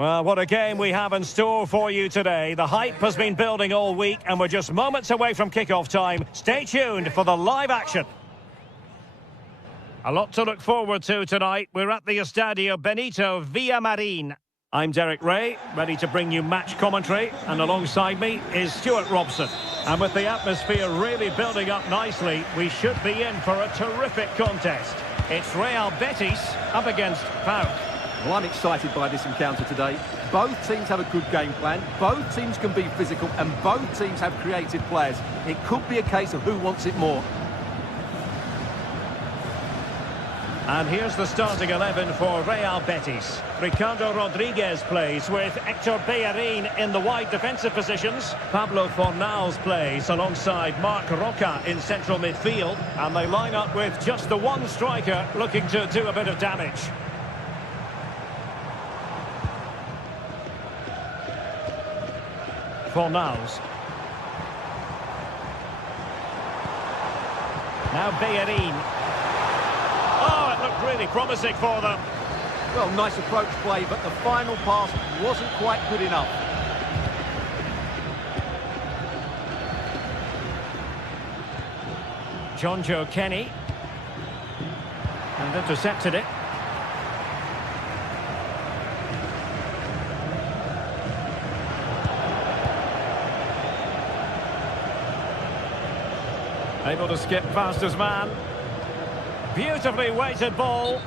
Well, what a game we have in store for you today. The hype has been building all week and we're just moments away from kickoff time. Stay tuned for the live action. A lot to look forward to tonight. We're at the Estadio Benito Villamarin. I'm Derek Ray, ready to bring you match commentary, and alongside me is Stuart Robson. And with the atmosphere really building up nicely, we should be in for a terrific contest. It's Real Betis up against PAOK. Well, I'm excited by this encounter today. Both teams have a good game plan, both teams can be physical, and both teams have creative players. It could be a case of who wants it more. And here's the starting 11 for Real Betis. Ricardo Rodriguez plays with Hector Bellerin in the wide defensive positions. Pablo Fornals plays alongside Marc Roca in central midfield. And they line up with just the one striker looking to do a bit of damage. Fornals. Now Bellerin. Oh, it looked really promising for them. Well, nice approach play, but the final pass wasn't quite good enough. Jonjo Kenny. And intercepted it. Able to skip past his man. Beautifully weighted ball.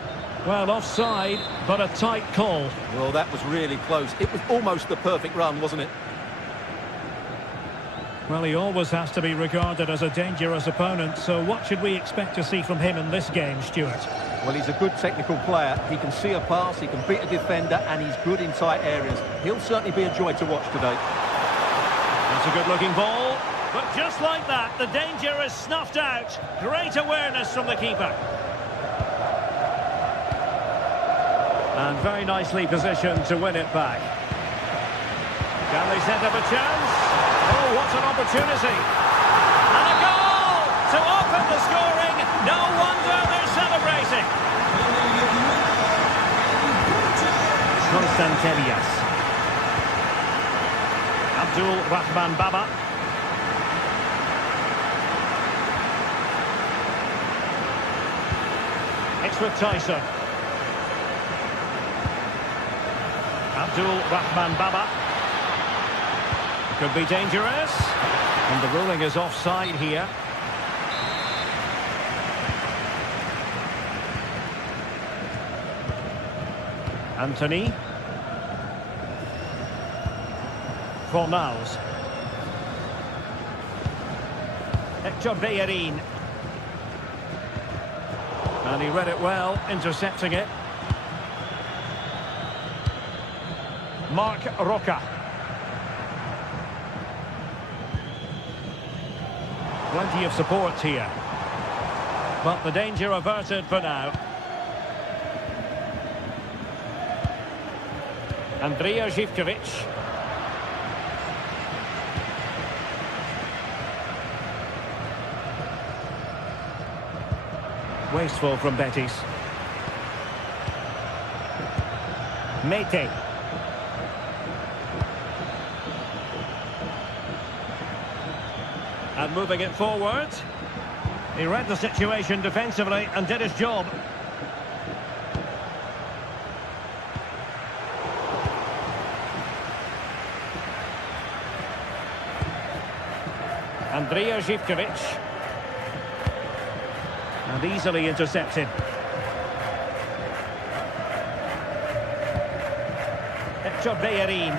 Well, offside, but a tight call. Well, that was really close. It was almost the perfect run, wasn't it? Well, he always has to be regarded as a dangerous opponent, so what should we expect to see from him in this game, Stuart? Well, he's a good technical player. He can see a pass, he can beat a defender, and he's good in tight areas. He'll certainly be a joy to watch today. That's a good-looking ball. But just like that, the danger is snuffed out. Great awareness from the keeper. And very nicely positioned to win it back. Can they set up a chance? Oh, what an opportunity. And a goal to open the scoring. No wonder they're celebrating. Constantelias. Abdul Rahman Baba. It's with Tyson. Abdul Rahman Baba. Could be dangerous. And the ruling is offside here. Anthony. Fornals. Hector Bellerin. And he read it well, intercepting it. Marc Roca. Plenty of support here. But the danger averted for now. Andrija Živković. Wasteful from Betis. Mete. And moving it forward. He read the situation defensively and did his job. Andrija Živković. And easily intercepted. Hector Bellerin.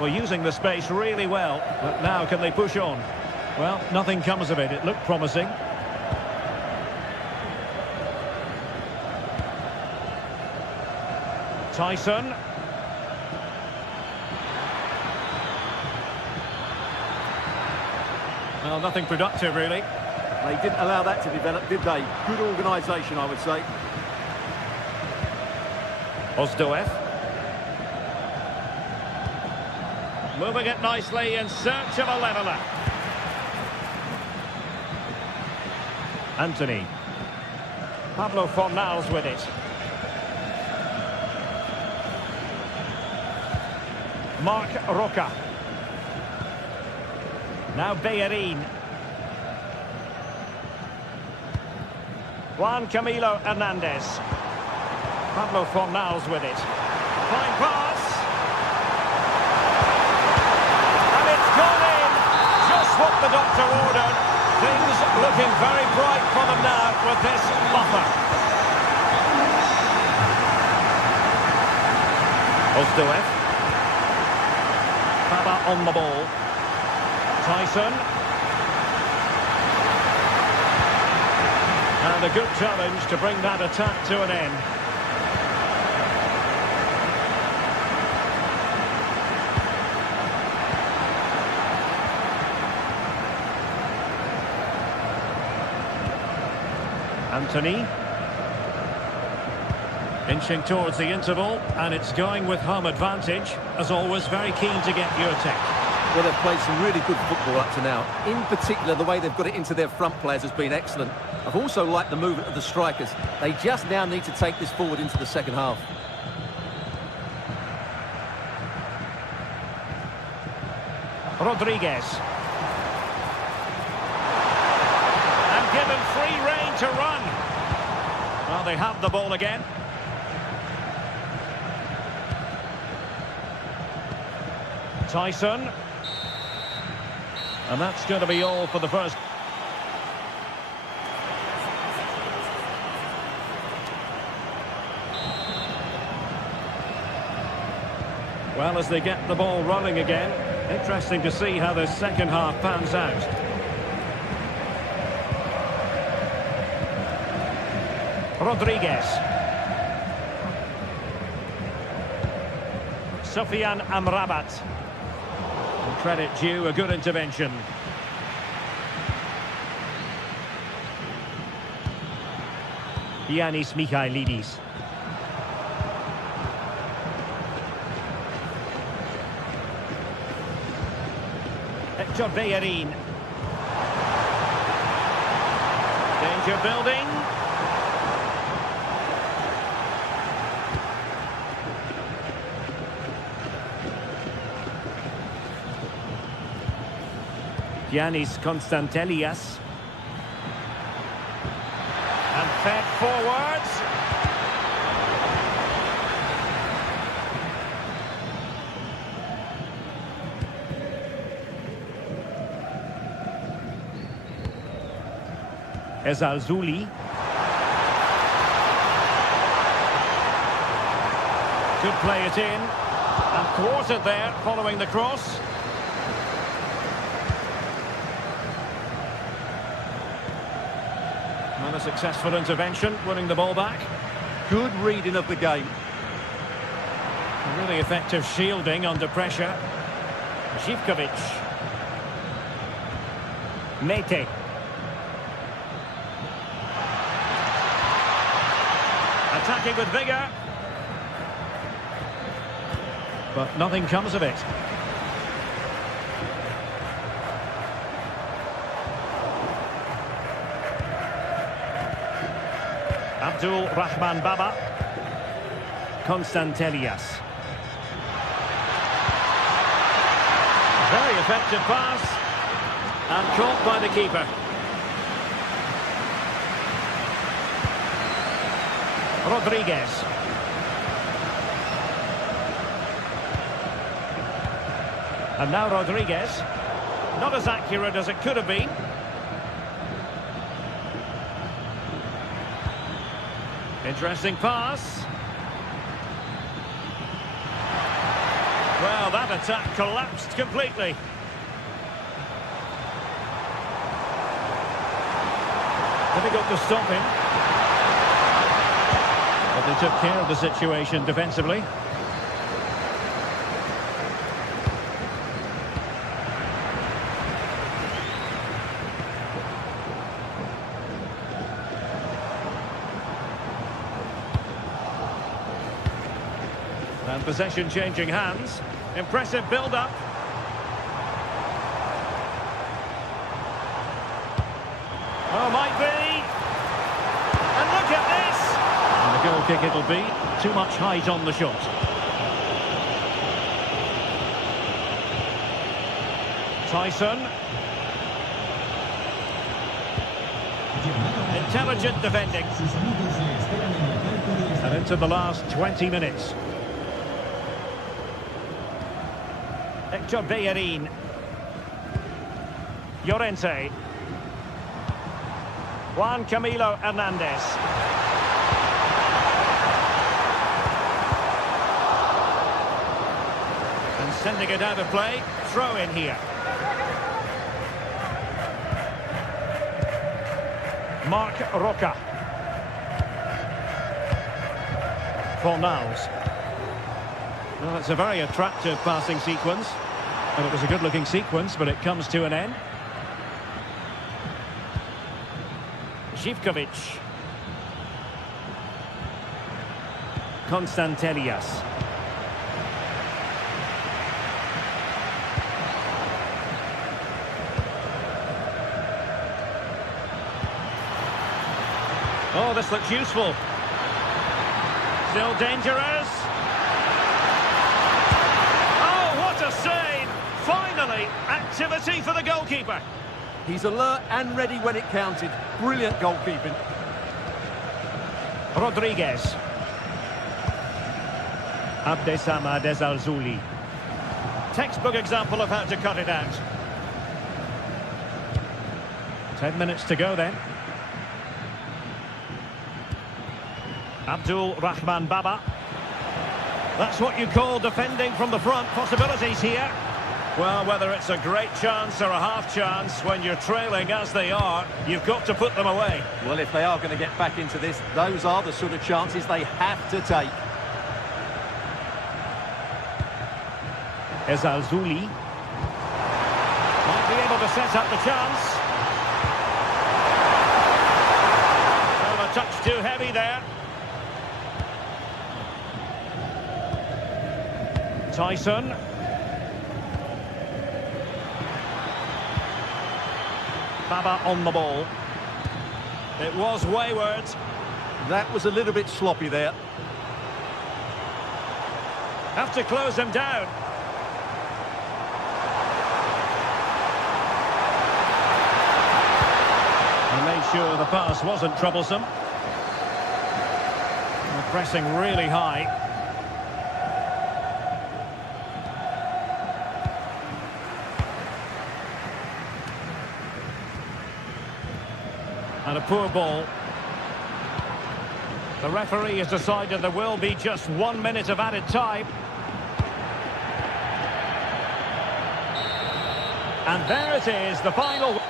Well, using the space really well, but now can they push on? Well, nothing comes of it. It looked promising. Tyson. Well, nothing productive, really. They didn't allow that to develop, did they? Good organisation, I would say. Ozdoev. Moving it nicely in search of a leveller. Anthony. Pablo Fornals with it. Mark Roca. Now Bellerin. Juan Camilo Hernandez. Pablo Fornals with it. Fine pass. And it's gone in. Just what the doctor ordered. Things looking very bright for them now with this buffer. Ozdoev. Baba on the ball. Tyson. And a good challenge to bring that attack to an end. Anthony. Inching towards the interval, and it's going with home advantage. As always, very keen to get your attack. Well, they've played some really good football up to now. In particular, the way they've got it into their front players has been excellent. I've also liked the movement of the strikers. They just now need to take this forward into the second half. Rodriguez. And given free rein to run. Well, they have the ball again. Tyson. And that's going to be all for the first. Well, as they get the ball rolling again, interesting to see how the second half pans out. Rodriguez. Sofian Amrabat. And credit due, a good intervention. Giannis Michailidis. Hector Bellerin. Danger building. Giannis Constantelias. And fed forwards. Ezalzouli. Could play it in. And thwarted there following the cross. And a successful intervention, winning the ball back. Good reading of the game. Really effective shielding under pressure. Zivkovic. Mete. Attacking with vigour. But nothing comes of it. Abdul Rahman Baba. Constantelias. Very effective pass. And caught by the keeper. Rodriguez. And now Rodriguez. Not as accurate as it could have been. Interesting pass. Well, that attack collapsed completely. Difficult to stop him. But they took care of the situation defensively. And possession changing hands. Impressive build-up. Oh, might be. And look at this. And the goal kick it'll be. Too much height on the shot. Tyson. Intelligent defending. And into the last 20 minutes. Hector Bellerin. Llorente. Juan Camilo Hernandez. And sending it out of play. Throw in here. Mark Roca. Fornals. Well, it's a very attractive passing sequence. And it was a good-looking sequence, but it comes to an end. Zivkovic. Konstantelias. Oh, this looks useful. Still dangerous. Oh, what a save! Finally, activity for the goalkeeper. He's alert and ready when it counted. Brilliant goalkeeping. Rodriguez. Abdesama Desalzuli. Textbook example of how to cut it out. 10 minutes to go then. Abdul Rahman Baba. That's what you call defending from the front. Possibilities here. Well, whether it's a great chance or a half chance, when you're trailing as they are, you've got to put them away. Well, if they are going to get back into this, those are the sort of chances they have to take. Desalzuli. Might be able to set up the chance. Well, a touch too heavy there. Tyson. Baba on the ball. It was wayward. That was a little bit sloppy there. Have to close him down. And made sure the pass wasn't troublesome. They're pressing really high. And a poor ball. The referee has decided there will be just 1 minute of added time. And there it is, the final.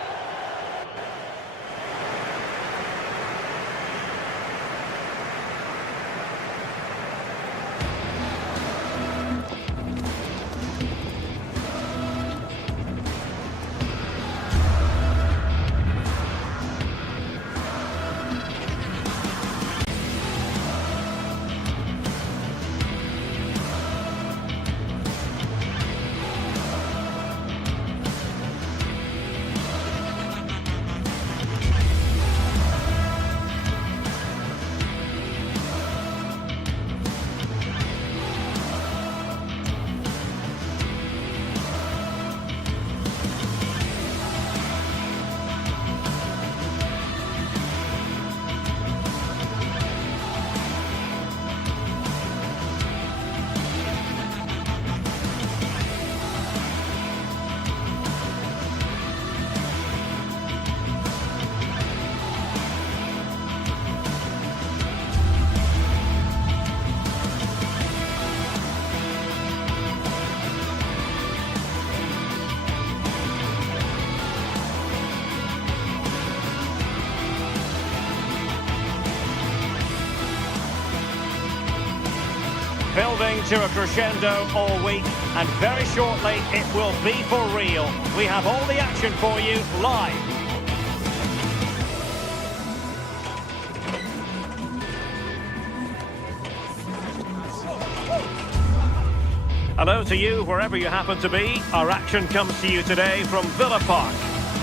Building to a crescendo all week, and very shortly it will be for real. We have all the action for you live. Hello to you wherever you happen to be. Our action comes to you today from Villa Park.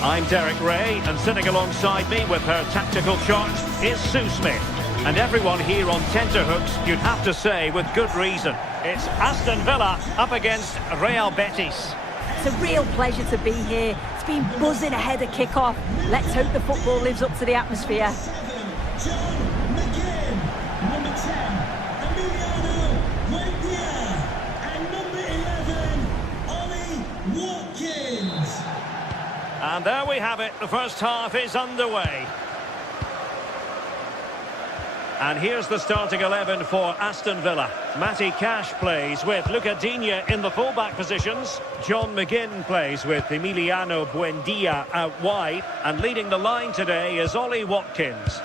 I'm Derek Ray, and sitting alongside me with her tactical charts is Sue Smith. And everyone here on tenterhooks, you'd have to say with good reason. It's Aston Villa up against Real Betis. It's a real pleasure to be here. It's been buzzing ahead of kick-off. Let's hope the football lives up to the atmosphere. And there we have it. The first half is underway. And here's the starting 11 for Aston Villa. Matty Cash plays with Luca Digne in the fullback positions. John McGinn plays with Emiliano Buendia out wide. And leading the line today is Ollie Watkins.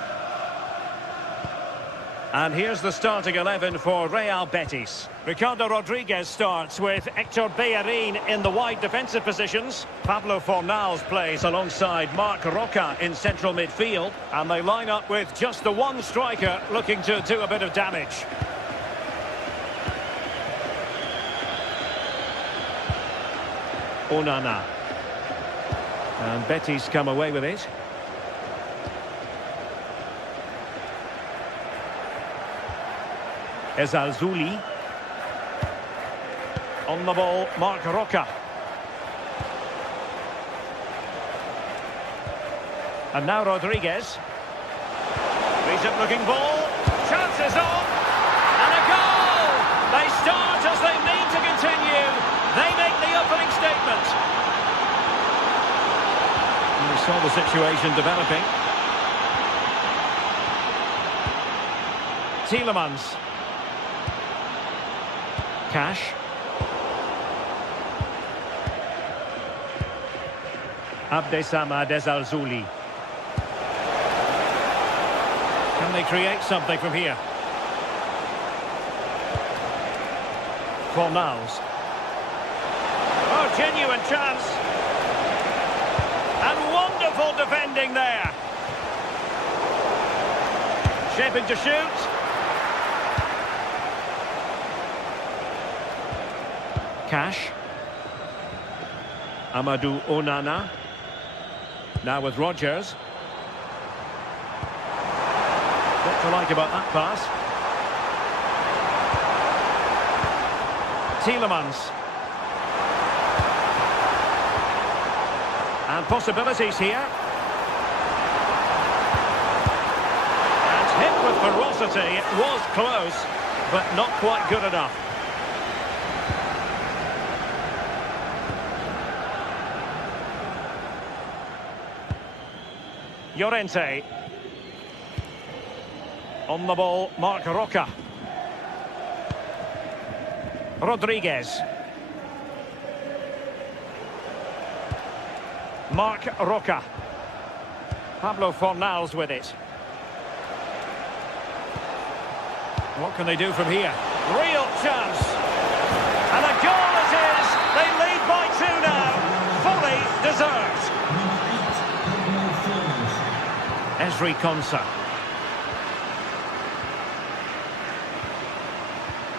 And here's the starting 11 for Real Betis. Ricardo Rodriguez starts with Hector Bellerin in the wide defensive positions. Pablo Fornals plays alongside Marc Roca in central midfield. And they line up with just the one striker looking to do a bit of damage. Onana. And Betis come away with it. Ezalzouli. On the ball, Marc Roca. And now Rodriguez. Decent looking ball. Chances on. And a goal! They start as they mean to continue. They make the opening statement. And we saw the situation developing. Tielemans. Cash. Abdessamad Ezalzouli. Can they create something from here? Fornals. Oh, genuine chance. And wonderful defending there. Shaping to shoot. Cash. Amadou Onana. Now with Rodgers. What to like about that pass? Tielemans. And possibilities here. And hit with ferocity. It was close, but not quite good enough. Llorente. On the ball, Marc Roca. Rodriguez. Marc Roca. Pablo Fornals with it. What can they do from here? Real chance. And a goal it is. They lead by 2 now. Fully deserved. Ezri Konsa.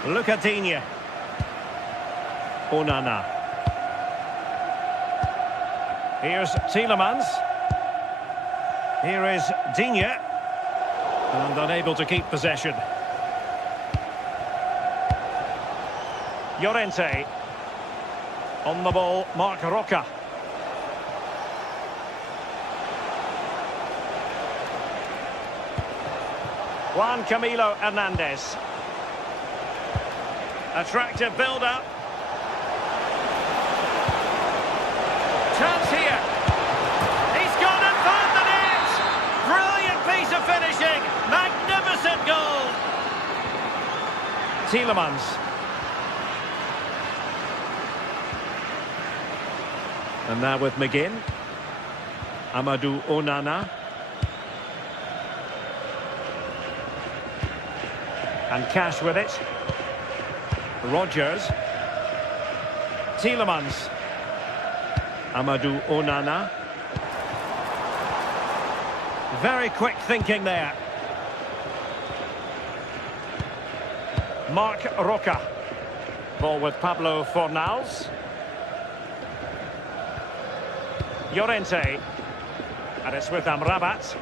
Luca Digne. Onana. Here's Tielemans. Here is Digne. And unable to keep possession. Llorente. On the ball, Marc Roca. Juan Camilo Hernandez. Attractive build-up. Chance here. He's gone and found the net. Brilliant piece of finishing. Magnificent goal. Tielemans. And now with McGinn. Amadou Onana. And Cash with it. Rodgers. Tielemans. Amadou Onana. Very quick thinking there. Marc Roca. Ball with Pablo Fornals. Llorente. And it's with Amrabat.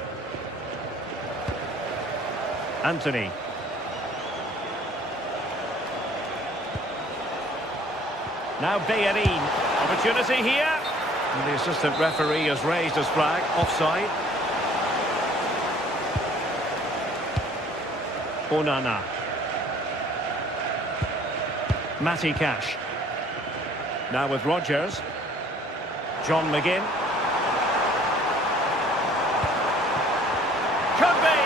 Anthony. Now Bellerin. Opportunity here. And the assistant referee has raised his flag. Offside. Onana. Matty Cash. Now with Rodgers. John McGinn. Could be.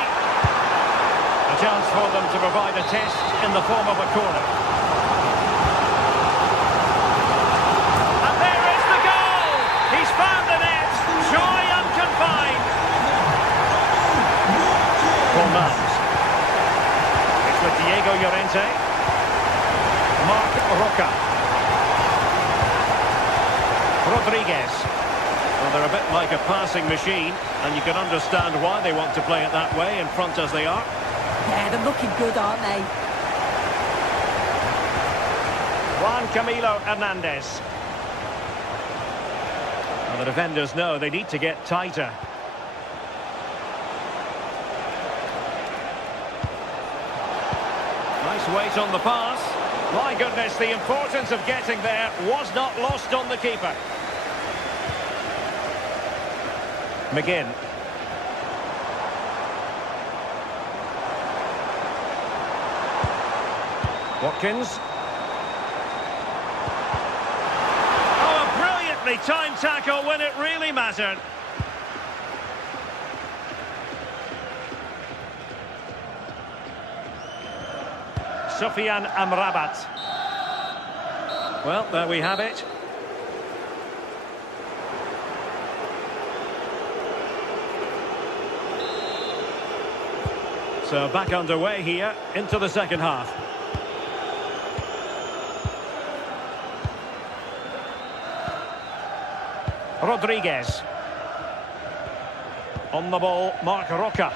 A chance for them to provide a test in the form of a corner. And there is the goal! He's found the net. Joy unconfined. Fornals. It's with Diego Llorente. Marc Roca. Rodriguez. Well, they're a bit like a passing machine, and you can understand why they want to play it that way, in front as they are. Yeah, they're looking good, aren't they? Juan Camilo Hernandez. Well, the defenders know they need to get tighter. Nice weight on the pass. My goodness, the importance of getting there was not lost on the keeper. McGinn. Watkins. Oh, a brilliantly timed tackle when it really mattered. Sofiane Amrabat. Well, there we have it. So back underway here into the second half. Rodriguez. On the ball, Marc Roca.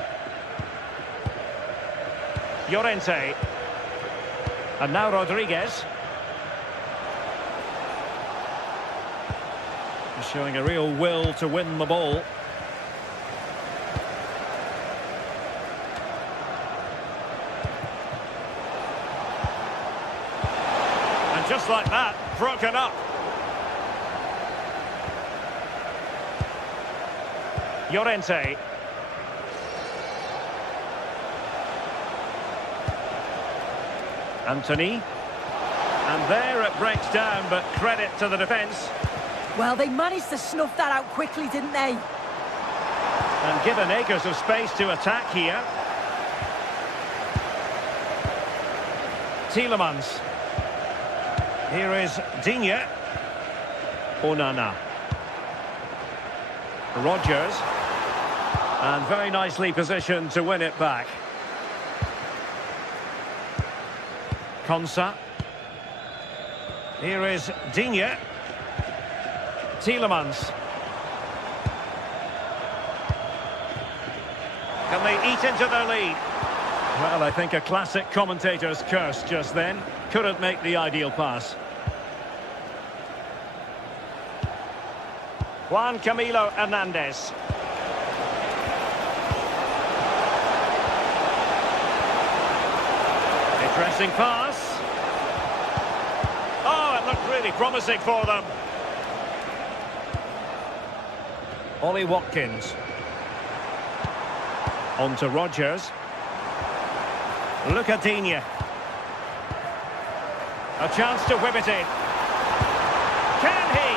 Llorente. And now Rodriguez. He's showing a real will to win the ball. And just like that, broken up. Llorente. Anthony. And there it breaks down, but credit to the defence. Well, they managed to snuff that out quickly, didn't they? And given acres of space to attack here. Tielemans. Here is Digne. Onana. Rodgers. And very nicely positioned to win it back. Konsa. Here is Digne. Tielemans. Can they eat into their lead? Well, I think a classic commentator's curse just then. Couldn't make the ideal pass. Juan Camilo Hernandez. Interesting pass. Oh, it looked really promising for them. Ollie Watkins. On to Rodgers. Look at Digne. A chance to whip it in. Can he?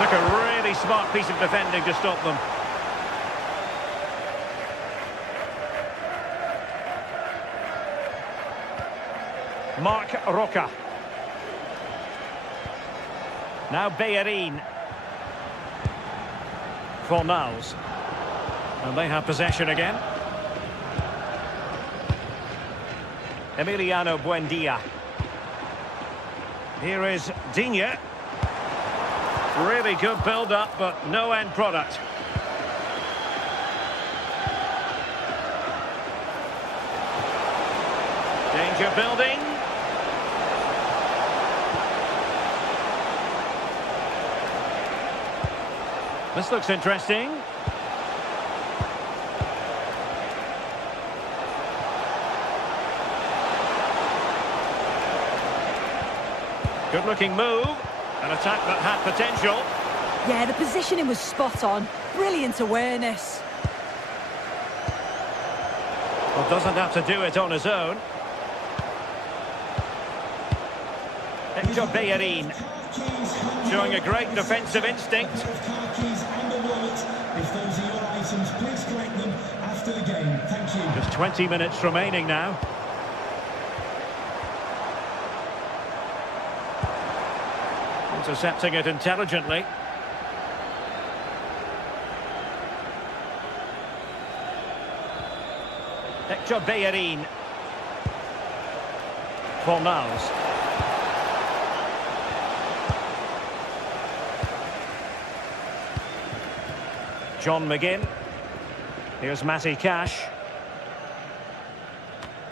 Took a really smart piece of defending to stop them. Marc Roca. Now Bellerin. Fornals. And they have possession again. Emiliano Buendia. Here is Digne. Really good build-up, but no end product. Danger building. This looks interesting. Good-looking move. An attack that had potential. Yeah, the positioning was spot on. Brilliant awareness. Well, doesn't have to do it on his own. Hector Bellerin showing a great defensive instinct. If those are your items, please collect them after the game. Thank you. Just 20 minutes remaining now. Intercepting it intelligently. Hector Bellerin. Fornals. John McGinn. Here's Matty Cash.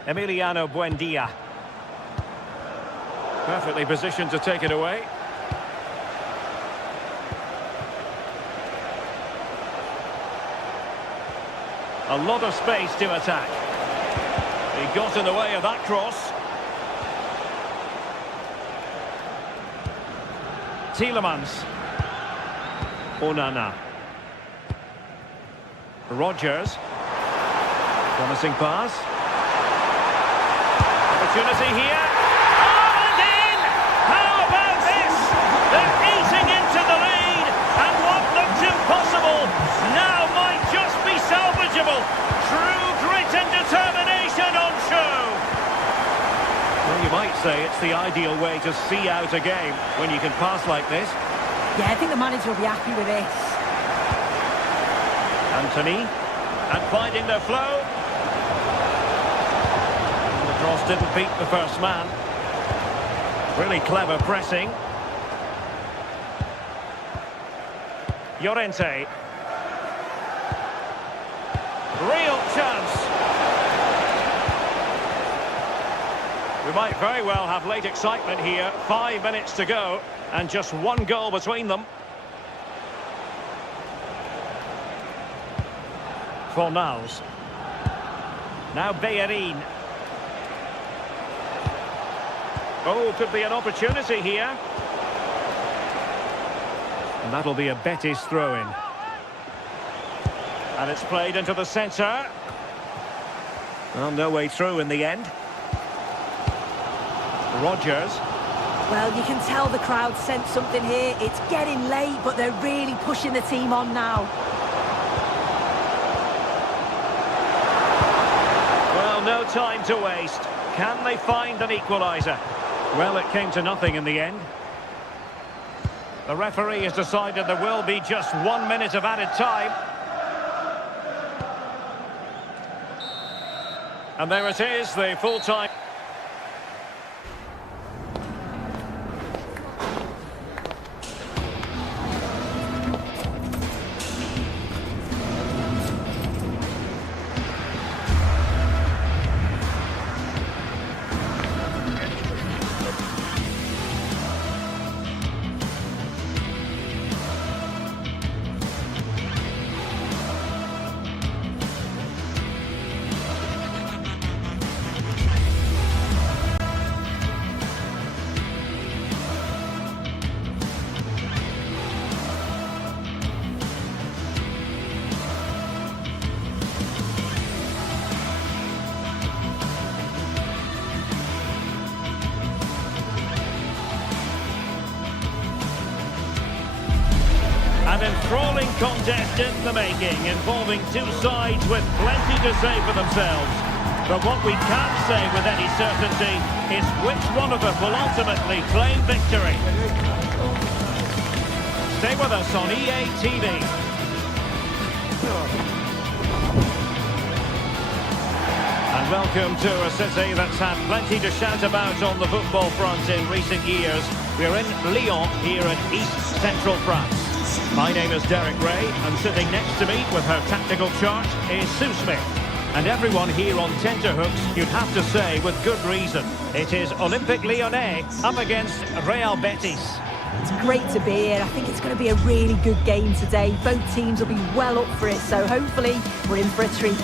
Emiliano Buendia. Perfectly positioned to take it away. A lot of space to attack. He got in the way of that cross. Tielemans. Onana. Rodgers. Promising pass. Opportunity here. Oh, and in! How about this? They're eating into the lead, and what looked impossible now might just be salvageable. True grit and determination on show. Well, you might say it's the ideal way to see out a game when you can pass like this. Yeah, I think the manager will be happy with this. Anthony, and finding the flow. The cross didn't beat the first man. Really clever pressing. Llorente. Real chance. We might very well have late excitement here. 5 minutes to go, and just one goal between them. Fornals. Now Bellerin. Oh, could be an opportunity here. And that'll be a Betis throw-in. And it's played into the centre. Well, no way through in the end. Rodgers. Well, you can tell the crowd sensed something here. It's getting late, but they're really pushing the team on now. No time to waste. Can they find an equaliser? Well, it came to nothing in the end. The referee has decided there will be just 1 minute of added time. And there it is, the full-time. An enthralling contest in the making, involving two sides with plenty to say for themselves. But what we can say with any certainty is which one of them will ultimately claim victory. Stay with us on EA TV. And welcome to a city that's had plenty to shout about on the football front in recent years. We're in Lyon here in East Central France. My name is Derek Ray, and sitting next to me with her tactical chart is Sue Smith. And everyone here on tenterhooks, you'd have to say with good reason. It is Olympique Lyonnais up against Real Betis. It's great to be here. I think it's going to be a really good game today. Both teams will be well up for it, so hopefully we're in for a treat.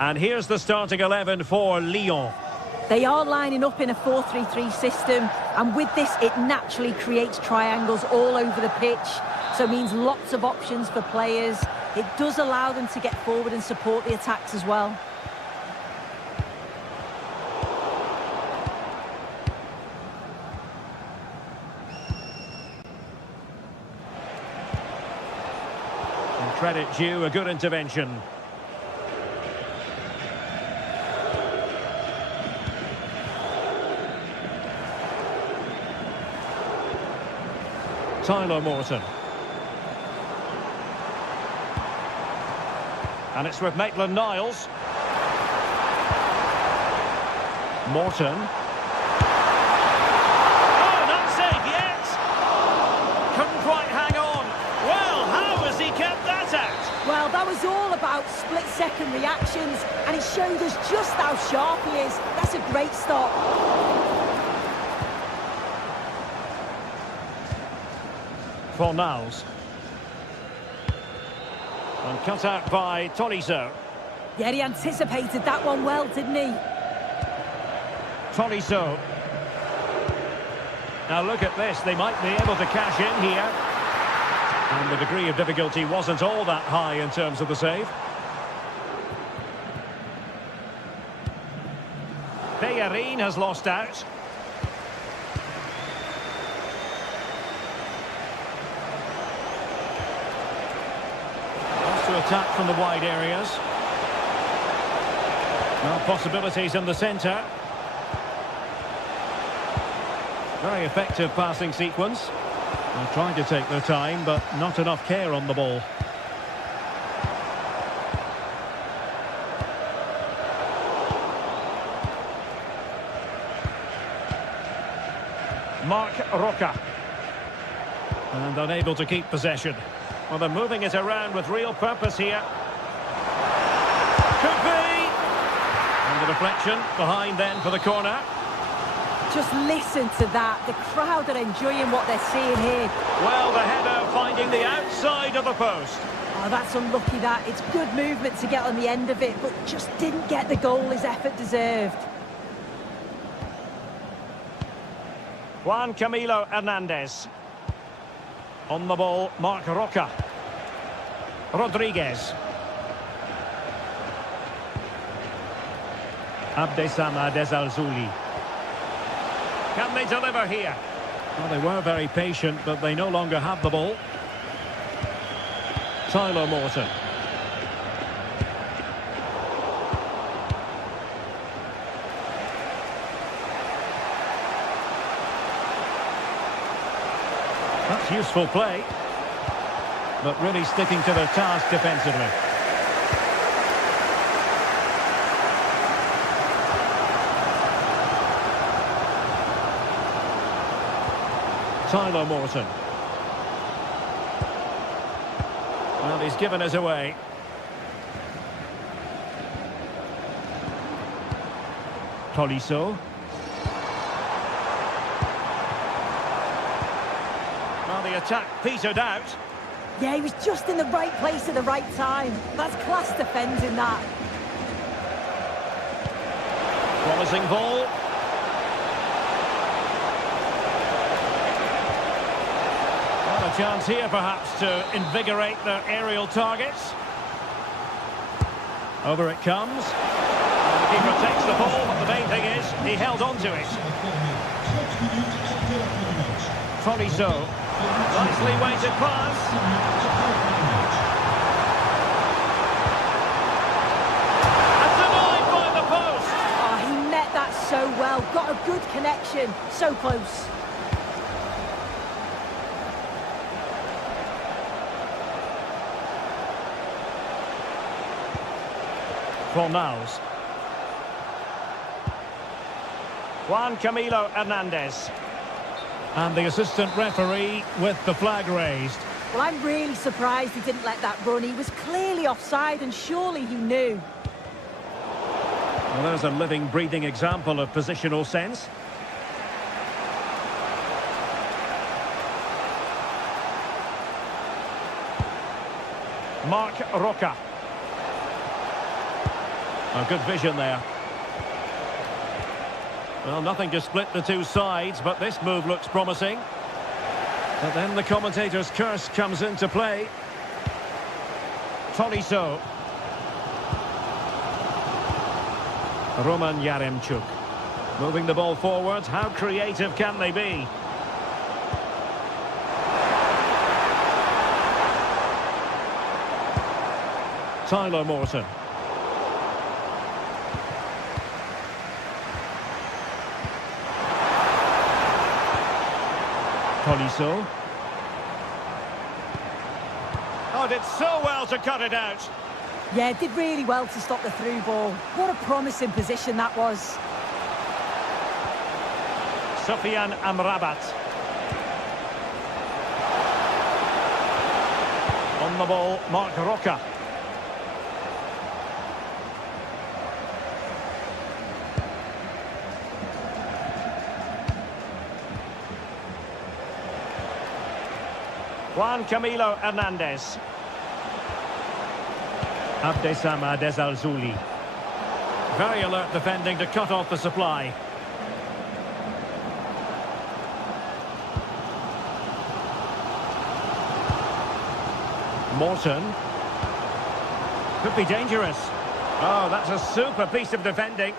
And here's the starting 11 for Lyon. They are lining up in a 4-3-3 system, and with this it naturally creates triangles all over the pitch, so it means lots of options for players. It does allow them to get forward and support the attacks as well. And credit due, a good intervention. Tyler Morton. And it's with Maitland-Niles. Morton. Oh, not safe yet. Couldn't quite hang on. Well, how has he kept that out? Well, that was all about split-second reactions, and it showed us just how sharp he is. That's a great stop. Fornals. And cut out by Tolisso. Yeah, he anticipated that one well, didn't he? Tolisso. Now look at this, they might be able to cash in here. And the degree of difficulty wasn't all that high in terms of the save. Bellerin has lost out. To attack from the wide areas. Well, possibilities in the centre. Very effective passing sequence. They're trying to take their time, but not enough care on the ball. Marc Roca. And unable to keep possession. Well, they're moving it around with real purpose here. Could be! And the deflection behind then for the corner. Just listen to that. The crowd are enjoying what they're seeing here. Well, the header finding the outside of the post. Oh, that's unlucky that. It's good movement to get on the end of it, but just didn't get the goal his effort deserved. Juan Camilo Hernandez. On the ball, Marc Roca. Rodriguez. Abdesama Desalzuli. Can they deliver here? Well, they were very patient, but they no longer have the ball. Tyler Morton. That's useful play, but really sticking to their task defensively. Tyler Morton. Well, he's given us away. Tolisso. Well, the attack petered out. Yeah, he was just in the right place at the right time. That's class defending that. Promising ball. Well, a chance here perhaps to invigorate their aerial targets. Over it comes. And the keeper takes the ball, but the main thing is he held on to it. Tolisso. Nicely weighted pass. And denied by the post. Oh, he met that so well. Got a good connection. So close. Fornals. Juan Camilo Hernandez. And the assistant referee with the flag raised. Well, I'm really surprised he didn't let that run. He was clearly offside, and surely he knew. Well, there's a living, breathing example of positional sense. Mark Roca. Oh, good vision there. Well, nothing to split the two sides, but this move looks promising. But then the commentator's curse comes into play. Tolisso. Roman Yaremchuk. Moving the ball forward. How creative can they be? Tyler Morton. Tolisso. Oh, did so well to cut it out. Yeah, did really well to stop the through ball. What a promising position that was. Sofian Amrabat. On the ball, Mark Roca. Juan Camilo Hernandez. Abdesama Desalzuli. Very alert defending to cut off the supply. Morton. Could be dangerous. Oh, that's a super piece of defending.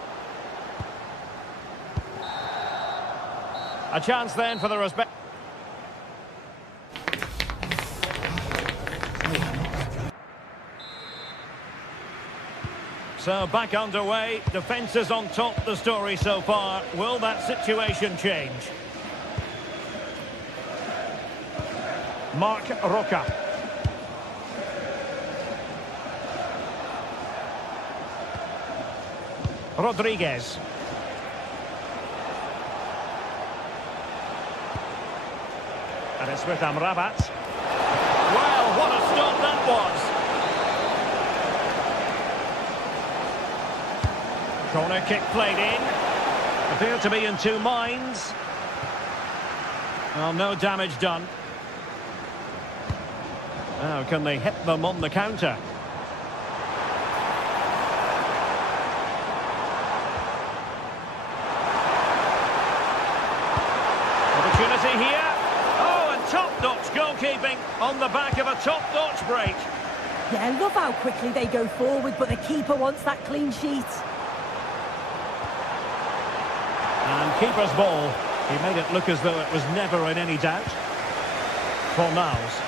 A chance then for the respect. So back underway, defence is on top, the story so far. Will that situation change? Mark Roca. Rodriguez. And it's with Amrabat. Well, what a stop that was! Corner kick played in. Appear to be in two minds. Well, no damage done. Now, can they hit them on the counter? Opportunity here. Oh, and top-notch goalkeeping on the back of a top-notch break. Yeah, I love how quickly they go forward, but the keeper wants that clean sheet. And keeper's ball. He made it look as though it was never in any doubt. Fornals.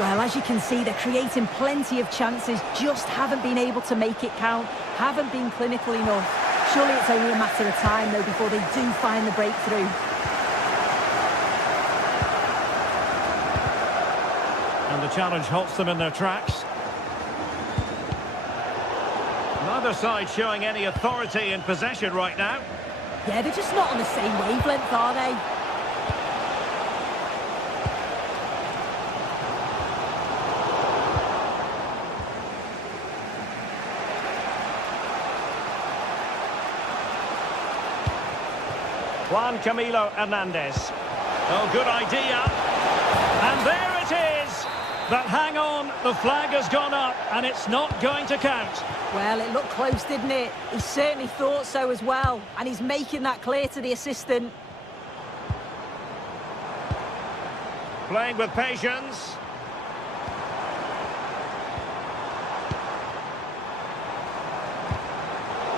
Well, as you can see, they're creating plenty of chances, just haven't been able to make it count, haven't been clinical enough. Surely it's only a matter of time, though, before they do find the breakthrough. And the challenge halts them in their tracks. Neither side showing any authority in possession right now. Yeah, they're just not on the same wavelength, are they? Juan Camilo Hernandez. Oh, good idea. And there it is. But hang on, the flag has gone up and it's not going to count. Well, it looked close, didn't it? He certainly thought so as well. And he's making that clear to the assistant. Playing with patience.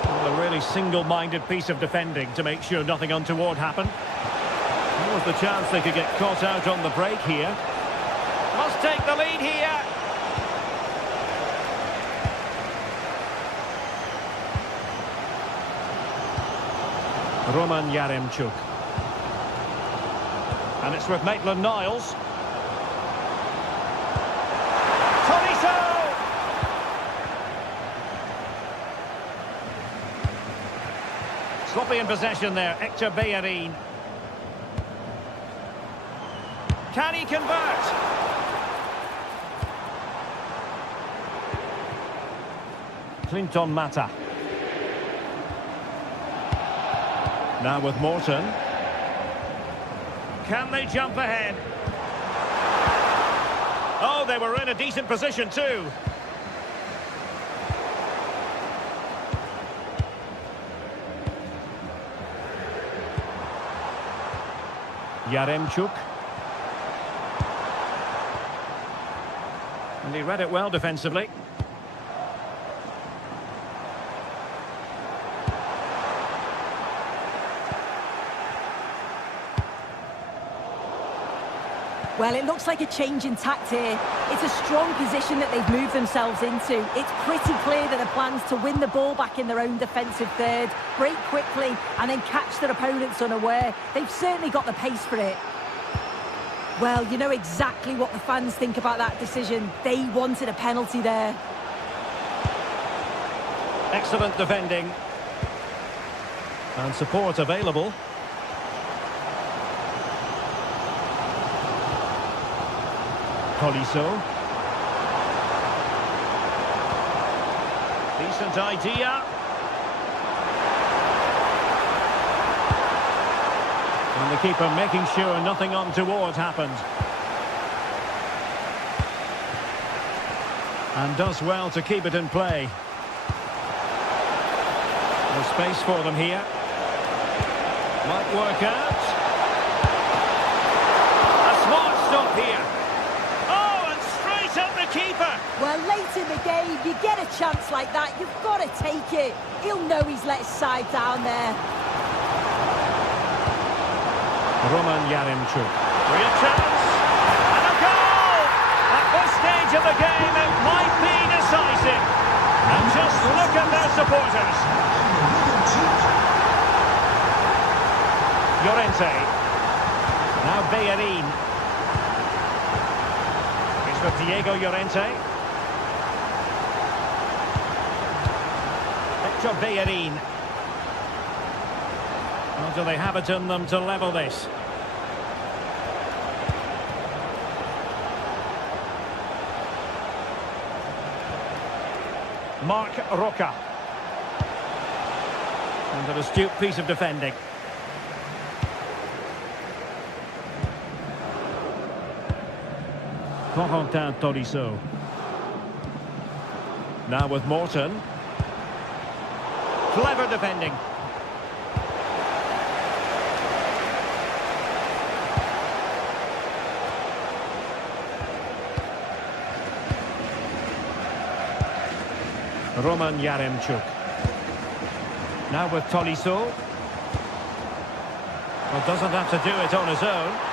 Well, a really single-minded piece of defending to make sure nothing untoward happened. There was the chance they could get caught out on the break here. Must take the lead here. Roman Yaremchuk. And it's with Maitland-Niles. Tolisso! Sloppy in possession there, Hector Bellerin. Can he convert? Clinton Mata. Now with Morton. Can they jump ahead? Oh, they were in a decent position too. Yaremchuk. And he read it well defensively. Well, it looks like a change in tact here. It's a strong position that they've moved themselves into. It's pretty clear that the plan's to win the ball back in their own defensive third, break quickly, and then catch their opponents unaware. They've certainly got the pace for it. Well, you know exactly what the fans think about that decision. They wanted a penalty there. Excellent defending. And support available. Tolisso. Decent idea. And the keeper making sure nothing untoward happened. And does well to keep it in play. There's space for them here. Might work out. A smart stop here. Keeper. Well, late in the game, you get a chance like that, you've got to take it. He'll know he's let his side down there. Roman Yaremchuk. Real chance. And a goal! At this stage of the game, it might be decisive. And just look at their supporters. Llorente. Now Bellerin. With Diego Llorente. Victor Bellerin. Or do they have it in them to level this? Mark Roca. And an astute piece of defending. Corentin Tolisso. Now with Morton. Clever defending. Roman Yaremchuk. Now with Tolisso. Well, doesn't have to do it on his own.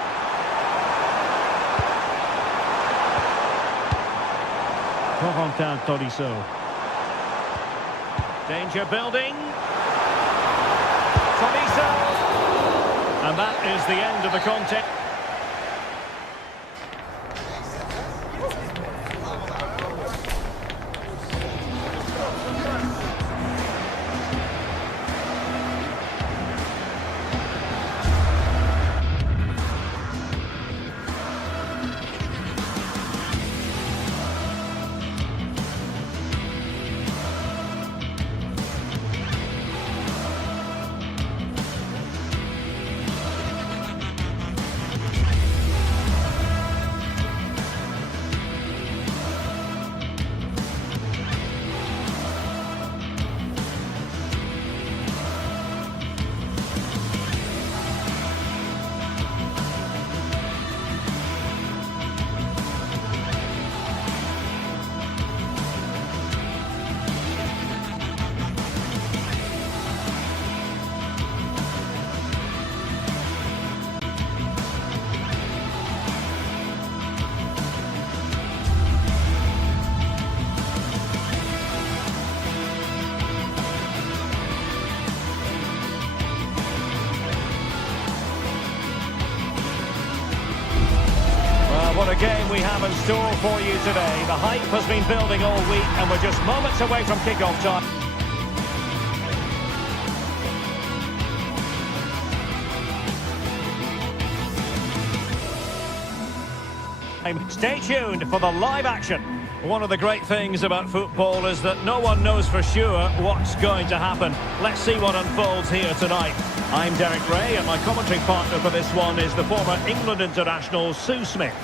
Corentin Tolisso. Danger building. Tolisso. And that is the end of the contest. What a game we have in store for you today. The hype has been building all week and we're just moments away from kick-off time. Stay tuned for the live action. One of the great things about football is that no one knows for sure what's going to happen. Let's see what unfolds here tonight. I'm Derek Ray and my commentary partner for this one is the former England international Sue Smith.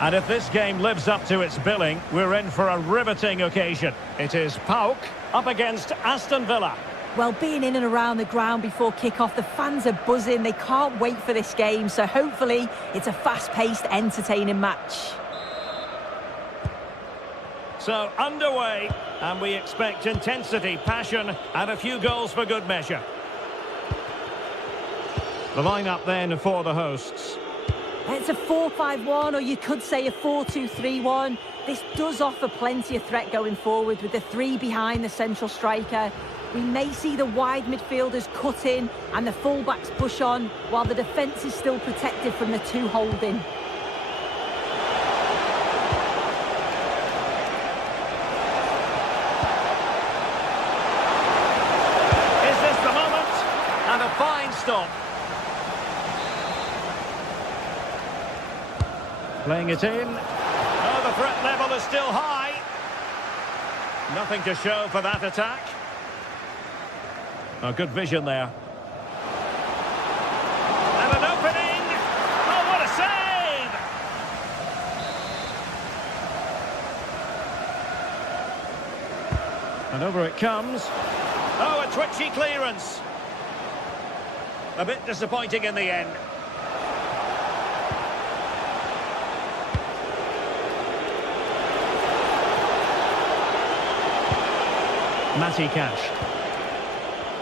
And if this game lives up to its billing, we're in for a riveting occasion. It is PAOK up against Aston Villa. Well, being in and around the ground before kick-off, the fans are buzzing. They can't wait for this game, so hopefully it's a fast-paced, entertaining match. So, underway, and we expect intensity, passion, and a few goals for good measure. The lineup then for the hosts. It's a 4-5-1, or you could say a 4-2-3-1. This does offer plenty of threat going forward with the three behind the central striker. We may see the wide midfielders cut in and the fullbacks push on, while the defence is still protected from the two holding. Is this the moment? And a fine stop. Playing it in. Oh, the threat level is still high. Nothing to show for that attack. Oh, good vision there. And an opening. Oh, what a save! And over it comes. Oh, a twitchy clearance. A bit disappointing in the end. Cash.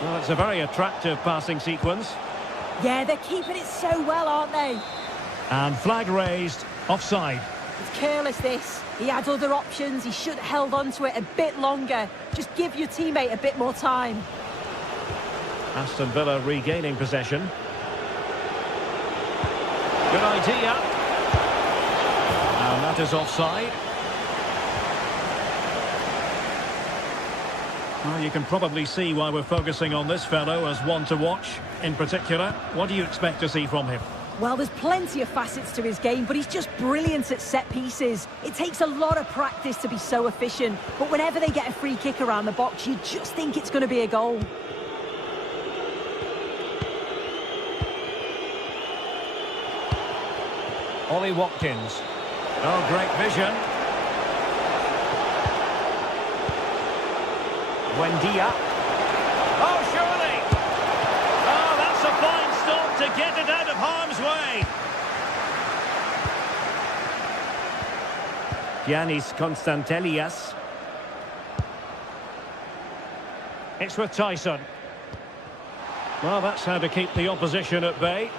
Well, it's a very attractive passing sequence. Yeah, they're keeping it so well, aren't they? And flag raised, offside. It's careless, this. He had other options. He should have held on to it a bit longer. Just give your teammate a bit more time. Aston Villa regaining possession. Good idea. And that is offside. Well, you can probably see why we're focusing on this fellow as one to watch. In particular, what do you expect to see from him? Well, there's plenty of facets to his game, but he's just brilliant at set pieces. It takes a lot of practice to be so efficient, but whenever they get a free kick around the box, you just think it's going to be a goal. Ollie Watkins. Oh, great vision. Buendia. Oh, surely! Oh, that's a fine stop to get it out of harm's way. Giannis Constantelias. It's with Tyson. Well, that's how to keep the opposition at bay.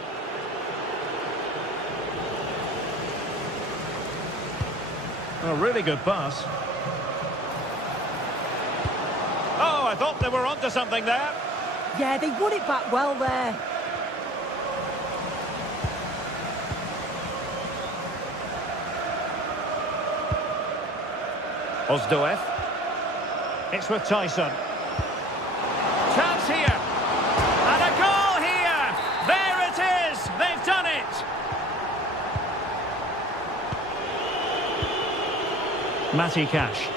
A really good pass. Oh, I thought they were onto something there. Yeah, they won it back well there. Ozdoev. It's with Tyson. Chance here. And a goal here. There it is. They've done it. Cash.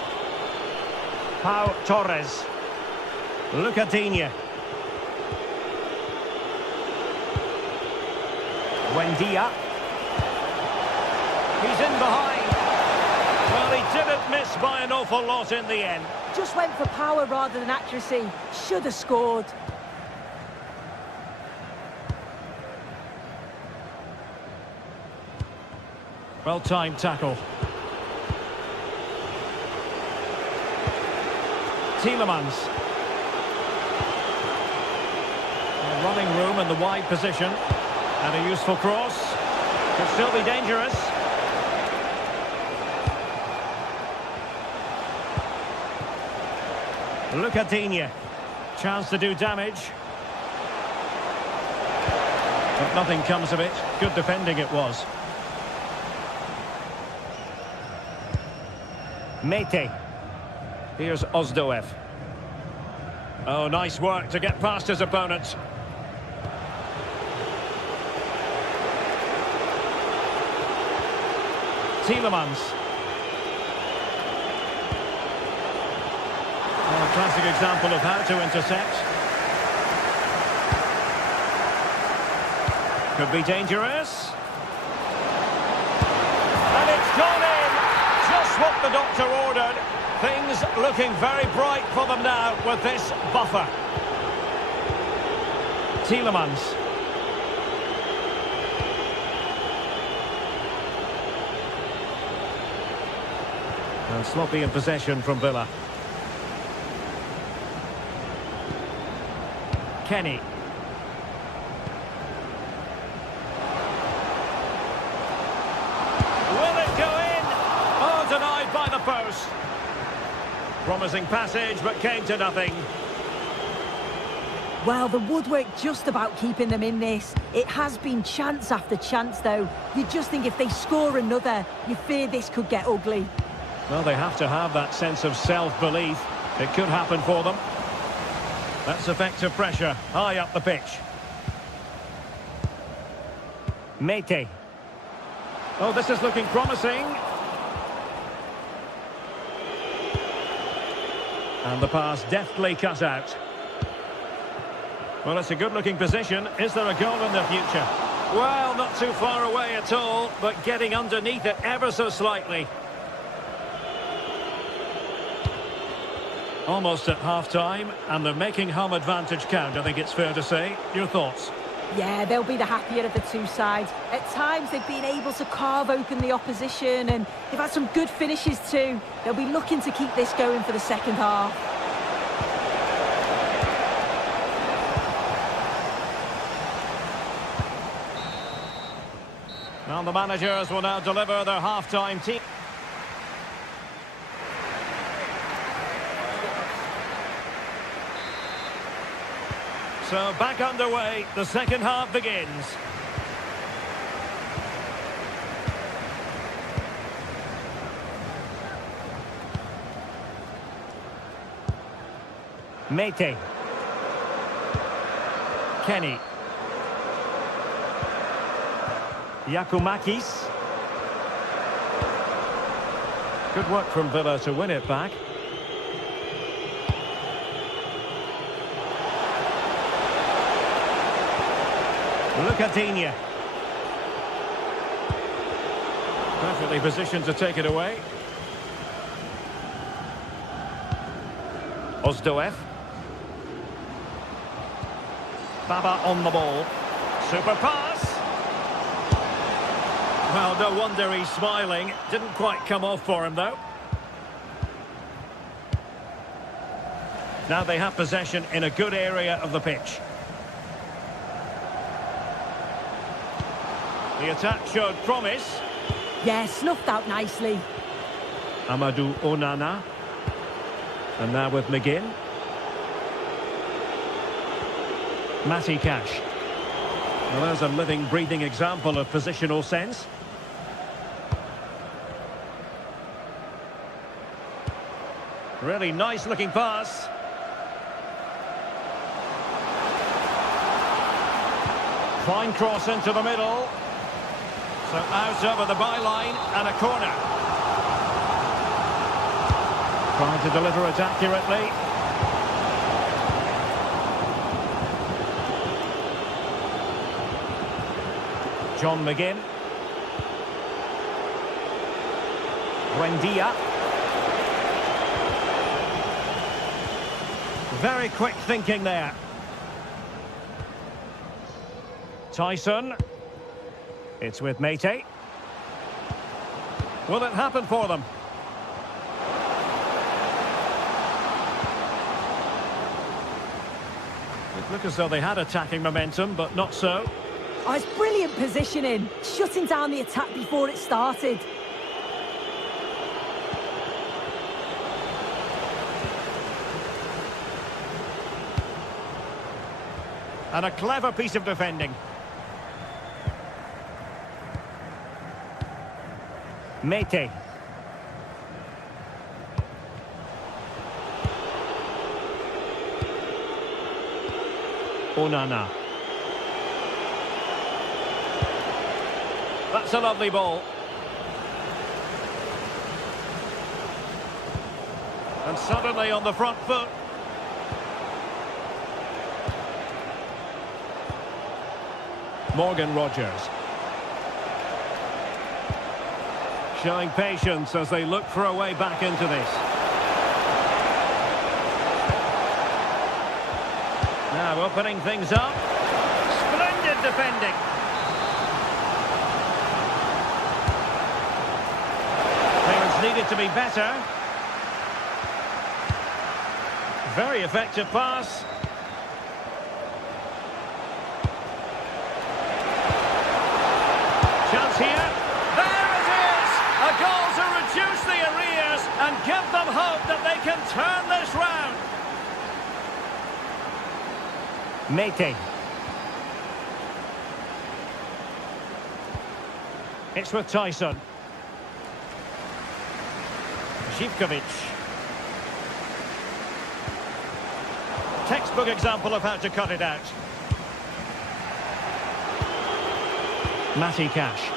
Pau Torres. Lucadinha. Buendia. He's in behind. Well, he didn't miss by an awful lot in the end. Just went for power rather than accuracy. Should have scored. Well-timed tackle. Tielemans. Running room in the wide position. And a useful cross. Could still be dangerous. Lucadinha. Chance to do damage. But nothing comes of it. Good defending it was. Mete. Here's Ozdoev. Oh, nice work to get past his opponent. Tielemans. Oh, a classic example of how to intercept. Could be dangerous. And it's gone in. Just what the doctor ordered. Things looking very bright for them now with this buffer. Tielemans. And sloppy in possession from Villa. Kenny. Will it go in? Oh, denied by the post. Promising passage, but came to nothing. Well, the woodwork just about keeping them in this. It has been chance after chance, though. You just think if they score another, you fear this could get ugly. Well, they have to have that sense of self-belief. It could happen for them. That's effective pressure, high up the pitch. Mete. Oh, this is looking promising. And the pass deftly cut out. Well, it's a good-looking position. Is there a goal in the future? Well, not too far away at all, but getting underneath it ever so slightly. Almost at half-time, and they're making home advantage count, I think it's fair to say. Your thoughts? Yeah, they'll be the happier of the two sides. At times, they've been able to carve open the opposition, and they've had some good finishes too. They'll be looking to keep this going for the second half. Now the managers will now deliver their half-time team. So back underway, the second half begins. Mete. Kenny. Yakumakis. Good work from Villa to win it back. Lucatinha. Perfectly positioned to take it away. Ozdoev. Baba on the ball. Super pass. Well, no wonder he's smiling. Didn't quite come off for him, though. Now they have possession in a good area of the pitch. The attack showed promise. Yeah, snuffed out nicely. Amadou Onana. And now with McGinn. Matty Cash. Well, there's a living, breathing example of positional sense. Really nice looking pass. Fine cross into the middle. So out over the byline and a corner. Trying to deliver it accurately. John McGinn. Buendia. Very quick thinking there. Tyson. It's with Mete. Will it happen for them? It looked as though they had attacking momentum, but not so. Oh, it's brilliant positioning. Shutting down the attack before it started. And a clever piece of defending. Mete. Onana. That's a lovely ball. And suddenly on the front foot. Morgan Rogers. Showing patience as they look for a way back into this. Now opening things up. Splendid defending. Clearance needed to be better. Very effective pass. Chance here. There it is! A goal to reduce the arrears and give them hope that they can turn this round. Mete. It's with Tyson. Zivkovic. Textbook example of how to cut it out. Matty Cash.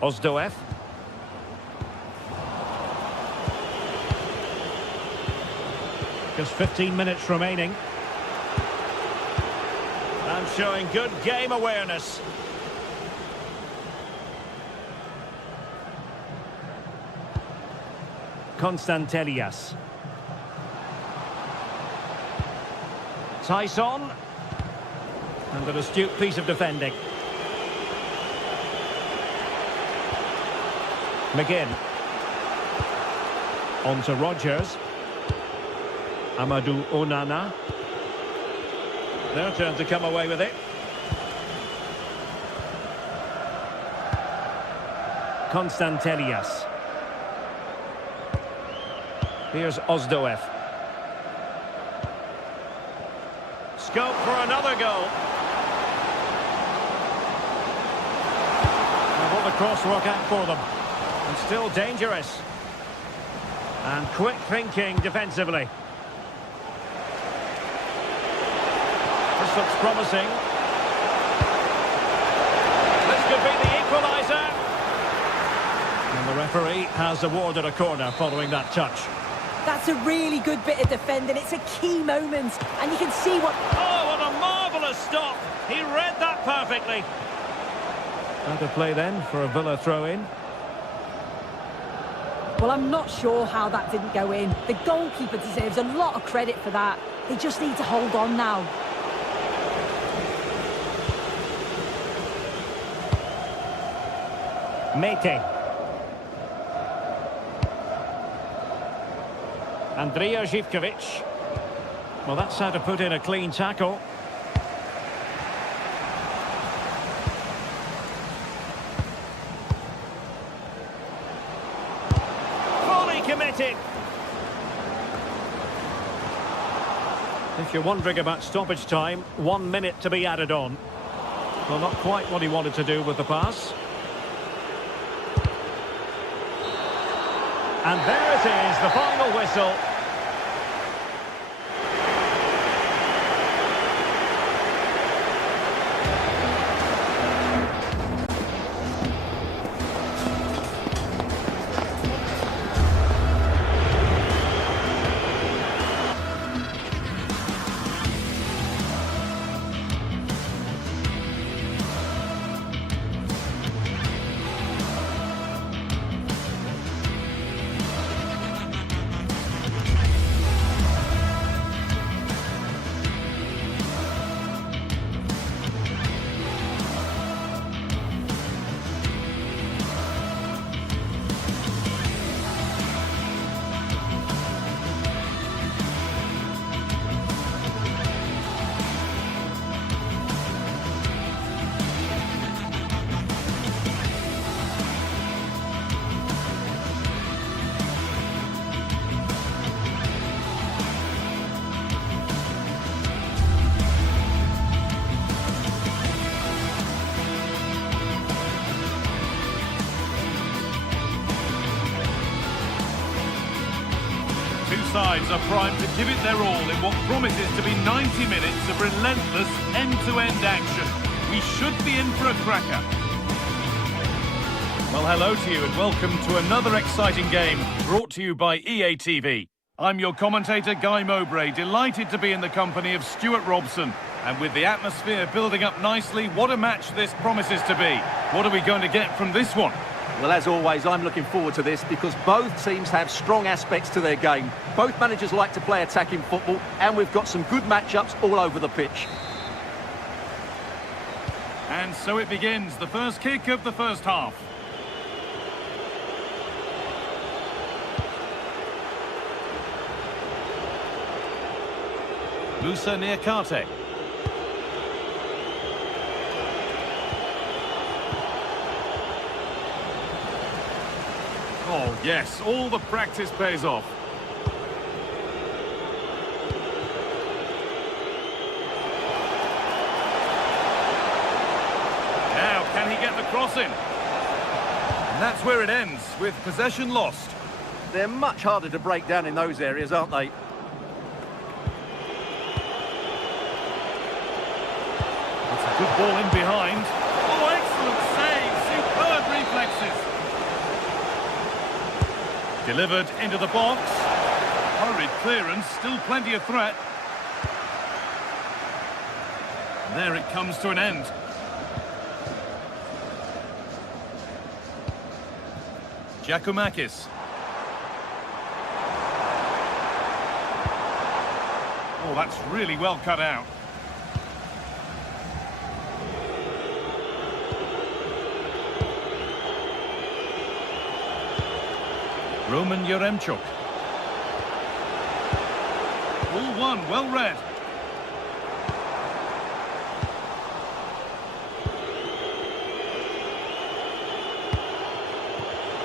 Ozdoev. Just 15 minutes remaining. And showing good game awareness. Constantelias. Tyson. And an astute piece of defending. McGinn. On to Rogers. Amadou Onana. Their turn to come away with it. Constantelias. Here's Ozdoev. Scope for another goal. And will the cross work out for them? And still dangerous. And quick thinking defensively. This looks promising. This could be the equaliser. And the referee has awarded a corner following that touch. That's a really good bit of defending. It's a key moment, and you can see what... Oh, what a marvellous stop. He read that perfectly. Out of play then for a Villa throw-in. Well, I'm not sure how that didn't go in. The goalkeeper deserves a lot of credit for that. They just need to hold on now. Mete. Andrija Zivkovic. Well, that's how to put in a clean tackle. Fully committed. If you're wondering about stoppage time, 1 minute to be added on. Well, not quite what he wanted to do with the pass. And there it is, the final whistle. Sides are primed to give it their all in what promises to be 90 minutes of relentless end-to-end action. We should be in for a cracker. Well, hello to you and welcome to another exciting game brought to you by EA TV. I'm your commentator, Guy Mowbray, delighted to be in the company of Stuart Robson. And with the atmosphere building up nicely, what a match this promises to be. What are we going to get from this one? Well, as always, I'm looking forward to this because both teams have strong aspects to their game. Both managers like to play attacking football, and we've got some good matchups all over the pitch. And so it begins, the first kick of the first half. Musa Niakate. Oh, yes, all the practice pays off. Now, can he get the cross in? And that's where it ends, with possession lost. They're much harder to break down in those areas, aren't they? It's a good ball in behind. Oh, excellent save, superb reflexes. Delivered into the box. Hurried clearance, still plenty of threat. And there it comes to an end. Giacomakis. Oh, that's really well cut out. Roman Yaremchuk. All one, well read.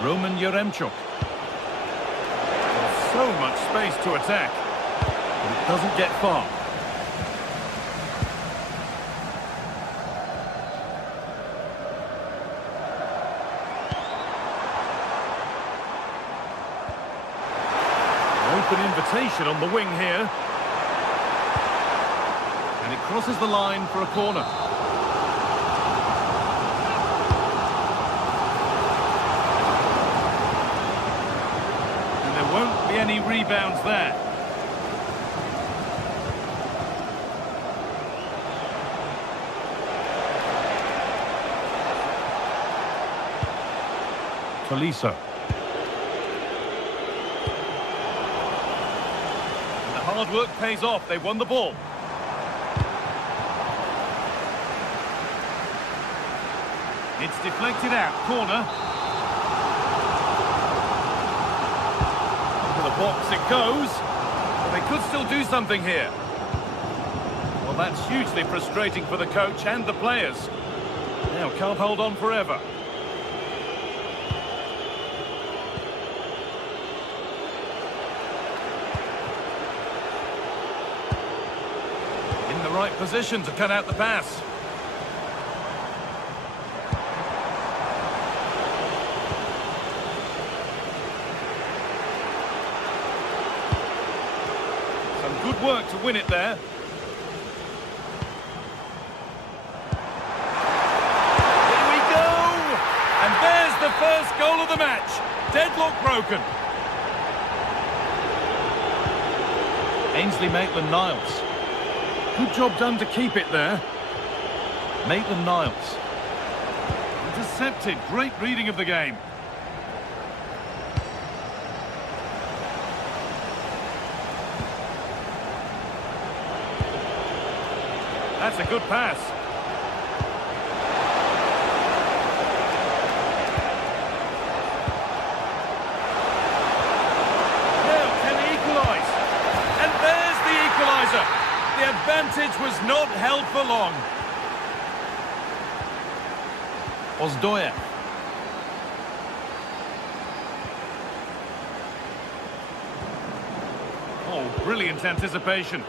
Roman Yaremchuk. So much space to attack. But it doesn't get far. Open invitation on the wing here. And it crosses the line for a corner. And there won't be any rebounds there. Tolisso. Hard work pays off. They won the ball. It's deflected out. Corner. Into the box it goes. They could still do something here. Well, that's hugely frustrating for the coach and the players. Now, can't hold on forever. Right position to cut out the pass. Some good work to win it there. Here we go! And there's the first goal of the match. Deadlock broken. Ainsley Maitland-Niles. Good job done to keep it there. Maitland-Niles. Intercepted. Great reading of the game. That's a good pass. Now, can he equalise? And there's the equaliser. The advantage was not held for long. Ozdoyev. Oh, brilliant anticipation.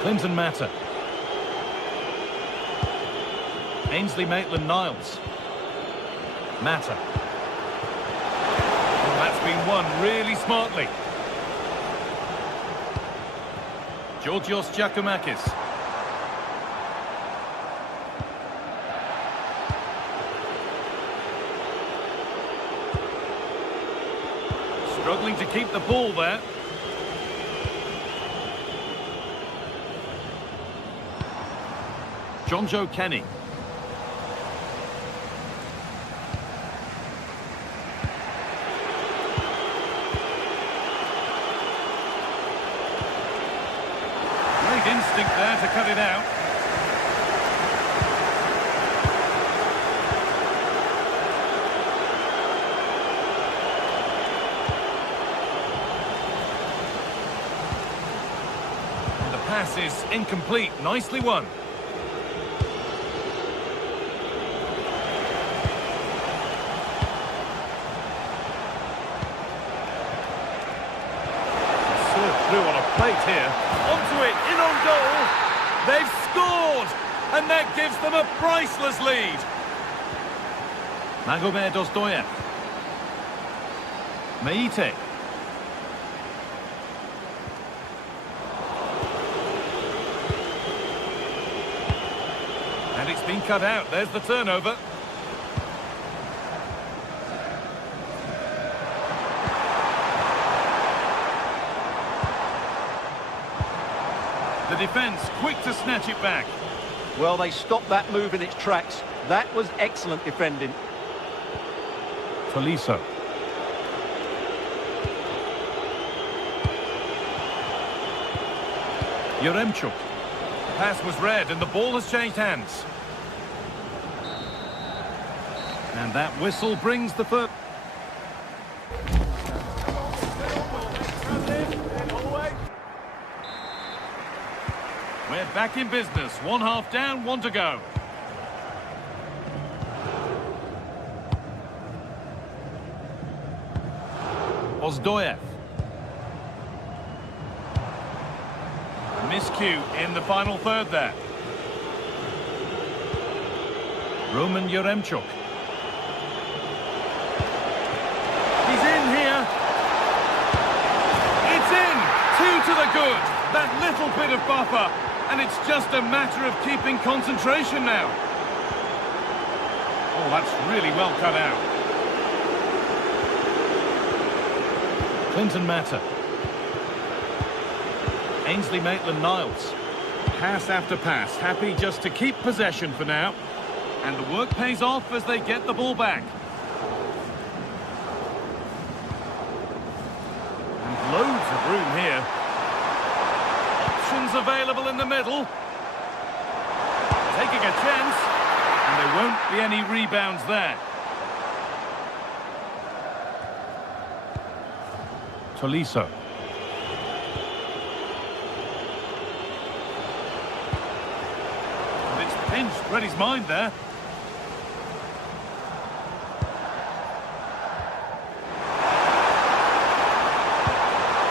Clinton Mata. Ainsley Maitland-Niles. Mata. That's been won really smartly. Georgios Giacomakis. Struggling to keep the ball there. Joe Kenny. Great instinct there to cut it out. And the pass is incomplete. Nicely won. Through on a plate here, onto it, in on goal, they've scored, and that gives them a priceless lead. Magomed Ozdoyev. Meite. And it's been cut out, there's the turnover. The defence quick to snatch it back. Well, they stopped that move in its tracks. That was excellent defending. Tolisso. Yaremchuk. Pass was read and the ball has changed hands. And that whistle brings the first. We're back in business. 1 half down, 1 to go. Ozdoyev. Miscue in the final third there. Roman Yaremchuk. He's in here. It's in. 2 to the good. That little bit of buffer. And it's just a matter of keeping concentration now. Oh, that's really well cut out. Clinton Mata. Ainsley Maitland-Niles. Pass after pass. Happy just to keep possession for now. And the work pays off as they get the ball back. And loads of room here. Options available in the middle. Taking a chance. And there won't be any rebounds there. Tolisso. And it's pinched, read his mind there.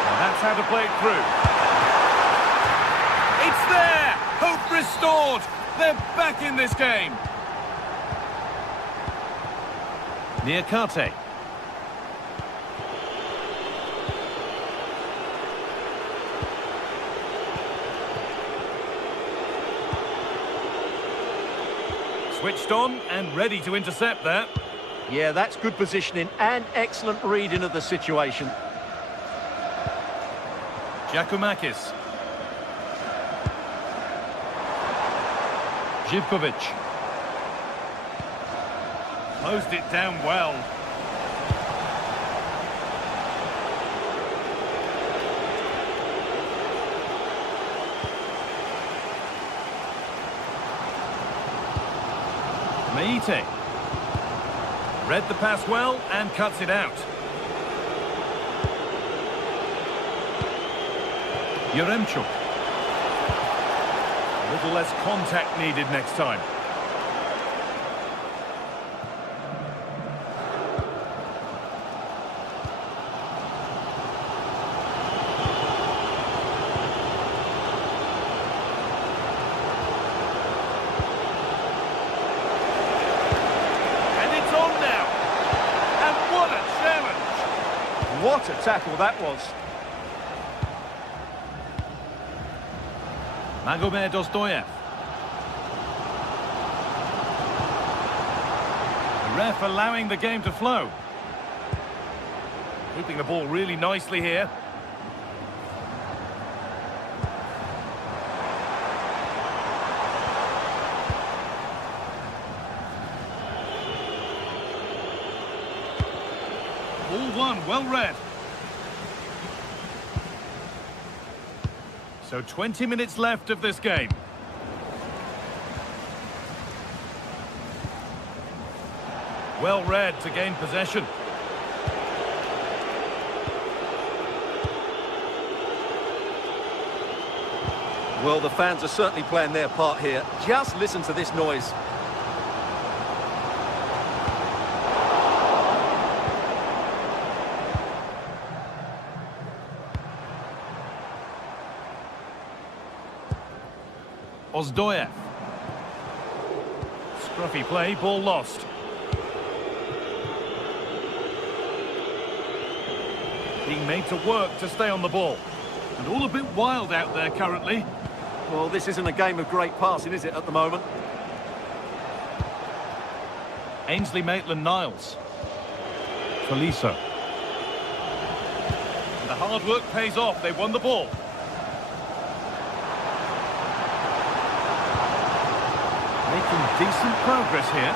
And that's how to play it through. It's there! Hope restored! They're back in this game. Niakate. Switched on and ready to intercept there. Yeah, that's good positioning and excellent reading of the situation. Giacomakis. Živkovic. Closed it down well. Meite. Read the pass well and cuts it out. Yaremchuk. A little less contact needed next time. What a tackle that was. Magomed Ozdoyev. The ref allowing the game to flow. Keeping the ball really nicely here. Ball one, well read. So 20 minutes left of this game. Well read to gain possession. Well, the fans are certainly playing their part here. Just listen to this noise. Ozdoyev. Scruffy play, ball lost. Being made to work to stay on the ball. And all a bit wild out there currently. Well, this isn't a game of great passing, is it, at the moment? Ainsley Maitland-Niles. Tolisso. And the hard work pays off. They won the ball. Making decent progress here.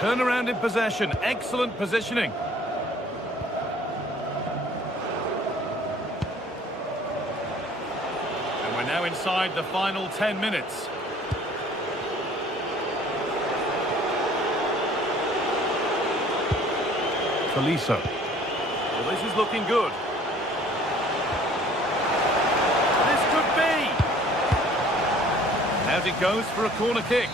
Turnaround in possession, excellent positioning. And we're now inside the final 10 minutes. Tolisso. Well, this is looking good. This could be. Out it goes for a corner kick.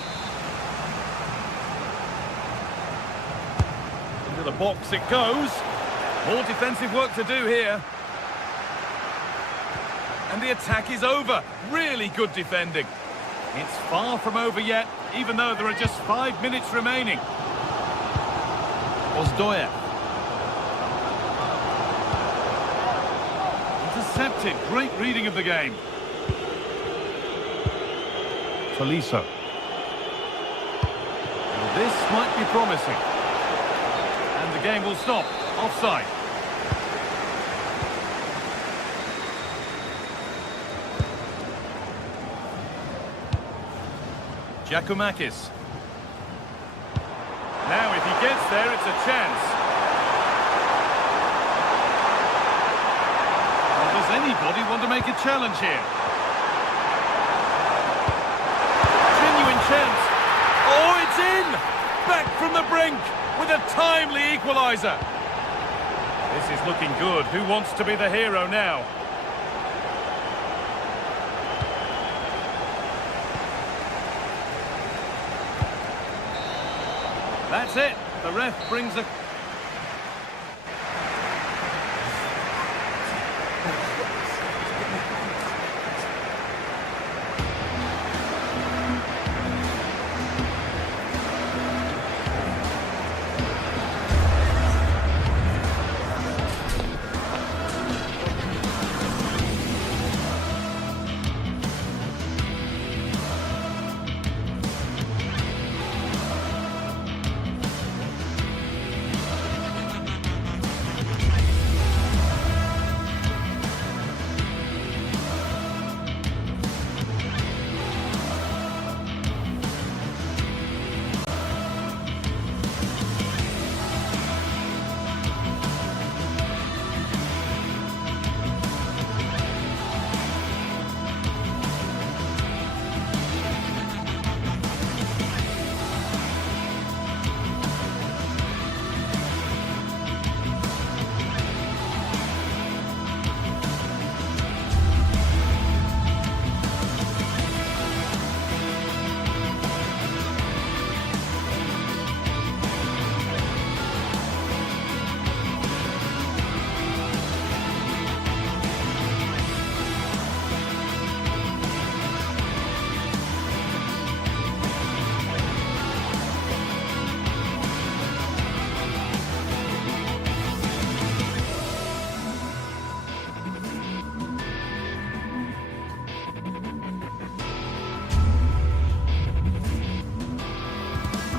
The box it goes. More defensive work to do here. And the attack is over. Really good defending. It's far from over yet, even though there are just 5 minutes remaining. Ozdoyev. Intercepted. Great reading of the game. Tolisso. Well, this might be promising. The game will stop. Offside. Giacomakis. Now if he gets there, it's a chance. Well, does anybody want to make a challenge here? Genuine chance. Oh, it's in! Back from the brink with a timely equaliser. This is looking good. Who wants to be the hero now? That's it. The ref brings a...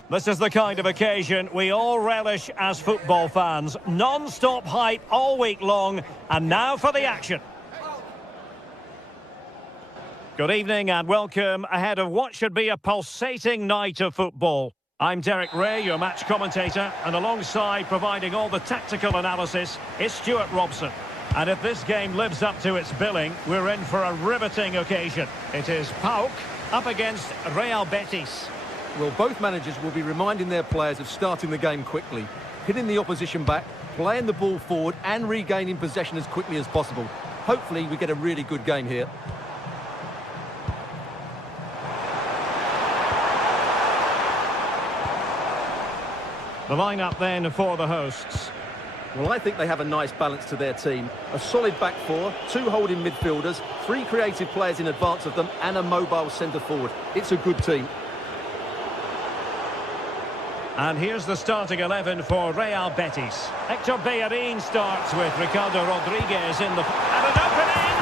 This is the kind of occasion we all relish as football fans. Non-stop hype all week long, and now for the action. Good evening and welcome ahead of what should be a pulsating night of football. I'm Derek Ray, your match commentator, and alongside providing all the tactical analysis is Stuart Robson. And if this game lives up to its billing, we're in for a riveting occasion. It is PAOK up against Real Betis. Well, both managers will be reminding their players of starting the game quickly, hitting the opposition back, playing the ball forward and regaining possession as quickly as possible. Hopefully we get a really good game here. The lineup then for the hosts. Well, I think they have a nice balance to their team. A solid back four, two holding midfielders, three creative players in advance of them and a mobile centre forward. It's a good team. And here's the starting 11 for Real Betis. Hector Bellerin starts with Ricardo Rodriguez in the... And an opening!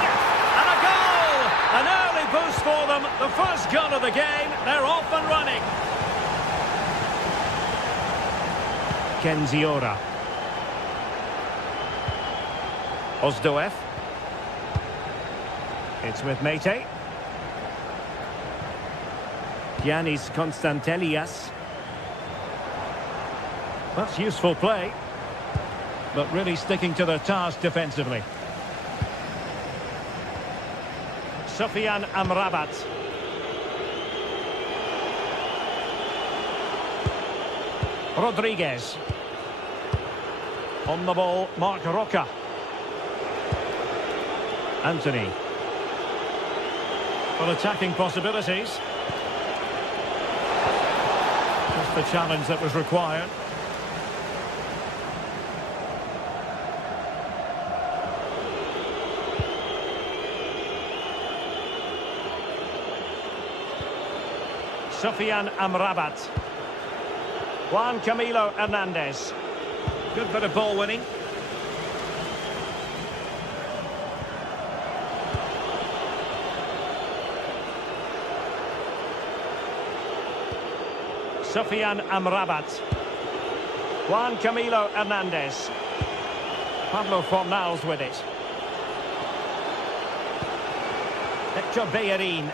And a goal! An early boost for them. The first goal of the game. They're off and running. Kenziora. Ozdoev. It's with Mete. Giannis Constantelias. That's useful play, but really sticking to their task defensively. Sofyan Amrabat. Rodriguez. On the ball, Marc Roca. Anthony. For attacking possibilities. Just the challenge that was required. Sofyan Amrabat. Juan Camilo Hernandez. Good bit of ball winning. Sofyan Amrabat. Juan Camilo Hernandez. Pablo Fornals with it. Hector Bellerin.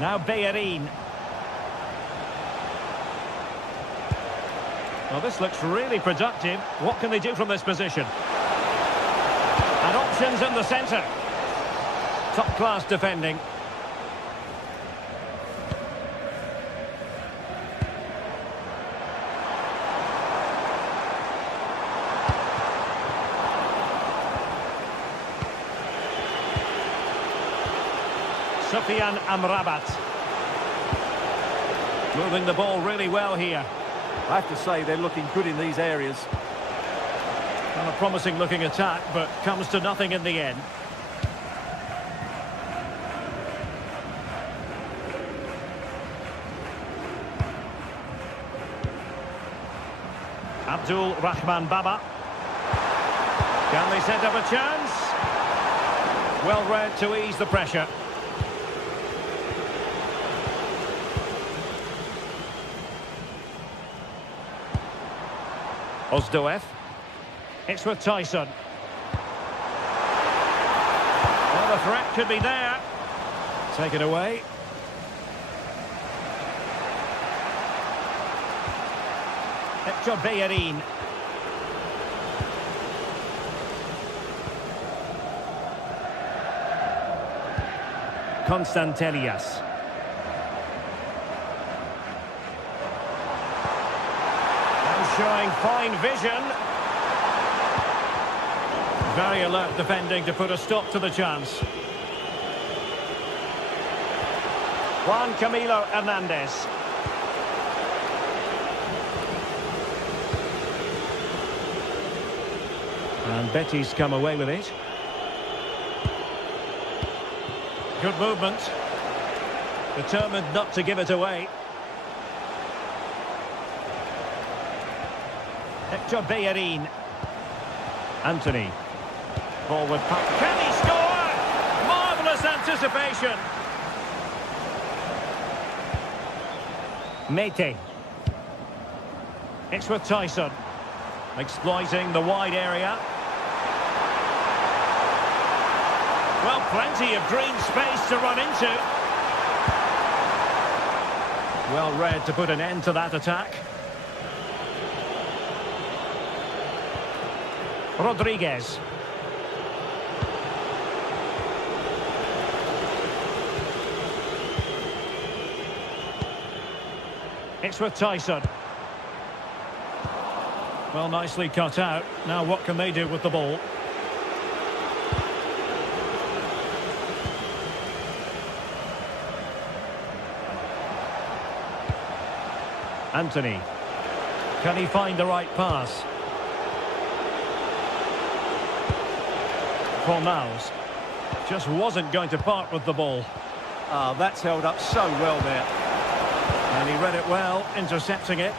Now Bellerin. Well, this looks really productive. What can they do from this position? And options in the centre. Top-class defending. Sofyan Amrabat. Moving the ball really well here. I have to say they're looking good in these areas. Well, a promising looking attack, but comes to nothing in the end. Abdul Rahman Baba. Can they set up a chance? Well read to ease the pressure. Ozdoev. It's with Tyson. Well, the threat could be there. Take it away. Hector Bellerin. Constantelias. Showing fine vision. Very alert defending to put a stop to the chance. Juan Camilo Hernandez. And Betis come away with it. Good movement. Determined not to give it away. Hector Bellerin. Anthony. Forward pass. Can he score? Marvellous anticipation. anticipation. Mete. It's with Tyson. Exploiting the wide area. Well, plenty of green space to run into. Well read to put an end to that attack. Rodriguez. It's with Tyson. Well, nicely cut out. Now what can they do with the ball? Anthony. Can he find the right pass? Fornals. Just wasn't going to part with the ball. Ah, that's held up so well there. And he read it well, intercepting it.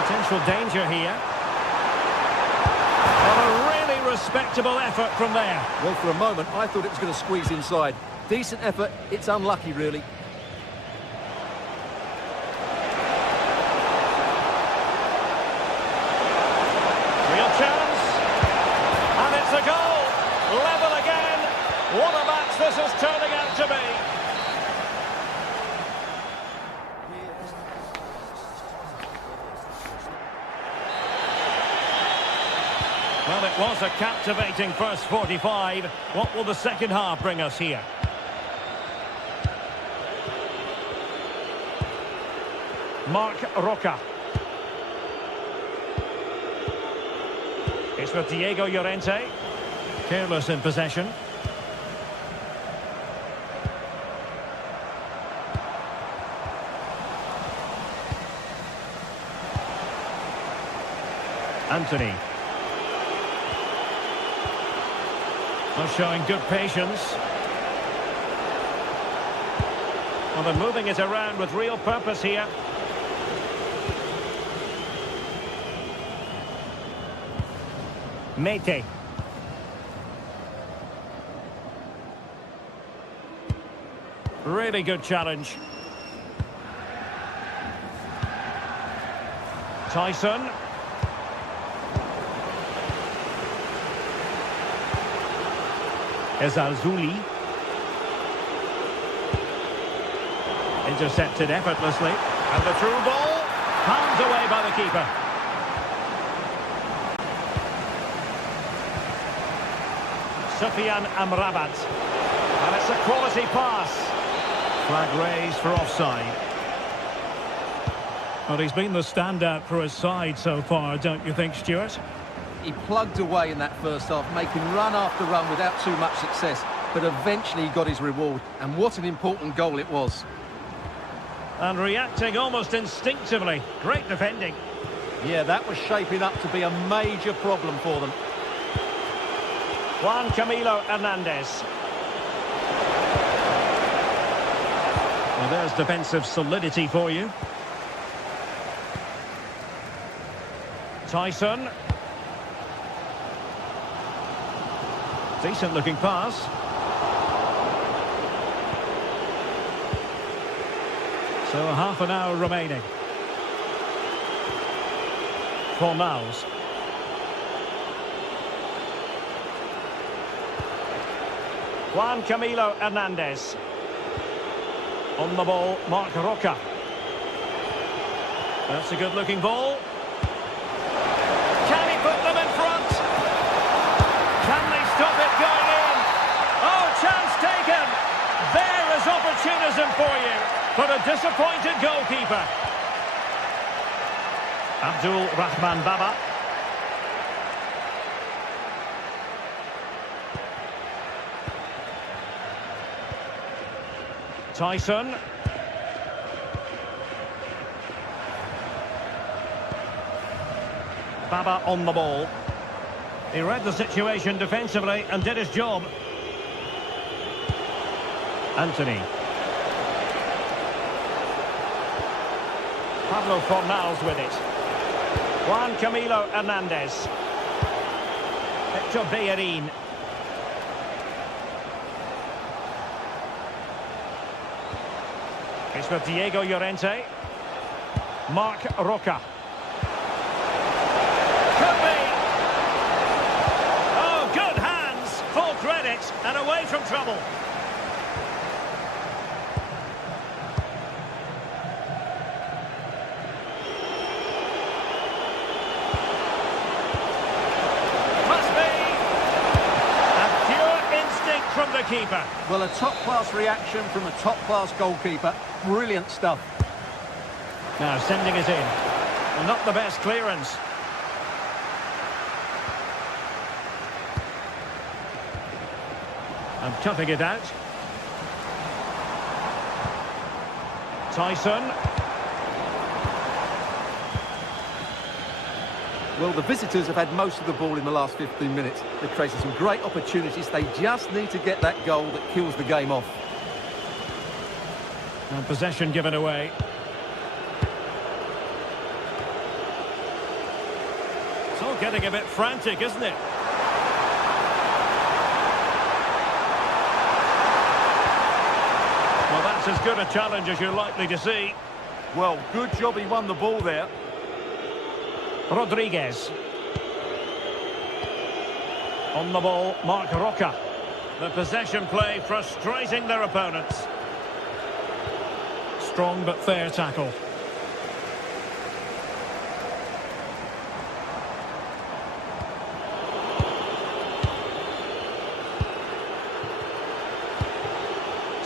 Potential danger here. Well, a really respectable effort from there. Well, for a moment, I thought it was going to squeeze inside. Decent effort, it's unlucky, really. Real chance. And it's a goal. Level again. What a match this is turning out to be. Well, it was a captivating first 45. What will the second half bring us here? Marc Roca. It's with Diego Llorente. Careless in possession. Anthony. Well, showing good patience. Well, they're moving it around with real purpose here. Mete. Really good challenge. Tyson. Ezalzouli. Intercepted effortlessly. And the through ball. Palmed away by the keeper. Sufyan Amrabat. And it's a quality pass. Flag raised for offside. Well, he's been the standout for his side so far, don't you think, Stuart? He plugged away in that first half, making run after run without too much success, but eventually he got his reward, and what an important goal it was. And reacting almost instinctively. Great defending. Yeah, that was shaping up to be a major problem for them. Juan Camilo Hernandez. Well, there's defensive solidity for you. Tyson. Decent looking pass. So half an hour remaining. Fornals. Juan Camilo Hernandez. On the ball, Marc Roca. That's a good-looking ball. Can he put them in front? Can they stop it going in? Oh, chance taken. There is opportunism for you, but a disappointed goalkeeper. Abdul Rahman Baba. Tyson. Baba on the ball. He read the situation defensively and did his job. Anthony. Pablo Fornals with it. Juan Camilo Hernandez. Hector Bellerin. It's with Diego Llorente. Marc Roca. Could be. Oh, good hands. Full credit and away from trouble. Must be. A pure instinct from the keeper. Well, a top-class reaction from a top-class goalkeeper. Brilliant stuff. Now sending it in. Well, not the best clearance. And cutting it out. Tyson. Well, the visitors have had most of the ball in the last 15 minutes. They've created some great opportunities. They just need to get that goal that kills the game off. And possession given away. It's all getting a bit frantic, isn't it? Well, that's as good a challenge as you're likely to see. Well, good job he won the ball there. Rodriguez. On the ball, Marc Roca. The possession play frustrating their opponents. Strong but fair tackle.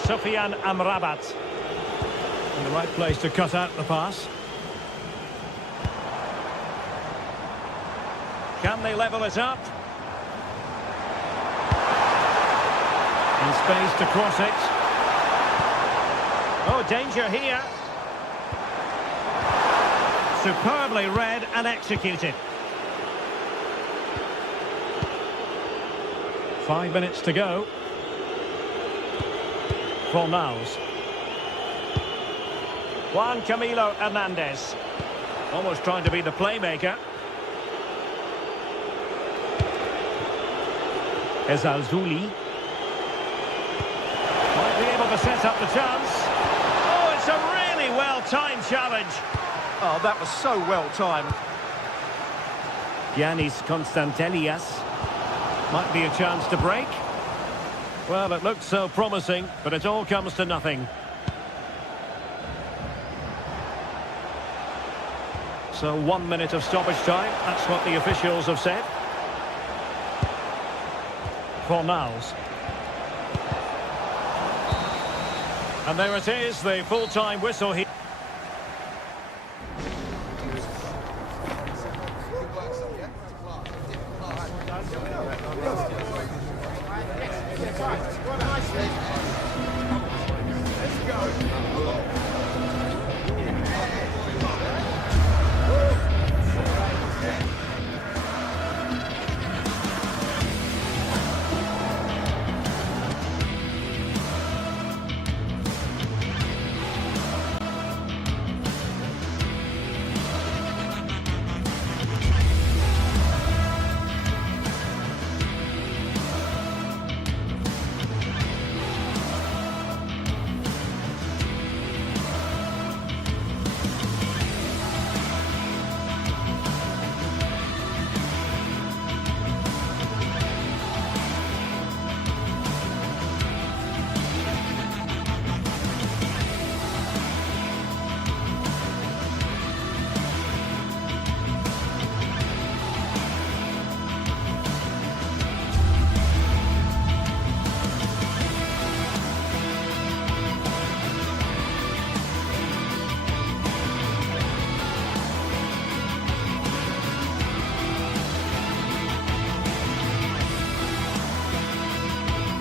Sofiane Amrabat. In the right place to cut out the pass. Can they level it up? In space to cross it. Oh, danger here. Superbly read and executed. 5 minutes to go. Fornals. Juan Camilo Hernandez. Almost trying to be the playmaker. Ezalzouli. Might be able to set up the chance. Oh, it's a really well-timed challenge. Oh, that was so well-timed. Giannis Constantelias. Might be a chance to break. Well, it looked so promising, but it all comes to nothing. So 1 minute of stoppage time. That's what the officials have said. Fornals. And there it is, the full-time whistle here.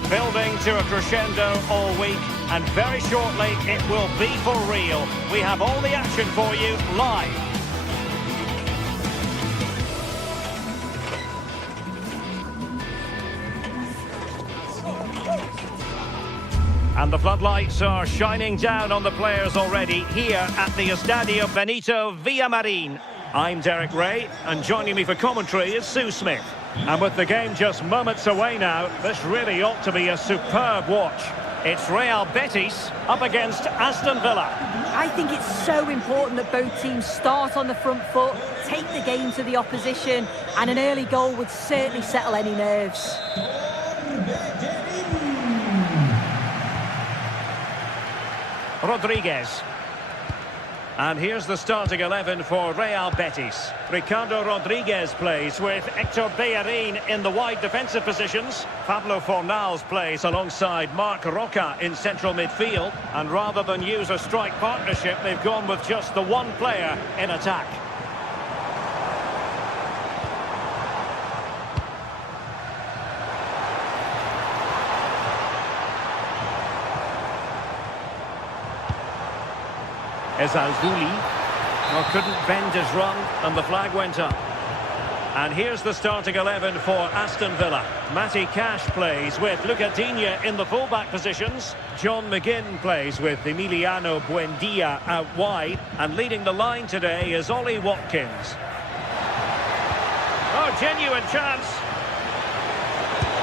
Building to a crescendo all week, and very shortly it will be for real. We have all the action for you live. And the floodlights are shining down on the players already here at the Estadio Benito Villamarín. I'm Derek Ray, and joining me for commentary is Sue Smith. And with the game just moments away now, this really ought to be a superb watch. It's Real Betis up against Aston Villa. I think it's so important that both teams start on the front foot, take the game to the opposition, and an early goal would certainly settle any nerves. Rodriguez. And here's the starting 11 for Real Betis. Ricardo Rodriguez plays with Hector Bellerin in the wide defensive positions. Pablo Fornals plays alongside Marc Roca in central midfield. And rather than use a strike partnership, they've gone with just the one player in attack. Ezalzouli couldn't bend his run, and the flag went up. And here's the starting 11 for Aston Villa. Matty Cash plays with Luca Digne in the fullback positions. John McGinn plays with Emiliano Buendia out wide. And leading the line today is Ollie Watkins. Oh, genuine chance.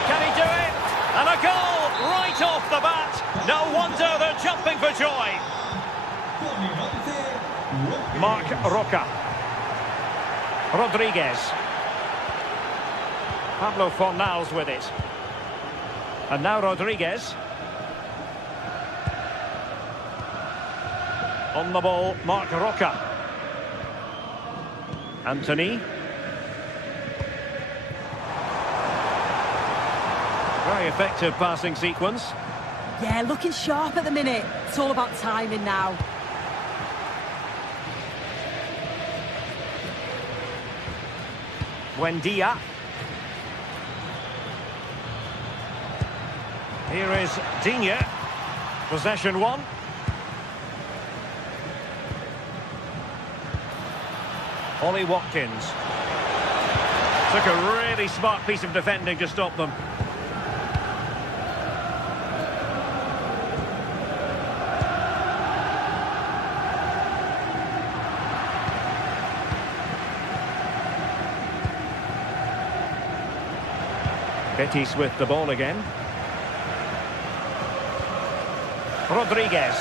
Can he do it? And a goal right off the bat. No wonder they're jumping for joy. Marc Roca. Rodriguez. Pablo Fornals with it. And now Rodriguez. On the ball, Marc Roca. Anthony. Very effective passing sequence. Yeah, looking sharp at the minute. It's all about timing now. Buendia. Here is Digne. Possession one. Ollie Watkins. Took a really smart piece of defending to stop them. Betis with the ball again. Rodriguez.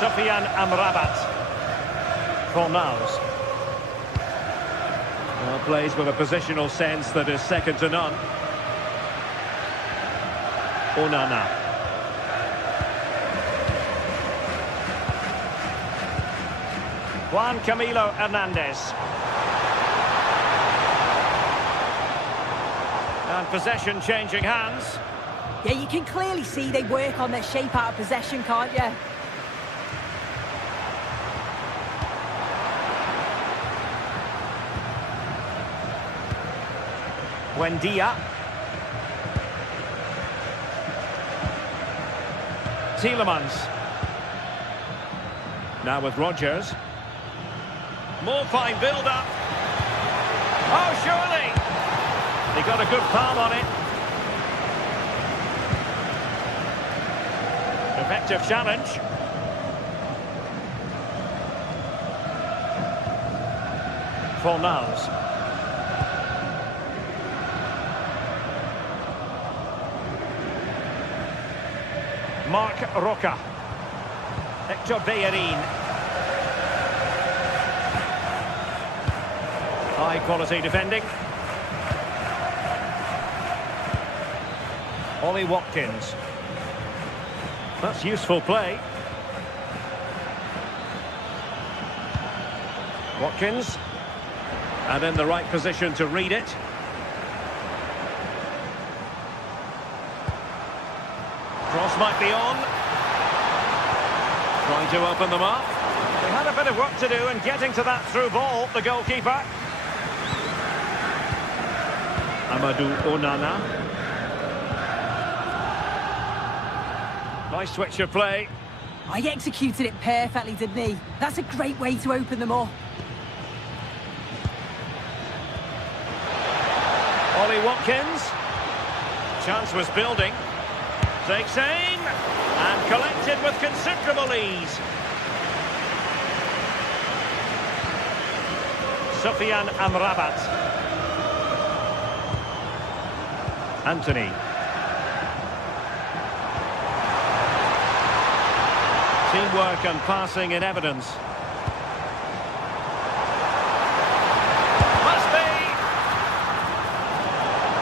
Sofian Amrabat. Fornals. Well, plays with a positional sense that is second to none. Onana. Juan Camilo Hernandez. And possession changing hands. Yeah, you can clearly see they work on their shape out of possession, can't you? Buendia. Tielemans. Now with Rodgers. More fine build-up. Oh, surely! They got a good palm on it. Effective challenge. Fornals. Marc Roca. Hector Bellerin. High quality defending. Ollie Watkins. That's useful play. Watkins. And in the right position to read it. Cross might be on. Trying to open them up. They had a bit of work to do in getting to that through ball, the goalkeeper. Amadou Onana. Nice switch of play. He executed it perfectly, didn't he? That's a great way to open them up. Ollie Watkins. Chance was building. Takes aim. And collected with considerable ease. Sufyan Amrabat. Anthony. Teamwork and passing in evidence. Must be!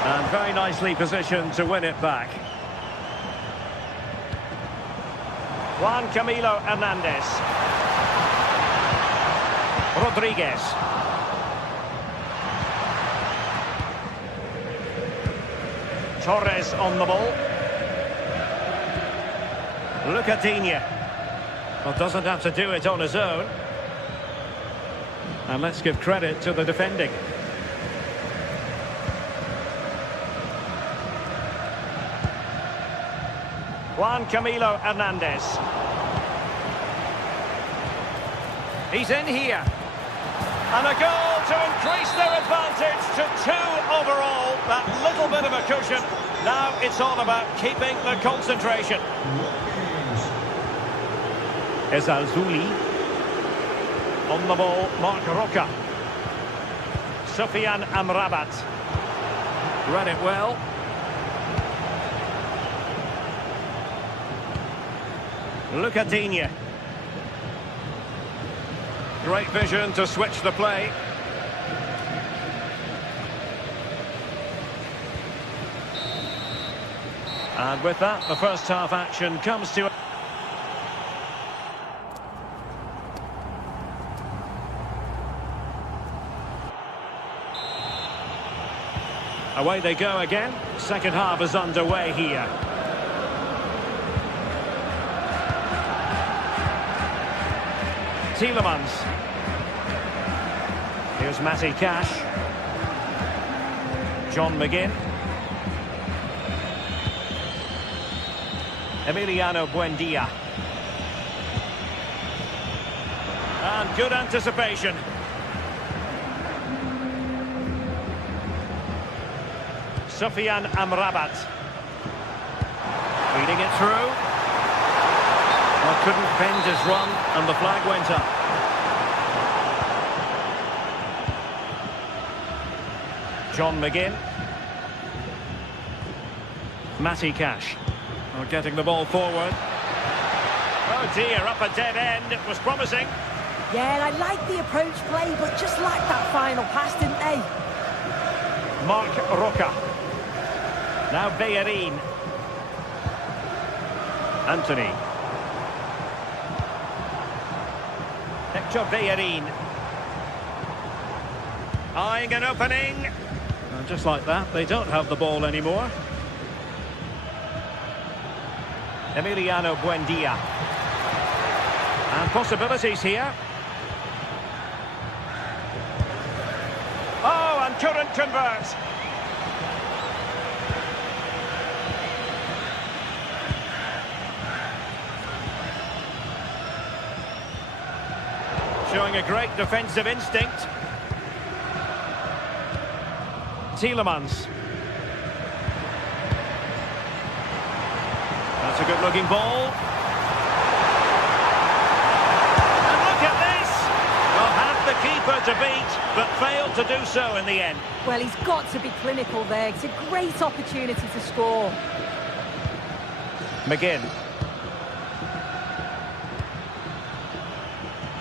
And very nicely positioned to win it back. Juan Camilo Hernandez. Rodriguez. Torres on the ball. Lucadinha. Well, doesn't have to do it on his own. And let's give credit to the defending. Juan Camilo Hernandez. He's in here. And a goal to increase their advantage to 2 overall. That little bit of a cushion. Now it's all about keeping the concentration. Ezalzouli. On the ball, Marc Roca. Sufyan Amrabat. Read it well. Lucadinha. Great vision to switch the play. And with that, the first half action comes to... Away they go again. Second half is underway here. Tielemans. Here's Matty Cash. John McGinn. Emiliano Buendia. And good anticipation. Sufyan Amrabat. Reading it through. Well, couldn't bend his run, and the flag went up. John McGinn. Matty Cash. Oh, getting the ball forward. Oh dear, up a dead end. It was promising. Yeah, and I like the approach play, but just lacked that final pass, didn't they? Marc Roca. Now Bellerin. Anthony. Hector Bellerin. Eyeing an opening. And just like that, they don't have the ball anymore. Emiliano Buendia. And possibilities here. Oh, and couldn't convert. Showing a great defensive instinct. Tielemans. That's a good-looking ball. And look at this! Well, had the keeper to beat, but failed to do so in the end. Well, he's got to be clinical there. It's a great opportunity to score. McGinn.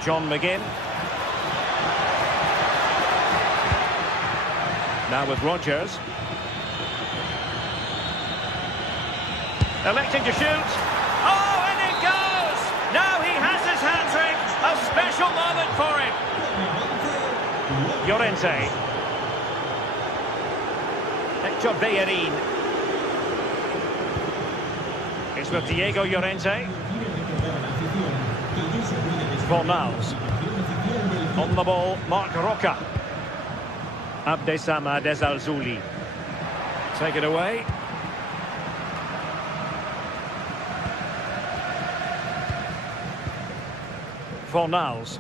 John McGinn. Now with Rodgers. Electing to shoot. Oh, and it goes! Now he has his hat-trick. A special moment for him. Llorente. Hector Bellerin. It's with Diego Llorente. Fornals. On the ball, Marc Roca. Abdessamad Ezalzouli. Take it away. Fornals.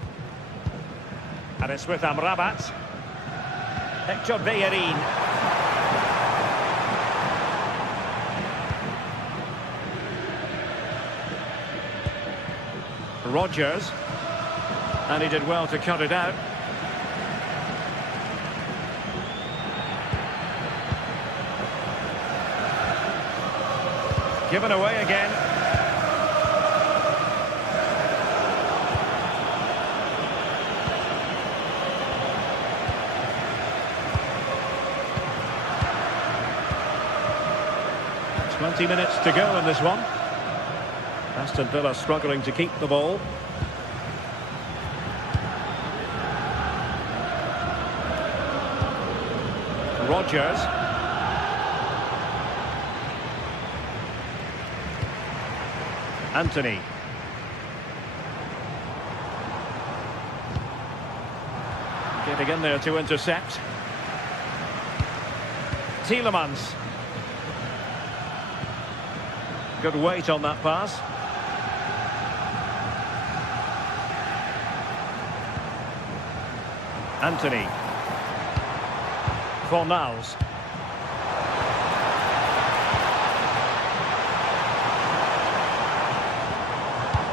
And it's with Amrabat. Hector Bellerin. Rodgers. And he did well to cut it out. Given away again. Twenty minutes to go in this one. Aston Villa struggling to keep the ball. Rodgers. Anthony. Getting in there to intercept. Tielemans. Good weight on that pass. Anthony. Fornals.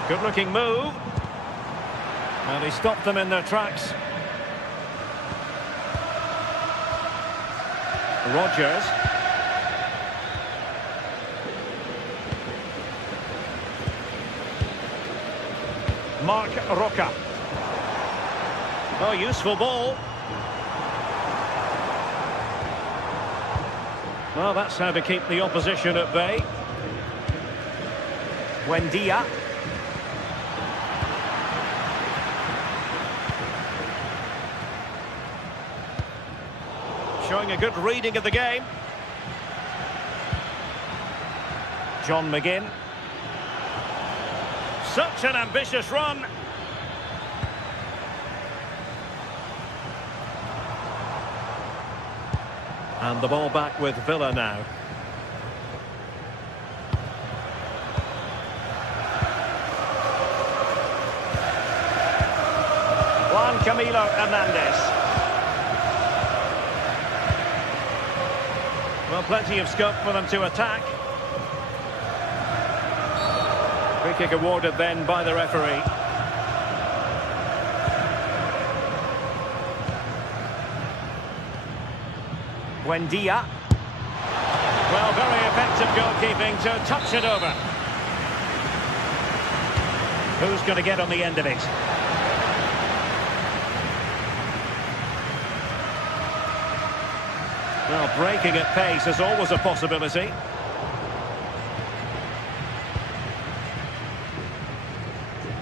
Good looking move. And he stopped them in their tracks. Rodgers. Mark Roca. Oh, useful ball. Well, that's how to keep the opposition at bay. Buendia. Showing a good reading of the game. John McGinn. Such an ambitious run. And the ball back with Villa now. Juan Camilo Hernandez. Well, plenty of scope for them to attack. Free kick awarded then by the referee. Buendia. Well, very effective goalkeeping to touch it over. Who's going to get on the end of it? Well, breaking at pace is always a possibility.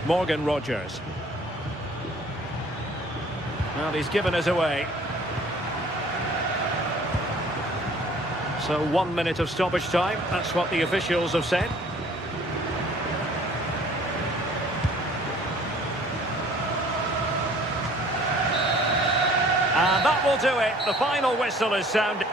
Morgan Rodgers. Well, he's given us away. So 1 minute of stoppage time, that's what the officials have said. And that will do it. The final whistle is sounded.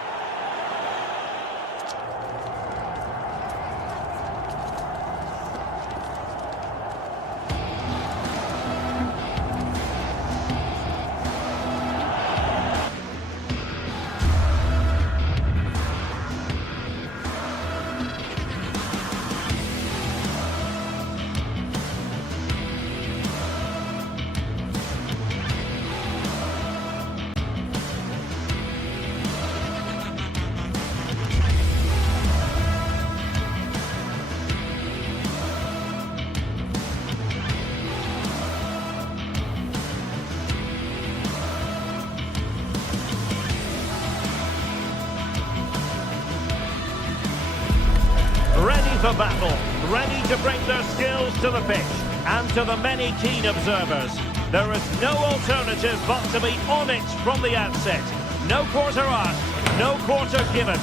Ready for battle, ready to bring their skills to the pitch. And to the many keen observers, there is no alternative but to be on it from the outset. No quarter asked, no quarter given.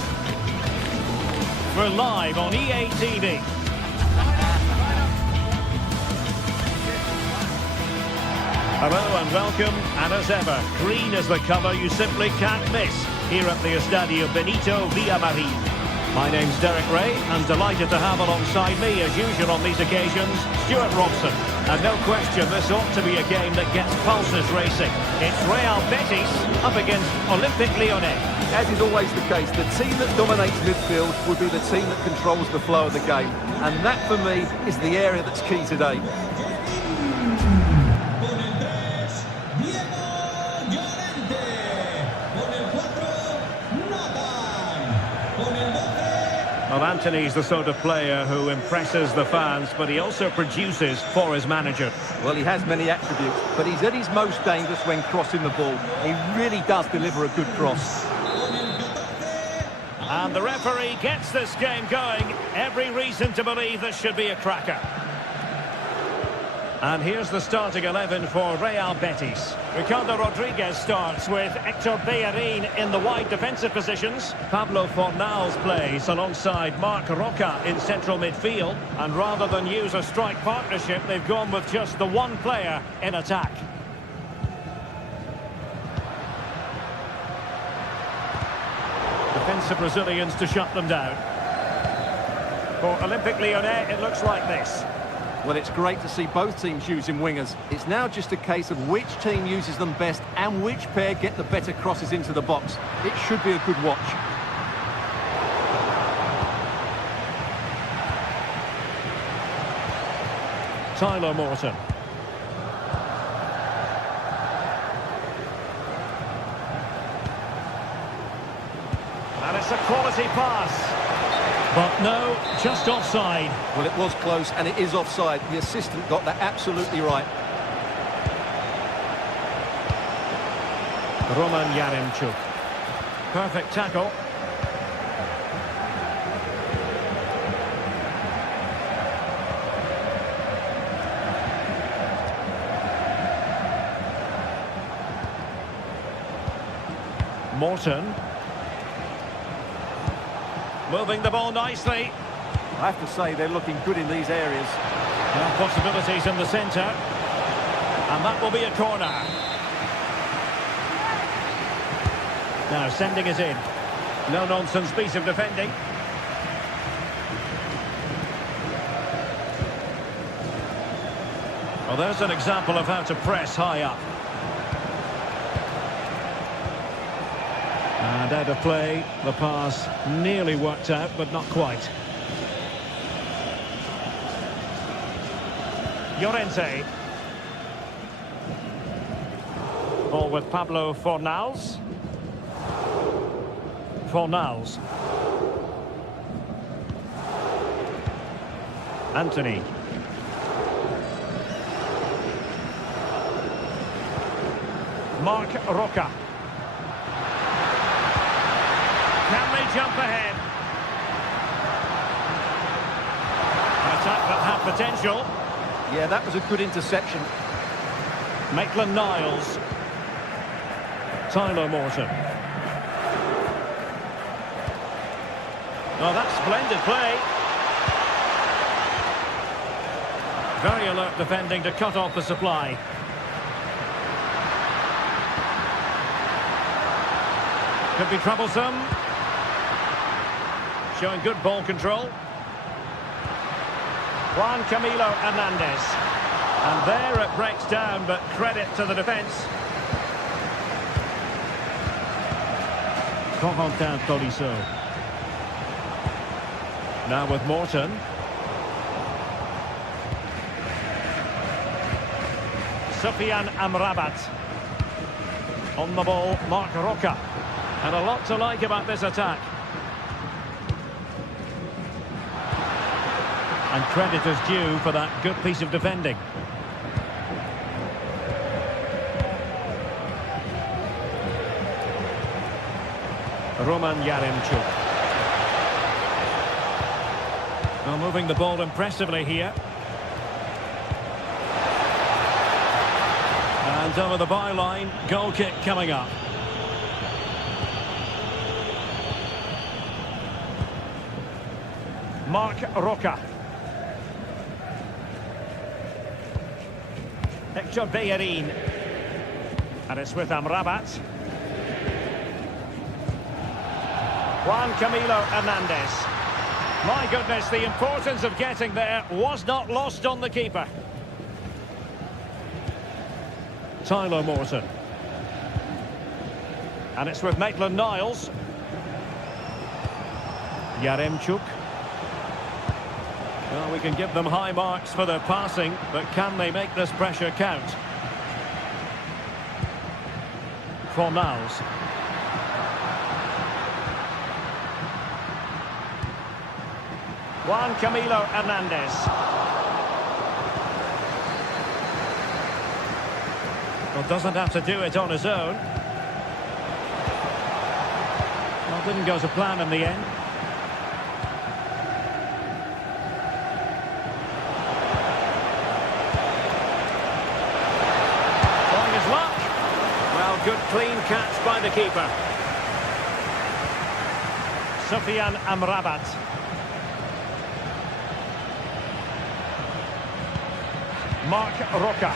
We're live on EA TV. Hello and welcome, and as ever, green is the colour you simply can't miss here at the Estadio Benito Villamarín. My name's Derek Ray, and delighted to have alongside me, as usual on these occasions, Stuart Robson. And no question, this ought to be a game that gets pulses racing. It's Real Betis up against Olympique Lyonnais. As is always the case, the team that dominates midfield would be the team that controls the flow of the game. And that, for me, is the area that's key today. Well, Well, Anthony's the sort of player who impresses the fans, but he also produces for his manager. Well, he has many attributes, but he's at his most dangerous when crossing the ball. He really does deliver a good cross. And the referee gets this game going. Every reason to believe this should be a cracker. And here's the starting 11 for Real Betis. Ricardo Rodriguez starts with Hector Bellerin in the wide defensive positions. Pablo Fornals plays alongside Marc Roca in central midfield. And rather than use a strike partnership, they've gone with just the one player in attack. Defensive Brazilians to shut them down. For Olympique Lyonnais, it looks like this. Well, it's great to see both teams using wingers. It's now just a case of which team uses them best and which pair get the better crosses into the box. It should be a good watch. Tyler Morton. And it's a quality pass. But no, just offside. Well, it was close, and it is offside. The assistant got that absolutely right. Roman Yaremchuk. Perfect tackle. Morton. Moving the ball nicely. I have to say, they're looking good in these areas. Now possibilities in the centre. And that will be a corner. Now sending it in. No-nonsense piece of defending. Well, there's an example of how to press high up. And out of play, the pass nearly worked out, but not quite. Llorente. Ball with Pablo Fornals. Fornals. Anthony. Marc Roca. Can they jump ahead? An attack that had potential. Yeah, that was a good interception. Maitland-Niles. Tyler Morton. Oh, that's splendid play. Very alert defending to cut off the supply. Could be troublesome. Showing good ball control. Juan Camilo Hernandez. And there it breaks down, but credit to the defence. Corentin Tolisso. Now with Morton. Sofiane Amrabat. On the ball, Marc Roca. And a lot to like about this attack. And credit is due for that good piece of defending. Roman Yaremchuk. Well, moving the ball impressively here. And over the byline, goal kick coming up. Marc Roca. Hector Bellerin. And it's with Amrabat. Juan Camilo Hernandez. My goodness, the importance of getting there was not lost on the keeper. Tyler Morton. And it's with Maitland-Niles. Yaremchuk. Well, we can give them high marks for their passing, but can they make this pressure count? Fornals. Juan Camilo Hernandez. Well, doesn't have to do it on his own. Well, didn't go to plan in the end. Trying his luck. Well, good clean catch by the keeper. Sufyan Amrabat. Marc Roca.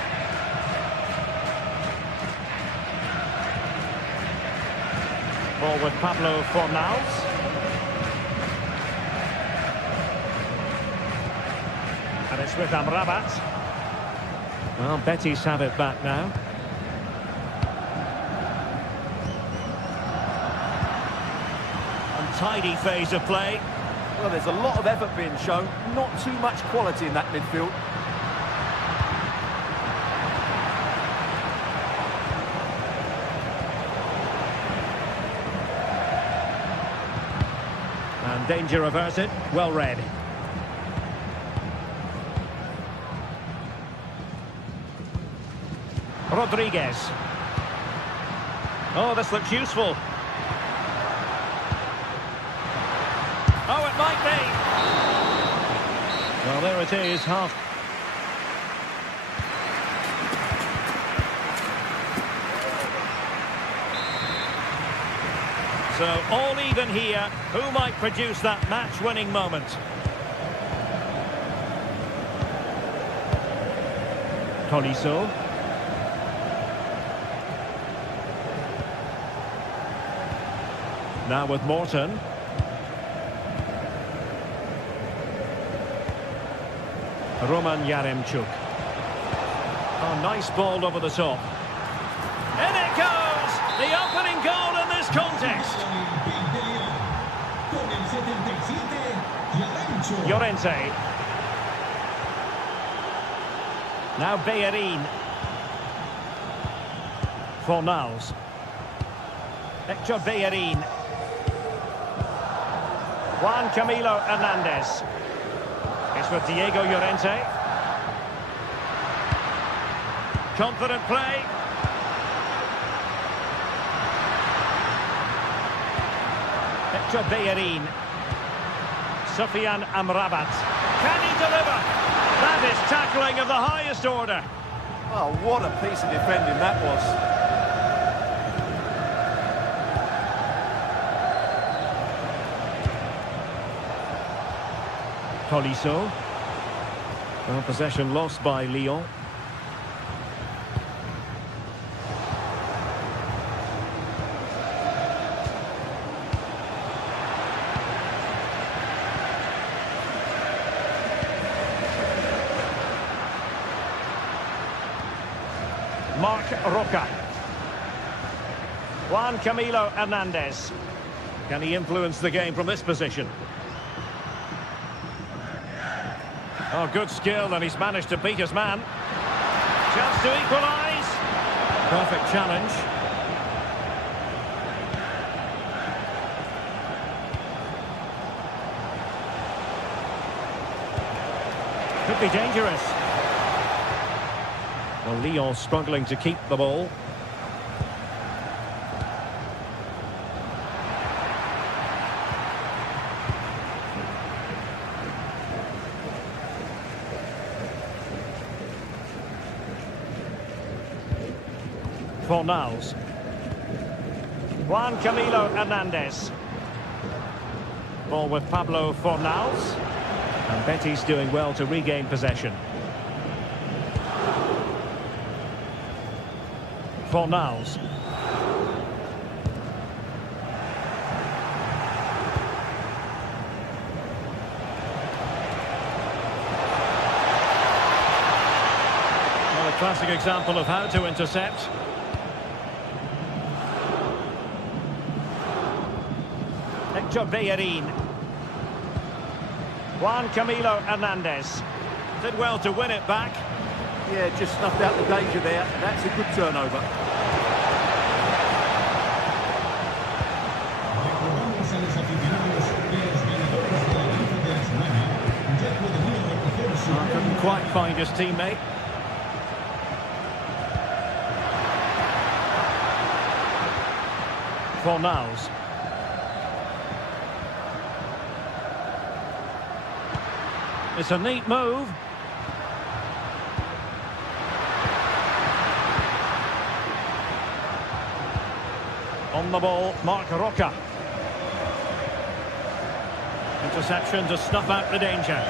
Ball with Pablo Fornals. And it's with Amrabat. Well, Betis have it back now. Untidy phase of play. Well, there's a lot of effort being shown, not too much quality in that midfield. And danger averted, well read. Rodriguez. Oh, this looks useful. Oh, it might be. Well, there it is, half. So, all even here. Who might produce that match-winning moment? Tolisso. Now with Morton. Roman Yaremchuk. Oh, nice ball over the top. In it goes! The opening goal in this contest. Llorente. Now Bellerin. Fornals. Hector Bellerin. Juan Camilo Hernandez. It's with Diego Llorente. Confident play. Hector Bellerin. Sufyan Amrabat. Can he deliver? That is tackling of the highest order. Oh, what a piece of defending that was. Tolisso. Well, possession lost by Lyon. Marc Roca. Juan Camilo Hernandez. Can he influence the game from this position? Oh, good skill, and he's managed to beat his man. Chance to equalise. Perfect challenge. Could be dangerous. Well, Lyon struggling to keep the ball. Fornals. Juan Camilo Hernandez. Ball with Pablo Fornals. And Betis doing well to regain possession. Fornals. Well, a classic example of how to intercept. Hector Bellerin. Juan Camilo Hernandez. Did well to win it back. Yeah, just snuffed out the danger there. That's a good turnover. find his teammate. Fornals. It's a neat move. On the ball, Mark Roca. Interception to snuff out the danger.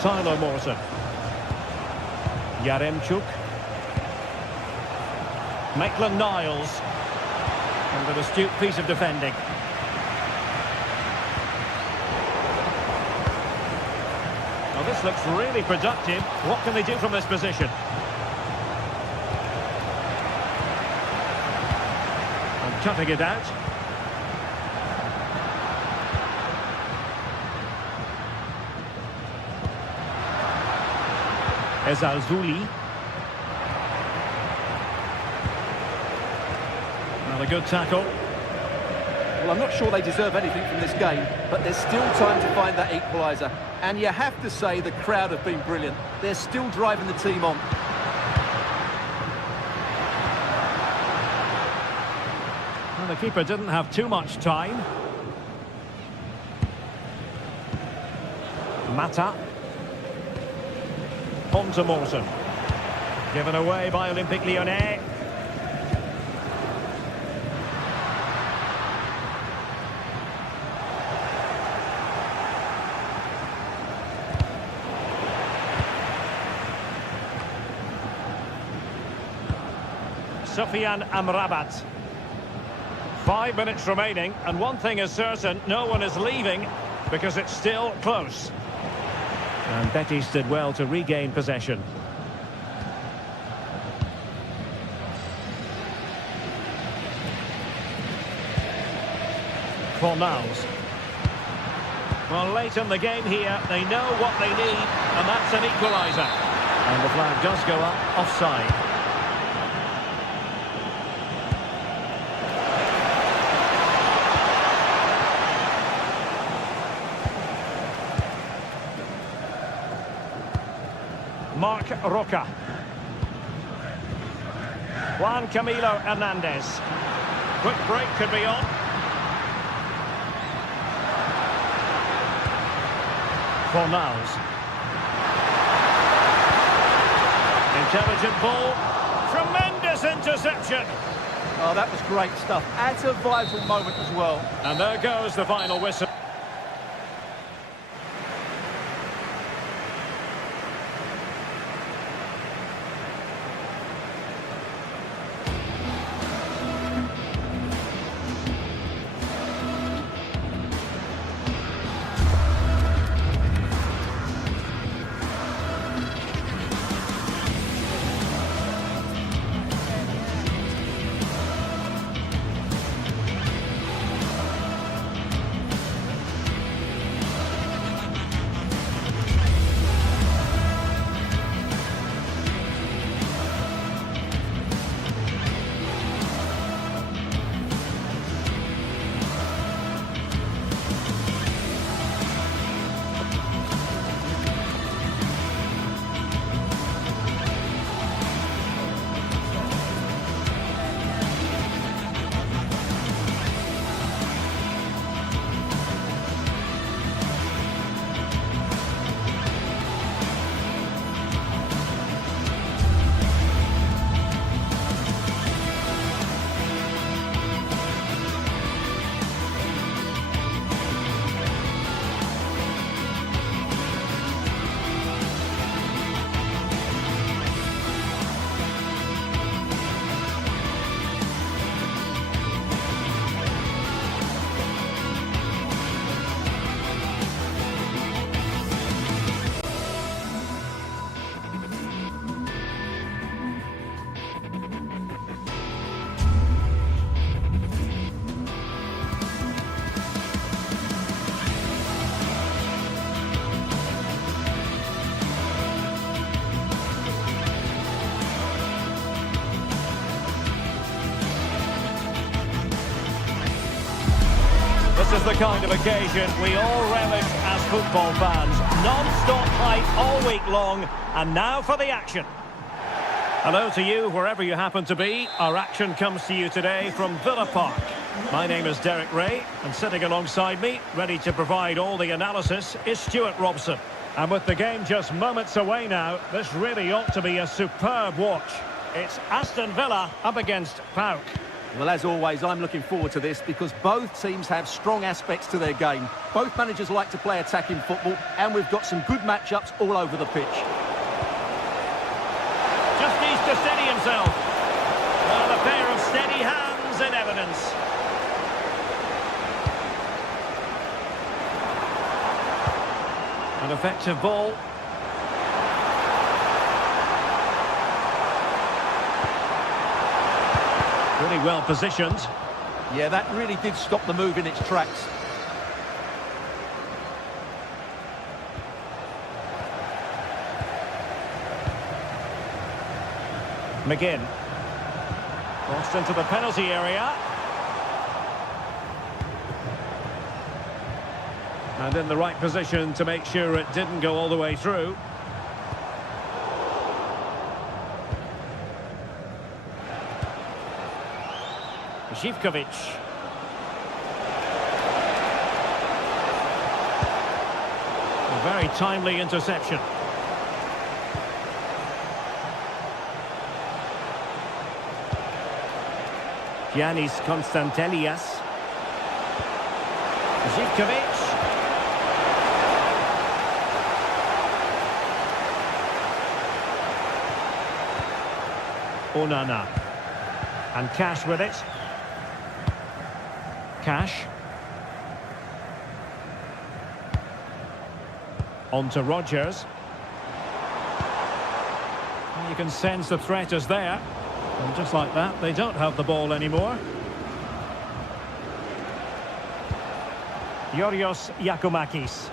Tyler Morton. Yaremchuk. Maitland-Niles. And an astute piece of defending. Well, this looks really productive. What can they do from this position? And cutting it out. Ezalzouli. Well, a good tackle. Well, I'm not sure they deserve anything from this game, but there's still time to find that equaliser. And you have to say the crowd have been brilliant. They're still driving the team on. Well, the keeper didn't have too much time. Mata. On to Morton. Given away by Olympique Lyonnais. Sofiane Amrabat. 5 minutes remaining, and one thing is certain, no one is leaving because it's still close. And Betis did well to regain possession. Fornals. Well, late in the game here, they know what they need, and that's an equaliser. And the flag does go up, offside. Mark Roca. Juan Camilo Hernandez. Quick break could be on. Fornals. Intelligent ball. Tremendous interception. Oh, that was great stuff. At a vital moment as well. And there goes the final whistle. is the kind of occasion we all relish as football fans. Non-stop hype all week long, and now for the action. Hello to you, wherever you happen to be. Our action comes to you today from Villa Park. My name is Derek Ray, and sitting alongside me, ready to provide all the analysis, is Stuart Robson. And with the game just moments away now, this really ought to be a superb watch. It's Aston Villa up against PAOK. Well, as always, I'm looking forward to this because both teams have strong aspects to their game. Both managers like to play attacking football, and we've got some good matchups all over the pitch. Just needs to steady himself. Well, a pair of steady hands in evidence. An effective ball. Really well positioned. Yeah, that really did stop the move in its tracks. McGinn. Crossed into the penalty area. And in the right position to make sure it didn't go all the way through. Zivkovic. A very timely interception. Giannis Konstantelias. Zivkovic. Onana. And Cash with it. Cash. On to Rodgers. You can sense the threat is there. And just like that, they don't have the ball anymore. Yorios Yakumakis.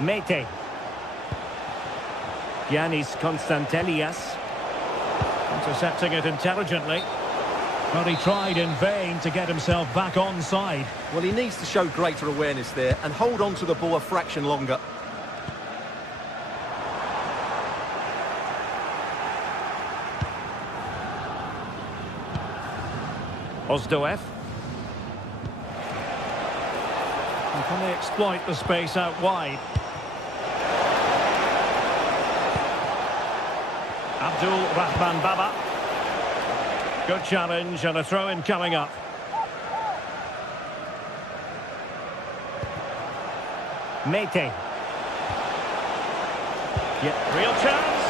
Mete. Giannis Konstantelias. Intercepting it intelligently. But he tried in vain to get himself back onside. Well, he needs to show greater awareness there and hold on to the ball a fraction longer. Ozdoev. And can they exploit the space out wide? Abdul Rahman Baba. Good challenge and a throw-in coming up. Mete. Yeah, real chance.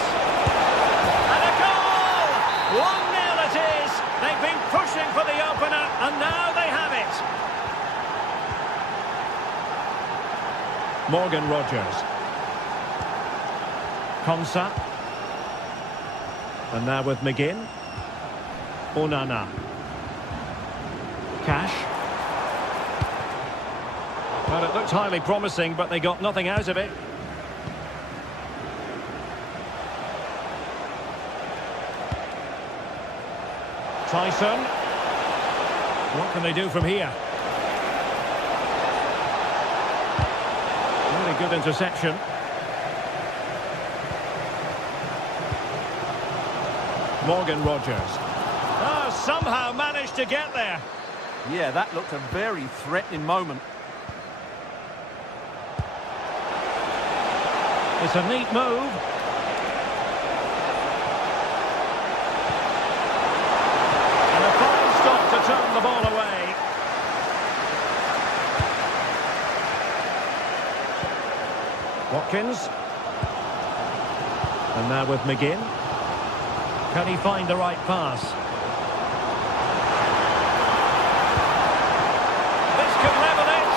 And a goal! 1-0 it is. They've been pushing for the opener, and now they have it. Morgan Rodgers. Konsa. And now with McGinn. Onana. Cash. Well, it looked highly promising, but they got nothing out of it. Tyson. What can they do from here? Really good interception. Morgan Rodgers. Oh, somehow managed to get there. Yeah, that looked a very threatening moment. It's a neat move. And a fine stop to turn the ball away. Watkins. And now with McGinn. Can he find the right pass? This could level it.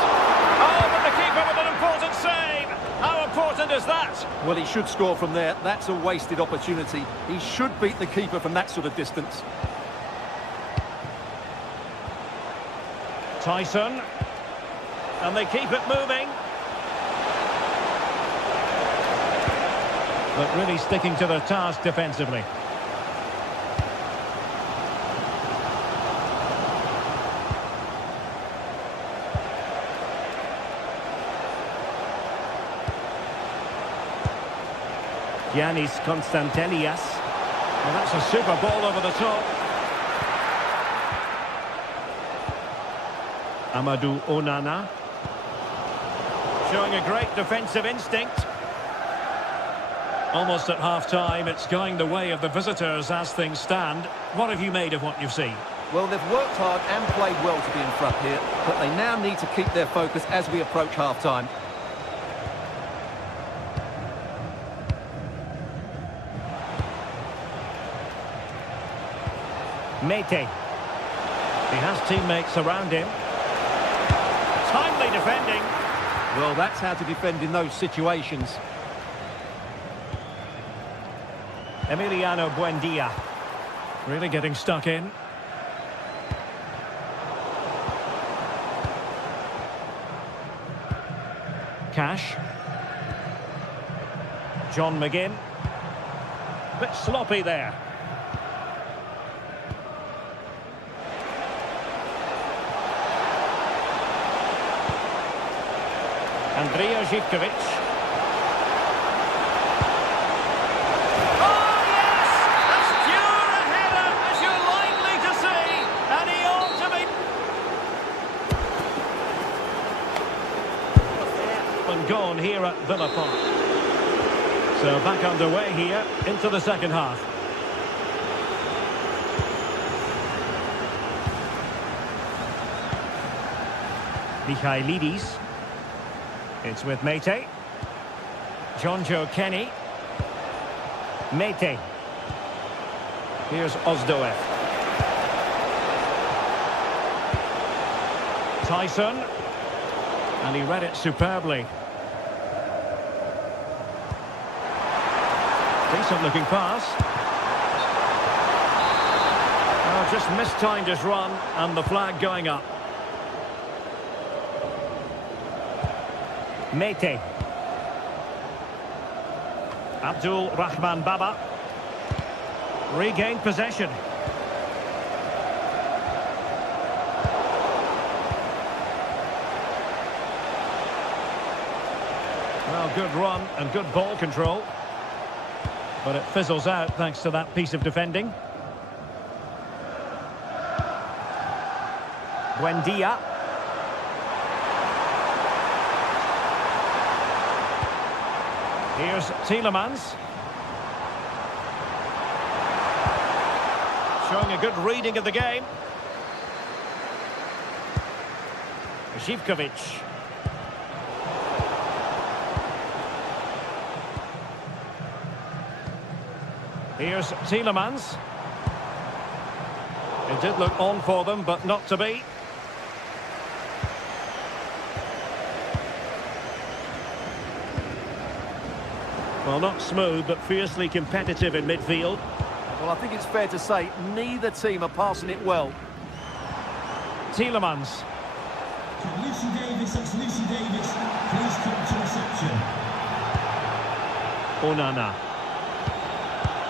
Oh, but the keeper with an important save. How important is that? Well, he should score from there. That's a wasted opportunity. He should beat the keeper from that sort of distance. Tyson. And they keep it moving. But really sticking to their task defensively. Giannis Constantelias. Well, that's a super ball over the top. Amadou Onana. Showing a great defensive instinct. Almost at half-time, it's going the way of the visitors as things stand. What have you made of what you've seen? Well, they've worked hard and played well to be in front here, but they now need to keep their focus as we approach half-time. Mete. He has teammates around him. Timely defending. Well, that's how to defend in those situations. Emiliano Buendia. Really getting stuck in. Cash. John McGinn. Bit sloppy there. Andrija Živković. Oh, yes! That's pure a header, as you're likely to see. And he ought to be... And gone here at Villa Park. So back underway here into the second half. Michailidis. It's with Mete. Jonjo Kenny. Mete. Here's Ozdoev. Tyson. And he read it superbly. Decent looking pass. Oh, just mistimed his run and the flag going up. Mete. Abdul Rahman Baba. Regained possession. Well, good run and good ball control. But it fizzles out thanks to that piece of defending. Buendia. Here's Tielemans. Showing a good reading of the game. Živković. Here's Tielemans. It did look on for them, but not to be. Well, not smooth, but fiercely competitive in midfield. Well, I think it's fair to say neither team are passing it well. Tielemans. Lucy Davis, that's Lucy Davis. Please come to reception. Onana.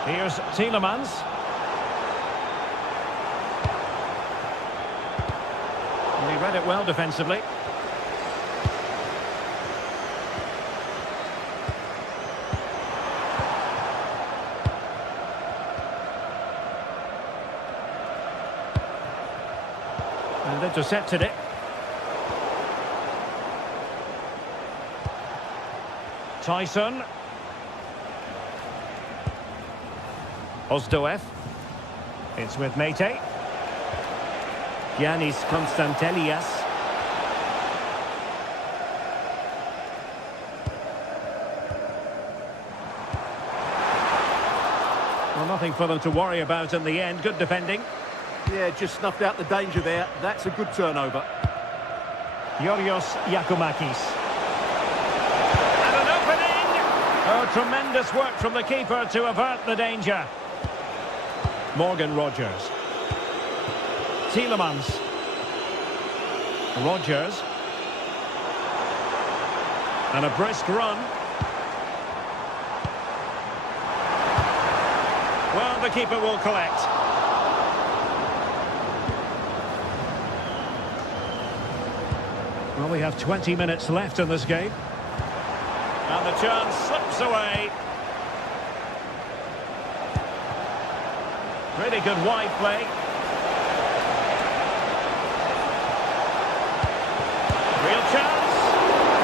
Here's Tielemans. And he read it well defensively. And intercepted it. Tyson. Ozdoev. It's with Mete. Giannis Constantelias. Well, nothing for them to worry about in the end. Good defending. Yeah, just snuffed out the danger there. That's a good turnover. Yorios Yakumakis. And an opening! Oh, tremendous work from the keeper to avert the danger. Morgan Rogers. Tielemans. Rogers. And a brisk run. Well, the keeper will collect. Well, we have 20 minutes left in this game. And the chance slips away. Really good wide play. Real chance.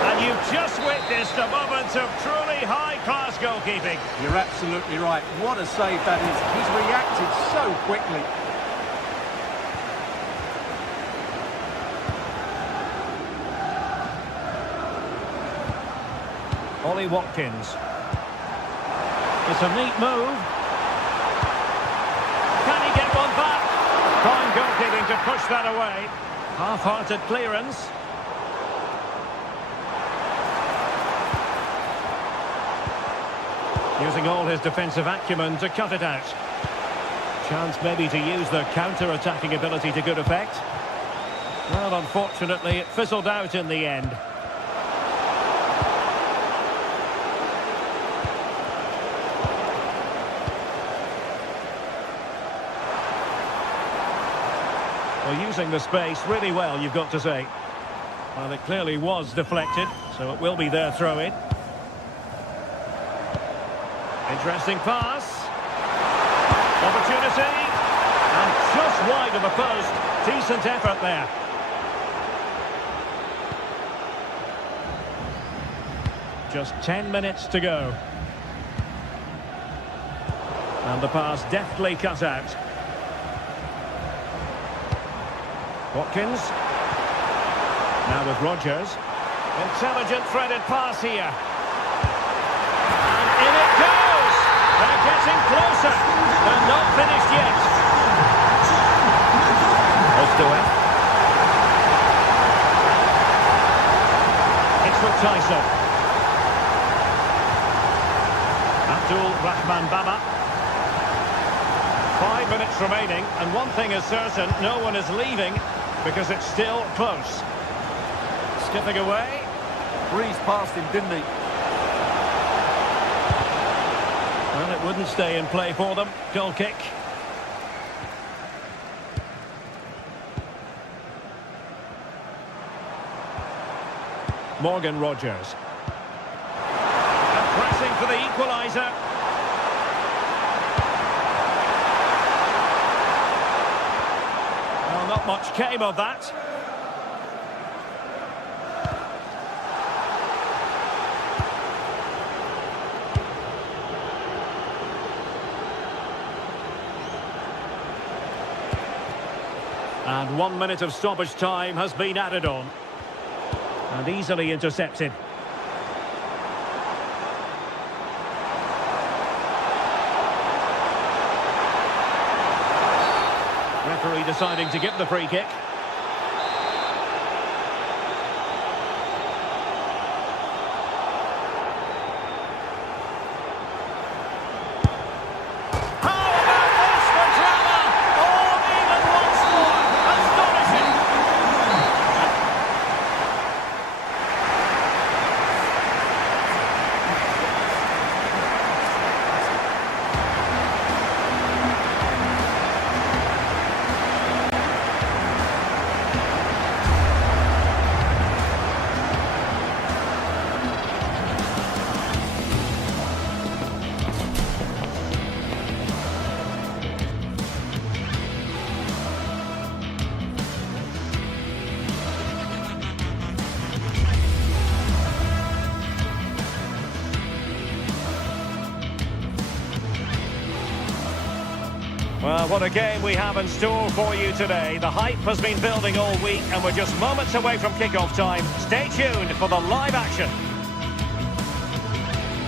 And you've just witnessed a moment of truly high-class goalkeeping. You're absolutely right. What a save that is. He's reacted so quickly. Ollie Watkins. It's a neat move. Can he get one back? Fine goalkeeping to push that away. Half-hearted clearance. Using all his defensive acumen to cut it out. Chance maybe to use the counter-attacking ability to good effect. Well, unfortunately, it fizzled out in the end. Well, using the space really well, you've got to say. Well, it clearly was deflected, so it will be their throw-in. Interesting pass. Opportunity. And just wide of the post. Decent effort there. Just 10 minutes to go. And the pass deftly cut out. Watkins. Now with Rodgers. Intelligent threaded pass here. And in it goes! They're getting closer. They're not finished yet. Ostoe. It's with Tyson. Abdul Rahman Baba. 5 minutes remaining, and one thing is certain, no one is leaving because it's still close. Skipping away. Breezed past him, didn't he? Well, it wouldn't stay in play for them. Goal kick. Morgan Rodgers. And pressing for the equaliser. Well, not much came of that. And 1 minute of stoppage time has been added on. And easily intercepted. Referee deciding to give the free kick. Well, what a game we have in store for you today. The hype has been building all week and we're just moments away from kickoff time. Stay tuned for the live action.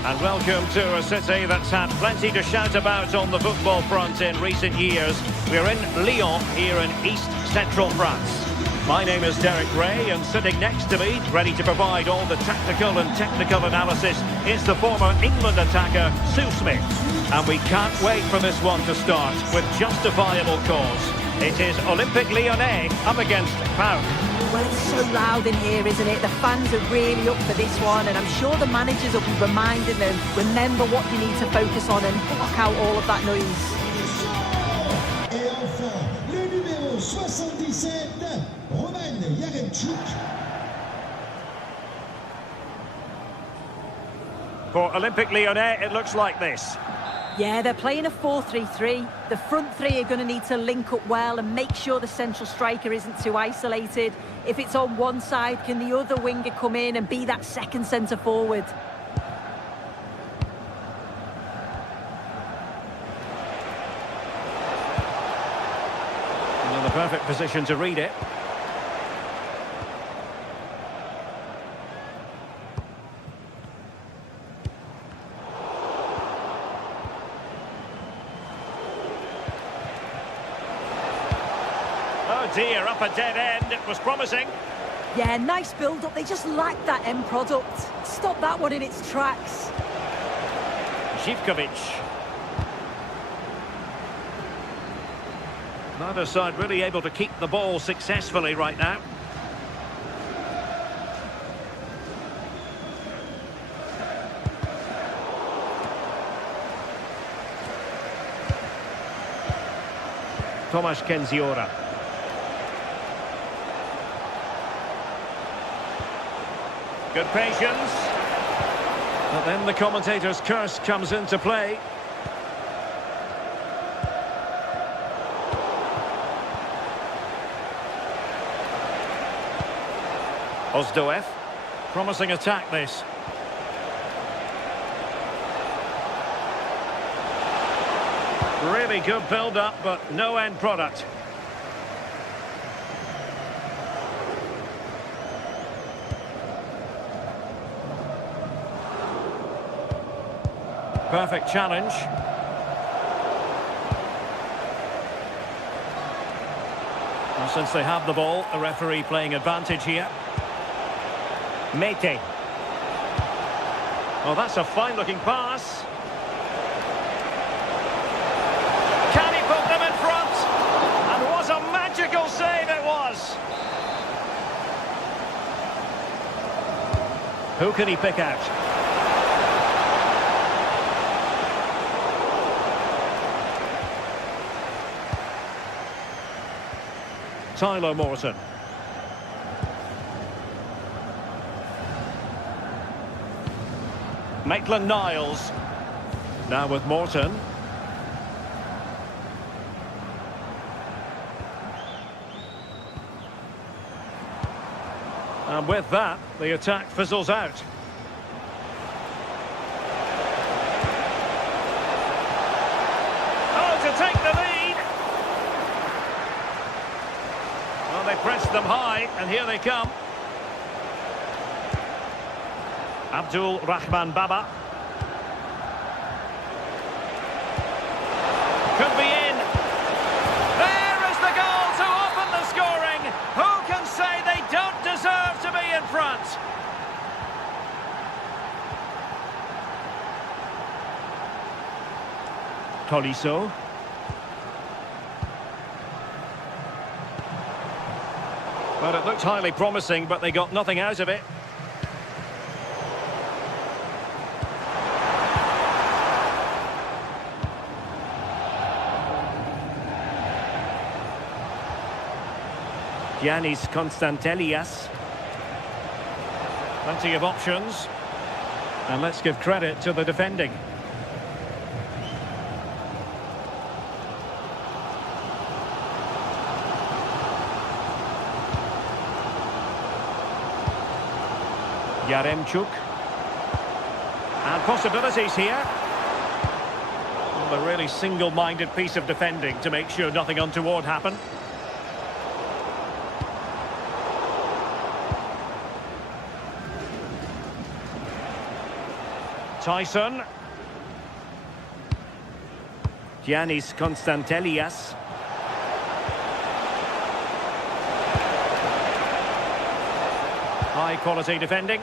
And welcome to a city that's had plenty to shout about on the football front in recent years. We're in Lyon, here in East Central France. My name is Derek Ray, and sitting next to me, ready to provide all the tactical and technical analysis, is the former England attacker, Sue Smith. And we can't wait for this one to start with justifiable cause. It is Olympique Lyonnais up against Pauk. Well, it's so loud in here, isn't it? The fans are really up for this one, and I'm sure the managers will be reminding them, remember what you need to focus on and block out all of that noise. Et enfin, le numéro 77, Roman Yaremchuk. For Olympique Lyonnais, it looks like this. Yeah, they're playing a 4-3-3. The front three are going to need to link up well and make sure the central striker isn't too isolated. If it's on one side, can the other winger come in and be that second centre forward? And in the perfect position to read it. Oh dear, up a dead end. It was promising. Yeah, nice build-up. They just lacked that end product. Stop that one in its tracks. Zivkovic. Neither side really able to keep the ball successfully right now. Tomasz Kenziora. Good patience. But then the commentator's curse comes into play. Ozdoev. Promising attack this. Really good build-up, but no end product. Perfect challenge. And since they have the ball, the referee playing advantage here. Mete. Oh, that's a fine-looking pass. Can he put them in front? And what a magical save it was! Who can he pick out? Tyler Morton. Maitland-Niles. Now with Morton. And with that, the attack fizzles out. Oh, to take the lead! Well, they pressed them high, and here they come. Abdul Rahman Baba. Could be in. There is the goal to open the scoring. Who can say they don't deserve to be in front? Tolisso. Well, it looked highly promising, but they got nothing out of it. Giannis Konstantelias. Plenty of options. And let's give credit to the defending. Yaremchuk. And possibilities here. Well, a really single-minded piece of defending to make sure nothing untoward happened. Tyson. Giannis Konstantelias. High quality defending.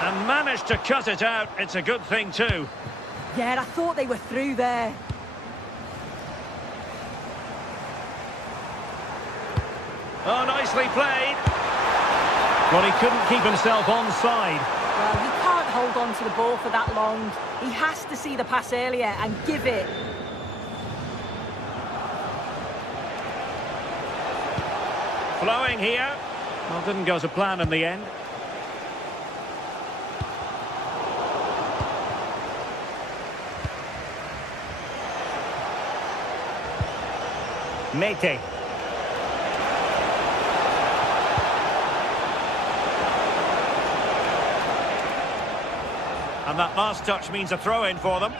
And managed to cut it out. It's a good thing too. Yeah, I thought they were through there. Oh, nicely played. Well, he couldn't keep himself onside. Well, he can't hold on to the ball for that long. He has to see the pass earlier and give it. Flowing here. Well, didn't go to plan in the end. Mete. And that last touch means a throw-in for them.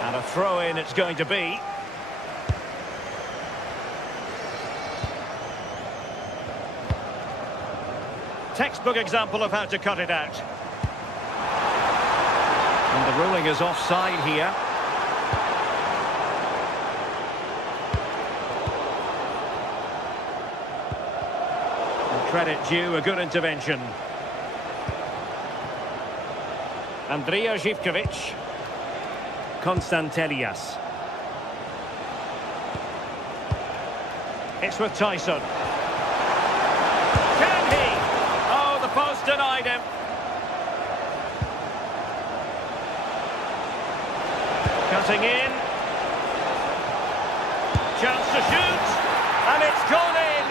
And a throw-in it's going to be. Textbook example of how to cut it out. And the ruling is offside here. And credit due, a good intervention. Andrija Zivkovic. Konstantelias. It's with Tyson. Can he? Oh, the post denied him. Cutting in. Chance to shoot. And it's gone in.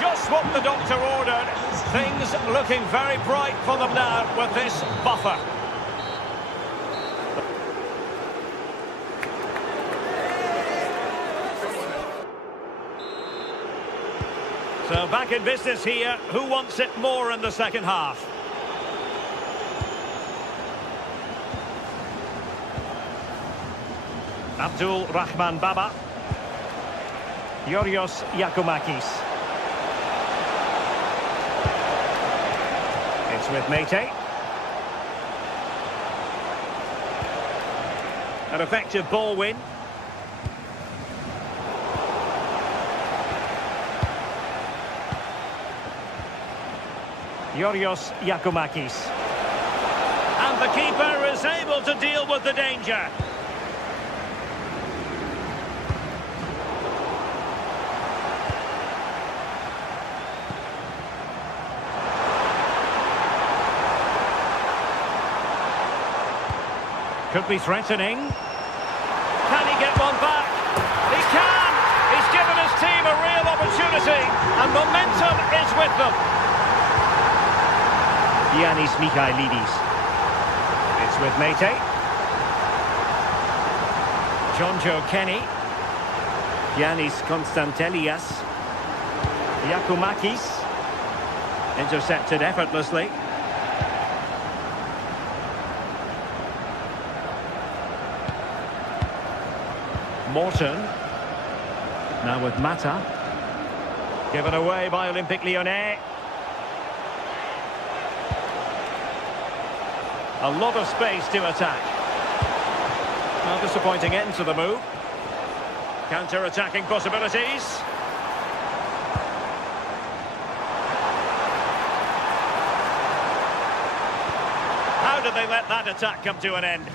Just what the doctor ordered. Things looking very bright for them now with this buffer. So back in business here. Who wants it more in the second half? Abdul Rahman Baba. Yorios Yakumakis. It's with Mete. An effective ball win. Yorios Yakumakis. And the keeper is able to deal with the danger. Could be threatening. Can he get one back? He can! He's given his team a real opportunity, and momentum is with them. Giannis Michailidis. It's with Mete. Jonjo Kenny. Giannis Konstantelias. Yakumakis. Intercepted effortlessly. Morton. Now with Mata. Given away by Olympique Lyonnais. A lot of space to attack. Well, disappointing end to the move. Counter-attacking possibilities. How did they let that attack come to an end?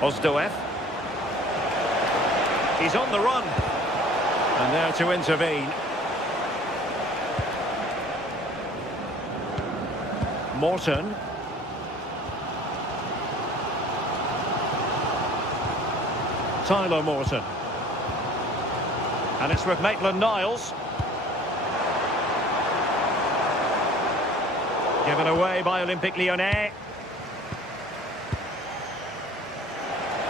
Ozdoev. He's on the run. And there to intervene. Morton. Tyler Morton. And it's with Maitland-Niles. Given away by Olympique Lyonnais.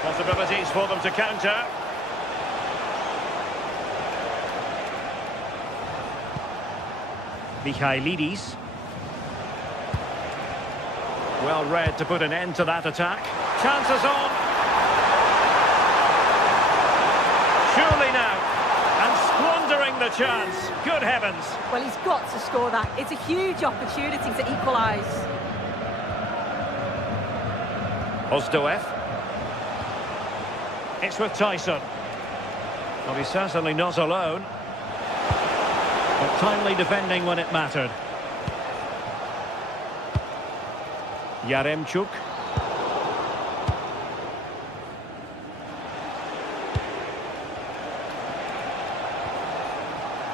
Possibilities for them to counter. Michailidis. Well read to put an end to that attack. Chances on. Surely now. And squandering the chance. Good heavens. Well, he's got to score that. It's a huge opportunity to equalise. Ozdoev. It's with Tyson. Well, he's certainly not alone. But timely defending when it mattered. Yaremchuk.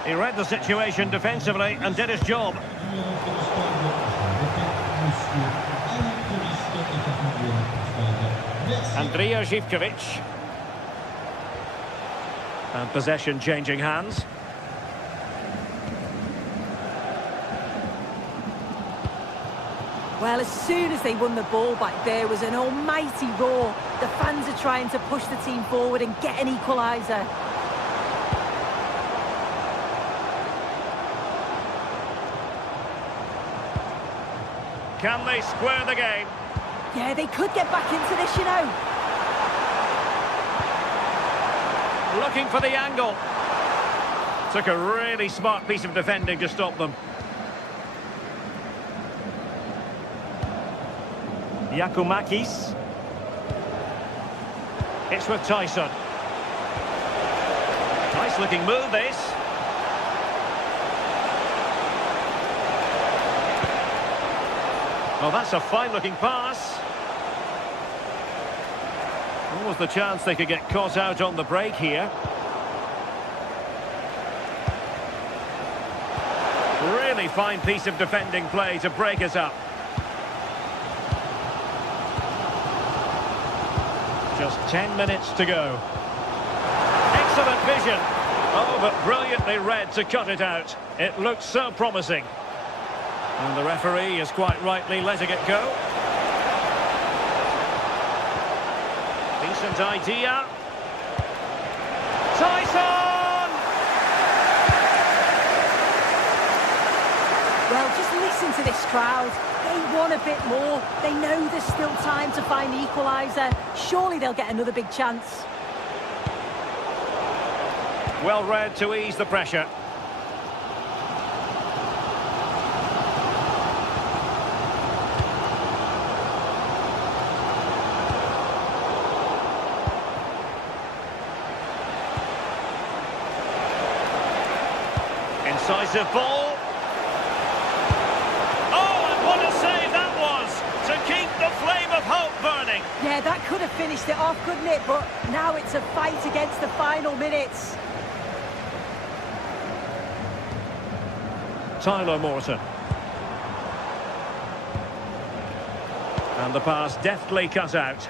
He read the situation defensively and did his job. Andrija Živković. And possession changing hands. Well, as soon as they won the ball back, there was an almighty roar. The fans are trying to push the team forward and get an equaliser. Can they square the game? Yeah, they could get back into this, you know. Looking for the angle. Took a really smart piece of defending to stop them. Yakumakis. It's with Tyson. Nice looking move, this. Oh, that's a fine looking pass. What was the chance they could get caught out on the break here? Really fine piece of defending play to break us up. Just 10 minutes to go. Excellent vision. Oh, but brilliantly read to cut it out. It looked so promising. And the referee is quite rightly letting it go. Decent idea. Tyson! Well, just listen to this crowd. They want a bit more. They know there's still time to find the equaliser. Surely they'll get another big chance. Well read to ease the pressure. Decisive ball. Oh, and what a save that was to keep the flame of hope burning. Yeah, that could have finished it off, couldn't it? But now it's a fight against the final minutes. Tyler Morton. And the pass deftly cut out.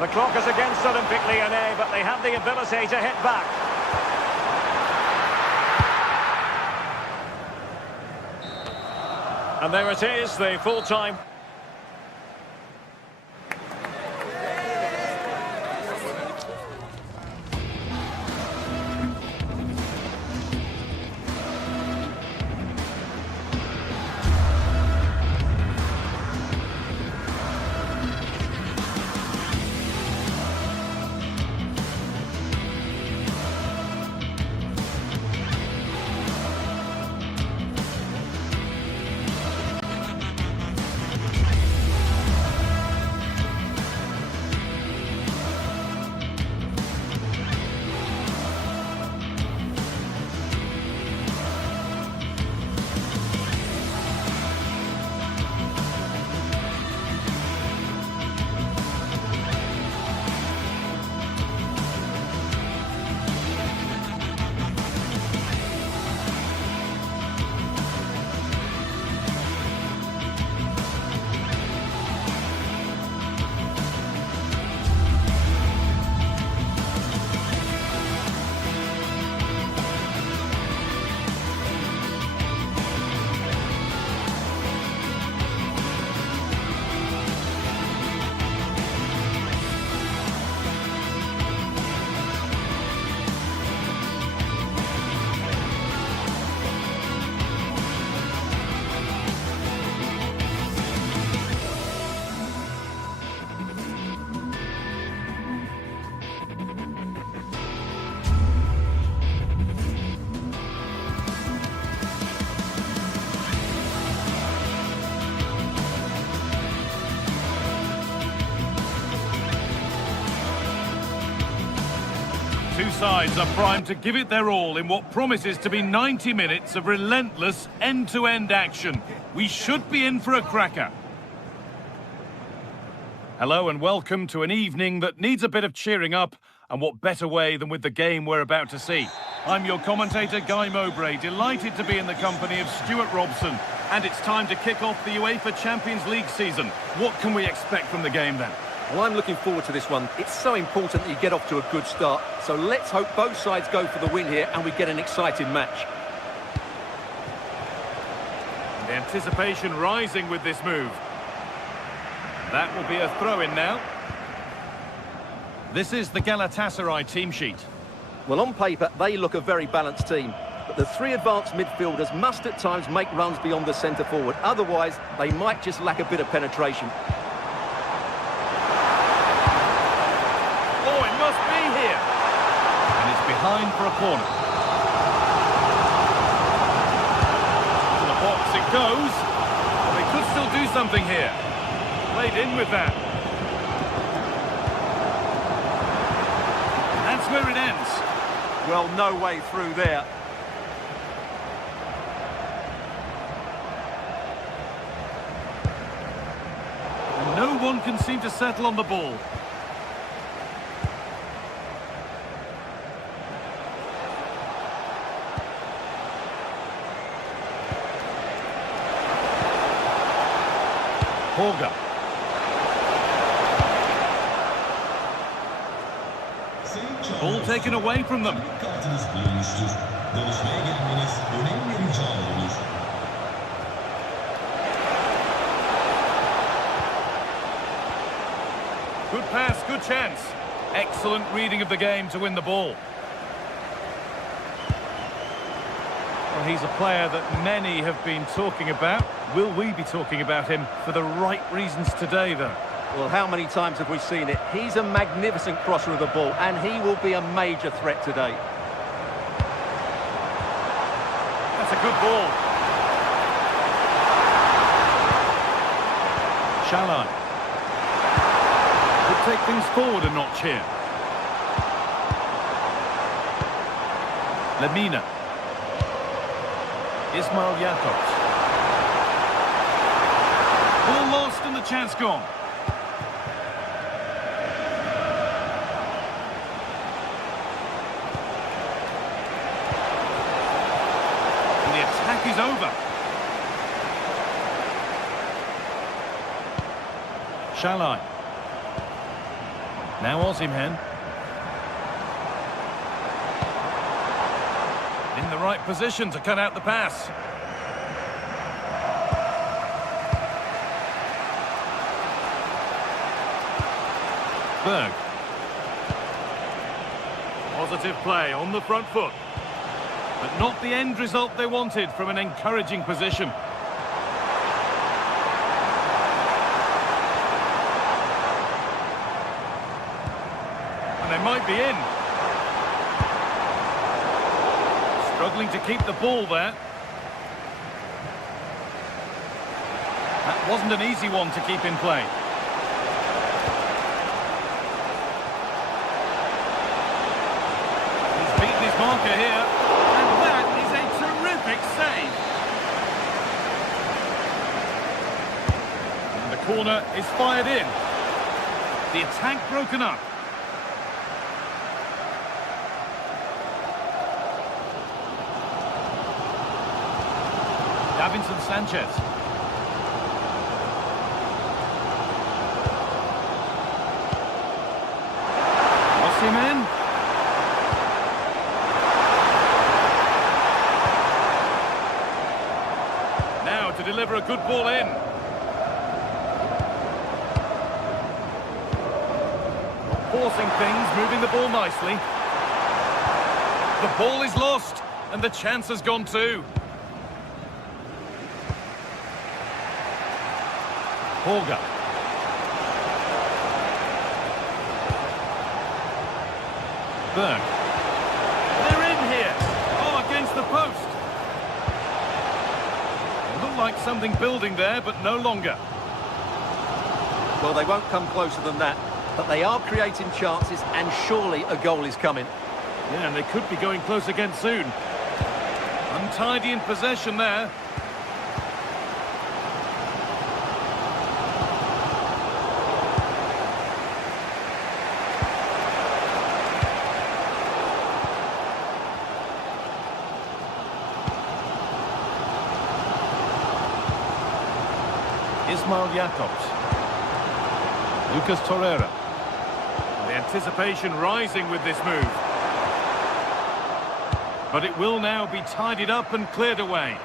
The clock is against Olympique Lyonnais, but they have the ability to hit back. And there it is, the full-time. Two sides are primed to give it their all in what promises to be 90 minutes of relentless end-to-end action. We should be in for a cracker. Hello and welcome to an evening that needs a bit of cheering up, and what better way than with the game we're about to see. I'm your commentator, Guy Mowbray, delighted to be in the company of Stuart Robson, and it's time to kick off the UEFA Champions League season. What can we expect from the game then? Well, I'm looking forward to this one. It's so important that you get off to a good start, so let's hope both sides go for the win here and we get an exciting match. The anticipation rising with this move. That will be a throw-in now. This is the Galatasaray team sheet. Well, on paper, they look a very balanced team. But the three advanced midfielders must at times make runs beyond the centre-forward. Otherwise, they might just lack a bit of penetration. Oh, it must be here. And it's behind for a corner. To the box it goes. Well, they could still do something here. Played in with that. And that's where it ends. Well, no way through there. No one can seem to settle on the ball. Holger. Ball taken away from them. Good pass, good chance. Excellent reading of the game to win the ball. Well, he's a player that many have been talking about. Will we be talking about him for the right reasons today, though? Well, how many times have we seen it? He's a magnificent crosser of the ball, and he will be a major threat today. That's a good ball. Shalai. Could take things forward a notch here. Lemina. Ismail Jakobs. Ball lost and the chance gone. And the attack is over. Shalai. Now Osimhen. In the right position to cut out the pass. Berg. Positive play on the front foot. But not the end result they wanted from an encouraging position. And they might be in. Struggling to keep the ball there. That wasn't an easy one to keep in play. He's beaten his marker here. And that is a terrific save. And the corner is fired in. The attack broken up. Davinson Sanchez. Osimhen. Now to deliver a good ball in. Forcing things, moving the ball nicely. The ball is lost, and the chance has gone too. Holger. Berg. They're in here. Oh, against the post. It looked like something building there, but no longer. Well, they won't come closer than that, but they are creating chances, and surely a goal is coming. Yeah, and they could be going close again soon. Untidy in possession there. Jakobs. Lucas Torreira. The anticipation rising with this move. But it will now be tidied up and cleared away.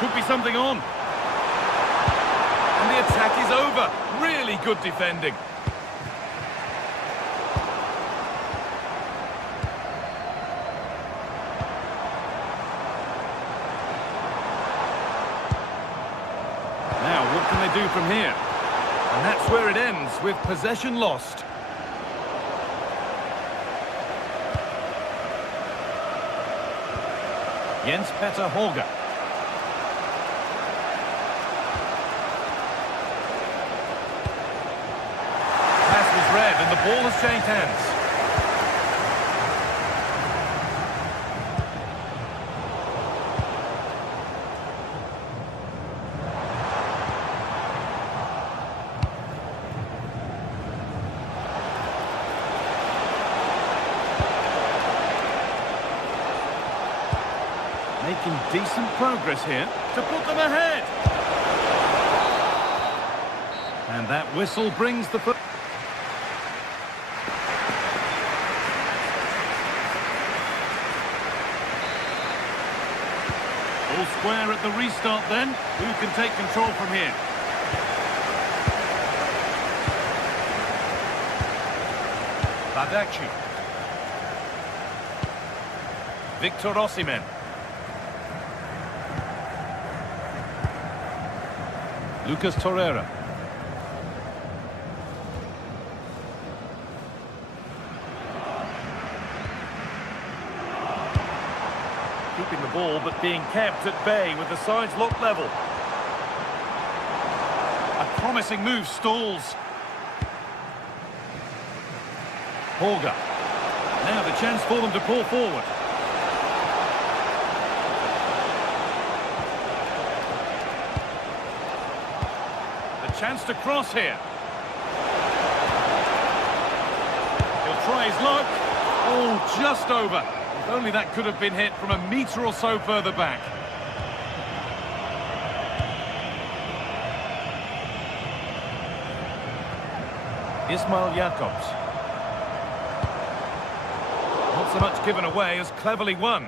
Could be something on. And the attack is over. Really good defending. Now, what can they do from here? And that's where it ends, with possession lost. Jens-Peter Holger. Pass was read and the ball has changed hands. Making decent progress here to put them ahead. And that whistle brings the foot. All square at the restart then. Who can take control from here? Badaci. Victor Osimhen. Lucas Torreira. Keeping the ball but being kept at bay with the sides locked level. A promising move stalls. Holger. Now the chance for them to pull forward. Chance to cross here. He'll try his luck. Oh, just over. If only that could have been hit from a metre or so further back. Ismail Jakobs. Not so much given away as cleverly won.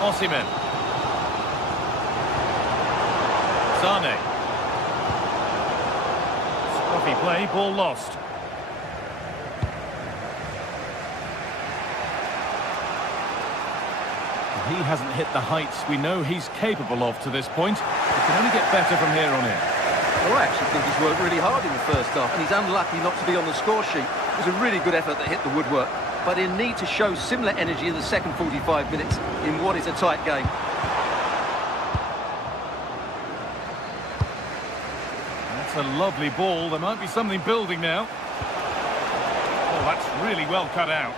Osimhen. Sane. Scruffy play, ball lost. He hasn't hit the heights we know he's capable of to this point. He can only get better from here on in. Well, I actually think he's worked really hard in the first half, and he's unlucky not to be on the score sheet. It was a really good effort that hit the woodwork, but he'll need to show similar energy in the second 45 minutes in what is a tight game. That's a lovely ball. There might be something building now. Oh, that's really well cut out.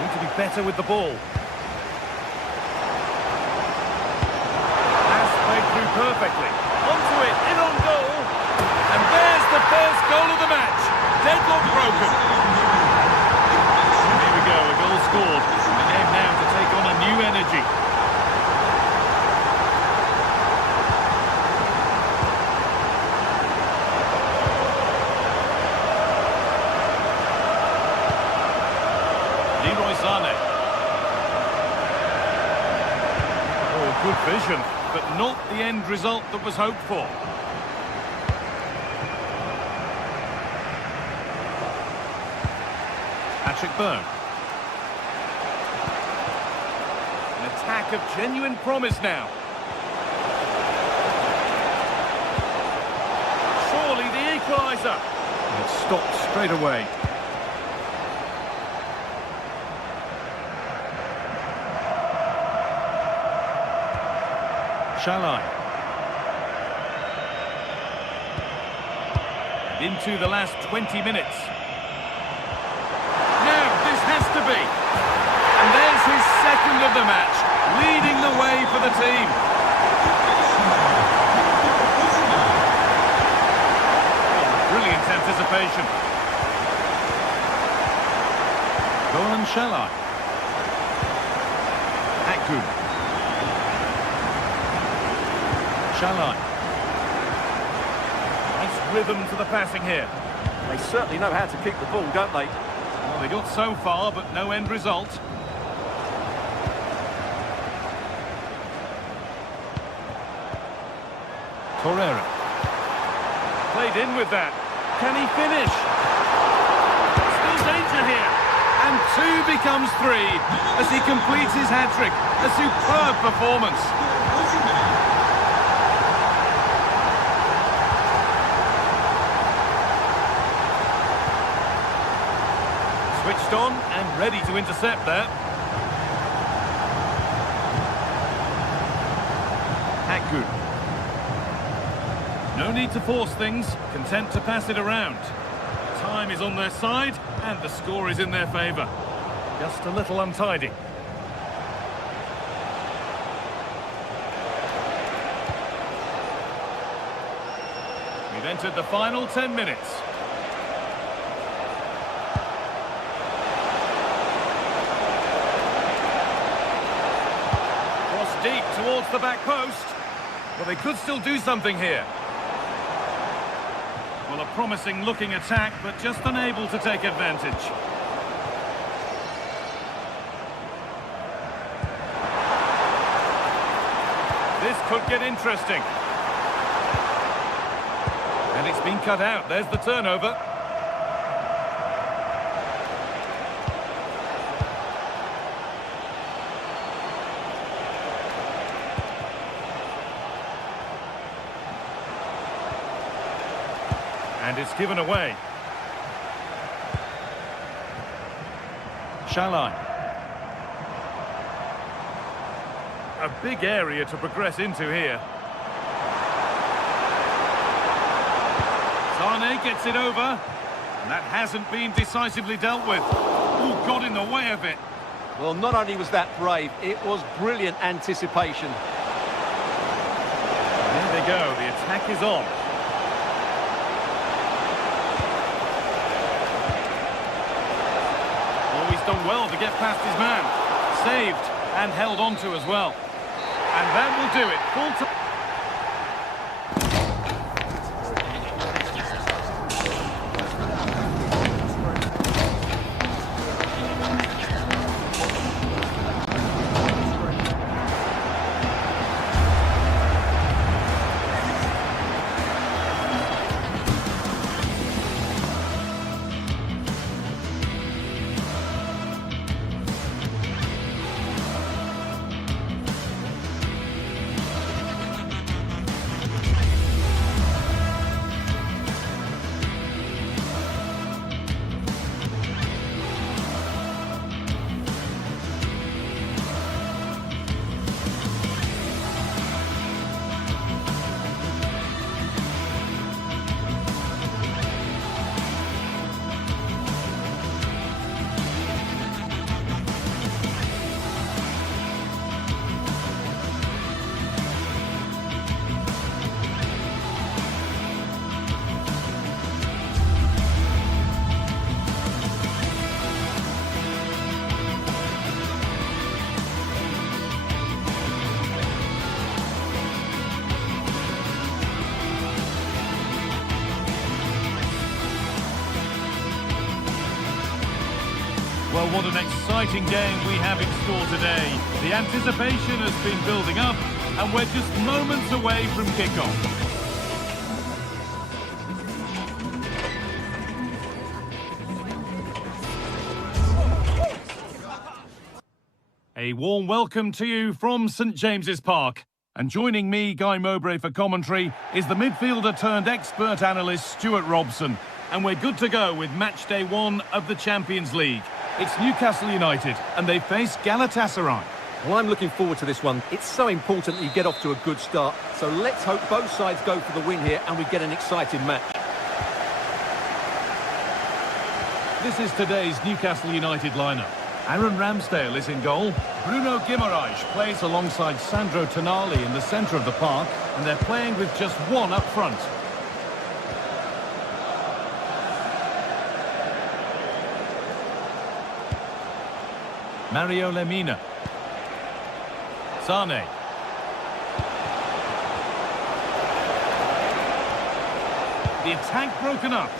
Need to be better with the ball. Perfectly. Onto it, in on goal. And there's the first goal of the match. Deadlock broken. Here we go, a goal scored. The game now to take on a new energy. Leroy Sane. Oh, good vision. But not the end result that was hoped for. Patrick Berg. An attack of genuine promise now. Surely the equaliser. And it stopped straight away. Shalai. Into the last 20 minutes. be. And there's his second of the match, leading the way for the team. Brilliant anticipation. Golan Shalai. Akun. Shalai. Nice rhythm to the passing here. They certainly know how to kick the ball, don't they? Well, they got so far, but no end result. Torreira. Played in with that. Can he finish? Still danger here. And 2 becomes 3 as he completes his hat-trick. A superb performance. Switched on and ready to intercept there. Akun. No need to force things, content to pass it around. Time is on their side, and the score is in their favour. Just a little untidy. We've entered the final 10 minutes. Cross deep towards the back post. Well, they could still do something here. Well, a promising looking attack, but just unable to take advantage. This could get interesting. And it's been cut out. There's the turnover. And it's given away. Shalai. A big area to progress into here. Sane gets it over. And that hasn't been decisively dealt with. Ooh, got in the way of it. Well, not only was that brave, it was brilliant anticipation. There they go. The attack is on. Done well to get past his man. Saved and held on to as well. And that will do it. Full time. Well, what an exciting game we have in store today. The anticipation has been building up, and we're just moments away from kickoff. A warm welcome to you from St James's Park. And joining me, Guy Mowbray, for commentary is the midfielder turned expert analyst Stuart Robson. And we're good to go with match day 1 of the Champions League. It's Newcastle United, and they face Galatasaray. Well, I'm looking forward to this one. It's so important that you get off to a good start. So let's hope both sides go for the win here and we get an exciting match. This is today's Newcastle United lineup. Aaron Ramsdale is in goal. Bruno Guimaraes plays alongside Sandro Tonali in the centre of the park, and they're playing with just one up front. Mario Lemina. Sane. The attack broken up.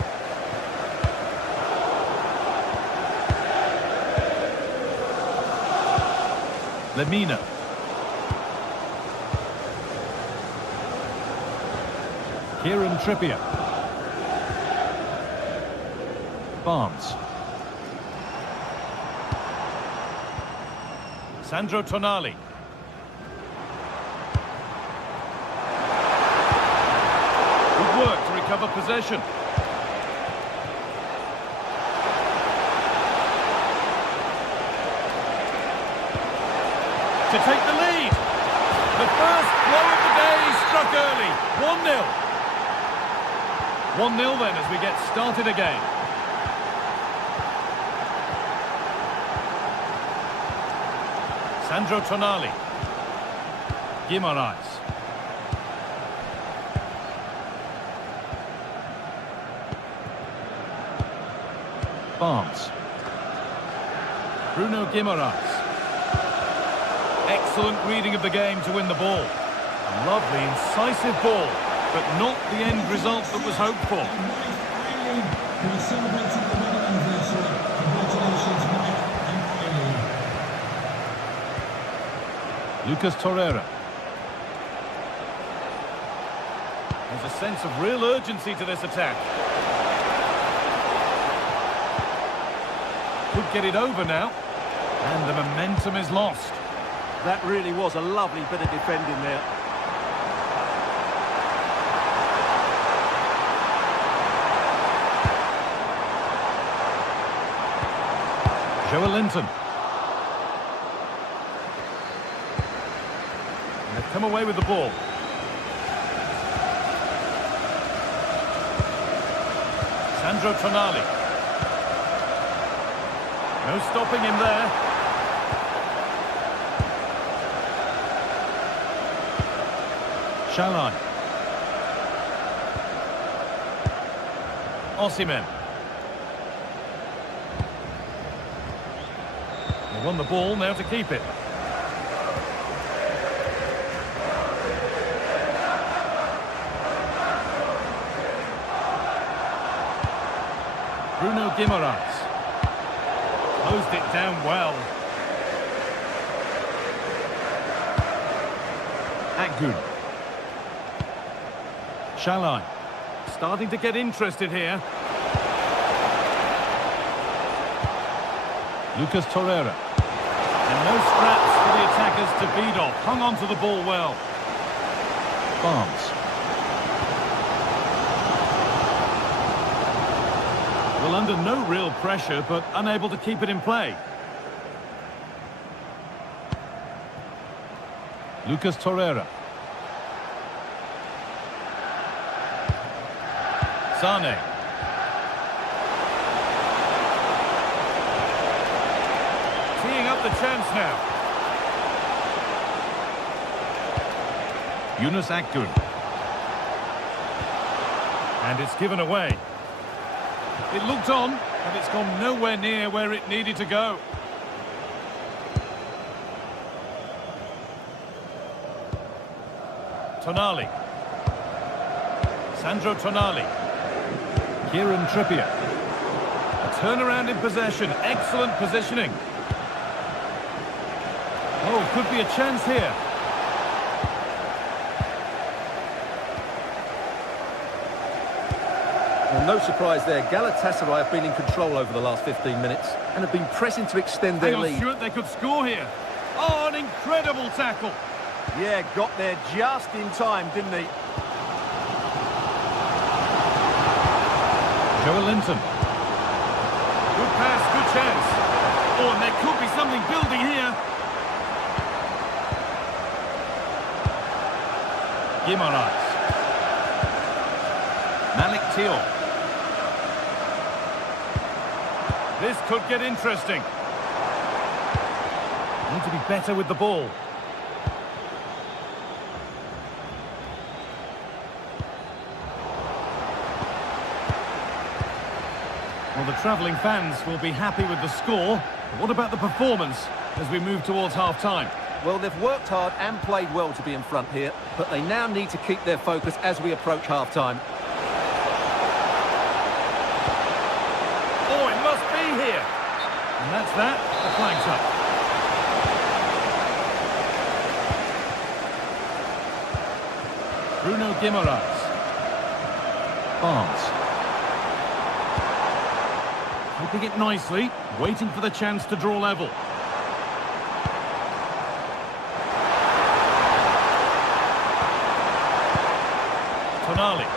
Lemina. Kieran Trippier. Barnes. Sandro Tonali. Good work to recover possession. To take the lead. The first blow of the day struck early. 1-0. 1-0 then as we get started again. Sandro Tonali. Guimaraes. Barnes. Bruno Guimaraes. Excellent reading of the game to win the ball. A lovely, incisive ball, but not the end result that was hoped for. Lucas Torreira. There's a sense of real urgency to this attack. Could get it over now. And the momentum is lost. That really was a lovely bit of defending there. Joelinton. And they've come away with the ball. Sandro Tonali. No stopping him there. Shalai. Osimhen. They won the ball, now to keep it. Bruno Guimaraes. Closed it down well. Akgun. Shalai. Starting to get interested here. Lucas Torreira. And no scraps for the attackers to beat off. Hung on to the ball well. Barnes. Well, under no real pressure, but unable to keep it in play. Lucas Torreira. Sane. Teeing up the chance now. Yunus Akgun. And it's given away. It looked on, but it's gone nowhere near where it needed to go. Tonali. Sandro Tonali. Kieran Trippier. A turnaround in possession. Excellent positioning. Oh, could be a chance here. Well, no surprise there. Galatasaray have been in control over the last 15 minutes and have been pressing to extend their lead. Stuart, they could score here. Oh, an incredible tackle. Yeah, got there just in time, didn't he? Joelinton. Good pass, good chance. Oh, and there could be something building here. Guimaraes. Malik Thiaw. This could get interesting. Need to be better with the ball. Well, the travelling fans will be happy with the score. But what about the performance as we move towards half-time? Well, they've worked hard and played well to be in front here, but they now need to keep their focus as we approach half-time. Oh, it must be here. And that's that. The flag's up. Bruno Guimaraes. Barnes. Keeping it nicely, waiting for the chance to draw level. Tonali.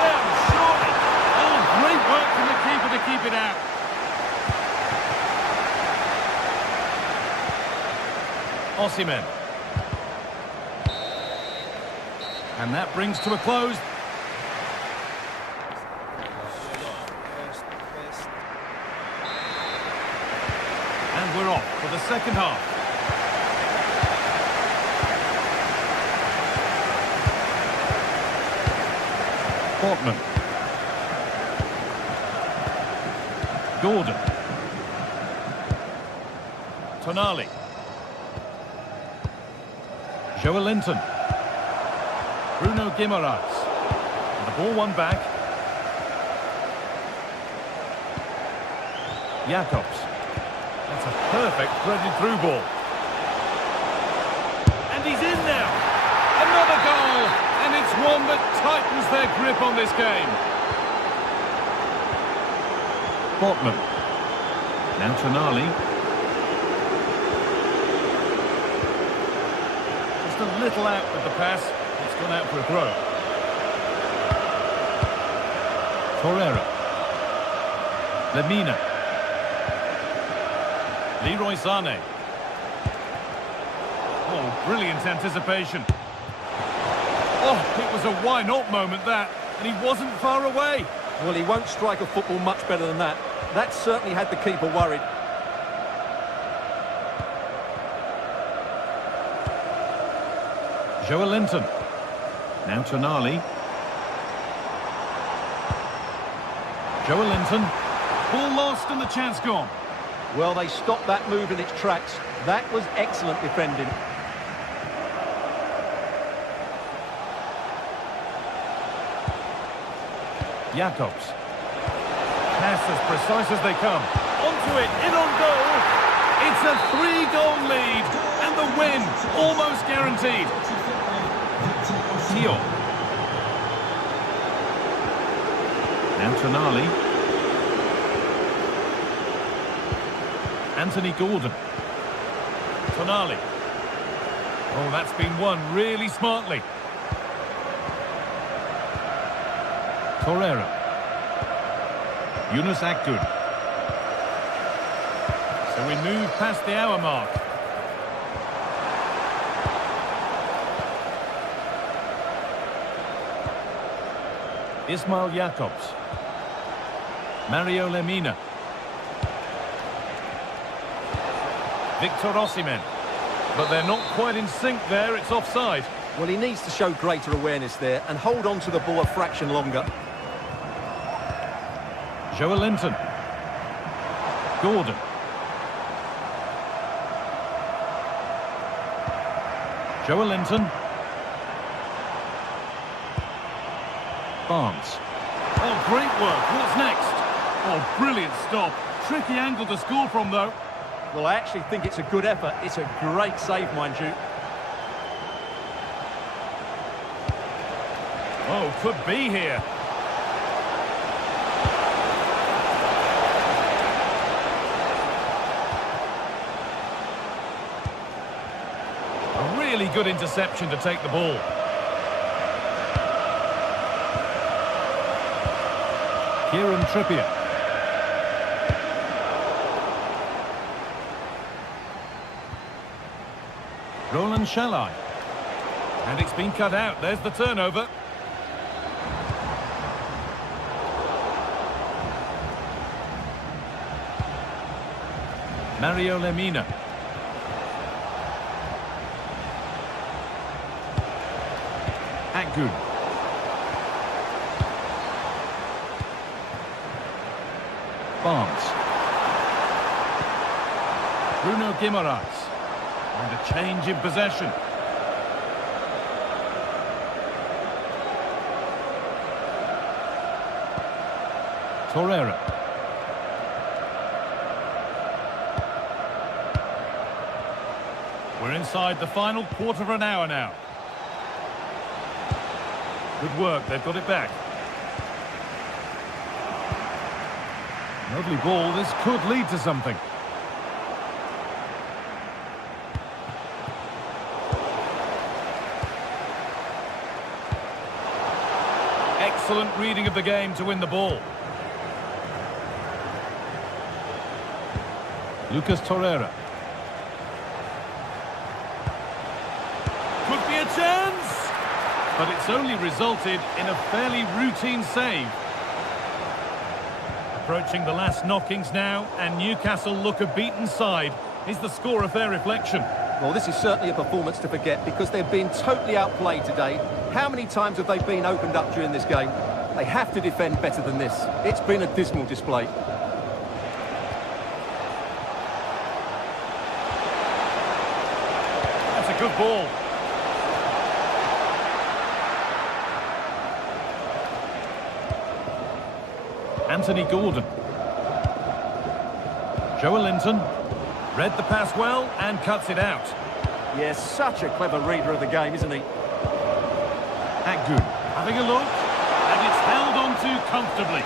Well, surely. Oh, great work from the keeper to keep it out. Osimhen. And that brings to a close. And we're off for the second half. Portman. Gordon. Tonali. Joelinton. Bruno Guimaraes. And the ball won back. Jacobs. That's a perfect threaded through ball. And he's in now. Another goal. And it's one that tightens their grip on this game. Botman. Now Tonali. Just a little out with the pass. It's gone out for a throw. Torreira. Lemina. Leroy Sané. Oh, brilliant anticipation. Oh, it was a why not moment that, and he wasn't far away. Well, he won't strike a football much better than that. That certainly had the keeper worried. Joelinton. Now Tonali. Joelinton. Ball lost and the chance gone. Well, they stopped that move in its tracks. That was excellent defending. Jacobs. Pass as precise as they come. Onto it, in on goal. It's a 3-goal lead, and the win almost guaranteed. Tio. Now Tonali. Anthony Gordon. Tonali. Oh, that's been won really smartly. Torreira. Yunus Akgün. So we move past the hour mark. Ismail Jacobs. Mario Lemina. Victor Osimhen. But they're not quite in sync there, it's offside. Well, he needs to show greater awareness there and hold on to the ball a fraction longer. Joelinton. Gordon. Joelinton. Barnes. Oh, great work. What's next? Oh, brilliant stop. Tricky angle to score from, though. Well, I actually think it's a good effort. It's a great save, mind you. Oh, could be here. A really good interception to take the ball. Kieran Trippier. Roland Shalai. And it's been cut out. There's the turnover. Mario Lemina. Good. Barnes. Bruno Guimaraes. And a change in possession. Torreira. We're inside the final quarter of an hour now. Good work, they've got it back. Lovely ball, this could lead to something. Excellent reading of the game to win the ball. Lucas Torreira. Could be a chance! But it's only resulted in a fairly routine save. Approaching the last knockings now, and Newcastle look a beaten side. Is the score a fair reflection? Well, this is certainly a performance to forget because they've been totally outplayed today. How many times have they been opened up during this game? They have to defend better than this. It's been a dismal display. That's a good ball. Anthony Gordon. Joelinton. Read the pass well and cuts it out. Yes, such a clever reader of the game, isn't he? Good. Having a look, and it's held on to comfortably.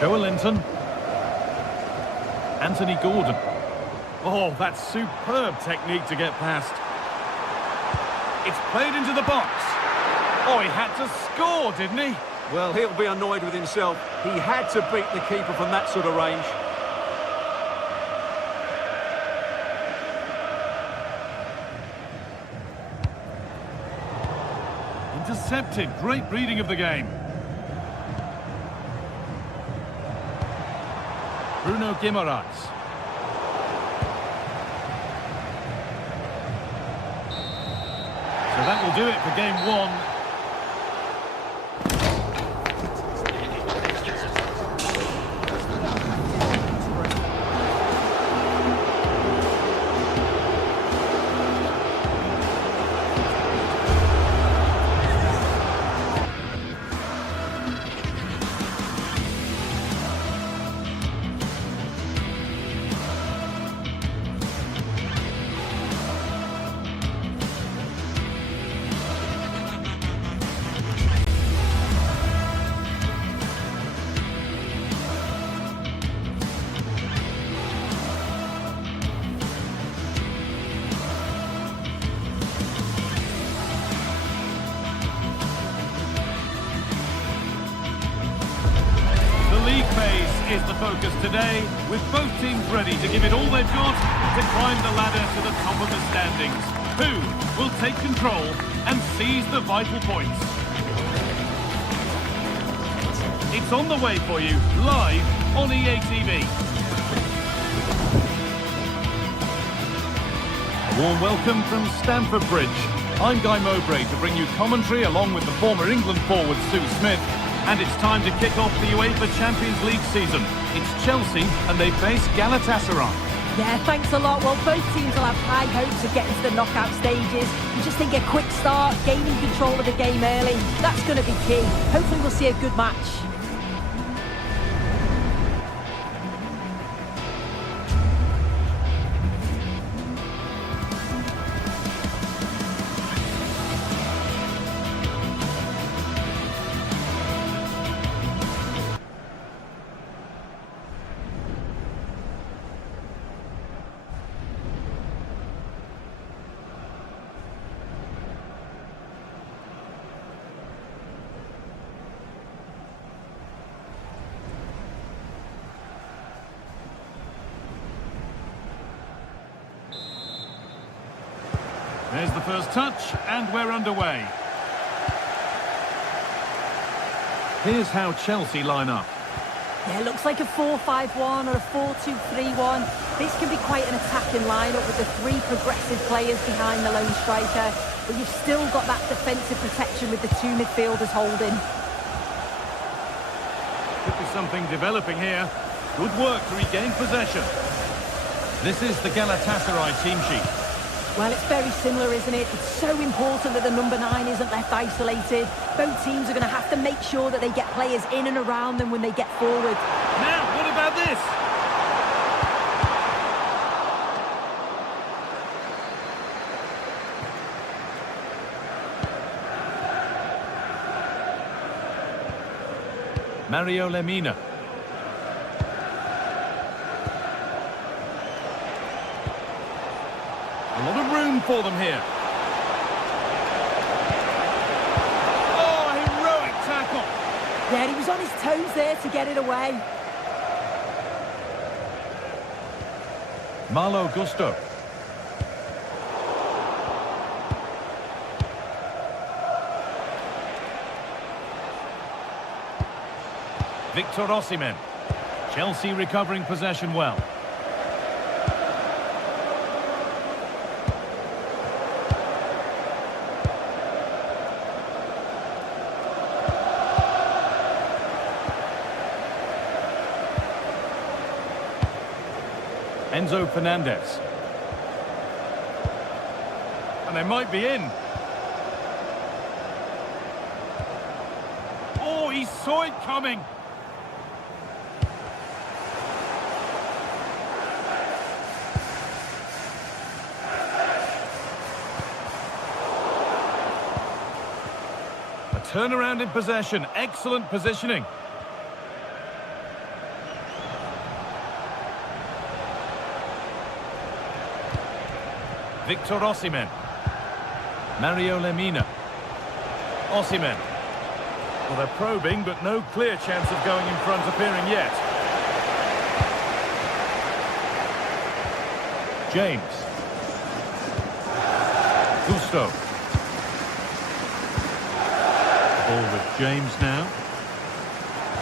Joelinton. Anthony Gordon. Oh, that's superb technique to get past. It's played into the box. Oh, he had to score, didn't he? Well, he'll be annoyed with himself. He had to beat the keeper from that sort of range. Intercepted. Great reading of the game. Bruno Guimaraes. So that will do it for game one. Is the focus today, with both teams ready to give it all they've got to climb the ladder to the top of the standings. Who will take control and seize the vital points? It's on the way for you, live on EA TV. A warm welcome from Stamford Bridge. I'm Guy Mowbray to bring you commentary along with the former England forward Sue Smith. And it's time to kick off the UEFA Champions League season. It's Chelsea and they face Galatasaray. Yeah, thanks a lot. Well, both teams will have high hopes of getting to the knockout stages. You just think a quick start, gaining control of the game early, that's going to be key. Hopefully we'll see a good match. There's the first touch, and we're underway. Here's how Chelsea line up. Yeah, it looks like a 4-5-1 or a 4-2-3-1. This can be quite an attacking lineup with the 3 progressive players behind the lone striker, but you've still got that defensive protection with the 2 midfielders holding. Could be something developing here. Good work to regain possession. This is the Galatasaray team sheet. Well, it's very similar, isn't it? It's so important that the number 9 isn't left isolated. Both teams are going to have to make sure that they get players in and around them when they get forward. Now, what about this? Mario Lemina. A lot of room for them here. Oh, heroic tackle. Yeah, he was on his toes there to get it away. Malo Gusto. Victor Osimhen. Chelsea recovering possession well. Enzo Fernandez. And they might be in. Oh, he saw it coming. A turnaround in possession. Excellent positioning. Victor Osimhen. Mario Lemina. Osimhen. Well, they're probing, but no clear chance of going in front appearing yet. James. Gusto. Ball with James now.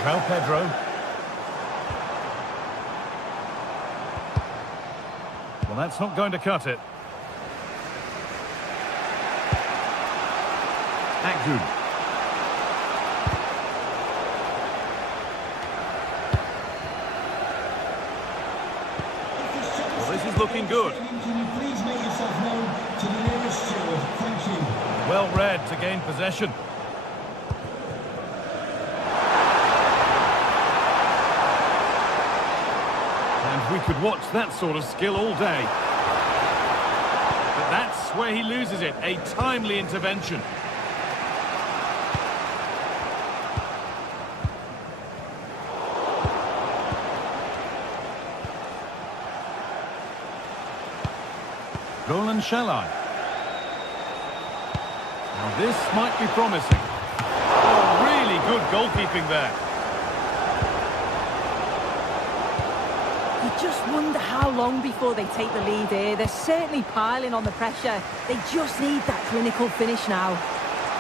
João Pedro. Well, that's not going to cut it. Akgün. Well, this is looking good. Can you please make yourself known to the nearest steward? Thank you. Well read to gain possession. And we could watch that sort of skill all day. But that's where he loses it. A timely intervention. Roland Shalai. Now this might be promising. Oh, really good goalkeeping there. You just wonder how long before they take the lead here. They're certainly piling on the pressure. They just need that clinical finish now.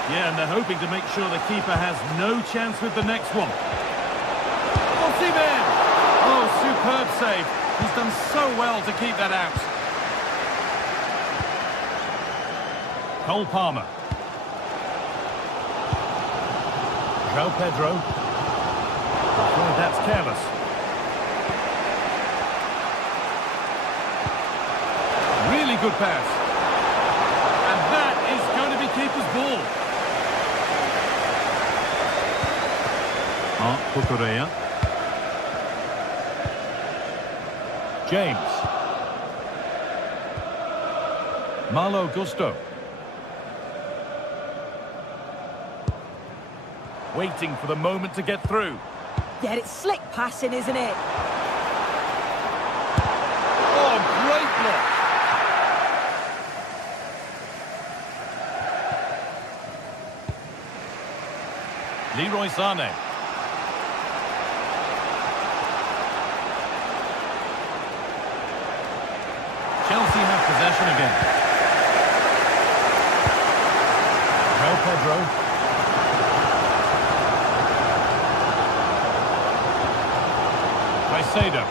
Yeah, and they're hoping to make sure the keeper has no chance with the next one. Osimhen! Oh, superb save. He's done so well to keep that out. Cole Palmer. João Pedro. Oh, that's careless. Really good pass. And that is going to be keeper's ball. Marc Cucurella. James. Malo Gusto. Waiting for the moment to get through. Yeah, it's slick passing, isn't it? Oh, great block. Leroy Sané. Chelsea have possession again. João Pedro. Caicedo.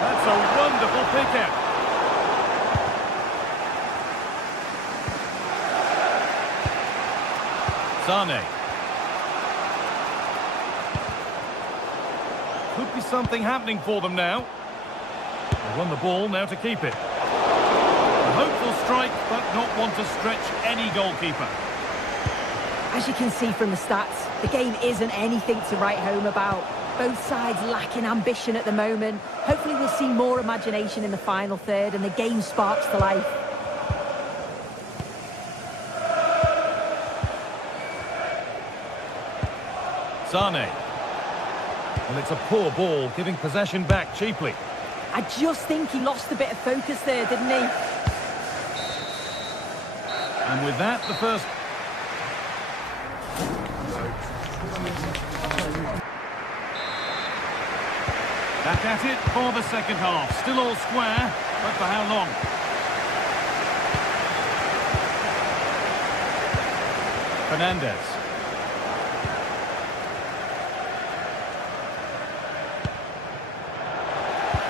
That's a wonderful pick-out. Sane. Could be something happening for them now. They won the ball, now to keep it. A hopeful strike, but not one to stretch any goalkeeper. As you can see from the stats, the game isn't anything to write home about. Both sides lacking ambition at the moment. Hopefully we'll see more imagination in the final third and the game sparks to life. Sane. Well, it's a poor ball, giving possession back cheaply. I just think he lost a bit of focus there, didn't he? And with that, the first... Back at it for the second half. Still all square, but for how long? Fernandes.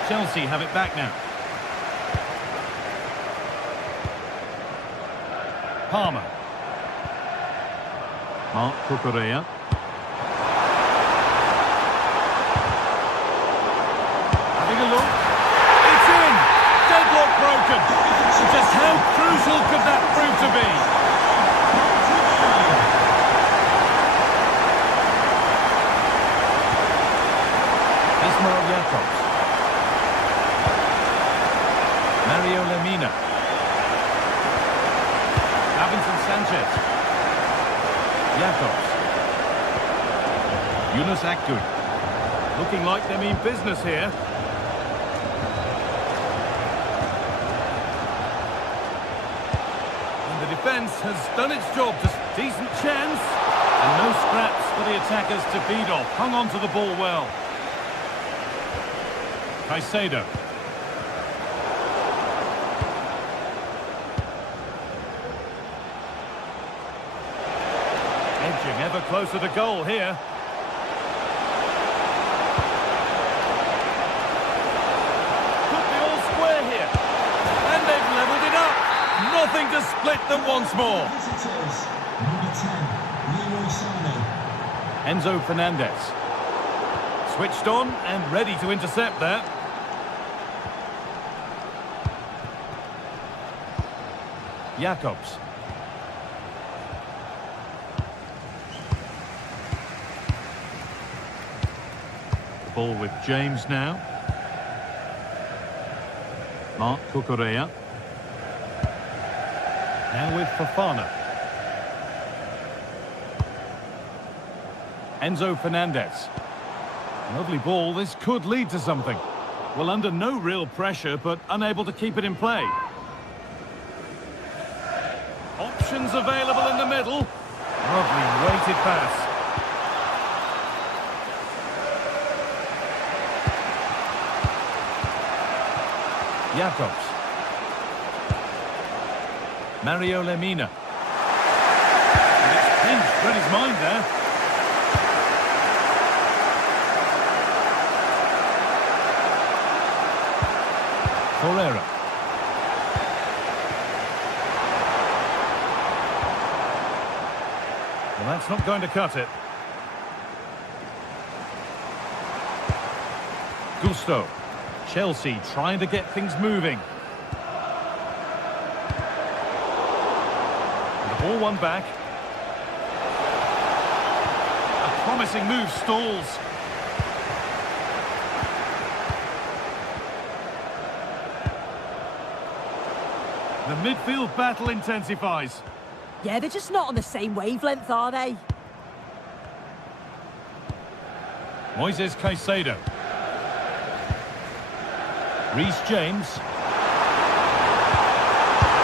Chelsea have it back now. Palmer. Marc Cucurella. Having a look. It's in! Deadlock broken! Just how crucial could that prove to be? Ismail Jakobs. Mario Lemina. Davinson Sanchez. Jakobs. Yunus Akgün. Looking like they mean business here. And the defence has done its job. Just decent chance. And no scraps for the attackers to feed off. Hung on to the ball well. Caicedo. Edging ever closer to goal here. Could be all square here. And they've levelled it up. Nothing to split them once more. Number 10, Leroy Sané. Enzo Fernandez. Switched on and ready to intercept that. Jakobs. Ball with James now. Marc Cucurella. Now with Fofana. Enzo Fernandez. Lovely ball, this could lead to something. Well, under no real pressure, but unable to keep it in play. Options available in the middle. Lovely weighted pass. Jakobs. Mario Lemina. And it's pinched, read his mind there. Torreira. Well, that's not going to cut it. Gusto. Chelsea trying to get things moving. And the ball won back. A promising move stalls. The midfield battle intensifies. Yeah, they're just not on the same wavelength, are they? Moises Caicedo. Reece James.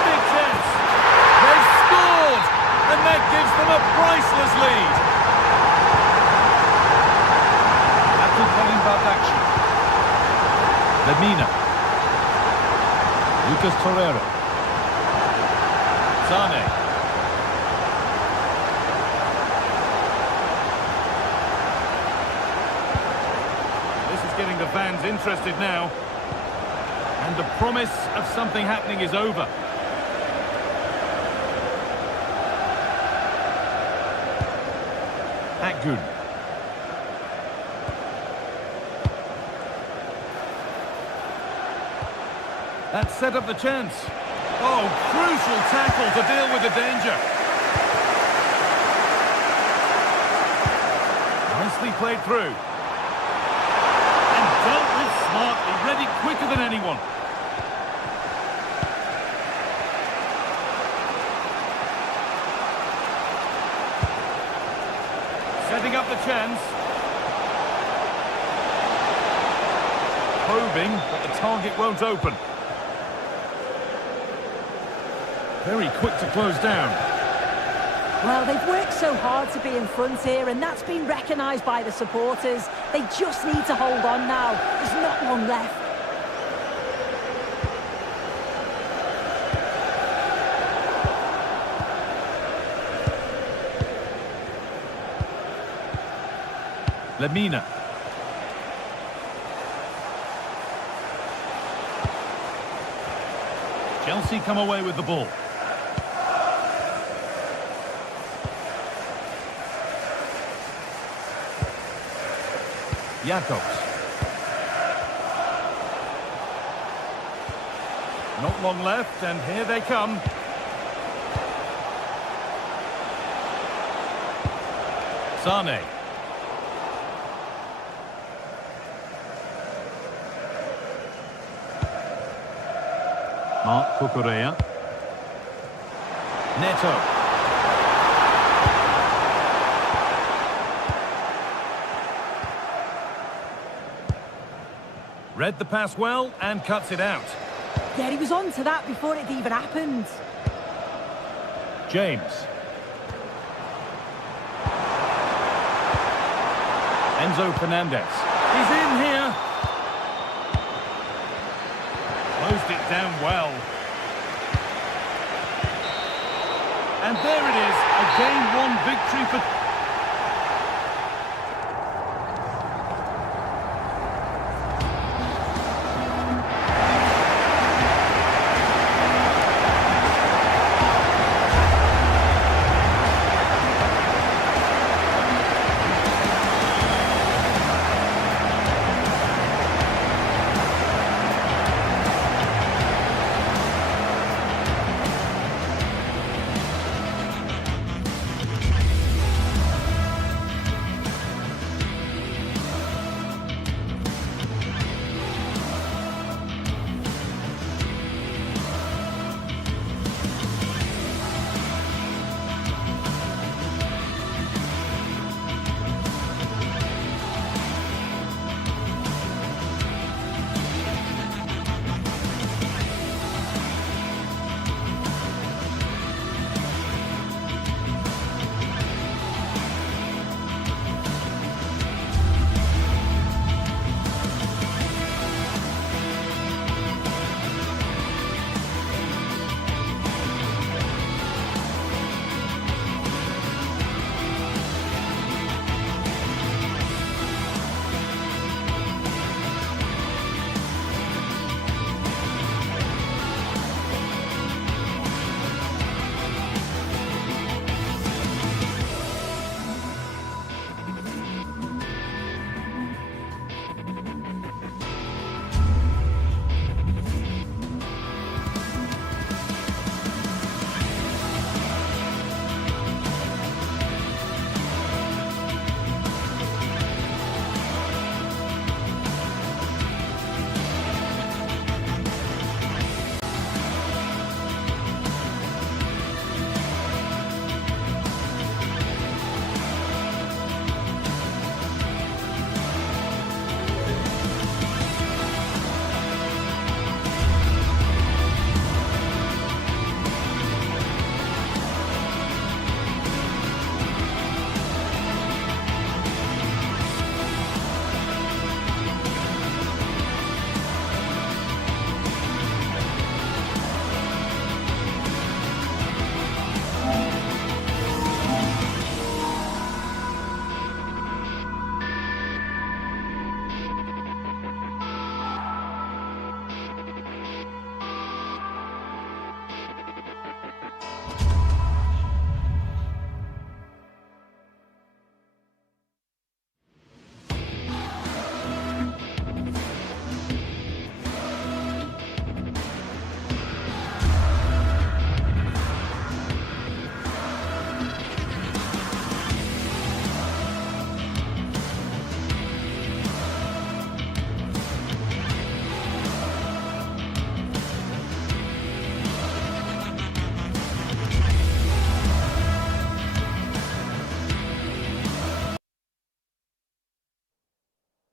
Big chance. They've scored! And that gives them a priceless lead. Abdulkarim Bardakci. Lemina. Lucas Torreira. Sane. He's getting the fans interested now. And the promise of something happening is over. Good. That set up the chance. Oh, crucial tackle to deal with the danger. Nicely played through. And dealt with smartly, ready quicker than anyone. Setting up the chance. Probing, but the target won't open. Very quick to close down. Well, they've worked so hard to be in front here, and that's been recognised by the supporters. They just need to hold on now. There's not long left. Lemina. Chelsea come away with the ball. Jacobs. Not long left, and here they come. Sane. Mark Cucurella. Neto. Read the pass well and cuts it out. Yeah, he was on to that before it even happened. James. Enzo Fernandez. He's in here. Closed it down well. And there it is, a game one victory for...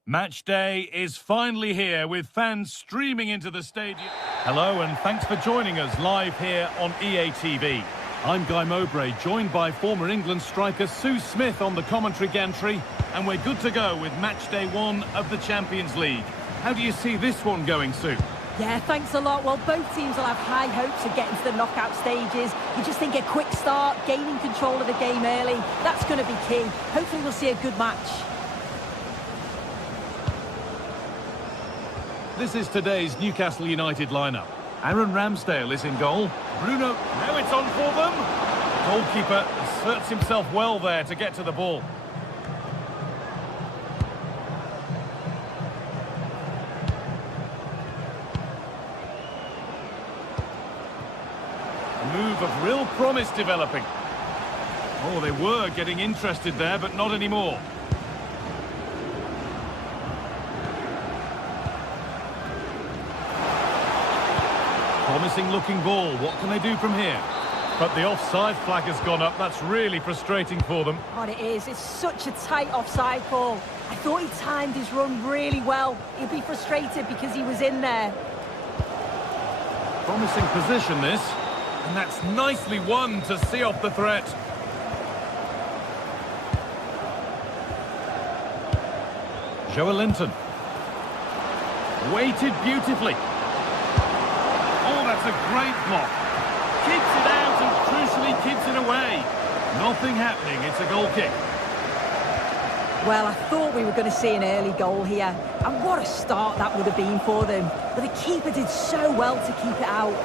Match day is finally here with fans streaming into the stadium. Hello and thanks for joining us live here on EA TV. I'm Guy Mowbray, joined by former England striker Sue Smith on the commentary gantry, and we're good to go with match day 1 of the Champions League. How do you see this one going, Sue? Yeah, thanks a lot. Well, both teams will have high hopes of getting to the knockout stages. You just think a quick start, gaining control of the game early, that's going to be key. Hopefully we'll see a good match. This is today's Newcastle United lineup. Aaron Ramsdale is in goal. Bruno, now it's on for them. Goalkeeper asserts himself well there to get to the ball. A move of real promise developing. Oh, they were getting interested there, but not anymore. Promising looking ball. What can they do from here? But the offside flag has gone up. That's really frustrating for them. God, it is. It's such a tight offside call. I thought he timed his run really well. He'd be frustrated because he was in there. Promising position this. And that's nicely won to see off the threat. Joelinton. Weighted beautifully. Oh, that's a great block. Keeps it out and crucially keeps it away. Nothing happening, it's a goal kick. Well, I thought we were going to see an early goal here. And what a start that would have been for them. But the keeper did so well to keep it out.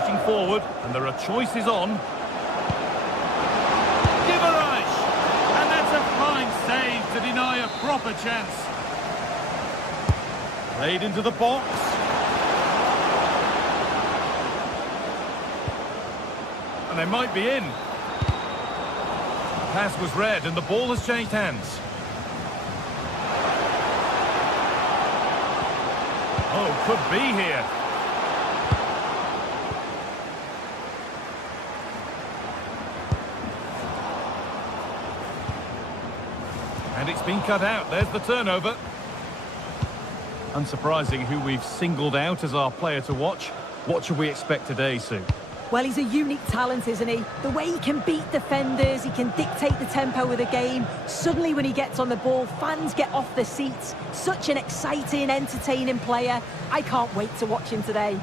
Pushing forward, and there are choices on. Giverage! And that's a fine save to deny a proper chance. Played into the box. And they might be in. The pass was read and the ball has changed hands. Oh, could be here. And it's been cut out. There's the turnover. Unsurprising who we've singled out as our player to watch. What should we expect today, Sue? Well, he's a unique talent, isn't he? The way he can beat defenders, he can dictate the tempo of the game. Suddenly when he gets on the ball, fans get off their seats. Such an exciting, entertaining player. I can't wait to watch him today.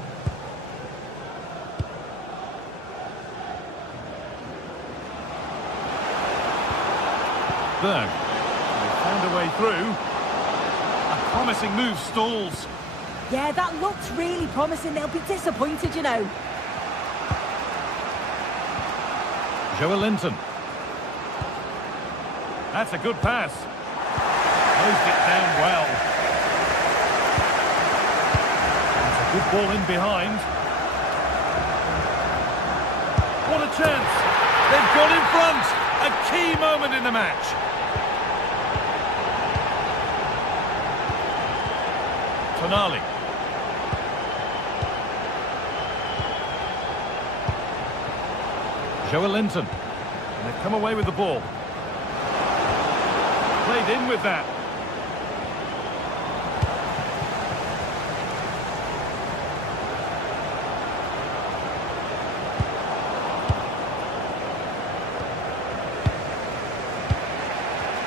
Berg. They found a way through. Promising move stalls. Yeah, that looks really promising. They'll be disappointed, you know. Joelinton. That's a good pass. Closed it down well. That's a good ball in behind. What a chance. They've got in front. A key moment in the match. Tonali. Joelinton. And they've come away with the ball. Played in with that.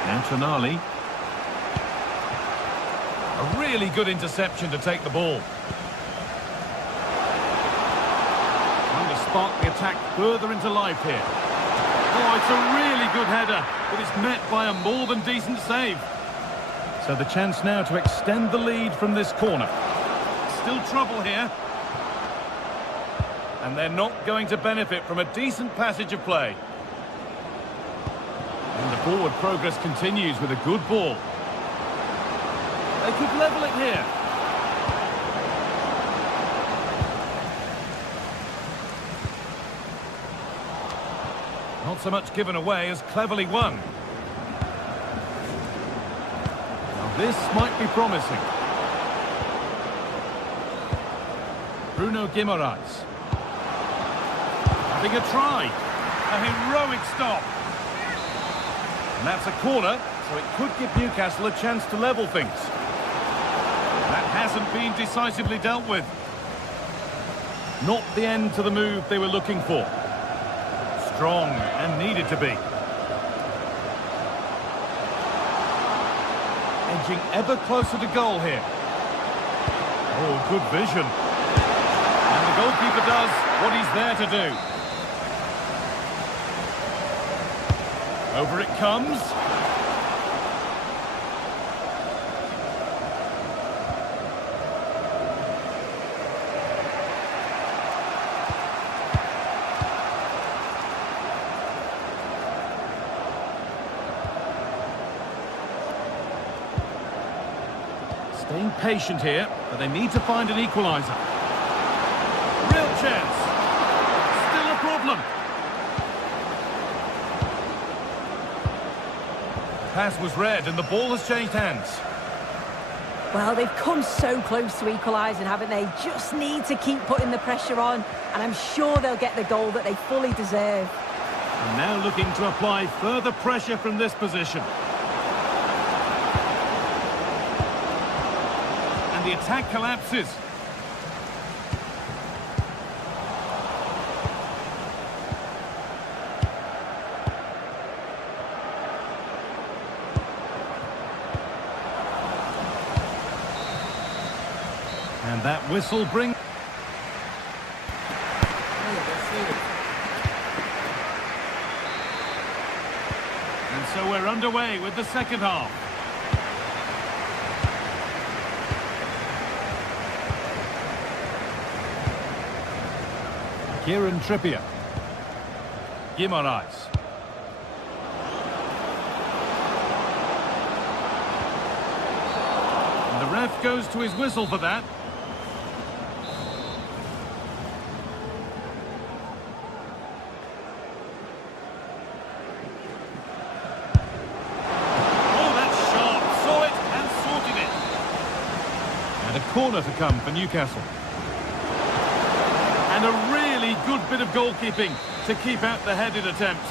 Now Tonali. A really good interception to take the ball. Trying to spark the attack further into life here. Oh, it's a really good header, but it's met by a more than decent save. So the chance now to extend the lead from this corner. Still trouble here. And they're not going to benefit from a decent passage of play. And the forward progress continues with a good ball. They could level it here. Not so much given away as cleverly won. Now this might be promising. Bruno Guimaraes. Having a try. A heroic stop. And that's a corner, so it could give Newcastle a chance to level things. That hasn't been decisively dealt with. Not the end to the move they were looking for. Strong and needed to be. Edging ever closer to goal here. Oh, good vision. And the goalkeeper does what he's there to do. Over it comes. Staying patient here, but they need to find an equaliser. Real chance. Still a problem. Pass was read and the ball has changed hands. Well, they've come so close to equalising, haven't they? Just need to keep putting the pressure on, and I'm sure they'll get the goal that they fully deserve. And now looking to apply further pressure from this position. And the attack collapses. And that whistle brings... And so we're underway with the second half. Kieran Trippier. Guimaraes. And the ref goes to his whistle for that. Corner to come for Newcastle. And a really good bit of goalkeeping to keep out the headed attempt.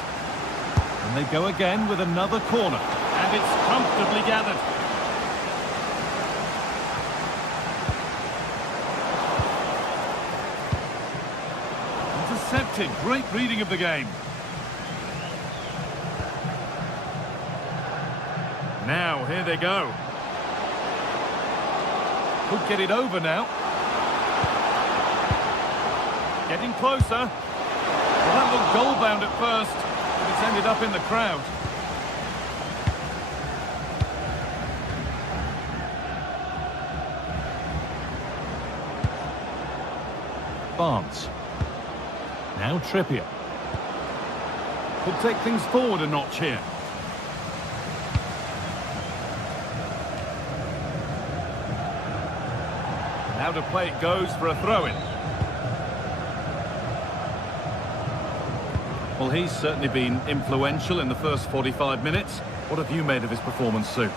And they go again with another corner. And it's comfortably gathered. Intercepted. Great reading of the game. Now, here they go. Could get it over now. Getting closer. Well, that looked goal-bound at first, but it's ended up in the crowd. Barnes. Now Trippier. Could take things forward a notch here. Now to play it goes for a throw-in. Well, he's certainly been influential in the first 45 minutes. What have you made of his performance, Sue?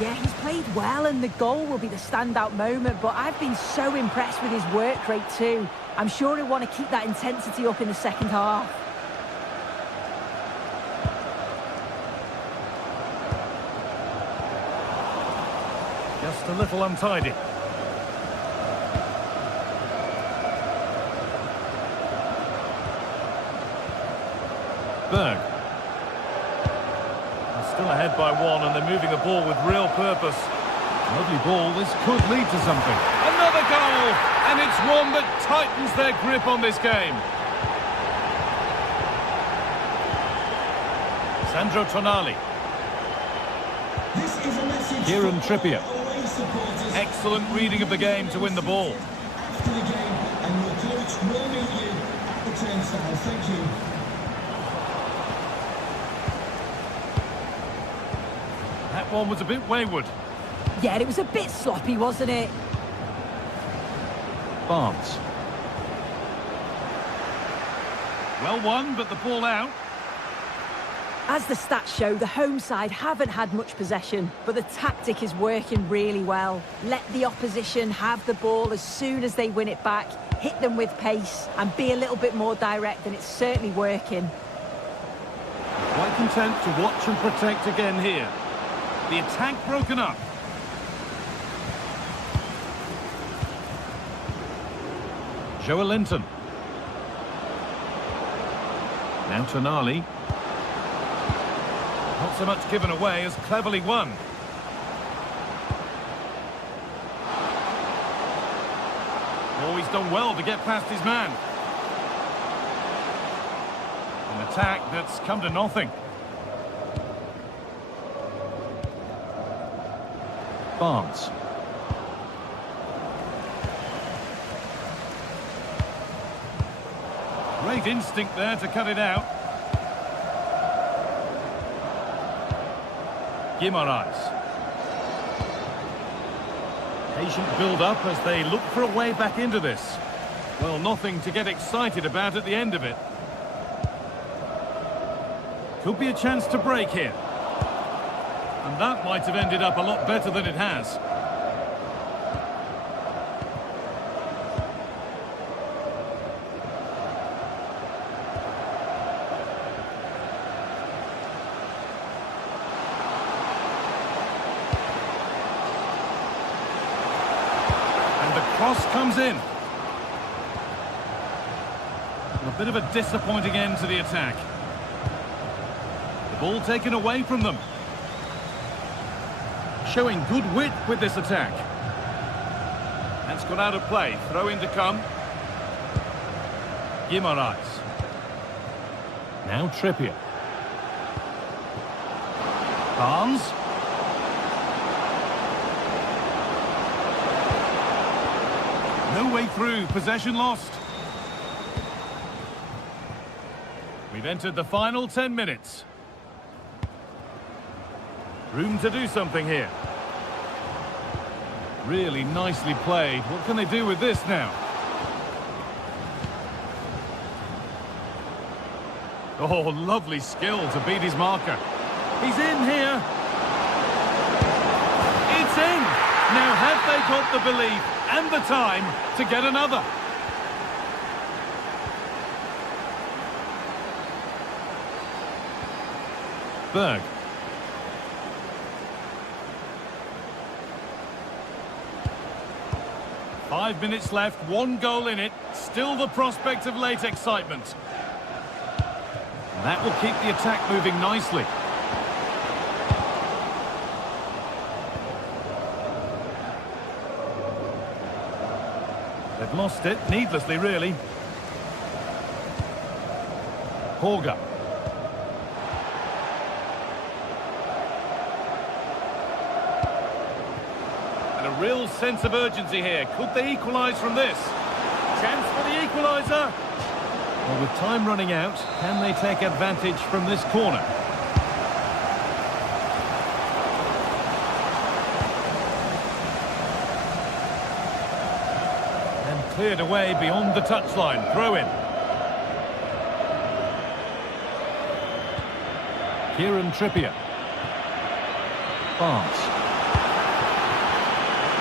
Yeah, he's played well, and the goal will be the standout moment, but I've been so impressed with his work rate too. I'm sure he'll want to keep that intensity up in the second half. Just a little untidy. Berg. They're still ahead by one, and they're moving the ball with real purpose. Lovely ball. This could lead to something. Another goal, and it's one that tightens their grip on this game. Sandro Tonali. This is a message. Kieran Trippier. Away supporters. Excellent reading of the game to win the ball. After the game, and your coach will meet you at the turnstile. Thank you. That one was a bit wayward. Yeah, it was a bit sloppy, wasn't it? Barnes. Well won, but the ball out. As the stats show, the home side haven't had much possession, but the tactic is working really well. Let the opposition have the ball as soon as they win it back, hit them with pace, and be a little bit more direct, and it's certainly working. Quite content to watch and protect again here. The attack broken up. Joelinton. Now Tonali. Not so much given away as cleverly won. Oh, he's done well to get past his man. An attack that's come to nothing. Barnes. Great instinct there to cut it out. Guimaraes. Patient build-up as they look for a way back into this. Well, nothing to get excited about at the end of it. Could be a chance to break here. And that might have ended up a lot better than it has. Cross comes in. A bit of a disappointing end to the attack. The ball taken away from them. Showing good wit with this attack. That's got out of play. Throw in to come. Guimaraes. Now Trippier. Barnes. No way through, possession lost. We've entered the final 10 minutes. Room to do something here. Really nicely played. What can they do with this now? Oh, lovely skill to beat his marker. He's in here. It's in. Now have they got the belief and the time to get another? Berg. Five minutes left, one goal in it. Still the prospect of late excitement. And that will keep the attack moving nicely. They've lost it, needlessly really. Horga. And a real sense of urgency here. Could they equalise from this? Chance for the equaliser. Well, with time running out, can they take advantage from this corner? Cleared away beyond the touchline. Throw in. Kieran Trippier. Barnes.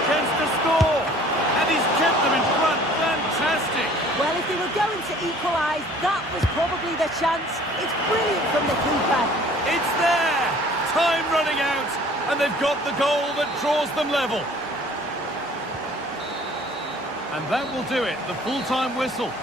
Chance to score! And he's kept them in front. Fantastic! Well, if they were going to equalise, that was probably the chance. It's brilliant from the keeper. It's there! Time running out, and they've got the goal that draws them level. And that will do it, the full-time whistle.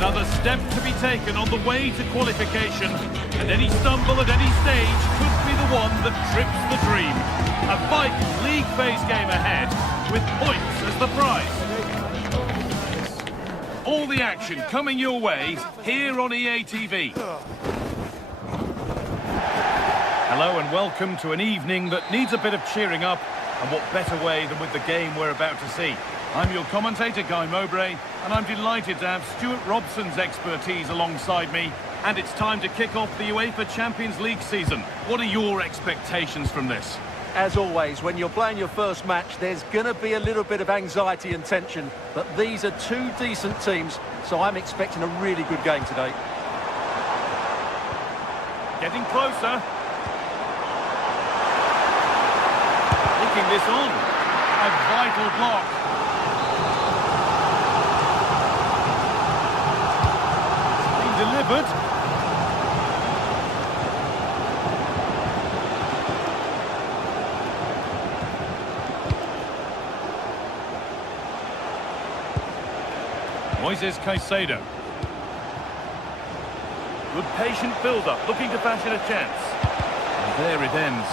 Another step to be taken on the way to qualification, and any stumble at any stage could be the one that trips the dream. A vital league phase game ahead, with points as the prize. All the action coming your way here on EA TV. Hello and welcome to an evening that needs a bit of cheering up, and what better way than with the game we're about to see. I'm your commentator, Guy Mowbray, and I'm delighted to have Stuart Robson's expertise alongside me And it's time to kick off the UEFA Champions League season. What are your expectations from this? As always, when you're playing your first match, there's going to be a little bit of anxiety and tension. But these are two decent teams, so I'm expecting a really good game today. Getting closer. Looking this on. A vital block. It's been delivered. Moises Caicedo. Good patient build-up, looking to fashion a chance. And there it ends.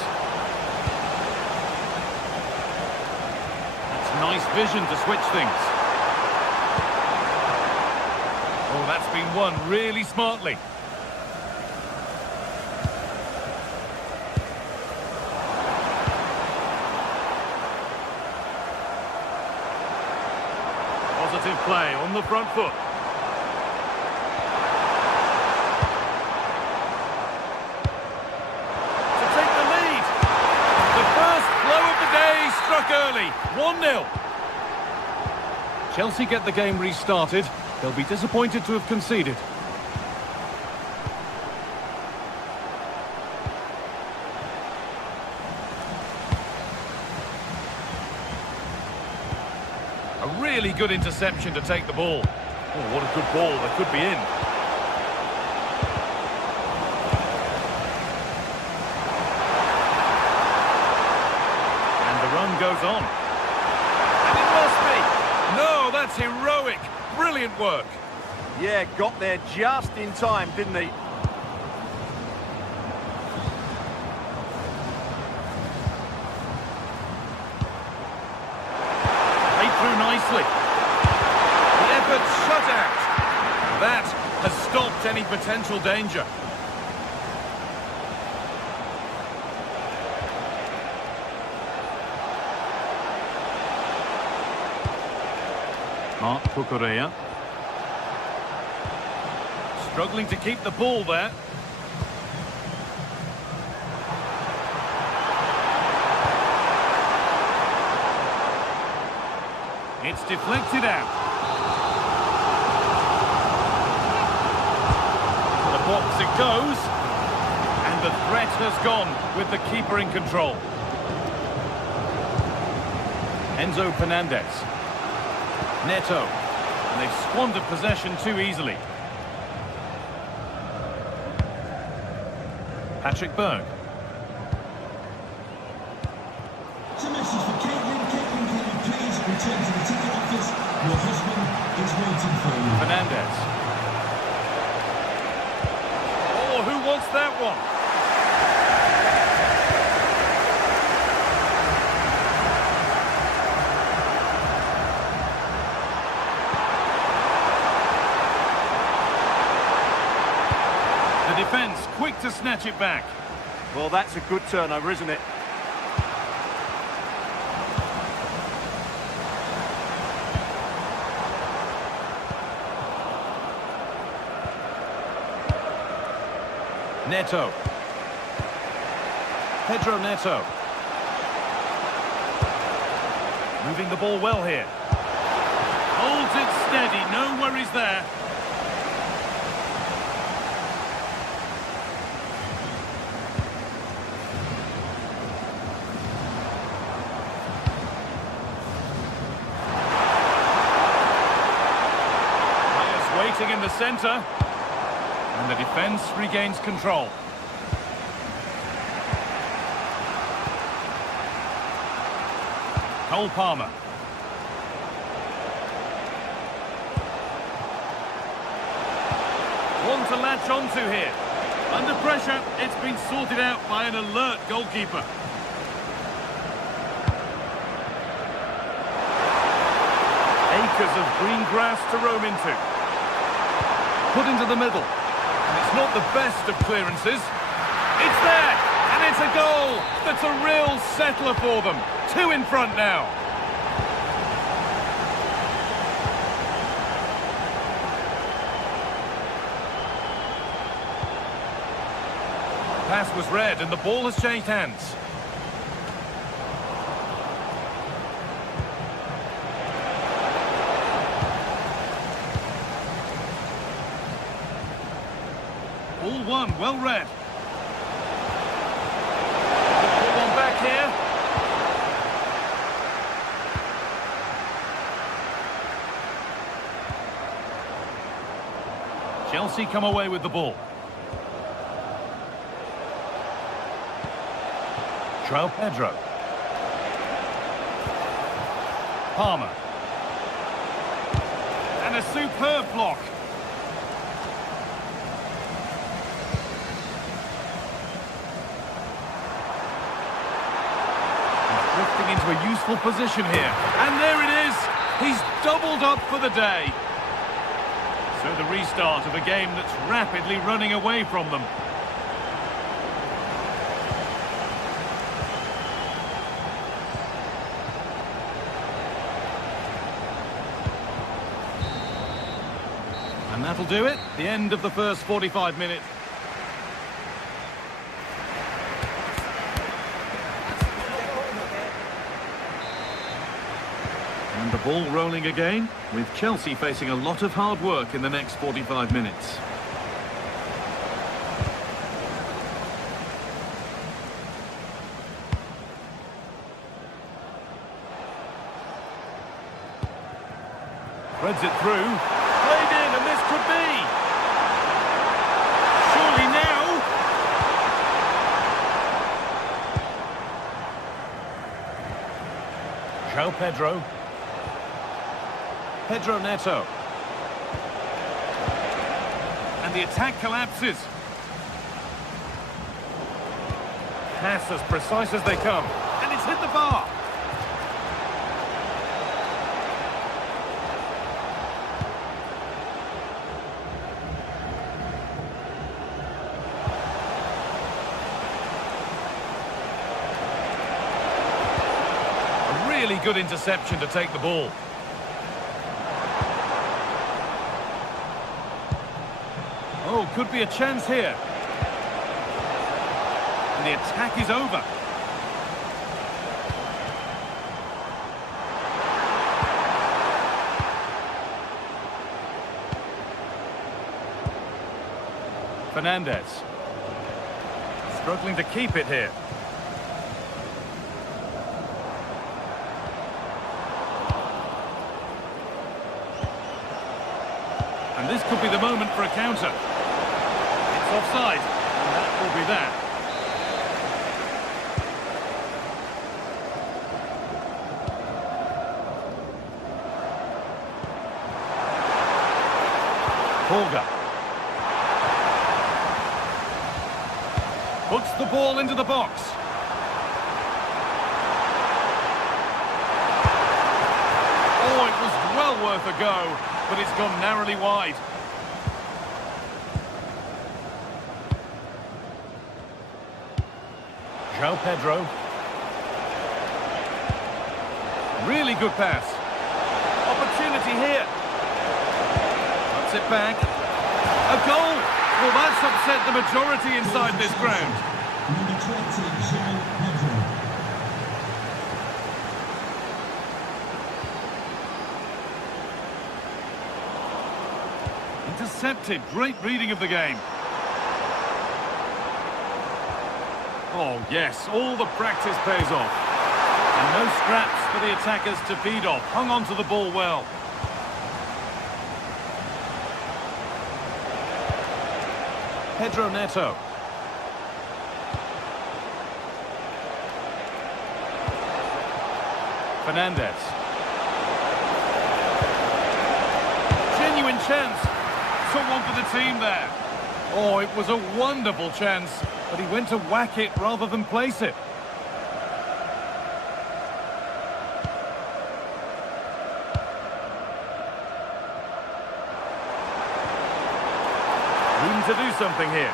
That's nice vision to switch things. Oh, that's been won really smartly. Positive play on the front foot. To take the lead. The first blow of the day struck early. 1-0. Chelsea get the game restarted. They'll be disappointed to have conceded. A really good interception to take the ball. Oh, what a good ball. That could be in. And the run goes on. And it must be. No, that's heroic. Brilliant work. Yeah, got there just in time, didn't he? Nicely. The effort shut out. That has stopped any potential danger. Marc Cucurella. Struggling to keep the ball there. It's deflected out. To the box it goes. And the threat has gone with the keeper in control. Enzo Fernandez. Neto. And they've squandered possession too easily. Patrick Berg. It's a message for Caitlin. Caitlin, can you please return to the ticket office? Your husband is waiting for you. Fernandez. Oh, who wants that one? The defence quick to snatch it back. Well, that's a good turnover, isn't it? Neto. Pedro Neto. Moving the ball well here. Holds it steady, no worries there. Players waiting in the centre. And the defence regains control. Cole Palmer. One to latch onto here. Under pressure, it's been sorted out by an alert goalkeeper. Acres of green grass to roam into. Put into the middle. And it's not the best of clearances. It's there! And it's a goal! That's a real settler for them. 2 in front now. pass was read and the ball has changed hands. All one, well read. Put one back here. Chelsea come away with the ball. João Pedro. Palmer. And a superb block. Drifting into a useful position here. And there it is. He's doubled up for the day. So the restart of a game that's rapidly running away from them. And that'll do it. The end of the first 45 minutes. And the ball rolling again, with Chelsea facing a lot of hard work in the next 45 minutes. Threads it through, played in, and this could be. Surely now. João Pedro. Pedro Neto. And the attack collapses. Pass as precise as they come. And it's hit the bar. A really good interception to take the ball. Oh, could be a chance here. And the attack is over. Fernandez. Struggling to keep it here. And this could be the moment for a counter. Offside, and that will be that. Holger puts the ball into the box. Oh, it was well worth a go, but it's gone narrowly wide. João Pedro. Really good pass. Opportunity here. Puts it back. A goal. Well, that's upset the majority inside this ground. Number 20, João Pedro. Intercepted. Great reading of the game. Oh, yes, all the practice pays off. And no scraps for the attackers to feed off. Hung on to the ball well. Pedro Neto. Fernandez. Genuine chance. Someone for the team there. Oh, it was a wonderful chance, but he went to whack it rather than place it. Room to do something here.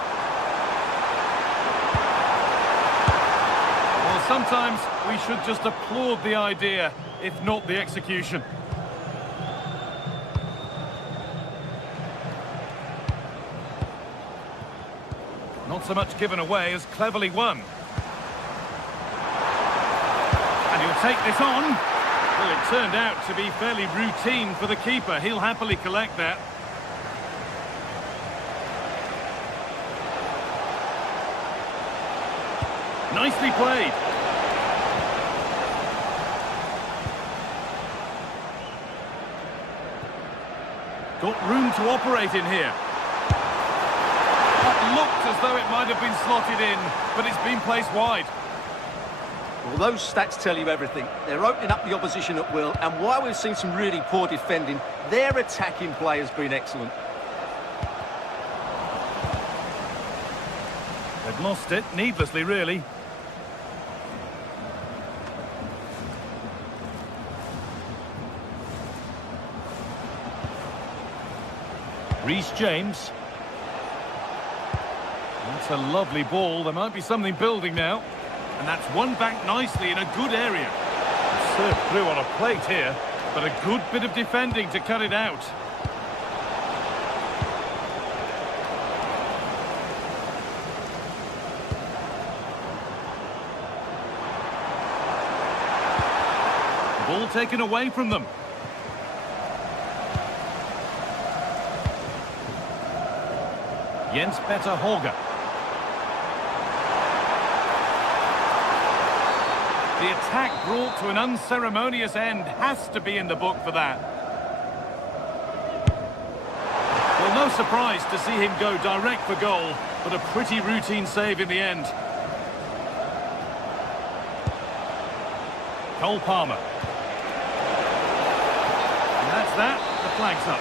Well, sometimes we should just applaud the idea, if not the execution. Not so much given away as cleverly won. And he'll take this on. Well, it turned out to be fairly routine for the keeper. He'll happily collect that. Nicely played. Got room to operate in here. That looked as though it might have been slotted in, but it's been placed wide. Well, those stats tell you everything. They're opening up the opposition at will, and while we've seen some really poor defending, their attacking play has been excellent. They've lost it, needlessly, really. Reece James. That's a lovely ball. There might be something building now. And that's one back nicely in a good area. Served through on a plate here, but a good bit of defending to cut it out. Ball taken away from them. Jens Petter Holger. The attack brought to an unceremonious end has to be in the book for that. Well, no surprise to see him go direct for goal, but a pretty routine save in the end. Cole Palmer. And that's that. The flag's up.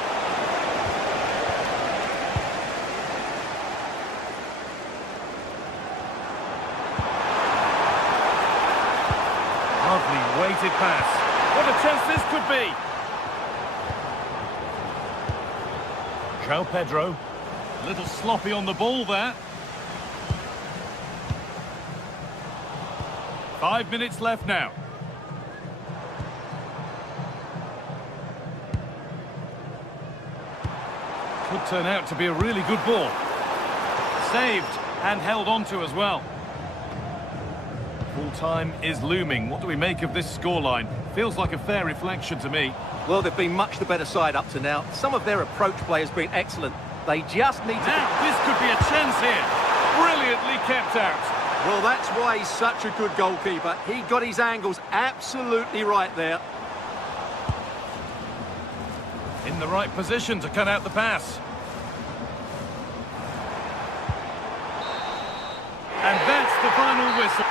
Lovely weighted pass. What a chance this could be. João Pedro. A little sloppy on the ball there. 5 minutes left now. Could turn out to be a really good ball. Saved and held on to as well. Full time is looming. What do we make of this scoreline? Feels like a fair reflection to me. Well, they've been much the better side up to now. Some of their approach play has been excellent. They just need to... Now, this could be a chance here. Brilliantly kept out. Well, that's why he's such a good goalkeeper. He got his angles absolutely right there. In the right position to cut out the pass. And that's the final whistle.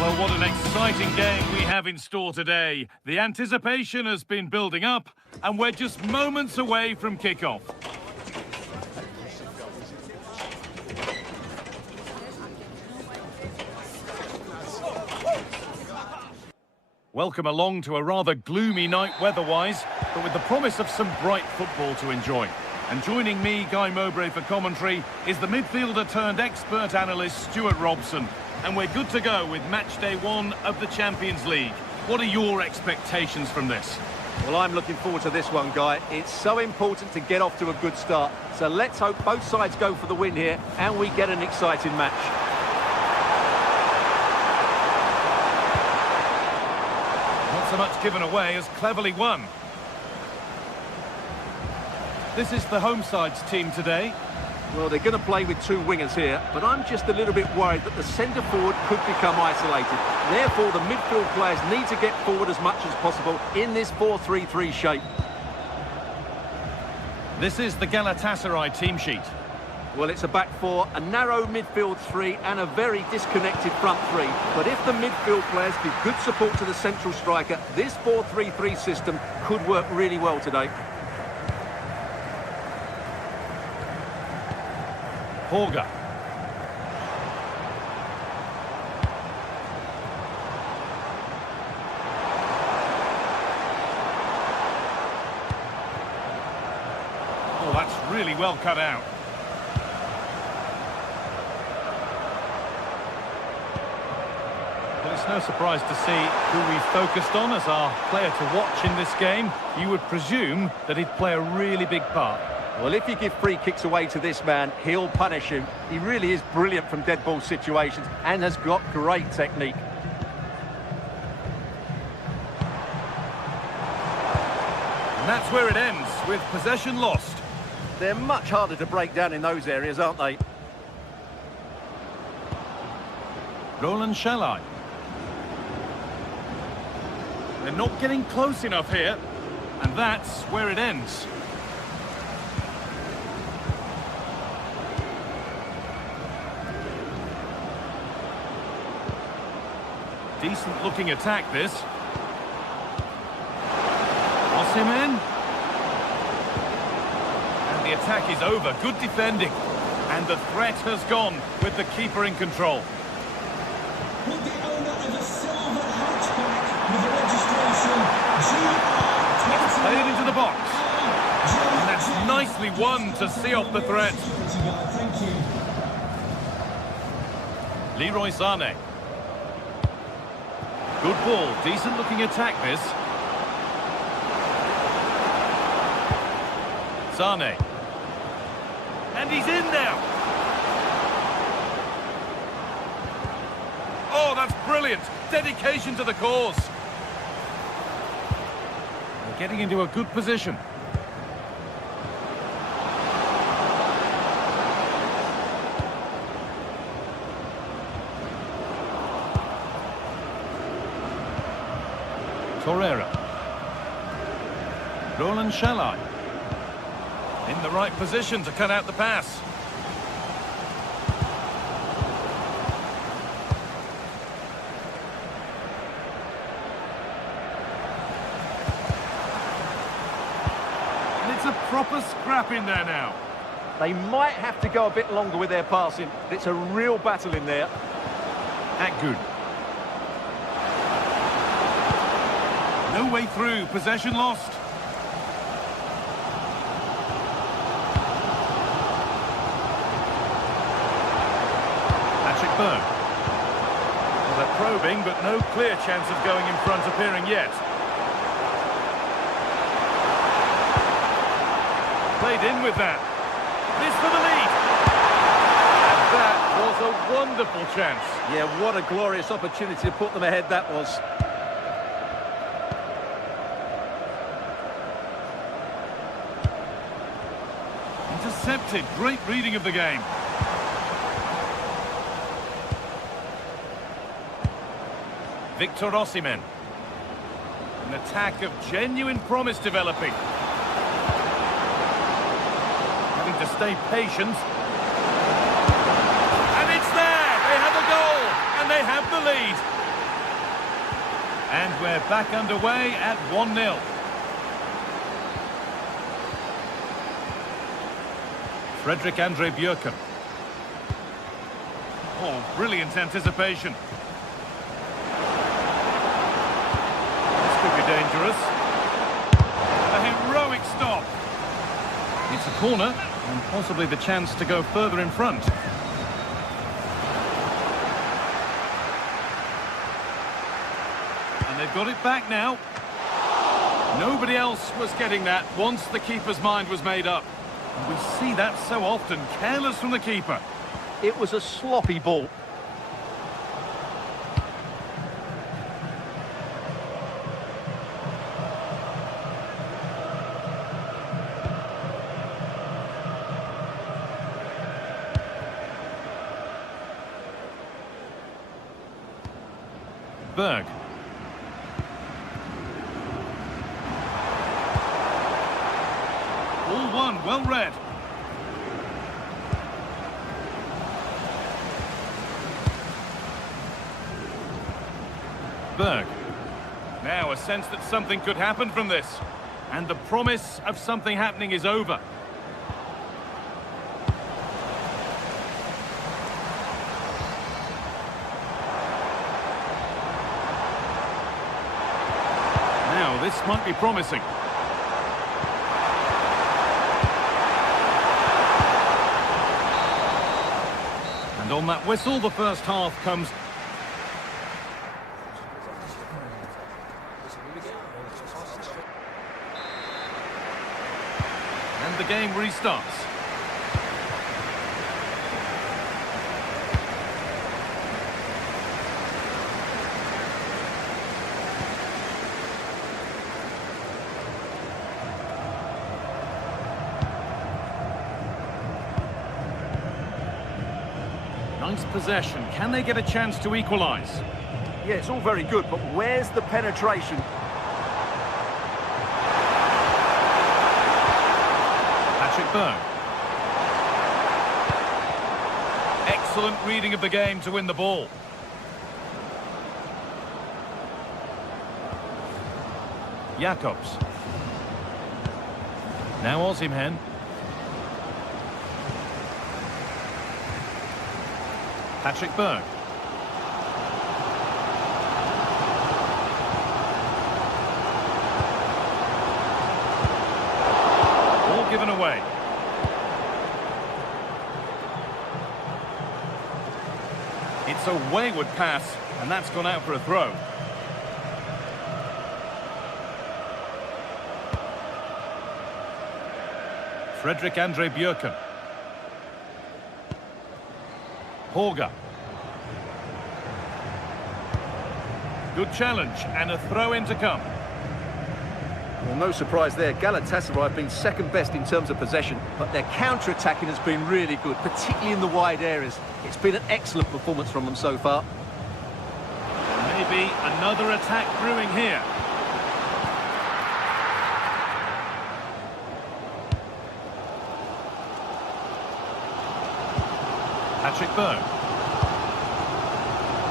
Well, what an exciting game we have in store today. The anticipation has been building up, and we're just moments away from kickoff. Welcome along to a rather gloomy night weather-wise, but with the promise of some bright football to enjoy. And joining me, Guy Mowbray, for commentary, is the midfielder-turned-expert analyst, Stuart Robson. And we're good to go with match day 1 of the Champions League. What are your expectations from this? Well, I'm looking forward to this one, Guy. It's so important to get off to a good start. So let's hope both sides go for the win here and we get an exciting match. Not so much given away as cleverly won. This is the home side's team today. Well, they're going to play with 2 wingers here, but I'm just a little bit worried that the centre forward could become isolated. Therefore, the midfield players need to get forward as much as possible in this 4-3-3 shape. This is the Galatasaray team sheet. Well, it's a back 4, a narrow midfield 3 and a very disconnected front 3. But if the midfield players give good support to the central striker, this 4-3-3 system could work really well today. Horga. Oh, that's really well cut out. Well, it's no surprise to see who we've focused on as our player to watch in this game. You would presume that he'd play a really big part. Well, if you give free kicks away to this man, he'll punish you. He really is brilliant from dead ball situations and has got great technique. And that's where it ends, with possession lost. They're much harder to break down in those areas, aren't they? Roland Shalai. They're not getting close enough here, and that's where it ends. Decent looking attack, this. Osimhen. And the attack is over. Good defending. And the threat has gone with the keeper in control. With the owner of a silver hatchback with a registration GR20. Played into the box. And that's nicely won to see off the threat. Thank you. Leroy Sané. Good ball, decent looking attack this. Sané. And he's in now. Oh, that's brilliant. Dedication to the cause. They're getting into a good position. Torreira. Roland Shalai. In the right position to cut out the pass. And it's a proper scrap in there now. They might have to go a bit longer with their passing. It's a real battle in there. Akgün. No way through, possession lost. Patrick Berg. Well, they're probing, but no clear chance of going in front appearing yet. Played in with that. This for the lead. And that was a wonderful chance. Yeah, what a glorious opportunity to put them ahead that was. Intercepted, great reading of the game. Victor Osimhen. An attack of genuine promise developing. Having to stay patient. And it's there! They have a goal! And they have the lead. And we're back underway at 1-0. Frederick Andre Björken. Oh, brilliant anticipation. This could be dangerous. A heroic stop. It's a corner, and possibly the chance to go further in front. And they've got it back now. Nobody else was getting that once the keeper's mind was made up. And we see that so often, careless from the keeper. It was a sloppy ball. Berg. All one, well read. Berg. Now a sense that something could happen from this. And the promise of something happening is over. Now this might be promising. And on that whistle, the first half comes. And the game restarts. Nice possession. Can they get a chance to equalise? Yeah, it's all very good, but where's the penetration? Patrick Berg. Excellent reading of the game to win the ball. Jacobs. Now Osimhen. Patrick Berg. Ball given away. It's a wayward pass, and that's gone out for a throw. Frederick Andre Björken. Horga. Good challenge, and a throw-in to come. Well, no surprise there. Galatasaray have been second best in terms of possession, but their counter-attacking has been really good, particularly in the wide areas. It's been an excellent performance from them so far. Maybe another attack brewing here. Patrick Berg.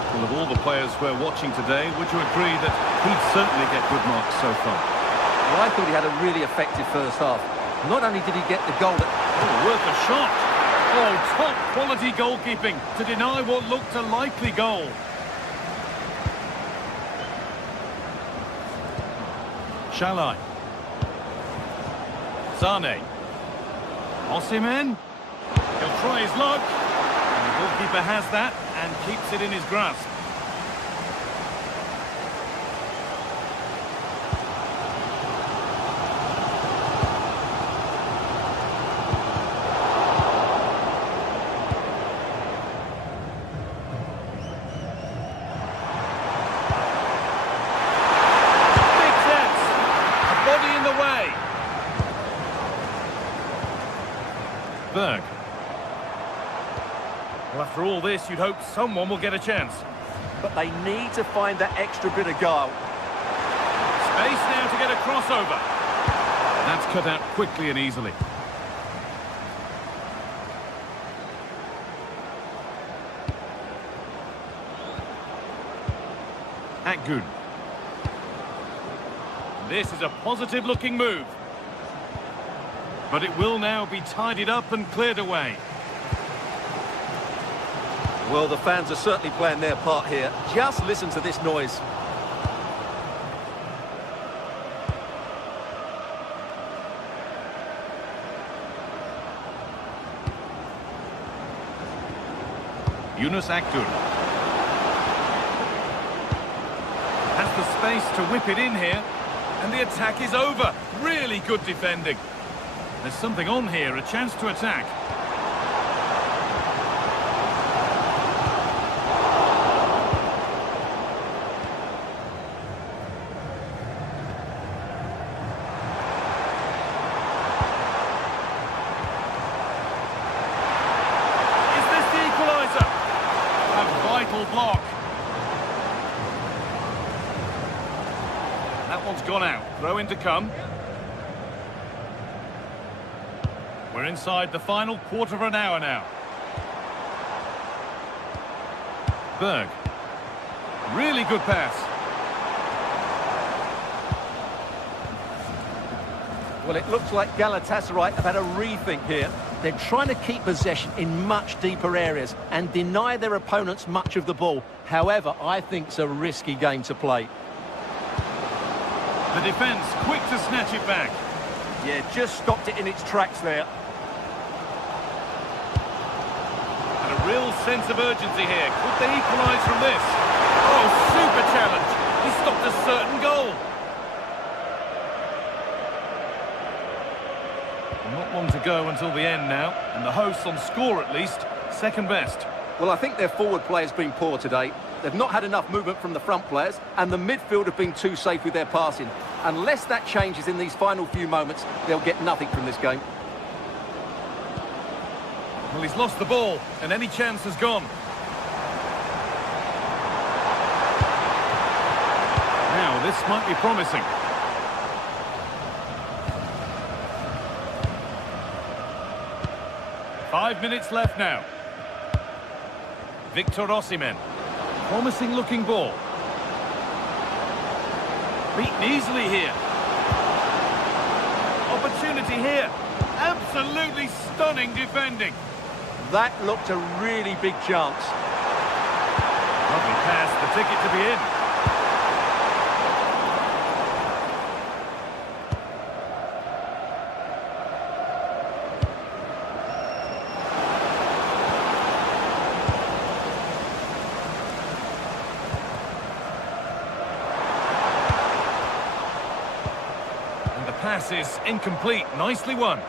Well, of all the players we're watching today, would you agree that he'd certainly get good marks so far? Well, I thought he had a really effective first half. Not only did he get the goal, Worth a shot. Oh, top quality goalkeeping to deny what looked a likely goal. Shalai. Sane. Osimhen. He'll try his luck. And the goalkeeper has that and keeps it in his grasp. Berg. Well, after all this, you'd hope someone will get a chance. but they need to find that extra bit of guile. Space now to get a crossover. That's cut out quickly and easily. Akgün. This is a positive-looking move. But it will now be tidied up and cleared away. Well, the fans are certainly playing their part here. Just listen to this noise. Yunus Akgün has the space to whip it in here, and the attack is over. Really good defending. There's something on here, a chance to attack. Block. That one's gone out. Throw in to come. We're inside the final quarter of an hour now. Berg. Really good pass. Well, it looks like Galatasaray have had a rethink here. They're trying to keep possession in much deeper areas and deny their opponents much of the ball. However, I think it's a risky game to play. The defence quick to snatch it back. Yeah, just stopped it in its tracks there. And a real sense of urgency here. Could they equalise from this? Oh, super challenge. He stopped a certain goal. Not long to go until the end now, and the hosts on score at least, second best. Well, I think their forward play has been poor today. They've not had enough movement from the front players, and the midfield have been too safe with their passing. Unless that changes in these final few moments, they'll get nothing from this game. Well, he's lost the ball, and any chance has gone. Now, this might be promising. Five minutes left now. Victor Osimhen. Promising looking ball. Beaten easily here. Opportunity here. Absolutely stunning defending. That looked a really big chance. Lovely pass, the ticket to be in. Pass is incomplete. Nicely won.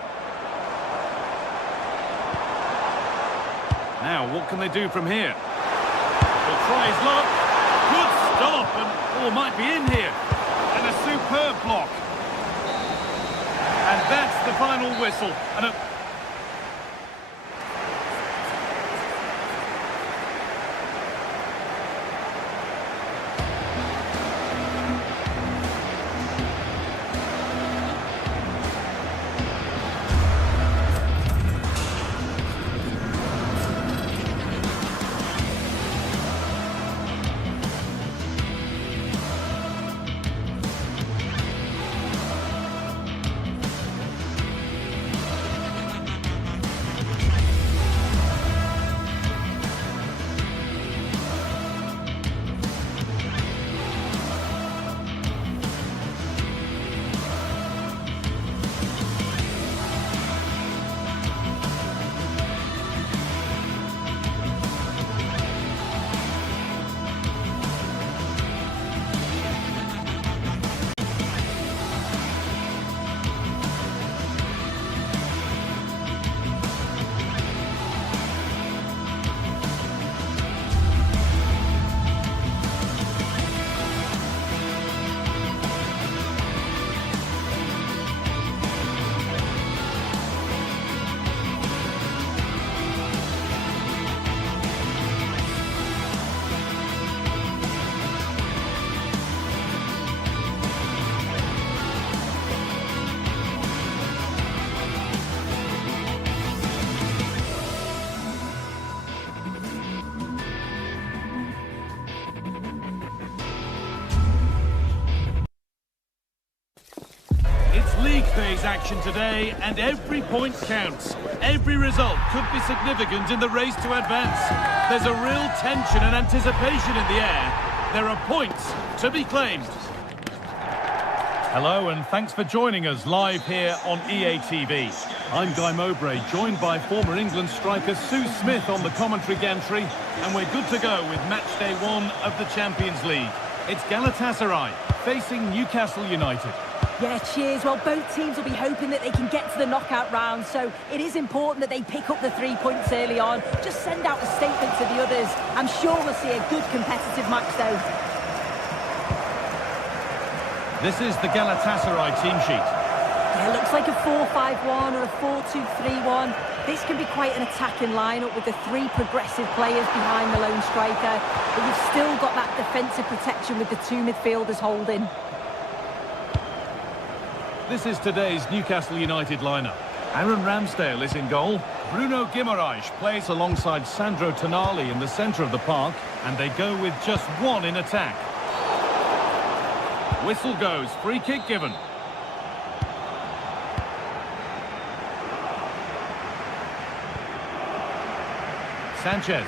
Now, what can they do from here? He'll try his luck. Good stop, and all might be in here. And a superb block. And that's the final whistle. And a day's action today, and every point counts. Every result could be significant in the race to advance. There's a real tension and anticipation in the air. There are points to be claimed. Hello and thanks for joining us live here on EA TV. I'm Guy Mowbray, joined by former England striker Sue Smith on the commentary gantry, and we're good to go with match day 1 of the Champions League. It's Galatasaray facing Newcastle United. Yeah, cheers. Well, both teams will be hoping that they can get to the knockout round, so it is important that they pick up the 3 points early on. Just send out a statement to the others. I'm sure we'll see a good competitive match, though. This is the Galatasaray team sheet. Yeah, it looks like a 4-5-1 or a 4-2-3-1. This can be quite an attacking lineup with the 3 progressive players behind the lone striker, but you've still got that defensive protection with the 2 midfielders holding. This is today's Newcastle United lineup. Aaron Ramsdale is in goal. Bruno Guimaraes plays alongside Sandro Tonali in the centre of the park, and they go with just 1 in attack. Whistle goes, free kick given. Sanchez.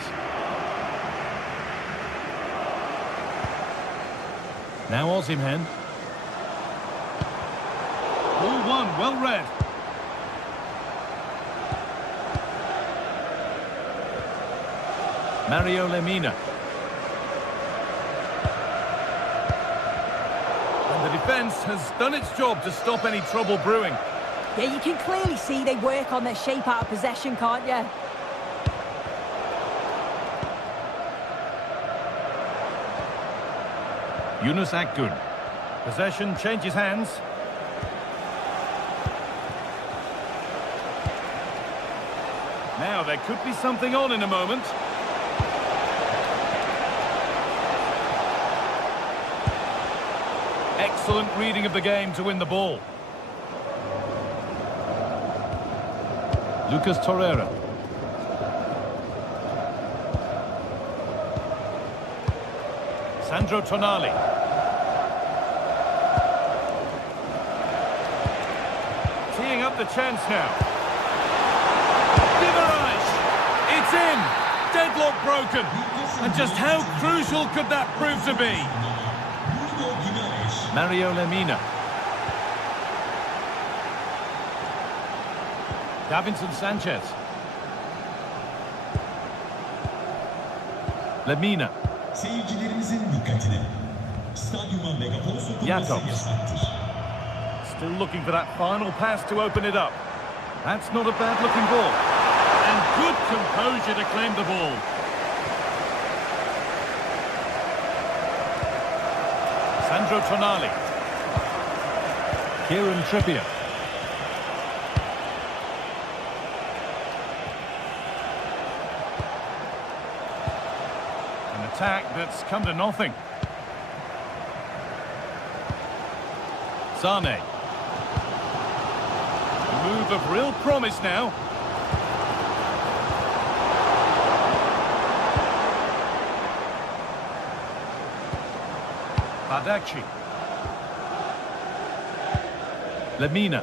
Now Osimhen. Ball 1, well read. Mario Lemina. And the defence has done its job to stop any trouble brewing. Yeah, you can clearly see they work on their shape out of possession, can't you? Yunus Akgün. Possession changes hands. Now there could be something on in a moment. Excellent reading of the game to win the ball. Lucas Torreira. Sandro Tonali. Teeing up the chance now. Guimaraes! It's in! Deadlock broken! And just how crucial could that prove to be? Mario Lemina. Davinson Sanchez. Lemina. Seyircilerimizin dikkatine. Stadyuma megafon sokulması Jakobs. yasaktır. Still looking for that final pass to open it up. That's not a bad looking ball. And good composure to claim the ball. Sandro Tonali. Kieran Trippier. An attack that's come to nothing. Sane. A move of real promise now. Badaci. Lemina.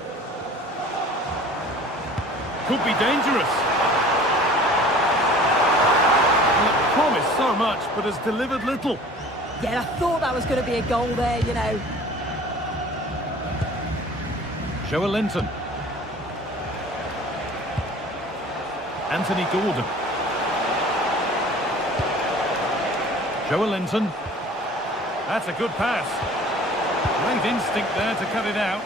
Could be dangerous. Well, it promised so much, but has delivered little. Yeah, I thought that was going to be a goal there, you know. Joelinton. Anthony Gordon. Joelinton. That's a good pass. Great instinct there to cut it out.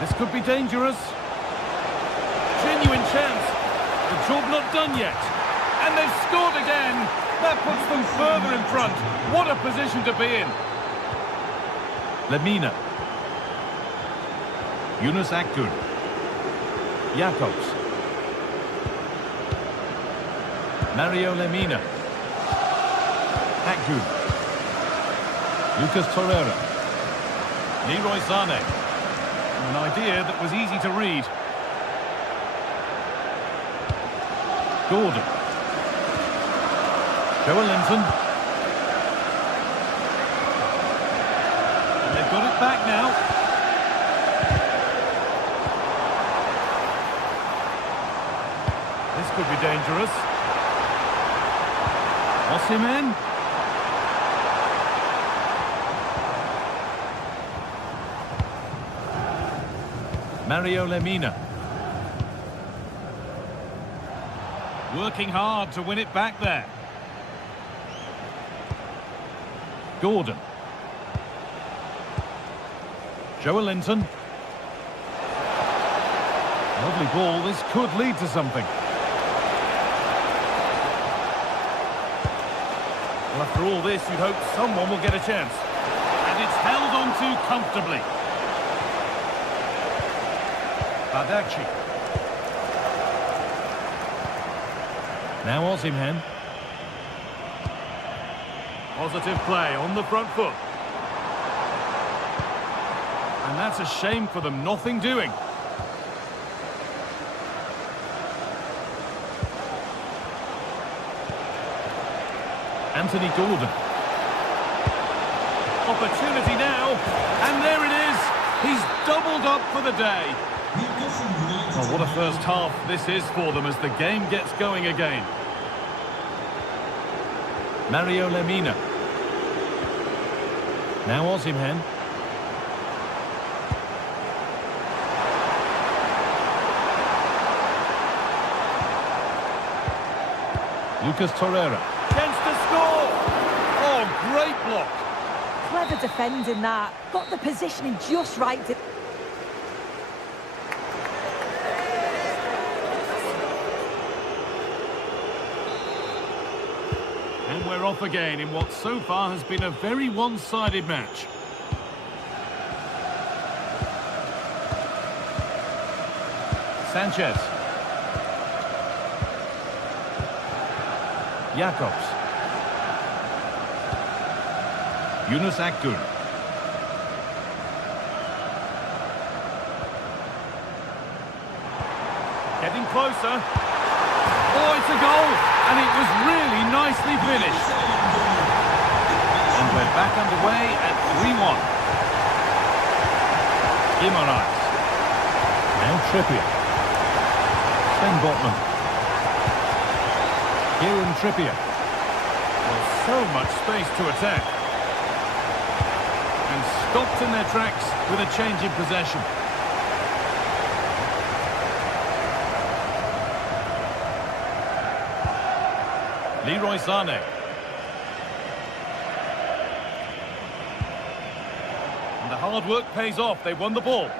This could be dangerous. Genuine chance. The job not done yet. And they've scored again. That puts them further in front. What a position to be in. Lemina. Yunus Akgün. Jakobs. Mario Lemina. Akgün. Lucas Torreira. Leroy Sane. An idea that was easy to read. Gordon. Joelinton. back now. This could be dangerous. Osimhen. Mario Lemina. Working hard to win it back there. Gordon. Joelinton. Lovely ball. This could lead to something. Well, after all this, you'd hope someone will get a chance. And it's held on to comfortably. Badachi. Now Osimhen. Positive play on the front foot. And that's a shame for them, nothing doing. Anthony Gordon. Opportunity now, and there it is. He's doubled up for the day. Oh, what a first half this is for them as the game gets going again. Mario Lemina. Now Osimhen. Lucas Torreira. Chance to score! Oh, great block. Clever defending that. Got the positioning just right. And we're off again in what so far has been a very one-sided match. Sanchez. Jacobs. Yunus Akgün. Getting closer. Oh, it's a goal! And it was really nicely finished. And we're back underway at 3-1. Guimaraes. Now Trippier. Sven Botman. Kieran Trippier. Well, so much space to attack. And stopped in their tracks with a change in possession. Leroy Sané. And the hard work pays off. They won the ball.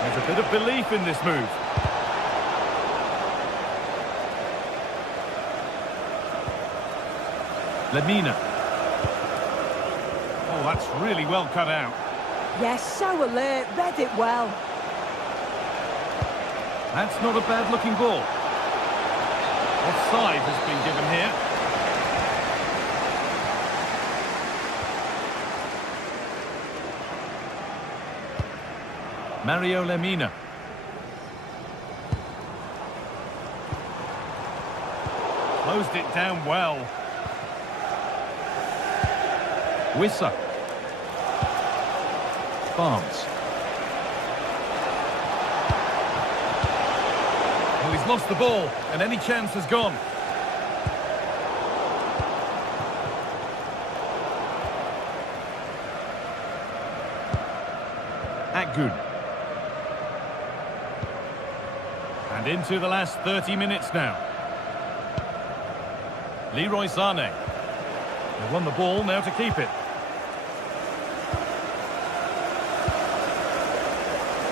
There's a bit of belief in this move. Lemina. Oh, that's really well cut out. Yes, so alert. Read it well. That's not a bad-looking ball. Offside has been given here. Mario Lemina. Closed it down well. Wissa. Barnes. Well, he's lost the ball, and any chance has gone. Akgün. And into the last 30 minutes now. Leroy Sané. They won the ball, now to keep it.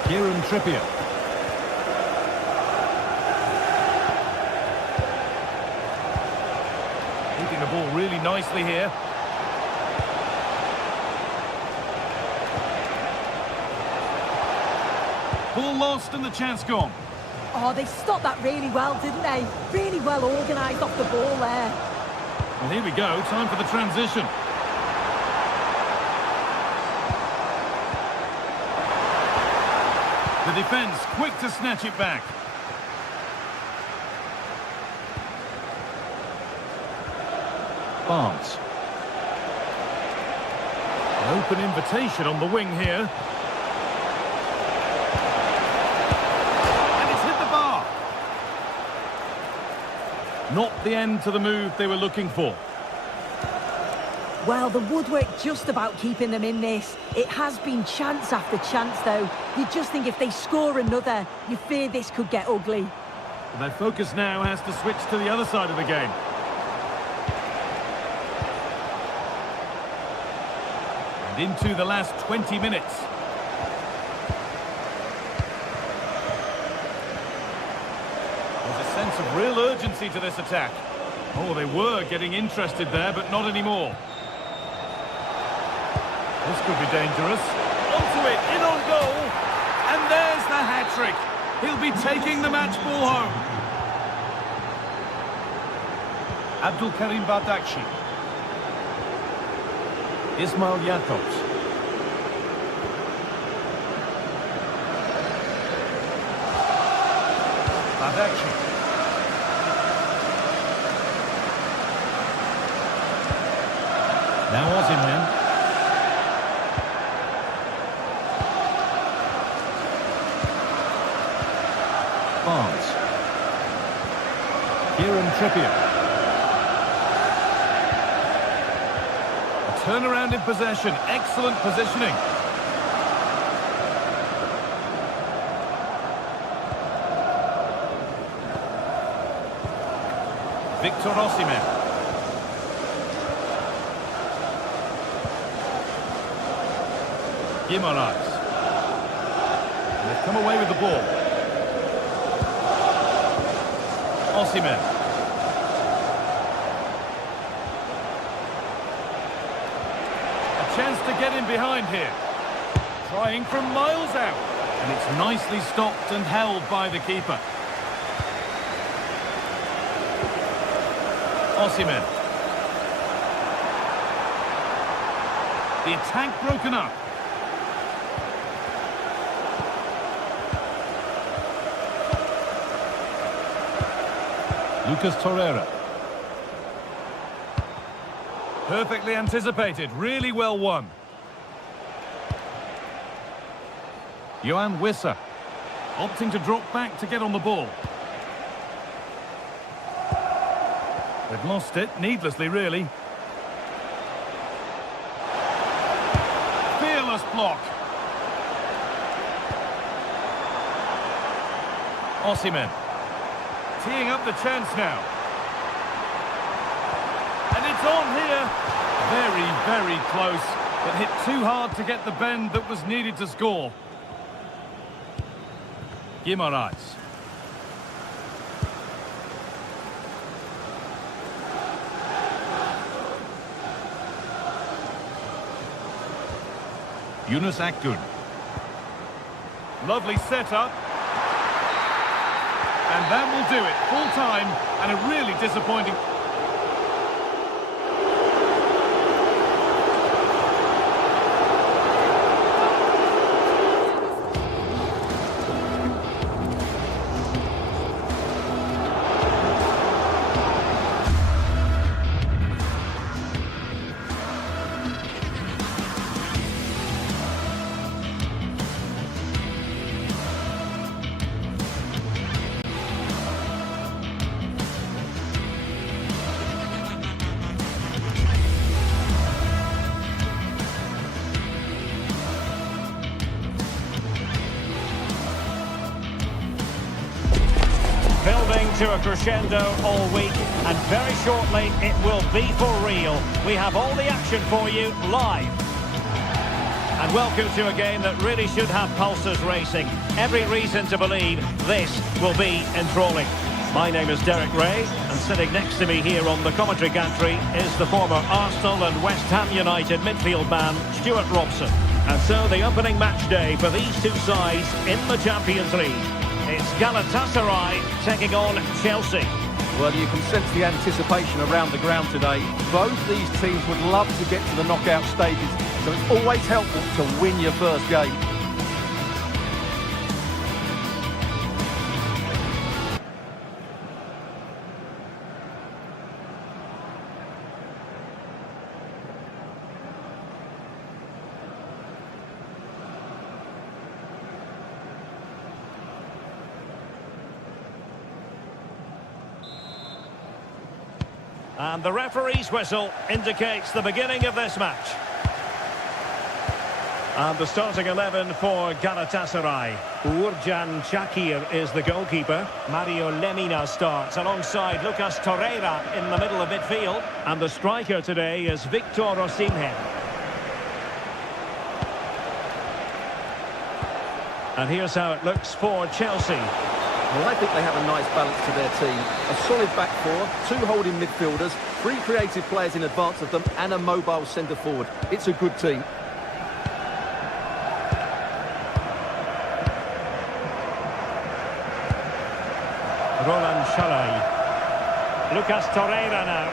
Kieran Trippier. Keeping the ball really nicely here. Ball lost and the chance gone. Oh, they stopped that really well, didn't they? Really well organised off the ball there. Well, here we go. Time for the transition. The defence quick to snatch it back. Barnes. An open invitation on the wing here. And it's hit the bar. Not the end to the move they were looking for. Well, the woodwork just about keeping them in this. It has been chance after chance, though. You just think if they score another, you fear this could get ugly. Their focus now has to switch to the other side of the game. And into the last 20 minutes. There's a sense of real urgency to this attack. Oh, they were getting interested there, but not anymore. This could be dangerous. Onto it, in on goal. And there's the hat-trick. He'll be taking the match ball home. Abdul Karim Bardakci. Ismail Jakobs. Bardakci. Now Osimhen. Barnes. Kieran Trippier. A turnaround in possession. Excellent positioning. Victor Osimhen. Guimaraes. And they've come away with the ball. Osimhen. A chance to get in behind here. Trying from miles out. And it's nicely stopped and held by the keeper. Osimhen. The attack broken up. Lucas Torreira. Perfectly anticipated, really well won. Johan Wissa, opting to drop back to get on the ball. They've lost it, needlessly really. Fearless block. Osimhen. Teeing up the chance now. And it's on here. Very, very close. But hit too hard to get the bend that was needed to score. Guimaraes. Yunus Akgün. Lovely setup. And that will do it. Full time and a really disappointing... Building to a crescendo all week, and very shortly it will be for real. We have all the action for you live. And welcome to a game that really should have pulses racing. Every reason to believe this will be enthralling. My name is Derek Ray, and sitting next to me here on the commentary gantry is the former Arsenal and West Ham United midfield man, Stuart Robson. And so the opening match day for these two sides in the Champions League. It's Galatasaray taking on Chelsea. Well, you can sense the anticipation around the ground today. Both these teams would love to get to the knockout stages, so it's always helpful to win your first game. And the referee's whistle indicates the beginning of this match. And the starting 11 for Galatasaray. Uğurcan Çakır is the goalkeeper. Mario Lemina starts alongside Lucas Torreira in the middle of midfield. And the striker today is Victor Osimhen. And here's how it looks for Chelsea. Well, I think they have a nice balance to their team. A solid back four, 2 holding midfielders, 3 creative players in advance of them, and a mobile centre forward. It's a good team. Roland Shalai. Lucas Torreira now.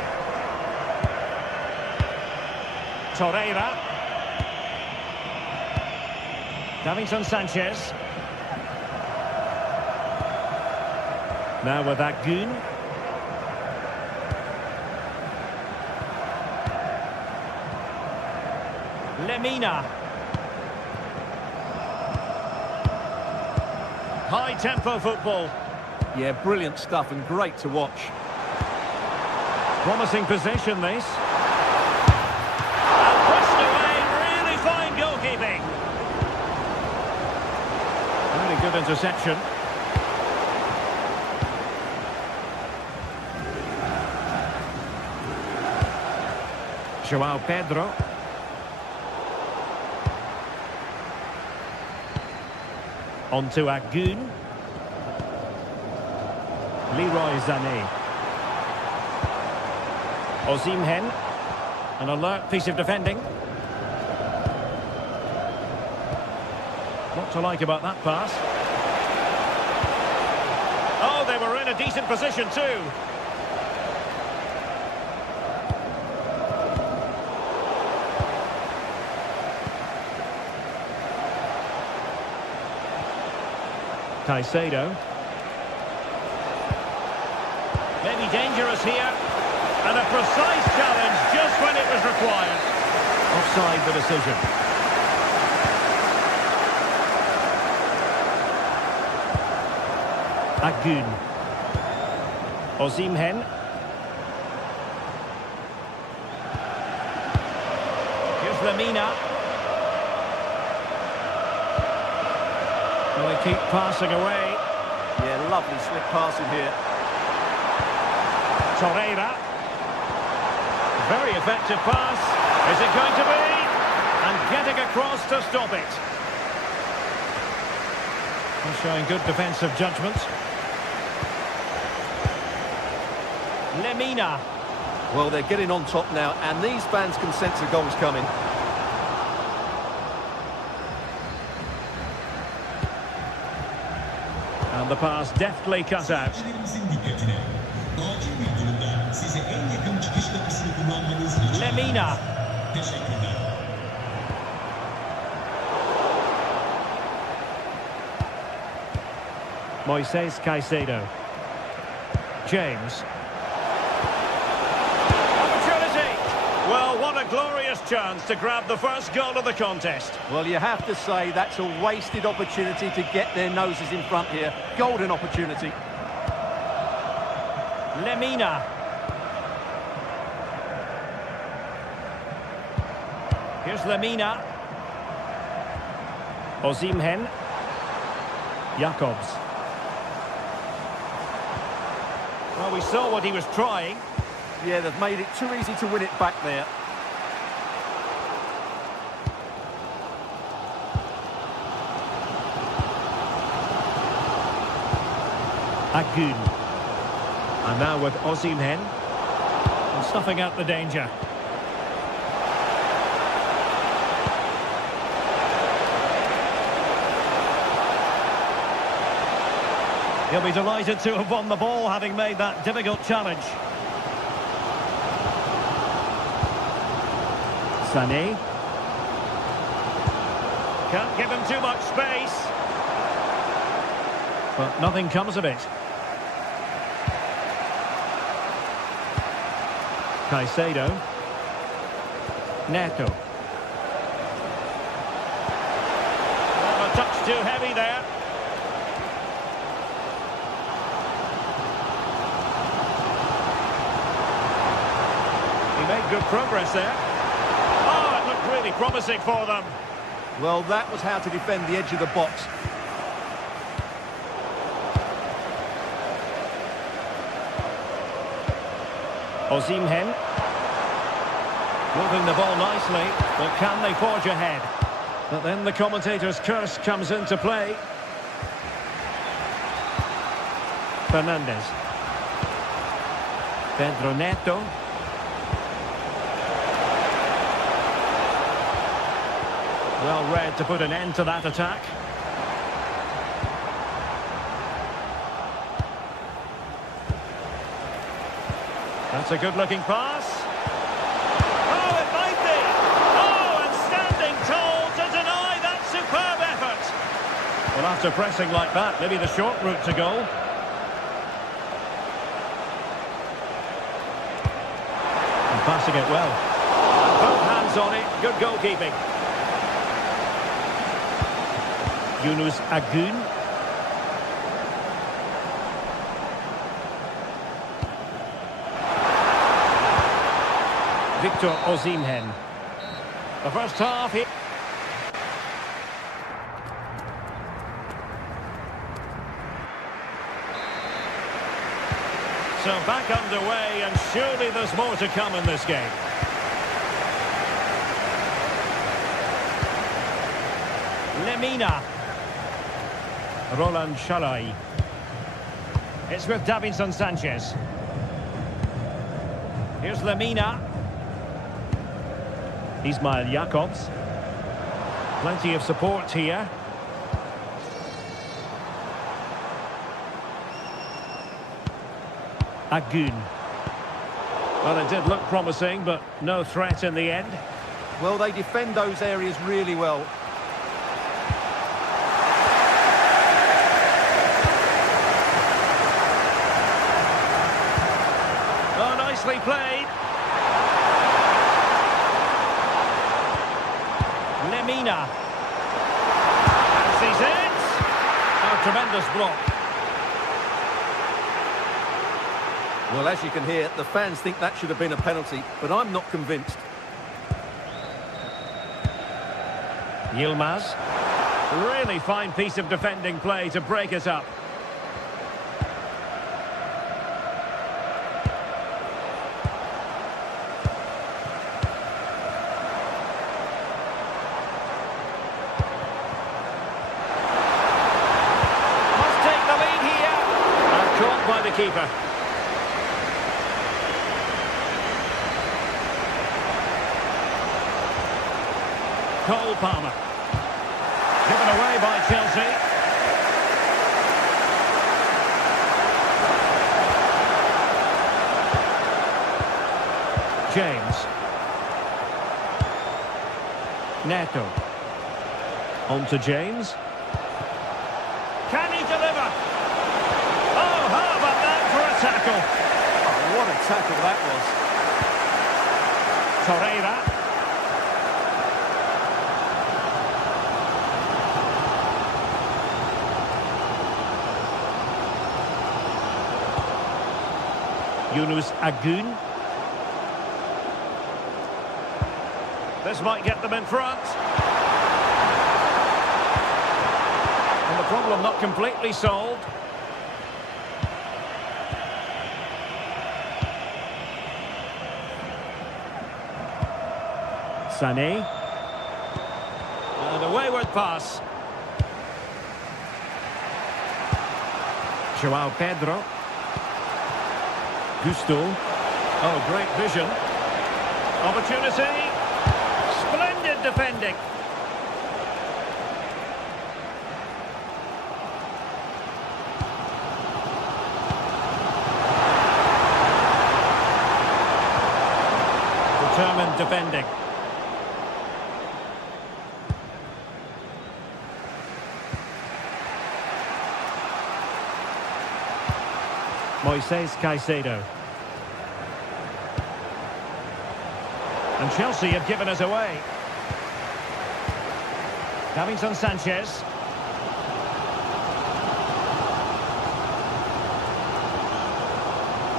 Torreira. Davinson Sanchez. Now with Akgün. Lemina. High-tempo football. Yeah, brilliant stuff and great to watch. Promising possession, this. And pushed away, really fine goalkeeping. Really good interception. João Pedro. On to Akgün. Leroy Sané. Osimhen. An alert piece of defending. What to like about that pass? Oh, they were in a decent position too. Caicedo. Maybe dangerous here. And a precise challenge just when it was required. Offside the decision. Akgün. Osimhen. Here's Lemina. Well, they keep passing away. Yeah, lovely slick passing here. Torreira. Very effective pass. Is it going to be? And getting across to stop it. And showing good defensive judgment. Lemina. Well, they're getting on top now, and these fans can sense a goal's coming. And the pass deftly cut out. Lemina. Moises Caicedo. James. Opportunity. Well, what a glorious chance to grab the first goal of the contest. Well, you have to say that's a wasted opportunity to get their noses in front here. Golden opportunity. Lemina. Here's Lemina. Osimhen. Jakobs. Well, we saw what he was trying. Yeah, they've made it too easy to win it back there. Akgün. And now with Osimhen. And stuffing out the danger. He'll be delighted to have won the ball, having made that difficult challenge. Sané. Can't give him too much space. But nothing comes of it. Caicedo. Neto. Oh, a touch too heavy there. made good progress there. Oh, it looked really promising for them. Well, that was how to defend the edge of the box. Osimhen. Moving the ball nicely, but can they forge ahead? But then the commentator's curse comes into play. Fernandez. Pedro Neto. Well read to put an end to that attack. That's a good-looking pass. Oh, it might be! Oh, and standing tall to deny that superb effort. Well, after pressing like that, maybe the short route to goal. And passing it well. And both hands on it, good goalkeeping. Yunus Agun. Victor Osimhen. The first half here. So back underway, and surely there's more to come in this game. Lemina. Roland Shalai. It's with Davinson Sanchez. Here's Lemina. Ismail Jakobs. Plenty of support here. Agun. Well, it did look promising, but no threat in the end. Well, they defend those areas really well. Oh, nicely played. Lemina. And sees it. Oh, tremendous block. Well, as you can hear, the fans think that should have been a penalty, but I'm not convinced. Yilmaz. Really fine piece of defending play to break it up. Must take the lead here. And caught by the keeper. Cole Palmer. Given away by Chelsea. James. Neto. On to James. Can he deliver? Oh, how about that for a tackle? Oh, what a tackle that was. Torreira. Yunus Agun. This might get them in front. And the problem not completely solved. Sané. And a wayward pass. Joao Pedro. Gusto. Oh, great vision. Opportunity. Splendid defending. Determined defending. Moises Caicedo. And Chelsea have given us away. Davinson Sanchez.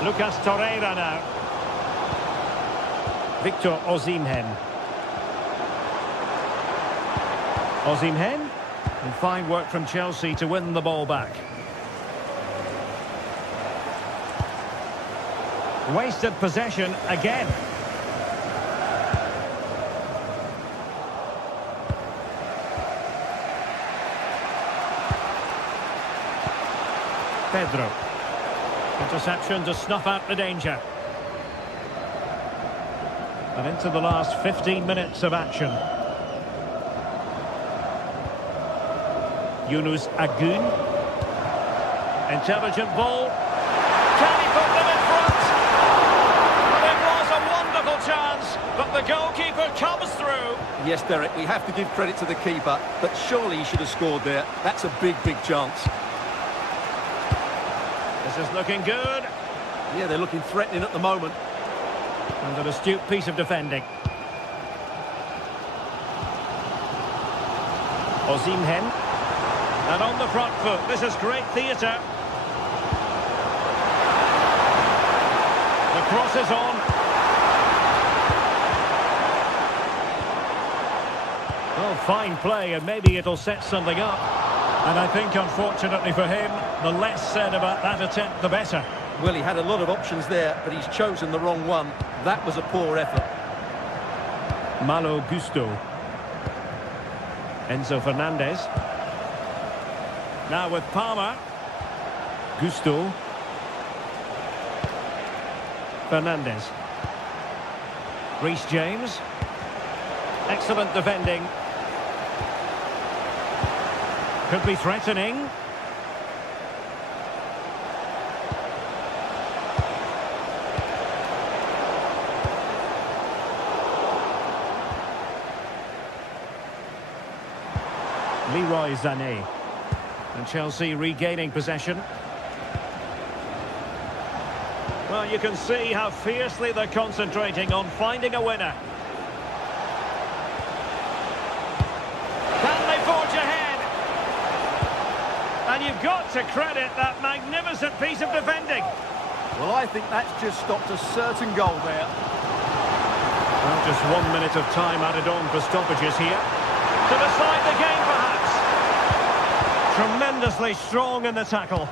Lucas Torreira now. Victor Osimhen. Osimhen. And fine work from Chelsea to win the ball back. Wasted possession again. Pedro. Interception to snuff out the danger. And into the last 15 minutes of action. Yunus Agun. Intelligent ball. Can he put them in front? It was a wonderful chance, but the goalkeeper comes through. Yes, Derek, we have to give credit to the keeper, but surely he should have scored there. That's a big, big chance. This is looking good. Yeah, they're looking threatening at the moment. And an astute piece of defending. Osimhen. And on the front foot, this is great theatre. The cross is on. Oh, fine play, and maybe it'll set something up. And I think, unfortunately for him, the less said about that attempt, the better. Well, he had a lot of options there, but he's chosen the wrong one. That was a poor effort. Malo Gusto. Enzo Fernandez. Now with Palmer. Gusto. Fernandez. Reece James. Excellent defending. Could be threatening. Leroy Sané. And Chelsea regaining possession. Well, you can see how fiercely they're concentrating on finding a winner. Can they forge ahead? And you've got to credit that magnificent piece of defending. Well, I think that's just stopped a certain goal there. Well, just 1 minute of time added on for stoppages here. To decide the game, perhaps. Tremendously strong in the tackle.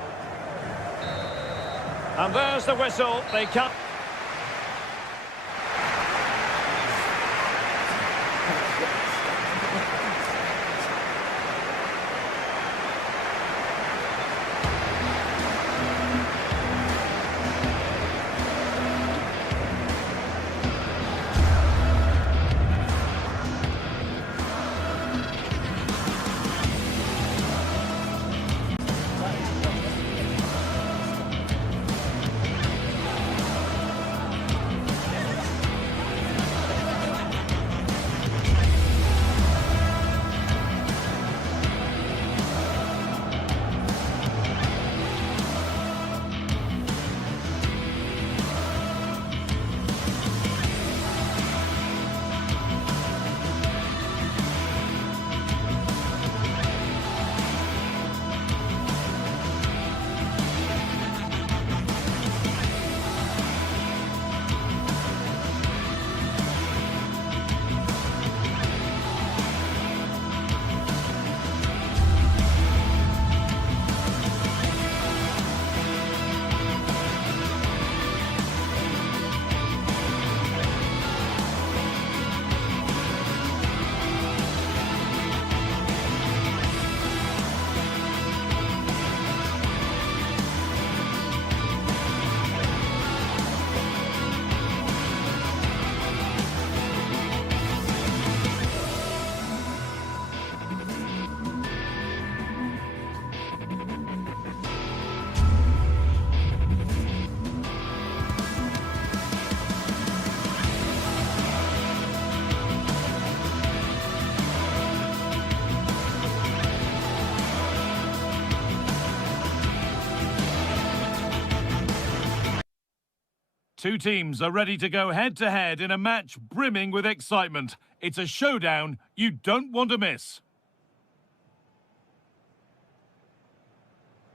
And there's the whistle. They come. Two teams are ready to go head-to-head in a match brimming with excitement. It's a showdown you don't want to miss.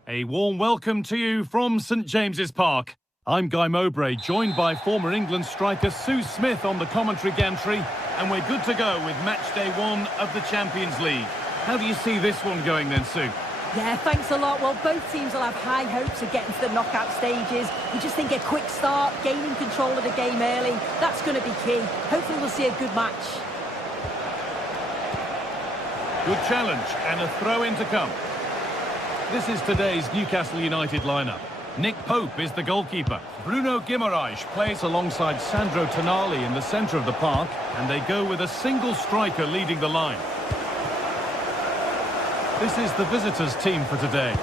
A warm welcome to you from St James's Park. I'm Guy Mowbray, joined by former England striker Sue Smith on the commentary gantry, and we're good to go with match day 1 of the Champions League. How do you see this one going then, Sue? Yeah, thanks a lot. Well, both teams will have high hopes of getting to the knockout stages. We just think a quick start, gaining control of the game early, that's going to be key. Hopefully we'll see a good match. Good challenge, and a throw-in to come. This is today's Newcastle United lineup. Nick Pope is the goalkeeper. Bruno Guimaraes plays alongside Sandro Tonali in the centre of the park, and they go with a single striker leading the line. This is the visitors' team for today.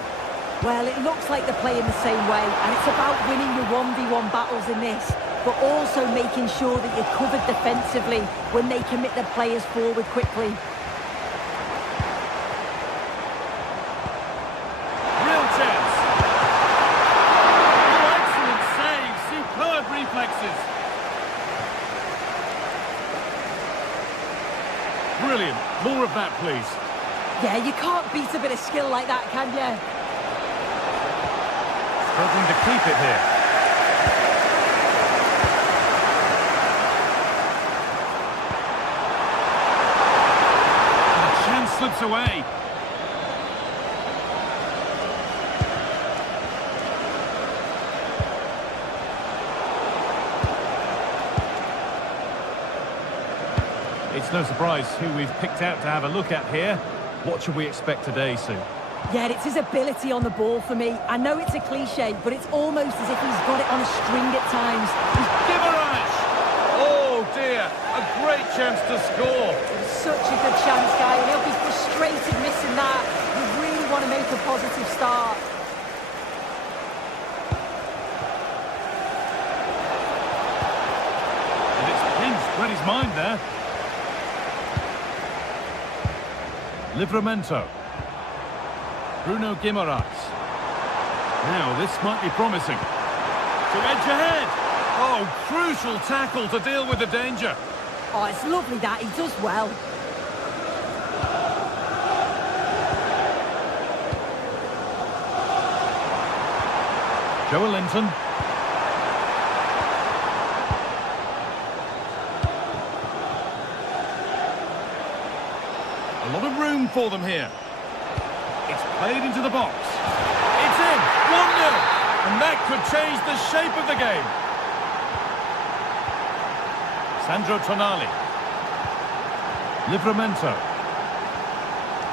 Well, it looks like they're playing the same way, and it's about winning your 1v1 battles in this, but also making sure that you're covered defensively when they commit their players forward quickly. Real chance. Oh, excellent save. Superb reflexes. Brilliant. More of that, please. Yeah, you can't beat a bit of skill like that, can you? Struggling to keep it here. And the chance slips away. It's no surprise who we've picked out to have a look at here. What should we expect today, Sue? Yeah, it's his ability on the ball for me. I know it's a cliche, but it's almost as if he's got it on a string at times. Guimaraes! Oh dear, a great chance to score. It's such a good chance, Guy, and he'll be frustrated missing that. You really want to make a positive start. And it's pinched, read his mind there. Livramento. Bruno Guimaraes. Now, this might be promising. To edge ahead. Oh, crucial tackle to deal with the danger. Oh, it's lovely that. He does well. Joelinton. A lot of room for them here. It's played into the box. It's in! 1-0! And that could change the shape of the game. Sandro Tonali. Livramento.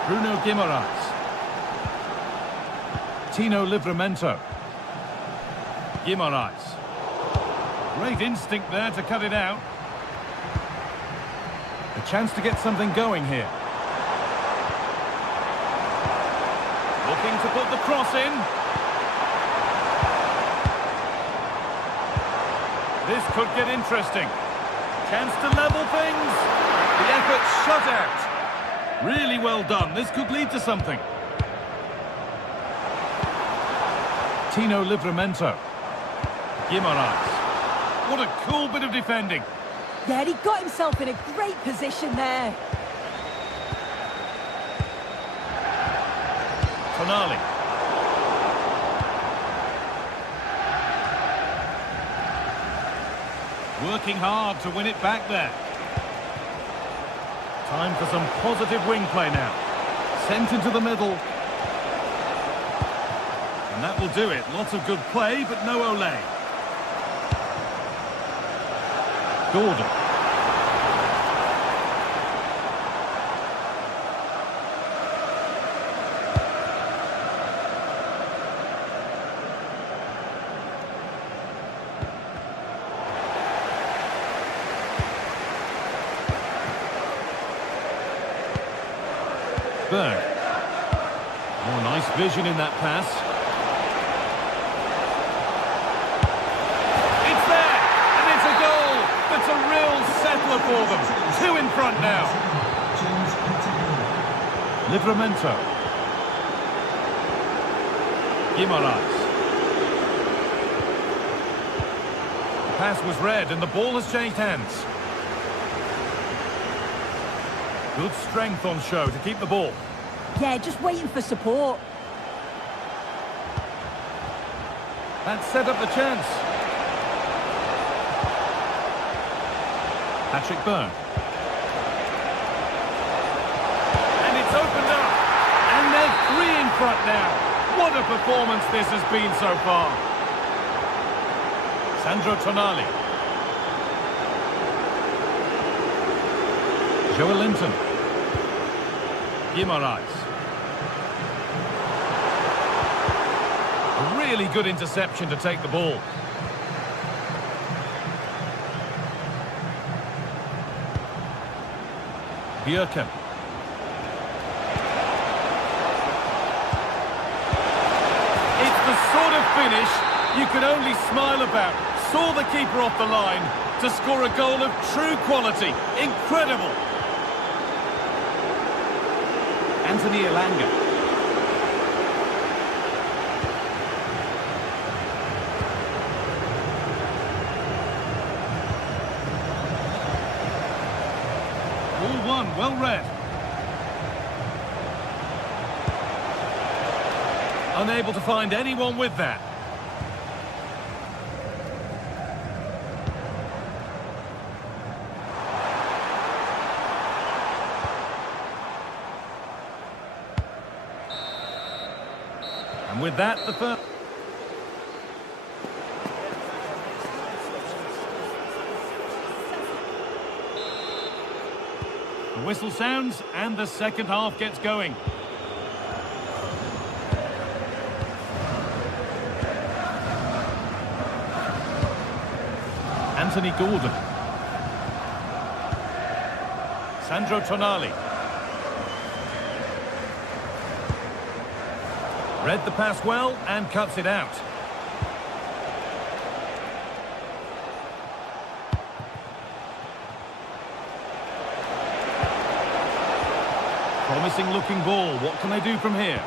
Bruno Guimaraes. Tino Livramento. Guimaraes. Great instinct there to cut it out. A chance to get something going here. Looking to put the cross in. This could get interesting. Chance to level things. The effort shut out. Really well done. This could lead to something. Tino Livramento. Guimaraes. What a cool bit of defending. Yeah, he got himself in a great position there. Tonali. Working hard to win it back there. Time for some positive wing play now. Sent into the middle. And that will do it. Lots of good play, but no Olé. Gordon. Berg. Oh, nice vision in that pass. It's there, and it's a goal. That's a real settler for them. 2 in front now. Livramento. Guimaraes. The pass was read, and the ball has changed hands. Good strength on show to keep the ball. Yeah, just waiting for support. That set up the chance. Patrick Byrne. And it's opened up. And they're 3 in front now. What a performance this has been so far. Sandro Tonali. Joel Linton. Guimaraes. A really good interception to take the ball. Bjerken. It's the sort of finish you can only smile about. Saw the keeper off the line to score a goal of true quality. Incredible. Anthony Elanga. Ball one, well read. Unable to find anyone with that. And with that, the first... The whistle sounds and the second half gets going. Anthony Gordon. Sandro Tonali. Read the pass well and cuts it out. Promising looking ball. What can they do from here?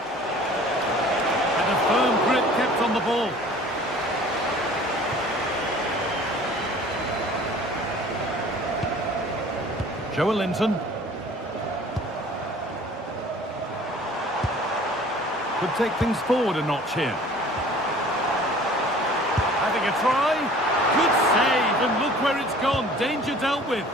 And a firm grip kept on the ball. Joel Linton. Could take things forward a notch here. Having a try. Good save, and look where it's gone. Danger dealt with.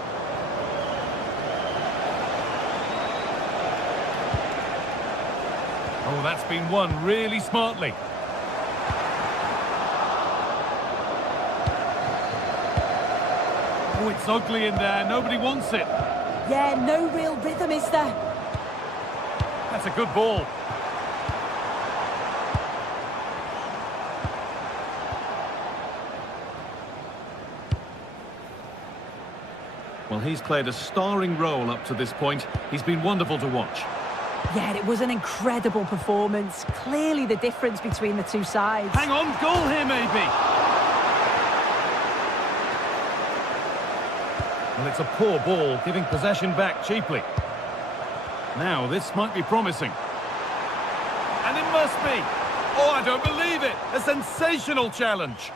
Oh, that's been won really smartly. Oh, it's ugly in there. Nobody wants it. Yeah, no real rhythm, is there? That's a good ball. Well, he's played a starring role up to this point. He's been wonderful to watch. Yeah, it was an incredible performance. Clearly the difference between the two sides. Hang on, goal here maybe. Well, it's a poor ball, giving possession back cheaply. Now, this might be promising. And it must be. Oh, I don't believe it. A sensational challenge.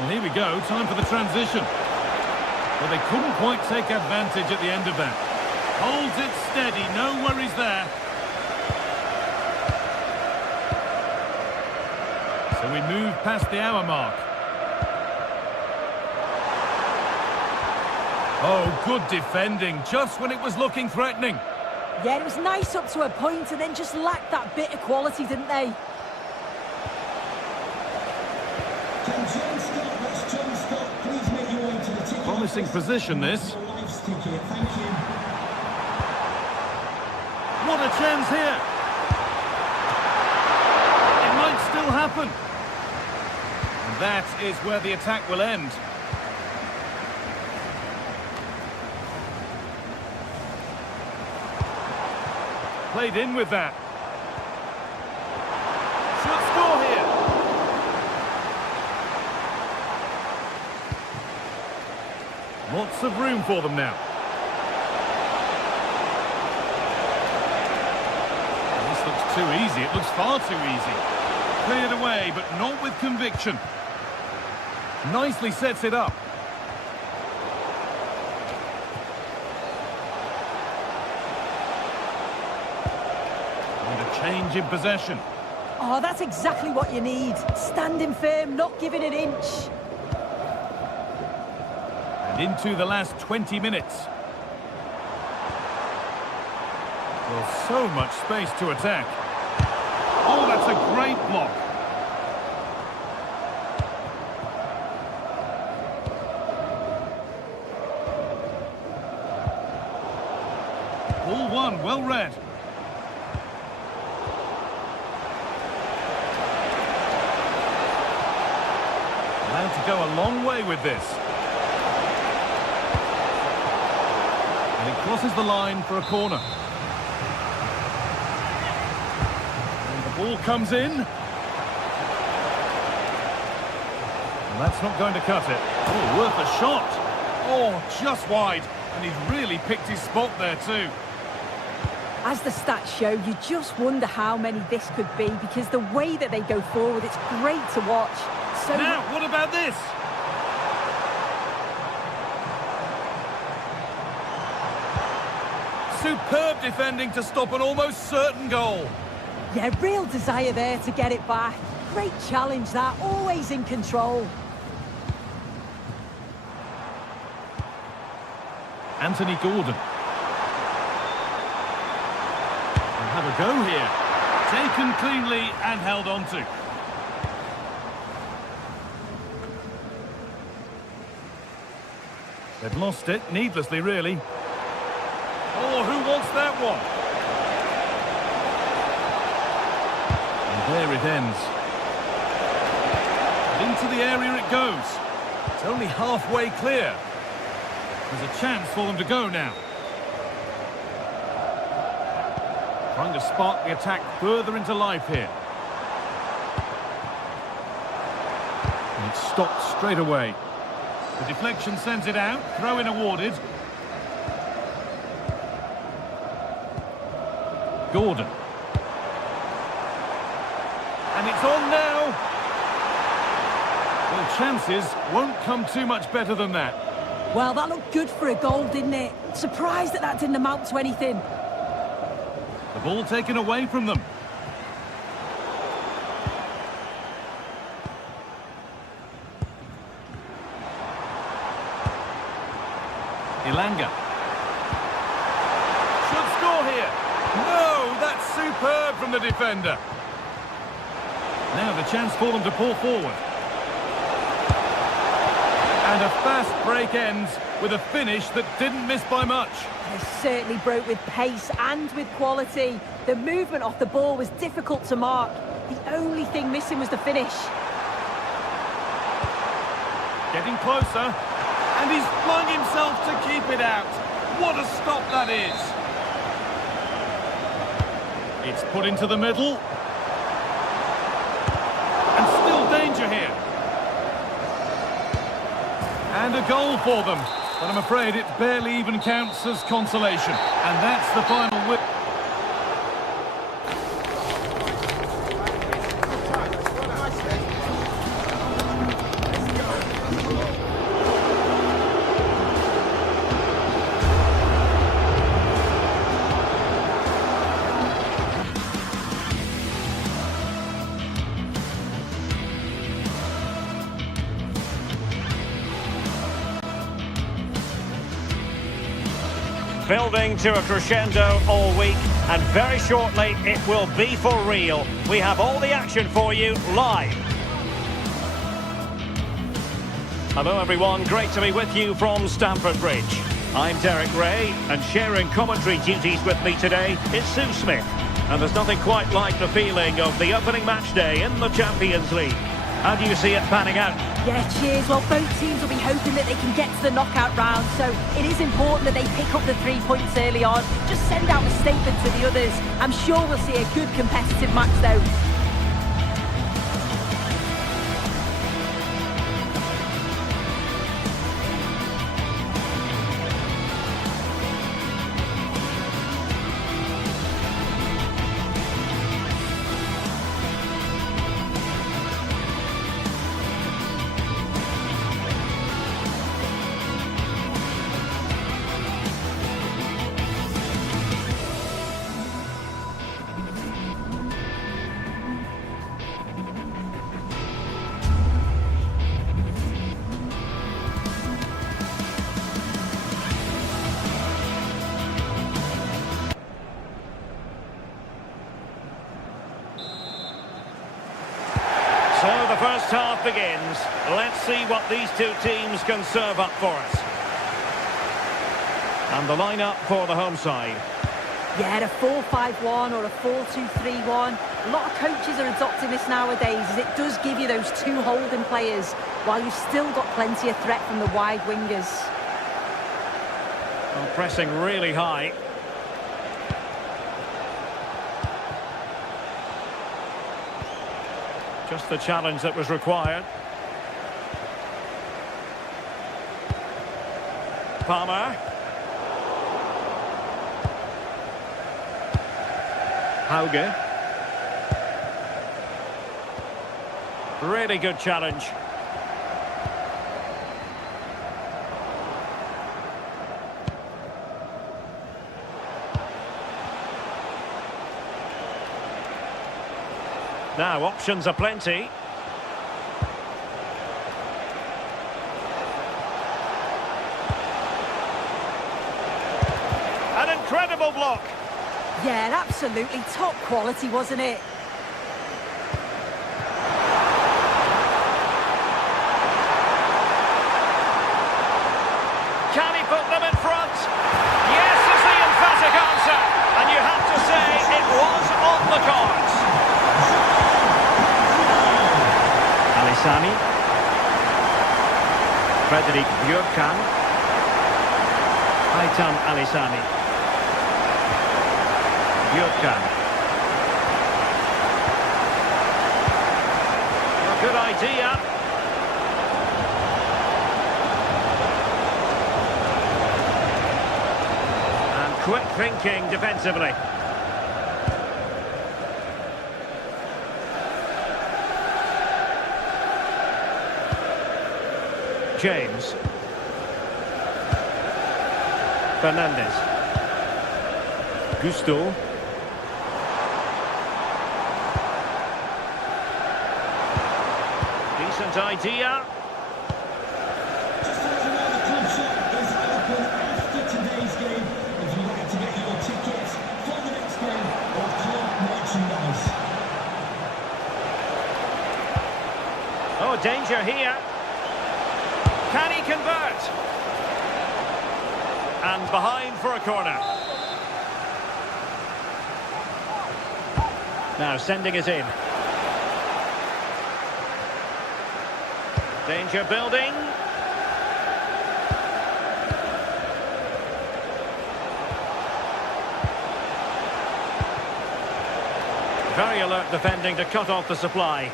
Well, here we go. Time for the transition. Well, they couldn't quite take advantage at the end of that. Holds it steady, no worries there. So we move past the hour mark. Oh, good defending, just when it was looking threatening. Yeah, it was nice up to a point and then just lacked that bit of quality, didn't they? Promising position, this. What a chance here. It might still happen. And that is where the attack will end. Played in with that. Should score here. Lots of room for them now. This looks too easy. It looks far too easy. Cleared away, but not with conviction. Nicely sets it up. And a change in possession. Oh, that's exactly what you need. Standing firm, not giving an inch. And into the last 20 minutes. Well, so much space to attack. Oh, that's a great block. Ball one, well read. Allowed to go a long way with this. And he crosses the line for a corner. And the ball comes in. And that's not going to cut it. Oh, worth a shot. Oh, just wide. And he's really picked his spot there too. As the stats show, you just wonder how many this could be, because the way that they go forward, it's great to watch. So now, what about this? Superb defending to stop an almost certain goal. yeah, real desire there to get it back. Great challenge that, always in control. Anthony Gordon. We'll have a go here. Taken cleanly and held on to. They've lost it, needlessly really. Oh, who wants that one? And there it ends. And into the area it goes. It's only halfway clear. There's a chance for them to go now. Trying to spark the attack further into life here. And it's stopped straight away. The deflection sends it out. Throw-in awarded. Gordon. And it's on now. Well, chances won't come too much better than that. Well, that looked good for a goal, didn't it? Surprised that didn't amount to anything. The ball taken away from them. Ilanga. Should score here. No, that's superb from the defender. Now the chance for them to pull forward. And a fast break ends with a finish that didn't miss by much. They certainly broke with pace and with quality. The movement off the ball was difficult to mark. The only thing missing was the finish. Getting closer. And he's flung himself to keep it out. What a stop that is. It's put into the middle. And still danger here. And a goal for them. But I'm afraid it barely even counts as consolation. And that's the final whip. Building to a crescendo all week, and very shortly it will be for real. We have all the action for you live. Hello everyone, great to be with you from Stamford Bridge. I'm Derek Ray, and sharing commentary duties with me today is Sue Smith. And there's nothing quite like the feeling of the opening match day in the Champions League. How do you see it panning out? Yeah, cheers. Well, both teams will be hoping that they can get to the knockout round, so it is important that they pick up the 3 points early on. Just send out a statement to the others. I'm sure we'll see a good competitive match, though. So the first half begins. Let's see what these two teams can serve up for us. And the lineup for the home side. Yeah, a 4-5-1 or a 4-2-3-1. A lot of coaches are adopting this nowadays, as it does give you those two holding players, while you've still got plenty of threat from the wide wingers. Well, pressing really high. Just the challenge that was required. Palmer. Hauge. Really good challenge. Now, options are plenty. An incredible block. Yeah, absolutely top quality, wasn't it? Can he put them in front? Yes is the emphatic answer. And you have to say it was on the cards. Alisami. Frederick Björkan. Aitan Alisami. Björkan. A good idea. And quick thinking defensively. James. Fernandez. Gusto. Decent idea. Just to let you know, the club shop is open after today's game. If you'd like to get your tickets for the next game or club merchandise. Oh, danger here. Can he convert? And behind for a corner. Now sending it in. Danger building. Very alert defending to cut off the supply.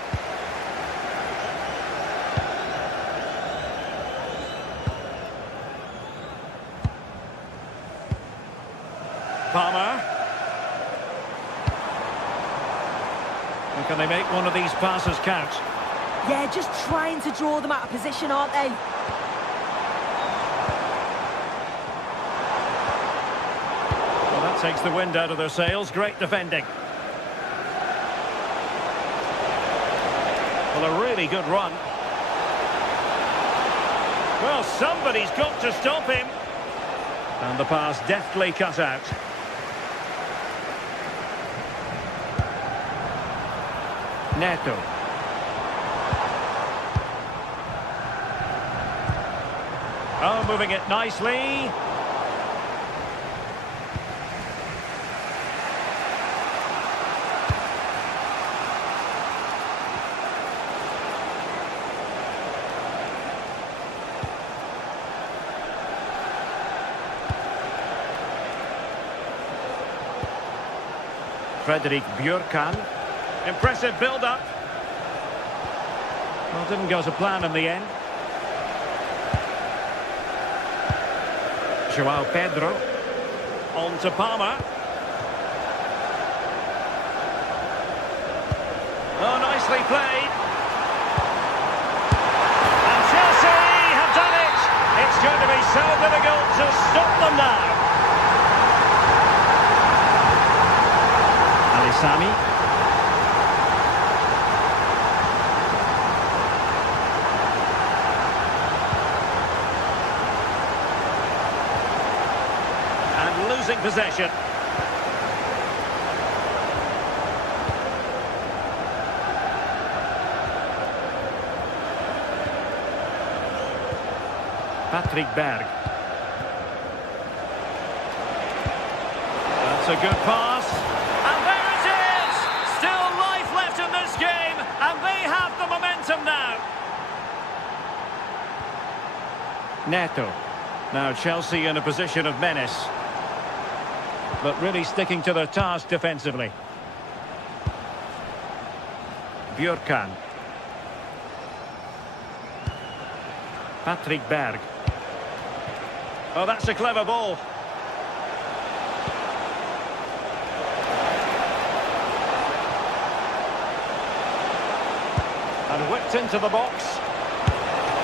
Palmer. And can they make one of these passes count? Yeah, just trying to draw them out of position, aren't they? Well, that takes the wind out of their sails. Great defending. Well, a really good run. Well, somebody's got to stop him. And the pass deftly cut out. Neto. Oh, moving it nicely. Frederick Björkan. Impressive build-up. Well, didn't go to plan in the end. Joao Pedro. On to Palmer. Oh, nicely played. And Chelsea have done it. It's going to be so difficult to stop them now. Alisami. And losing possession. Patrick Berg. That's a good pass. And there it is! Still life left in this game, and they have the momentum now. Neto. Now Chelsea in a position of menace, but really sticking to their task defensively. Björkan. Patrick Berg. Oh, that's a clever ball. And whipped into the box.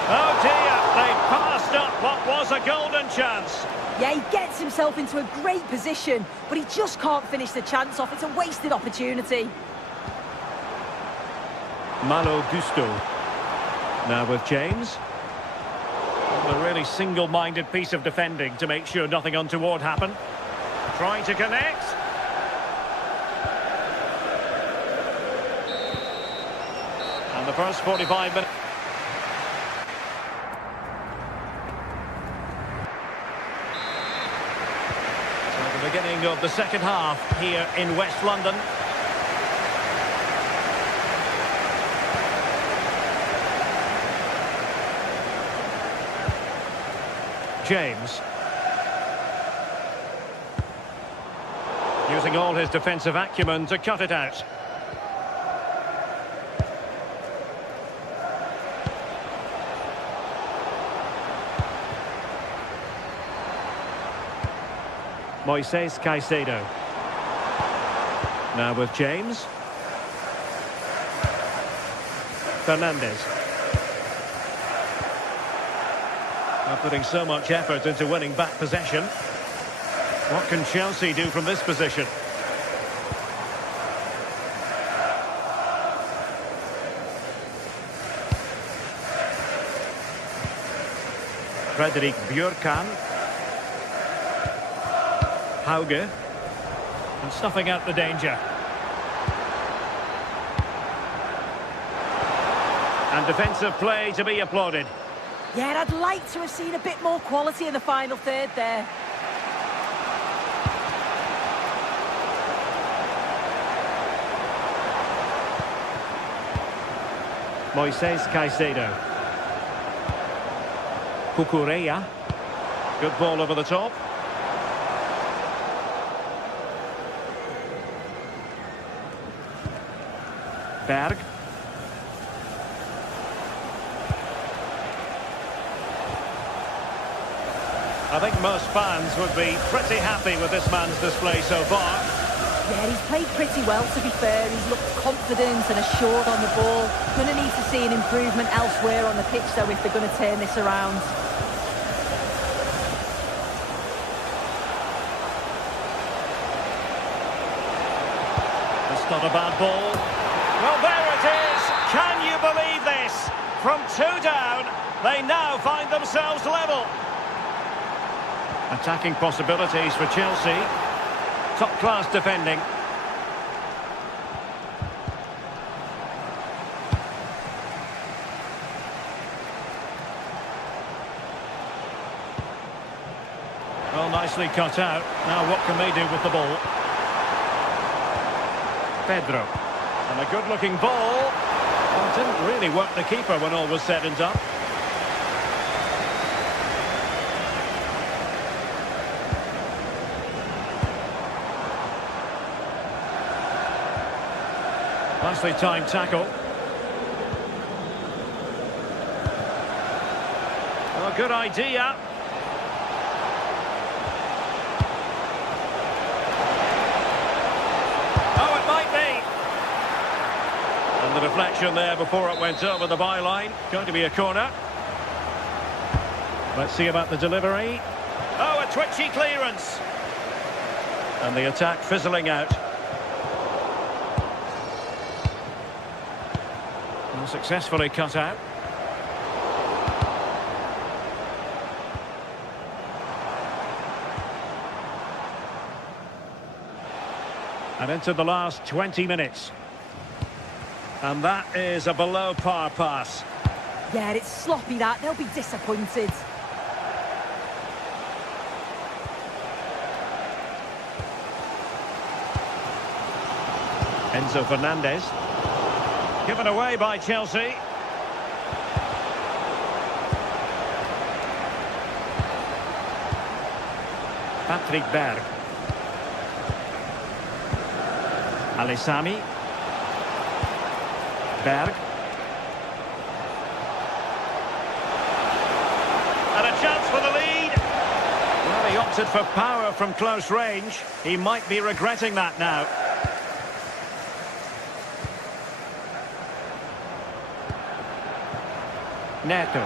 Oh dear, they passed up what was a golden chance. Yeah, he gets himself into a great position, but he just can't finish the chance off. It's a wasted opportunity. Malo Gusto. Now with James. A really single-minded piece of defending to make sure nothing untoward happened. Trying to connect. And the first 45 minutes. So the beginning of the second half here in West London. James. Using all his defensive acumen to cut it out. Moises Caicedo. Now with James. Fernandez. Putting so much effort into winning back possession. What can Chelsea do from this position? Fredrik Björkan. Hauge. And snuffing out the danger. And defensive play to be applauded. Yeah, I'd like to have seen a bit more quality in the final third there. Moises Caicedo. Cucurella. Good ball over the top. Berg. I think most fans would be pretty happy with this man's display so far. Yeah, he's played pretty well, to be fair. He's looked confident and assured on the ball. Going to need to see an improvement elsewhere on the pitch, though, if they're going to turn this around. That's not a bad ball. Well, there it is. Can you believe this? From 2 down, they now find themselves level. Attacking possibilities for Chelsea. Top-class defending. Well, nicely cut out. Now what can they do with the ball? Pedro. And a good-looking ball. Well, it didn't really work the keeper when all was said and done. Nicely timed tackle. Oh, good idea. Oh, it might be. And the deflection there before it went over the byline. Going to be a corner. Let's see about the delivery. Oh, a twitchy clearance. And the attack fizzling out. Successfully cut out. And into the last 20 minutes. And that is a below par pass. Yeah, it's sloppy, that. They'll be disappointed. Enzo Fernandez. Given away by Chelsea. Patrick Berg. Alisami. Berg. And a chance for the lead. Well, he opted for power from close range. He might be regretting that now. Neto.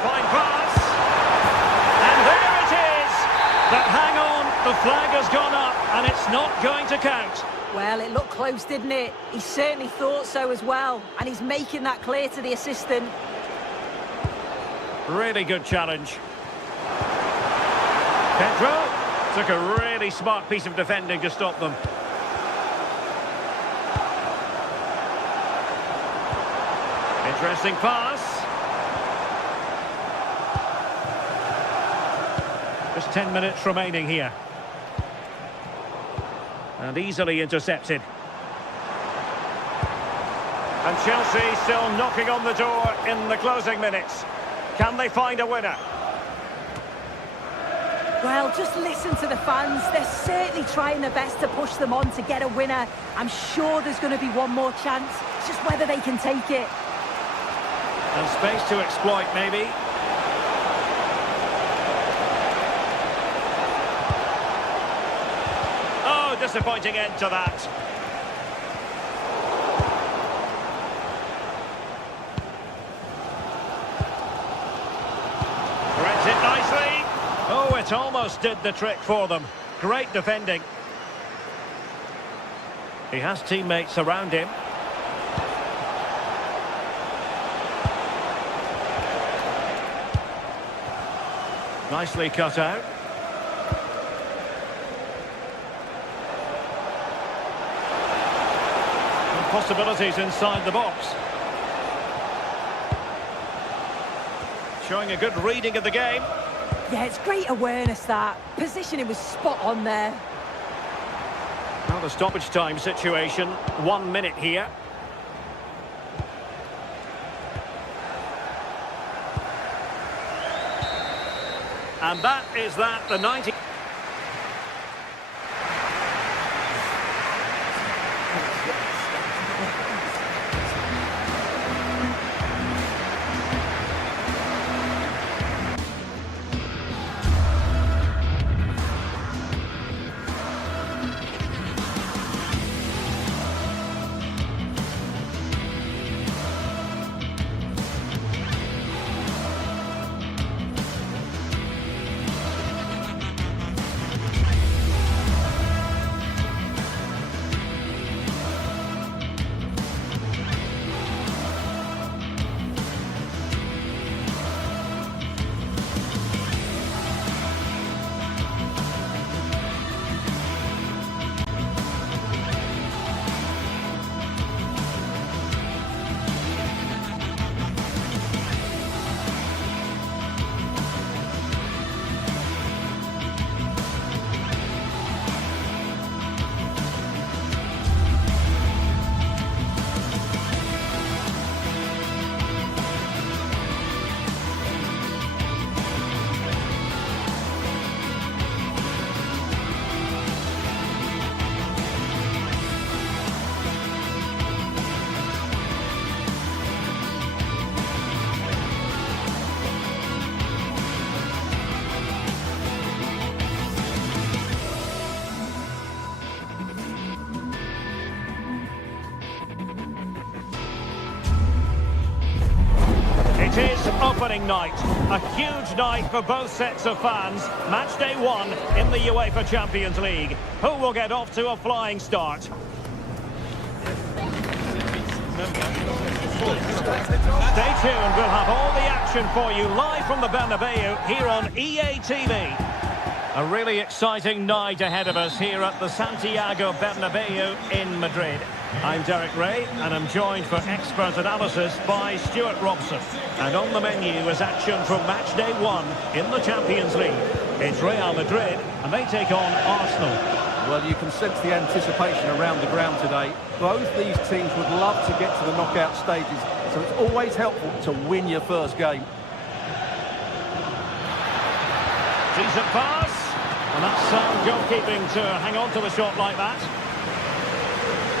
Fine pass. And there it is. But hang on, the flag has gone up and it's not going to count. Well, it looked close, didn't it? He certainly thought so as well. And he's making that clear to the assistant. Really good challenge. Pedro took a really smart piece of defending to stop them. Interesting pass. Just 10 minutes remaining here. And easily intercepted. And Chelsea still knocking on the door in the closing minutes. Can they find a winner? Well, just listen to the fans. They're certainly trying their best to push them on to get a winner. I'm sure there's going to be one more chance. It's just whether they can take it. And space to exploit, maybe. Oh, disappointing end to that. Threads it nicely. Oh, it almost did the trick for them. Great defending. He has teammates around him. Nicely cut out. And possibilities inside the box. Showing a good reading of the game. Yeah, it's great awareness, that. Positioning was spot on there. Well, the stoppage time situation, 1 minute here. And that is that, the 90... It is opening night, a huge night for both sets of fans. Match day 1 in the UEFA Champions League. Who will get off to a flying start? Stay tuned, we'll have all the action for you live from the Bernabeu here on EA TV. A really exciting night ahead of us here at the Santiago Bernabeu in Madrid. I'm Derek Ray, and I'm joined for expert analysis by Stuart Robson. And on the menu is action from match day 1 in the Champions League. It's Real Madrid, and they take on Arsenal. Well, you can sense the anticipation around the ground today. Both these teams would love to get to the knockout stages, so it's always helpful to win your first game. Decent pass. And that's sound goalkeeping to hang on to the shot like that.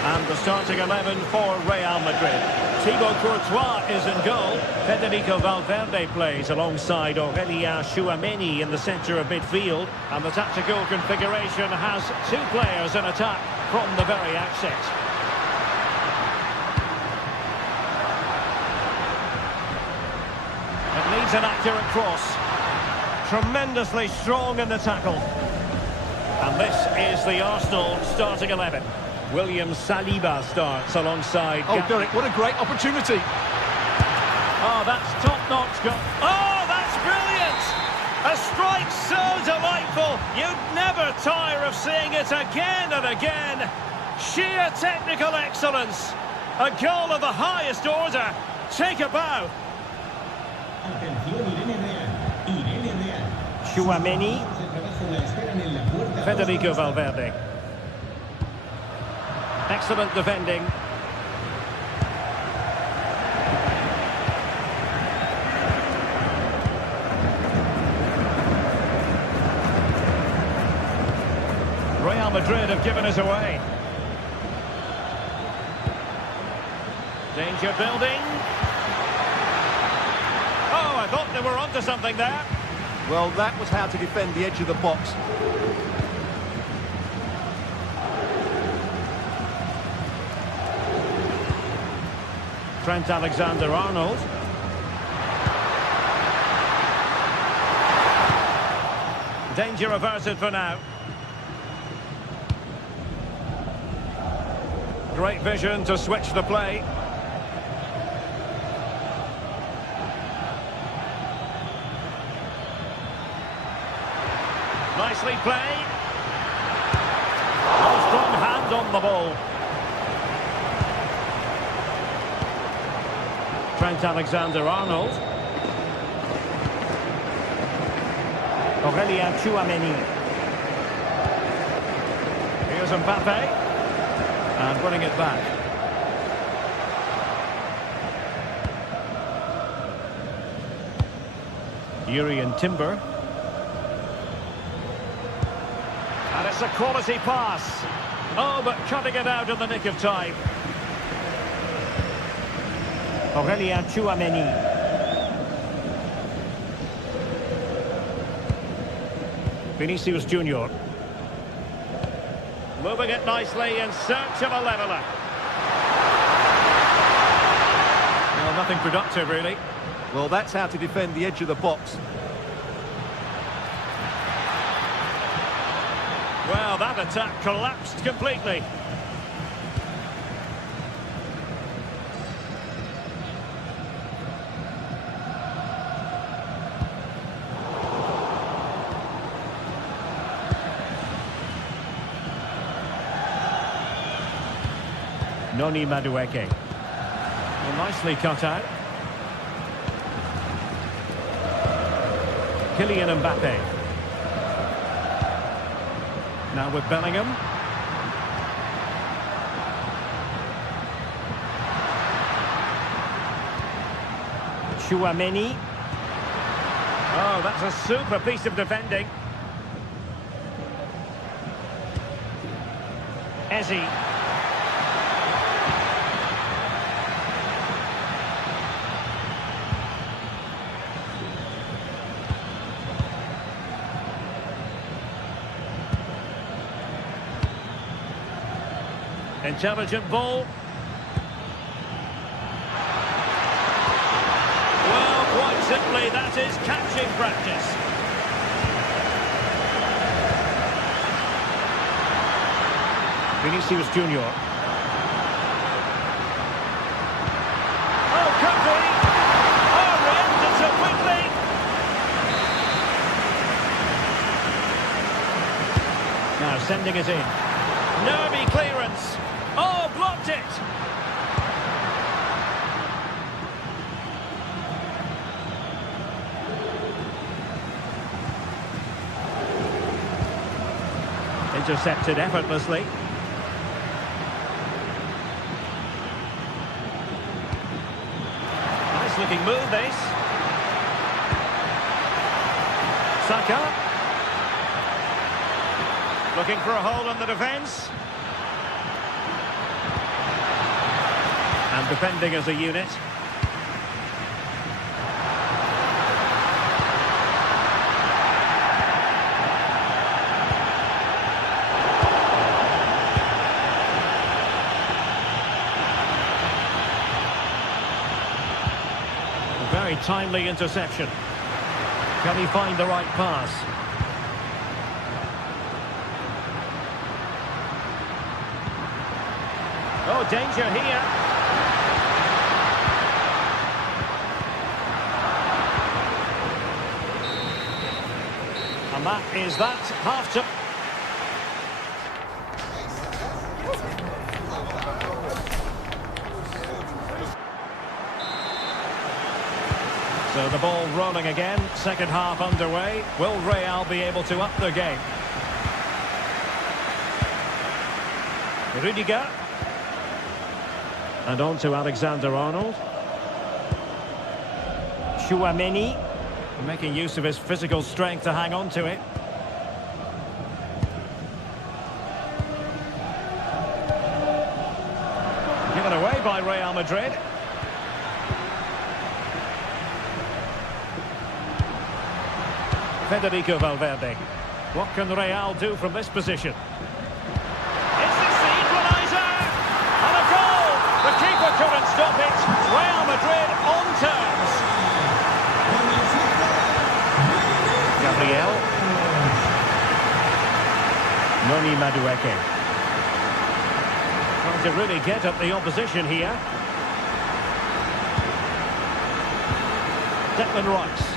And the starting 11 for Real Madrid. Thibaut Courtois is in goal. Federico Valverde plays alongside Aurélien Tchouaméni in the centre of midfield. And the tactical configuration has two players in attack from the very outset. It needs an accurate cross. Tremendously strong in the tackle. And this is the Arsenal starting 11. William Saliba starts alongside... Oh, Derek, what a great opportunity. Oh, that's top-notch goal. Oh, that's brilliant! A strike so delightful. You'd never tire of seeing it again and again. Sheer technical excellence. A goal of the highest order. Take a bow. Tchouaméni. Federico Valverde. Excellent defending. Real Madrid have given us away. Danger building. Oh, I thought they were onto something there. Well, that was how to defend the edge of the box. Trent Alexander-Arnold. Danger averted for now. Great vision to switch the play. Nicely played. Oh, strong hand on the ball. Trent Alexander-Arnold. Aurélien Tchouaméni. Here's Mbappe. And winning it back. Urian Timber. And it's a quality pass. Oh, but cutting it out in the nick of time. Aurélien Tchouaméni. Vinicius Junior. Moving it nicely in search of a leveller. Well, nothing productive, really. Well, that's how to defend the edge of the box. Well, that attack collapsed completely. Noni Madueke. Well, nicely cut out. Kylian Mbappe. Now with Bellingham. Tchouaméni. Oh, that's a super piece of defending. Ezzy. Intelligent ball. Well, quite simply, that is catching practice. Vinicius Junior. Oh, could be. Oh, reacted so quickly. Now sending it in. Nervy clearance. Oh, blocked it! Intercepted effortlessly. Nice looking move, this. Saka. Looking for a hole in the defence. And defending as a unit. Very timely interception. Can he find the right pass? Oh, danger here. And that is that. Half to... So the ball rolling again, second half underway. Will Real be able to up their game? Rudiger. And on to Alexander-Arnold. Chouameni. Making use of his physical strength to hang on to it. Given away by Real Madrid. Federico Valverde. What can Real do from this position? Is this the equaliser? And a goal! The keeper couldn't stop it. Real Madrid on terms. Gabriel. Noni Madueke. Trying to really get at the opposition here. Declan Rice.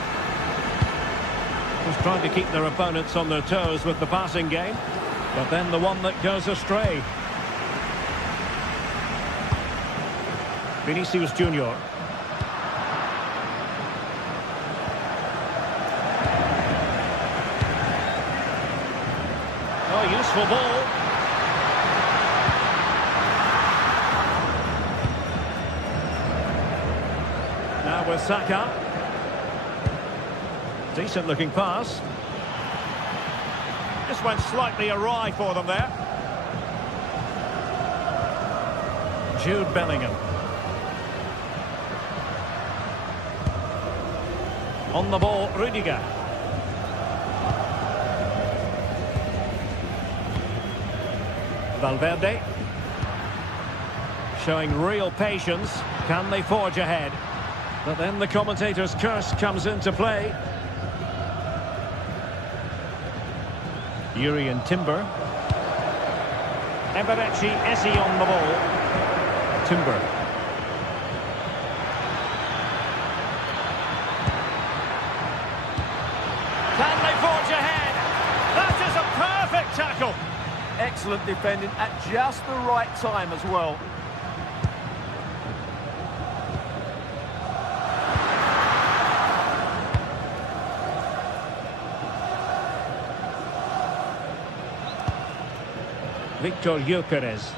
Just trying to keep their opponents on their toes with the passing game, but then the one that goes astray. Vinicius Junior. Oh, useful ball. Now with Saka. Decent looking pass. Just went slightly awry for them there. Jude Bellingham. On the ball, Rudiger. Valverde. Showing real patience. Can they forge ahead? But then the commentator's curse comes into play. Urian Timber. Eberechi Esi on the ball. Timber. Can they forge ahead? That is a perfect tackle. Excellent defending at just the right time as well. Victor Gyökeres.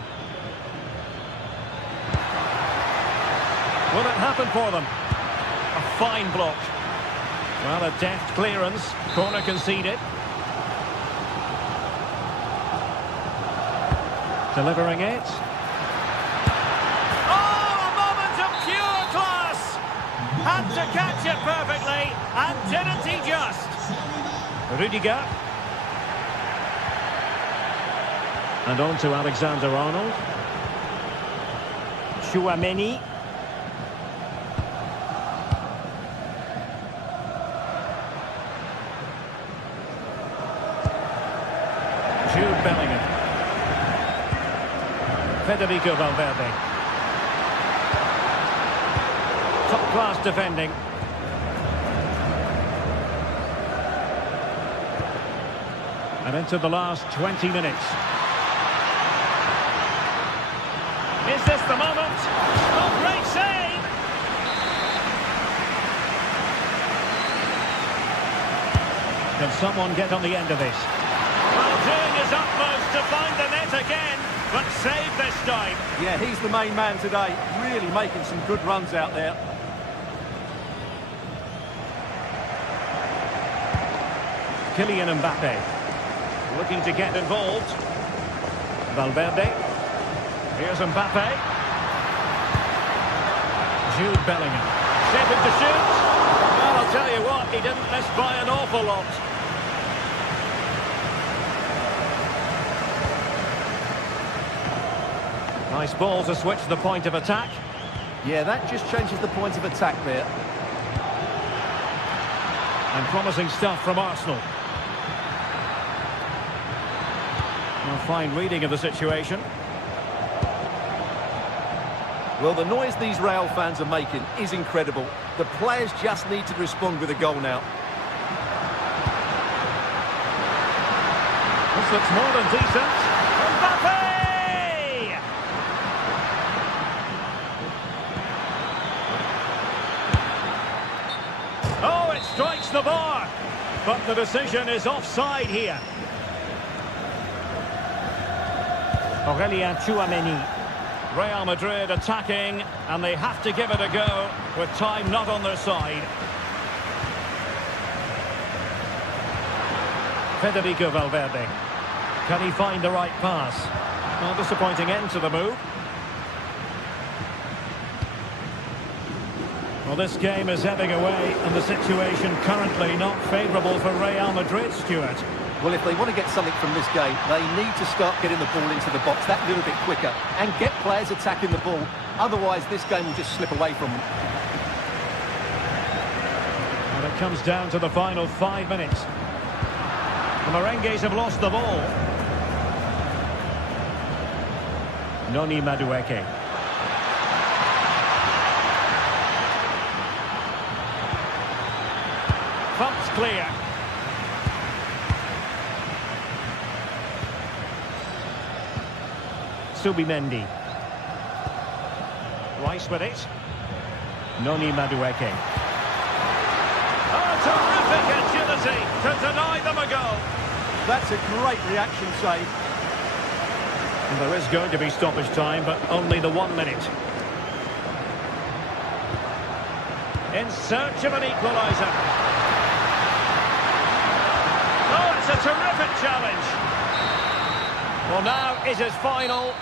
Will it happen for them? A fine block. Well, a deft clearance. Corner conceded. Delivering it. Oh, a moment of pure class! Had to catch it perfectly, and didn't he just? Rudiger. And on to Alexander-Arnold. Chouameni. Jude Bellingham. Federico Valverde. Top-class defending. And into the last 20 minutes. Is this the moment? Oh, great save! Can someone get on the end of this? Well, doing his his utmost to find the net again, but saved this time. Yeah, he's the main man today, really making some good runs out there. Kylian Mbappe looking to get involved. Valverde. Here's Mbappe. Jude Bellingham. Shaping to shoot. Well, I'll tell you what, he didn't miss by an awful lot. Nice ball to switch the point of attack. Yeah, that just changes the point of attack there. And promising stuff from Arsenal. A fine reading of the situation. Well, the noise these Real fans are making is incredible. The players just need to respond with a goal now. This looks more than decent. Mbappe! Oh, it strikes the bar. But the decision is offside here. Aurelien Tchouameni. Real Madrid attacking, and they have to give it a go with time not on their side. Federico Valverde. Can he find the right pass? Well, disappointing end to the move. Well, this game is ebbing away, and the situation currently not favourable for Real Madrid, Stuart. Well, if they want to get something from this game, they need to start getting the ball into the box that little bit quicker and get players attacking the ball. Otherwise, this game will just slip away from them. And it comes down to the final 5 minutes. The Merengues have lost the ball. Noni Madueke. Thumps clear. Subimendi. Rice with it. Noni Madueke. Oh, terrific agility to deny them a goal. That's a great reaction save. And there is going to be stoppage time, but only the 1 minute. In search of an equaliser. Oh, it's a terrific challenge. Well, now it is final.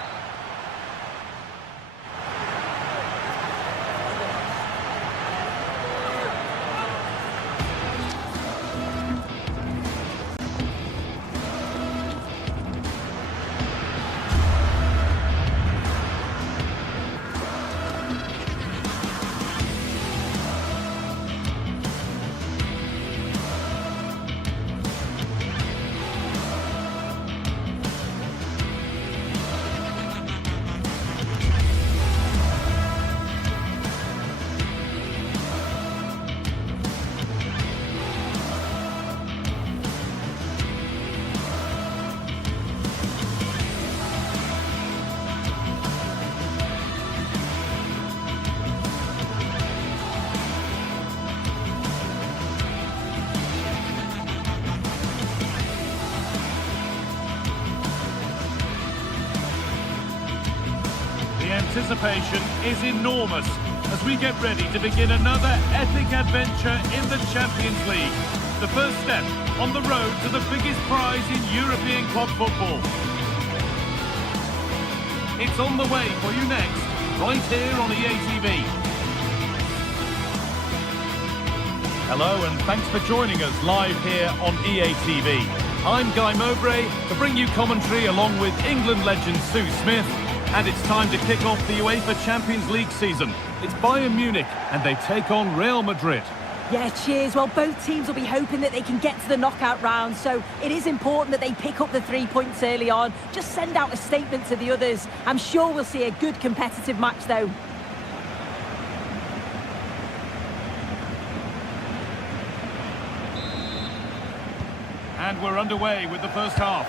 The anticipation is enormous as we get ready to begin another epic adventure in the Champions League. The first step on the road to the biggest prize in European club football. It's on the way for you next, right here on EA TV. Hello and thanks for joining us live here on EA TV. I'm Guy Mowbray to bring you commentary along with England legend Sue Smith. And it's time to kick off the UEFA Champions League season. It's Bayern Munich and they take on Real Madrid. Yeah, cheers. Well, both teams will be hoping that they can get to the knockout round, so it is important that they pick up the 3 points early on. Just send out a statement to the others. I'm sure we'll see a good competitive match, though. And we're underway with the first half.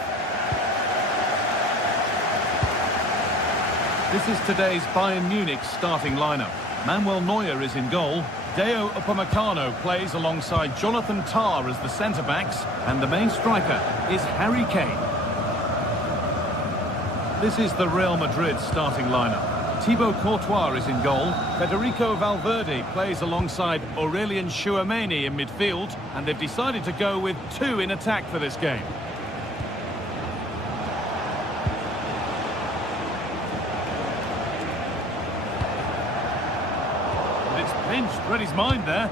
This is today's Bayern Munich starting lineup. Manuel Neuer is in goal. Deo Upamecano plays alongside Jonathan Tah as the centre-backs. And the main striker is Harry Kane. This is the Real Madrid starting lineup. Thibaut Courtois is in goal. Federico Valverde plays alongside Aurelien Tchouameni in midfield. And they've decided to go with two in attack for this game. And it's pinched, read his mind there.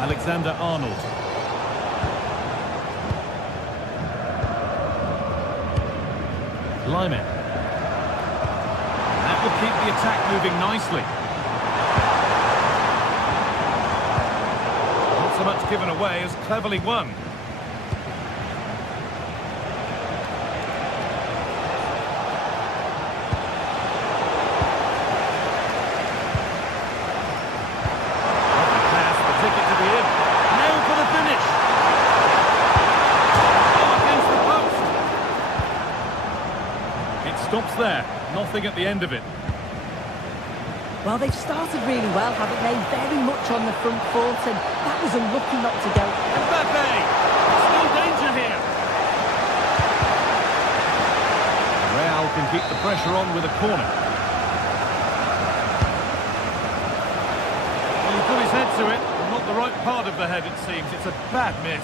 Alexander-Arnold. Lyman. That will keep the attack moving nicely. Not so much given away as cleverly won. Stops there, nothing at the end of it. Well, they've started really well, haven't they? Very much on the front foot, and that was unlucky not to go. Mbappe! Still danger here. Real can keep the pressure on with a corner. Well, he put his head to it, not the right part of the head, it seems. It's a bad miss.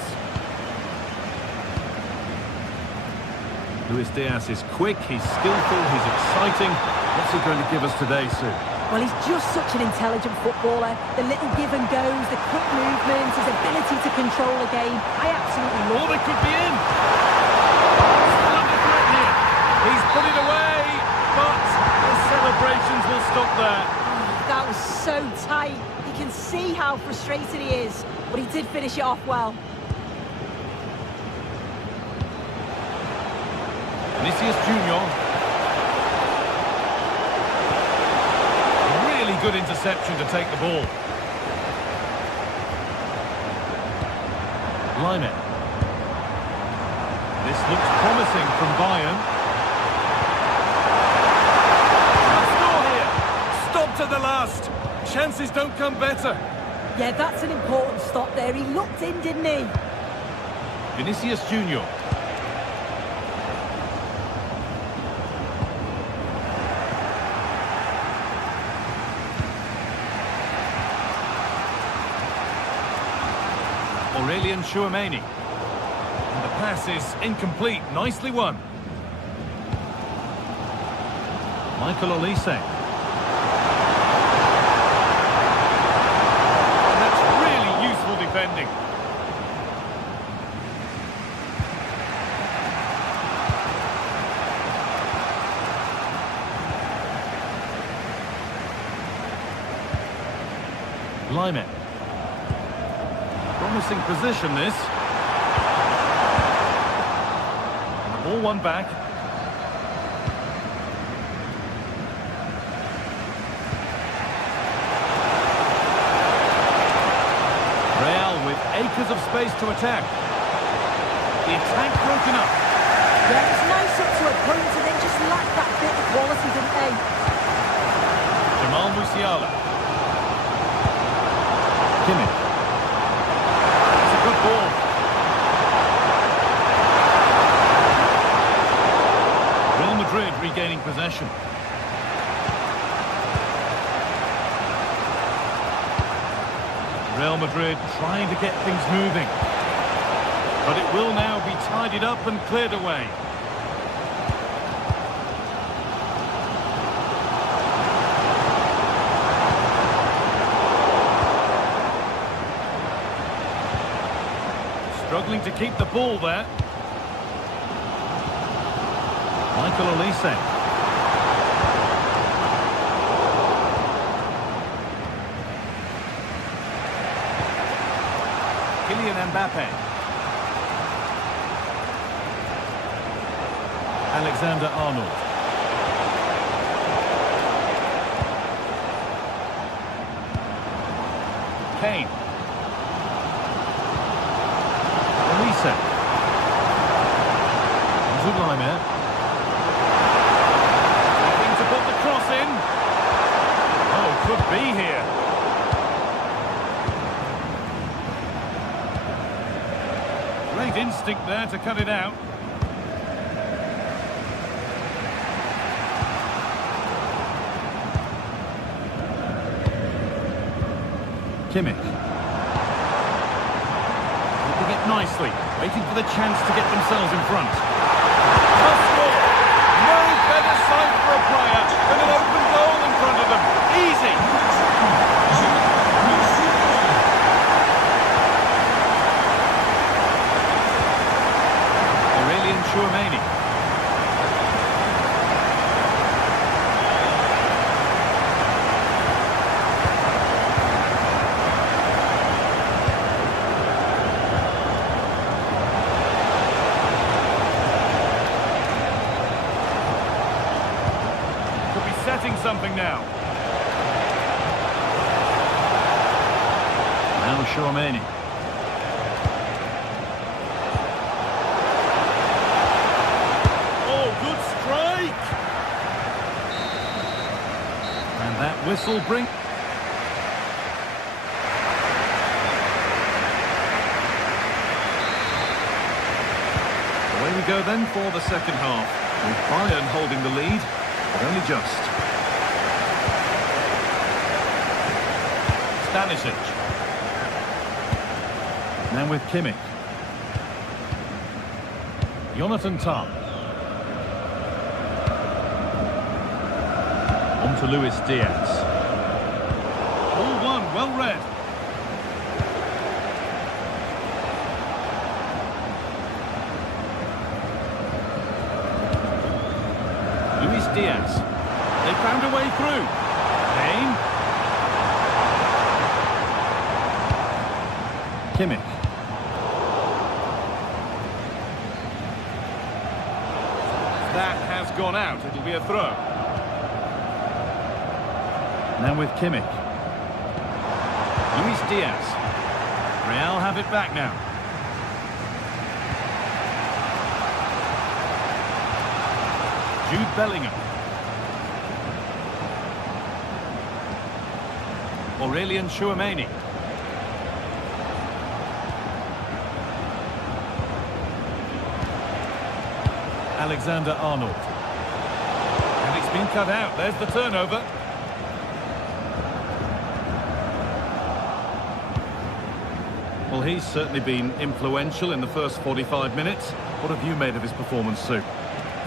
Luis Diaz is quick, he's skillful, he's exciting. What's he going to give us today, Sue? Well, he's just such an intelligent footballer. The little give and goes, the quick movements, his ability to control a game. I absolutely love it. They could be in. Still under threat here. He's put it away, but the celebrations will stop there. That was so tight. You can see how frustrated he is, but he did finish it off well. Vinicius Junior. Really good interception to take the ball. Lyman. This looks promising from Bayern. Score here. Stop to the last. Chances don't come better. Yeah, that's an important stop there. He looked in, didn't he? Vinicius Junior. Aurelien Tchouameni. And the pass is incomplete. Nicely won. Michael Olise. And that's really useful defending. Lyman. Promising position, this. And the ball won back. Real with acres of space to attack. The attack broken up. Yeah, it's nice up to a point and then just lack that bit of quality, didn't they? Jamal Musiala. Kimmich. Good ball. Real Madrid regaining possession. Real Madrid trying to get things moving. But it will now be tidied up and cleared away. Struggling to keep the ball there. Michael Olise. Kylian Mbappe. Alexander-Arnold. Kane. Olise. Lyman. Looking to put the cross in. Oh, could be here. to cut it out. Kimmich. Keeping it nicely, waiting for the chance to get themselves in front. Tough score. No better sight for a player than an open goal in front of them. Easy. Chouameni. Could be setting something now. Now Chouameni. Whistle bring. Away we go then for the second half. With Bayern holding the lead, but only just. Stanisic. Now with Kimmich. Jonathan Tah. On to Luis Diaz. All one, well read. Luis Diaz. They found a way through. Kane. Kimmich. That has gone out. It'll be a throw. Now with Kimmich. Luis Diaz. Real have it back now. Jude Bellingham. Aurelien Chouameni. Alexander-Arnold. And it's been cut out. There's the turnover. Well, he's certainly been influential in the first 45 minutes. What have you made of his performance, Sue?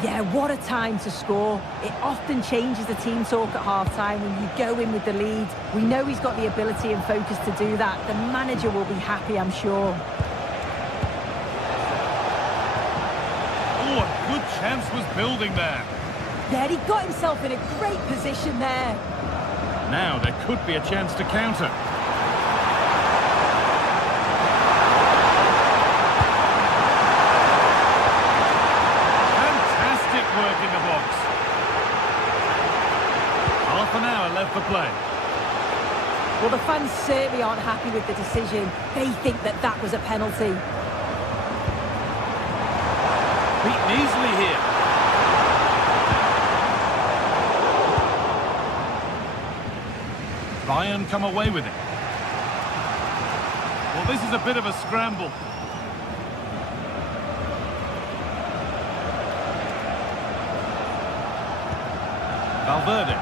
Yeah, what a time to score. It often changes the team talk at half-time when you go in with the lead. We know he's got the ability and focus to do that. The manager will be happy, I'm sure. Oh, a good chance was building there. Yeah, he got himself in a great position there. Now there could be a chance to counter. Half an hour left for play. Well, the fans certainly aren't happy with the decision. They think that that was a penalty. Beaten easily here. Bayern come away with it. Well, this is a bit of a scramble. Valverde.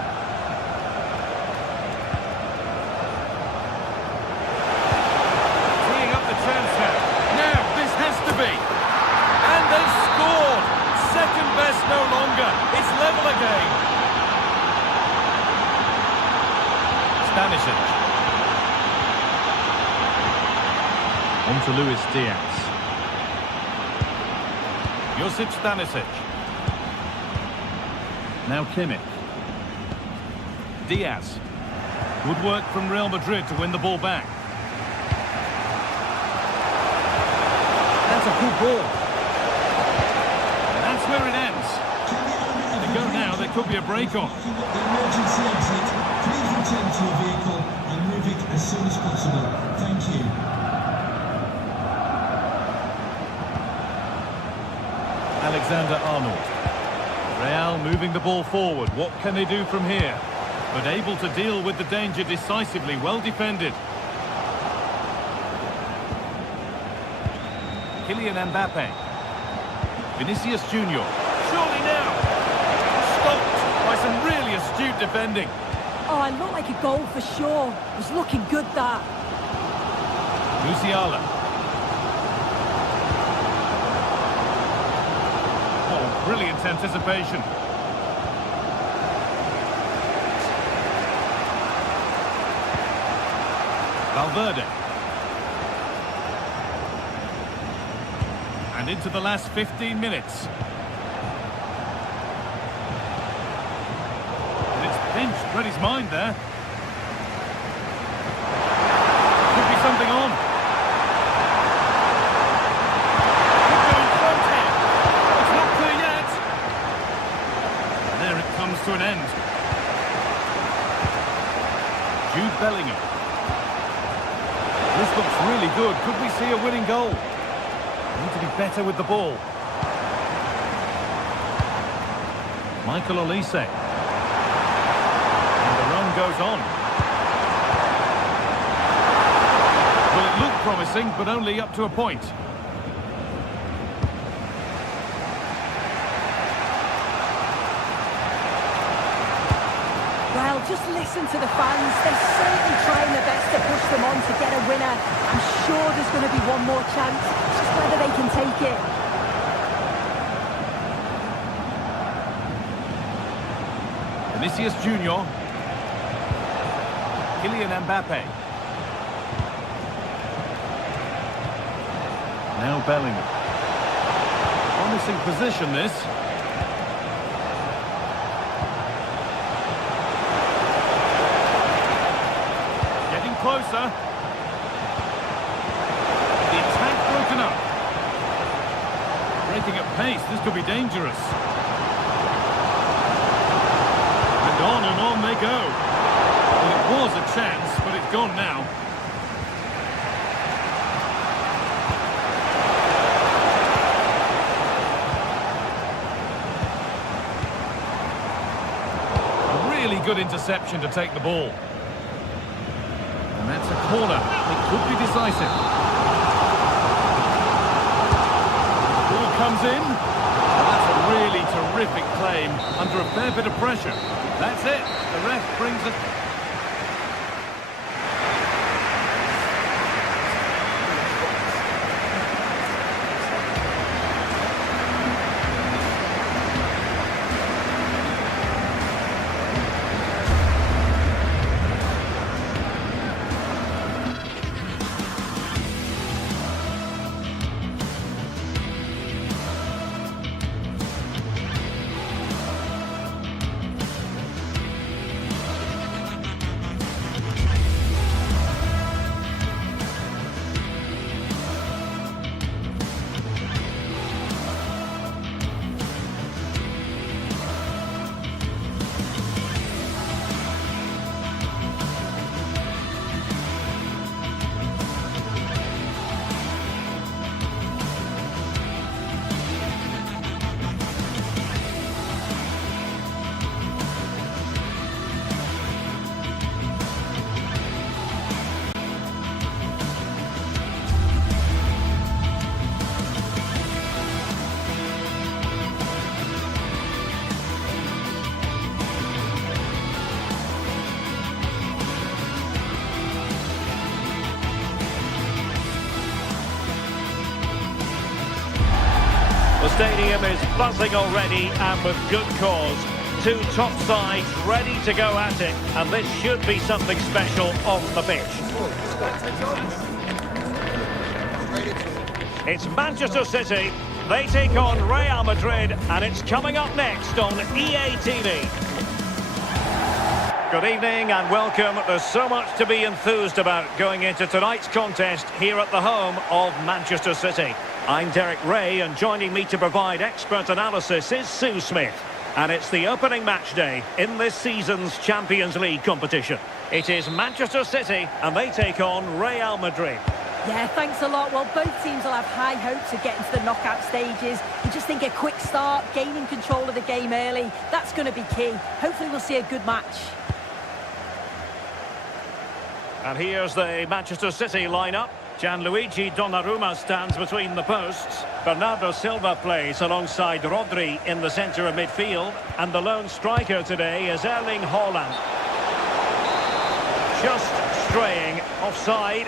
Teeing up the chance now. Now, this has to be. And they've scored. Second best no longer. It's level again. Stanisic. On to Luis Diaz. Josip Stanisic. Now Kimmich. Diaz. Good work from Real Madrid to win the ball back. That's a good ball. And that's where it ends. They go now, there could be a break on. The emergency exit. Please return to your vehicle and move it as soon as possible. Thank you. Alexander-Arnold. Real moving the ball forward. What can they do from here? But able to deal with the danger decisively. Well defended. Kylian Mbappe. Vinicius Junior. Surely now. Stopped by some really astute defending. Oh, it looked like a goal for sure. It was looking good, that. Musiala. Oh, brilliant anticipation. Valverde. And into the last 15 minutes. And it's pinched, read his mind there. Could be something on. Could go in front here. It's not clear yet. And there it comes to an end. Jude Bellingham. This looks really good. Could we see a winning goal? Need to be better with the ball. Michael Olise. And the run goes on. Well, it looked promising, but only up to a point. Well, just listen to the fans. They're certainly trying their best to push them on to get a winner. I'm sure there's going to be one more chance. It's just whether they can take it. Vinicius Junior. Kylian Mbappe. Now Bellingham. Promising position, this. Closer. The attack broken up. Breaking at pace, this could be dangerous. And on they go. Well, it was a chance, but it's gone now. A really good interception to take the ball. And that's a corner. It could be decisive. Ball comes in. Well, that's a really terrific claim under a fair bit of pressure. That's it. The ref brings it. The stadium is buzzing already, and with good cause. Two top sides ready to go at it, and this should be something special on the pitch. It's Manchester City. They take on Real Madrid, and it's coming up next on EA TV. Good evening and welcome. There's so much to be enthused about going into tonight's contest here at the home of Manchester City. I'm Derek Ray, and joining me to provide expert analysis is Sue Smith. And it's the opening match day in this season's Champions League competition. It is Manchester City, and they take on Real Madrid. Yeah, thanks a lot. Well, both teams will have high hopes of getting to the knockout stages. You just think a quick start, gaining control of the game early, that's going to be key. Hopefully we'll see a good match. And here's the Manchester City lineup. Gianluigi Donnarumma stands between the posts. Bernardo Silva plays alongside Rodri in the centre of midfield. And the lone striker today is Erling Haaland. Just straying offside.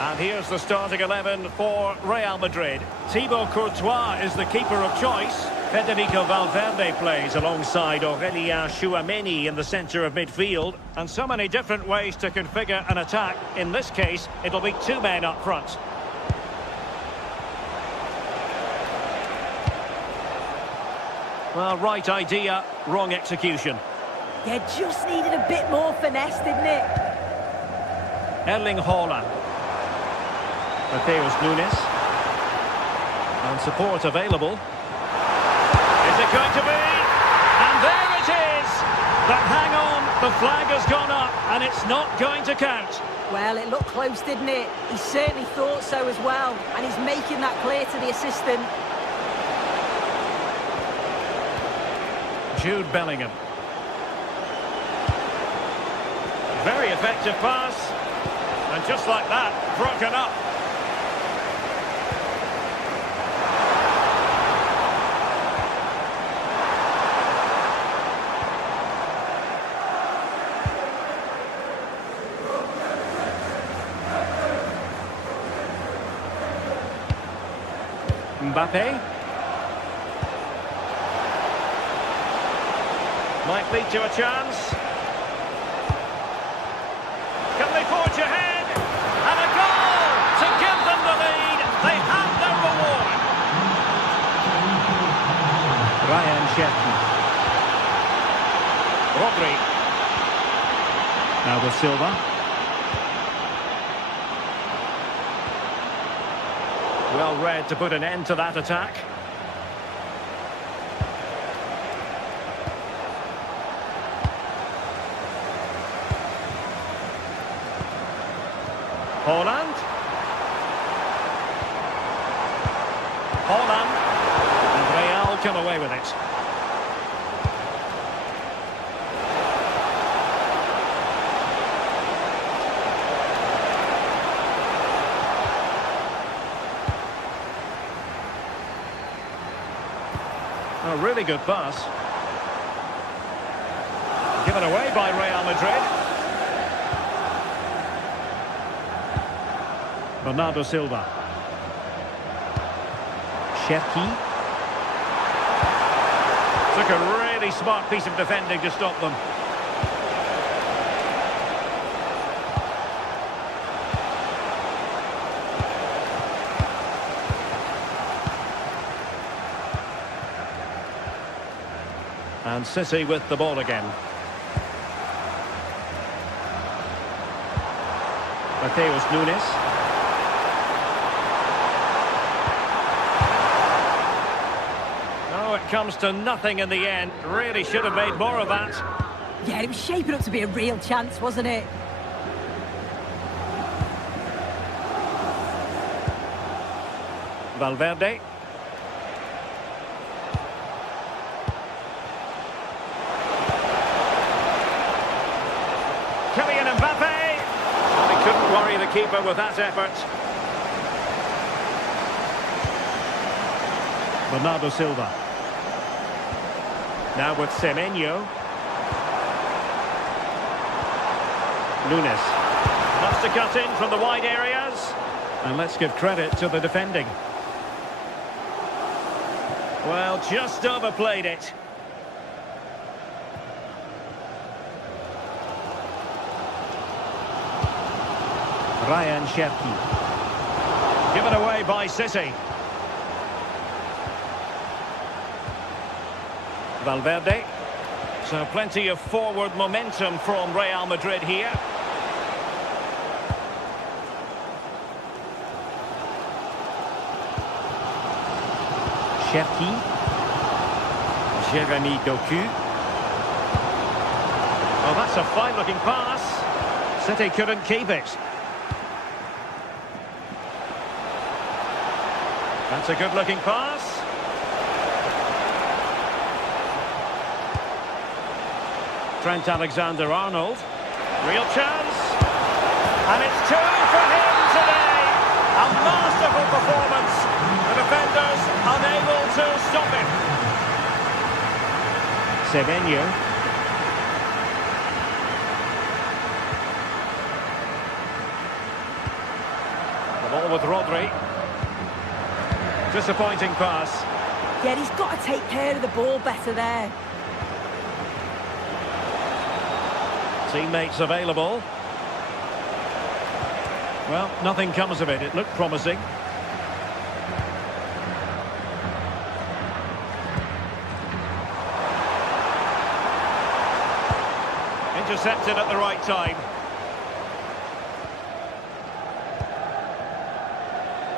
And here's the starting 11 for Real Madrid. Thibaut Courtois is the keeper of choice. Federico Valverde plays alongside Aurélien Tchouaméni in the centre of midfield. And so many different ways to configure an attack. In this case, it'll be two men up front. Well, right idea, wrong execution. Yeah, just needed a bit more finesse, didn't it? Erling Haaland. Mateus Nunes. And support available. Is it going to be? And there it is! But hang on, the flag has gone up and it's not going to count. Well, it looked close, didn't it? He certainly thought so as well. And he's making that clear to the assistant. Jude Bellingham. Very effective pass. And just like that, broken up. Mbappe. Might lead to a chance. Can they forge ahead? And a goal to give them the lead. They have their reward. Ryan Cherki. Rodri. Now with Silva. Well read to put an end to that attack. Haaland. And Real come away with it. A really good pass. Given away by Real Madrid. Bernardo Silva. Cherki. Took a really smart piece of defending to stop them. And City with the ball again. Mateus Nunes. Oh, it comes to nothing in the end. Really should have made more of that. Yeah, it was shaping up to be a real chance, wasn't it? Valverde. Mbappe! Well, he couldn't worry the keeper with that effort. Bernardo Silva. Now with Semenyo. Nunes. Wants to cut in from the wide areas. And let's give credit to the defending. Well, just overplayed it. Ryan Cherki. Given away by City. Valverde. So plenty of forward momentum from Real Madrid here. Cherki. Jérémy Doku. Oh, that's a fine-looking pass. City couldn't keep it. That's a good-looking pass. Trent Alexander-Arnold. Real chance. And it's two for him today. A masterful performance. The defenders unable to stop him. Semenyo. The ball with Rodri. Disappointing pass. Yeah, he's got to take care of the ball better there. Teammates available. Well, nothing comes of it. It looked promising. Intercepted at the right time.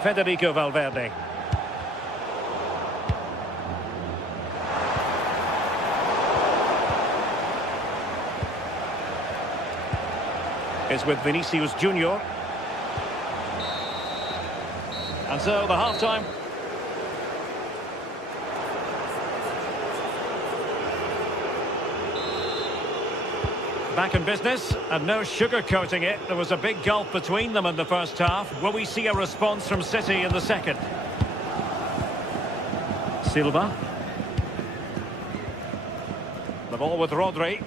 Federico Valverde. Is with Vinicius Junior. And so the half-time. Back in business, and no sugarcoating it. There was a big gulf between them in the first half. Will we see a response from City in the second? Silva. The ball with Rodri.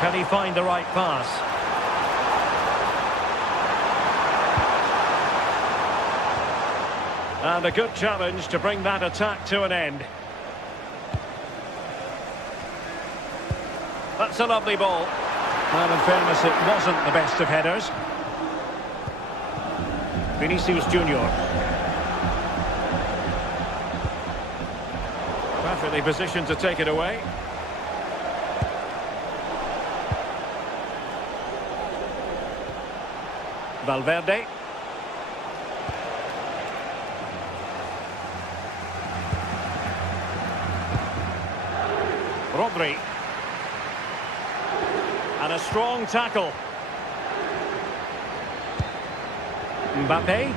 Can he find the right pass? And a good challenge to bring that attack to an end. That's a lovely ball. And in fairness, it wasn't the best of headers. Vinicius Junior. Perfectly positioned to take it away. Valverde. Rodri. And a strong tackle. Mbappe.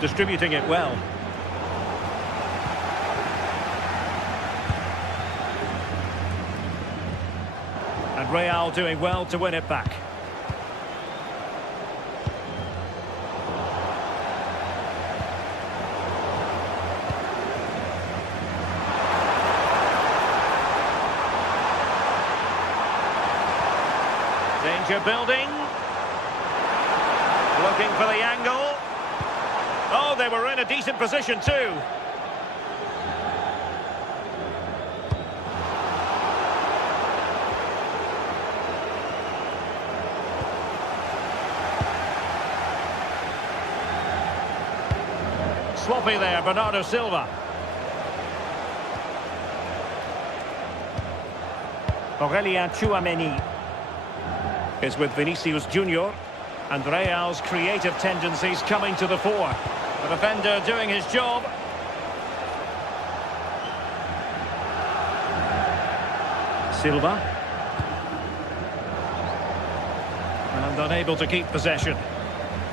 Distributing it well. And Real doing well to win it back. Danger building. Looking for the angle. Oh, they were in a decent position too. Sloppy there, Bernardo Silva. Aurélien Tchouameni is with Vinicius Junior, and Real's creative tendencies coming to the fore. The defender doing his job. Silva. And unable to keep possession.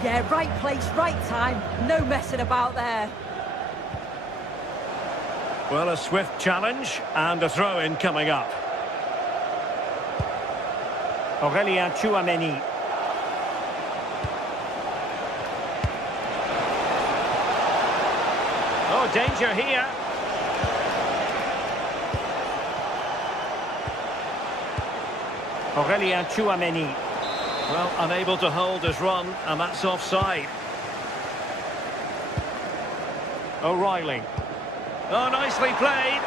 Yeah, right place, right time. No messing about there. Well, a swift challenge and a throw-in coming up. Aurélien Tchouameni. Oh, danger here. Aurélien Tchouameni. Well, unable to hold his run, and that's offside. O'Reilly. Oh, nicely played.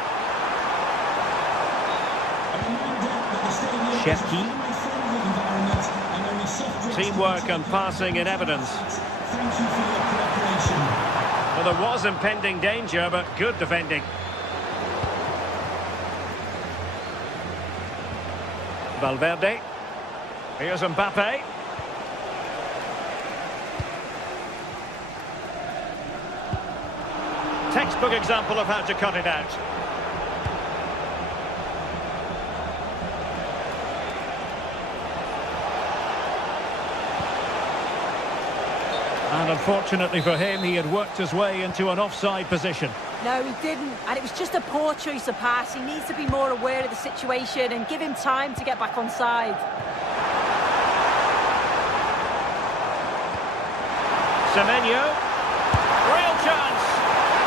Shefki. Teamwork and passing in evidence. Thank you for your cooperation. Well, there was impending danger, but good defending. Valverde. Here's Mbappe. Textbook example of how to cut it out. And unfortunately for him, he had worked his way into an offside position. No, he didn't, and it was just a poor choice of pass. He needs to be more aware of the situation and give him time to get back on side. Semenyo, real chance.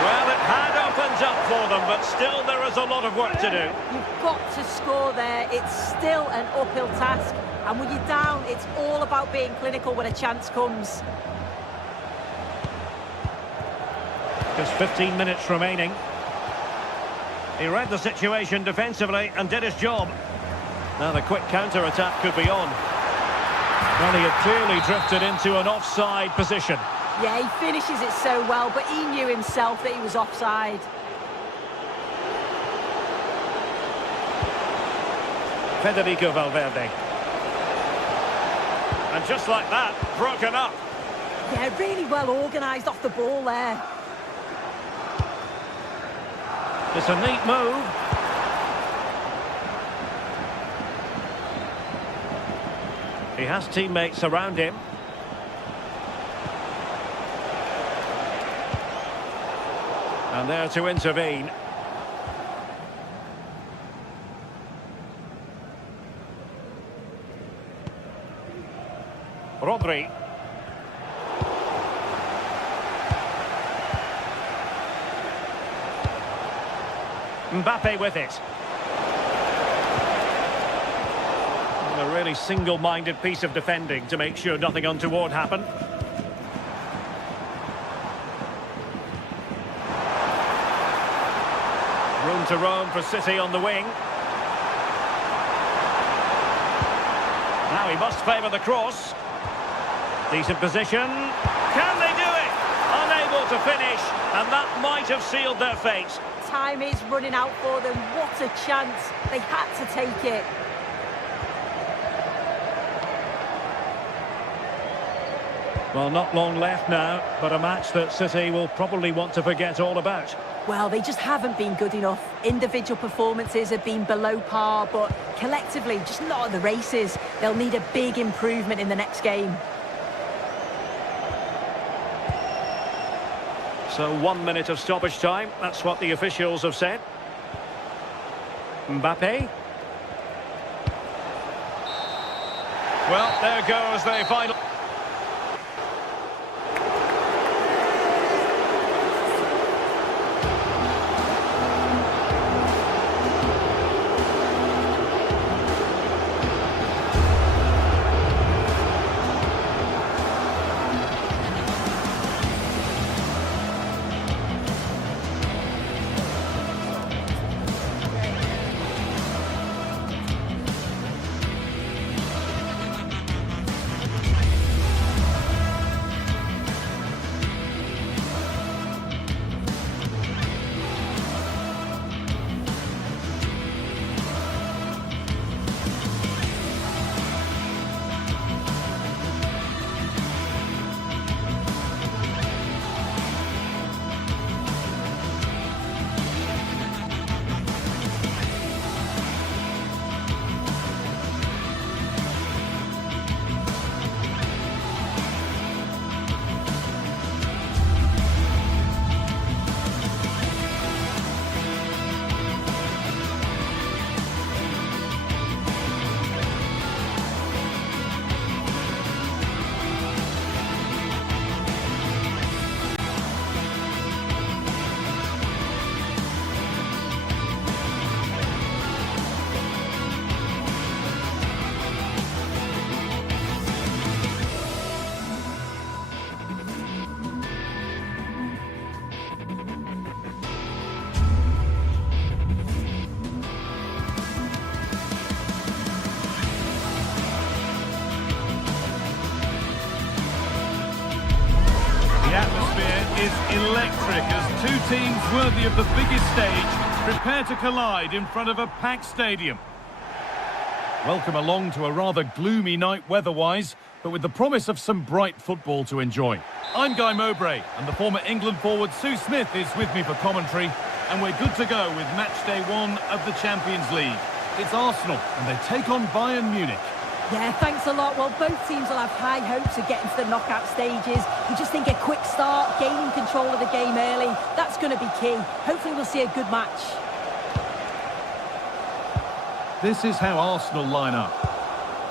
Well, it had opened up for them, but still there is a lot of work to do. You've got to score there. It's still an uphill task, and when you're down, it's all about being clinical when a chance comes. Just 15 minutes remaining. He read the situation defensively and did his job. Now the quick counter-attack could be on. Well, he had clearly drifted into an offside position. Yeah, he finishes it so well, but he knew himself that he was offside. Federico Valverde. And just like that, broken up. Yeah, really well organised off the ball there. It's a neat move. He has teammates around him. And there to intervene. Rodri. Mbappe with it. A really single-minded piece of defending to make sure nothing untoward happened. Room to roam for City on the wing. Now he must favour the cross. Decent position. Can they do it? Unable to finish, and that might have sealed their fate. Time is running out for them. What a chance. They had to take it. Well, not long left now, but a match that City will probably want to forget all about. Well, they just haven't been good enough. Individual performances have been below par, but collectively, just not at the races. They'll need a big improvement in the next game. So 1 minute of stoppage time, that's what the officials have said. Mbappe. Well, there goes the final. The atmosphere is electric as two teams worthy of the biggest stage prepare to collide in front of a packed stadium. Welcome along to a rather gloomy night weather-wise, but with the promise of some bright football to enjoy. I'm Guy Mowbray, and the former England forward Sue Smith is with me for commentary, and we're good to go with match day 1 of the Champions League. It's Arsenal, and they take on Bayern Munich. Yeah, thanks a lot. Well, both teams will have high hopes of getting to the knockout stages. You just think a quick start, gaining control of the game early, that's going to be key. Hopefully we'll see a good match. This is how Arsenal line up.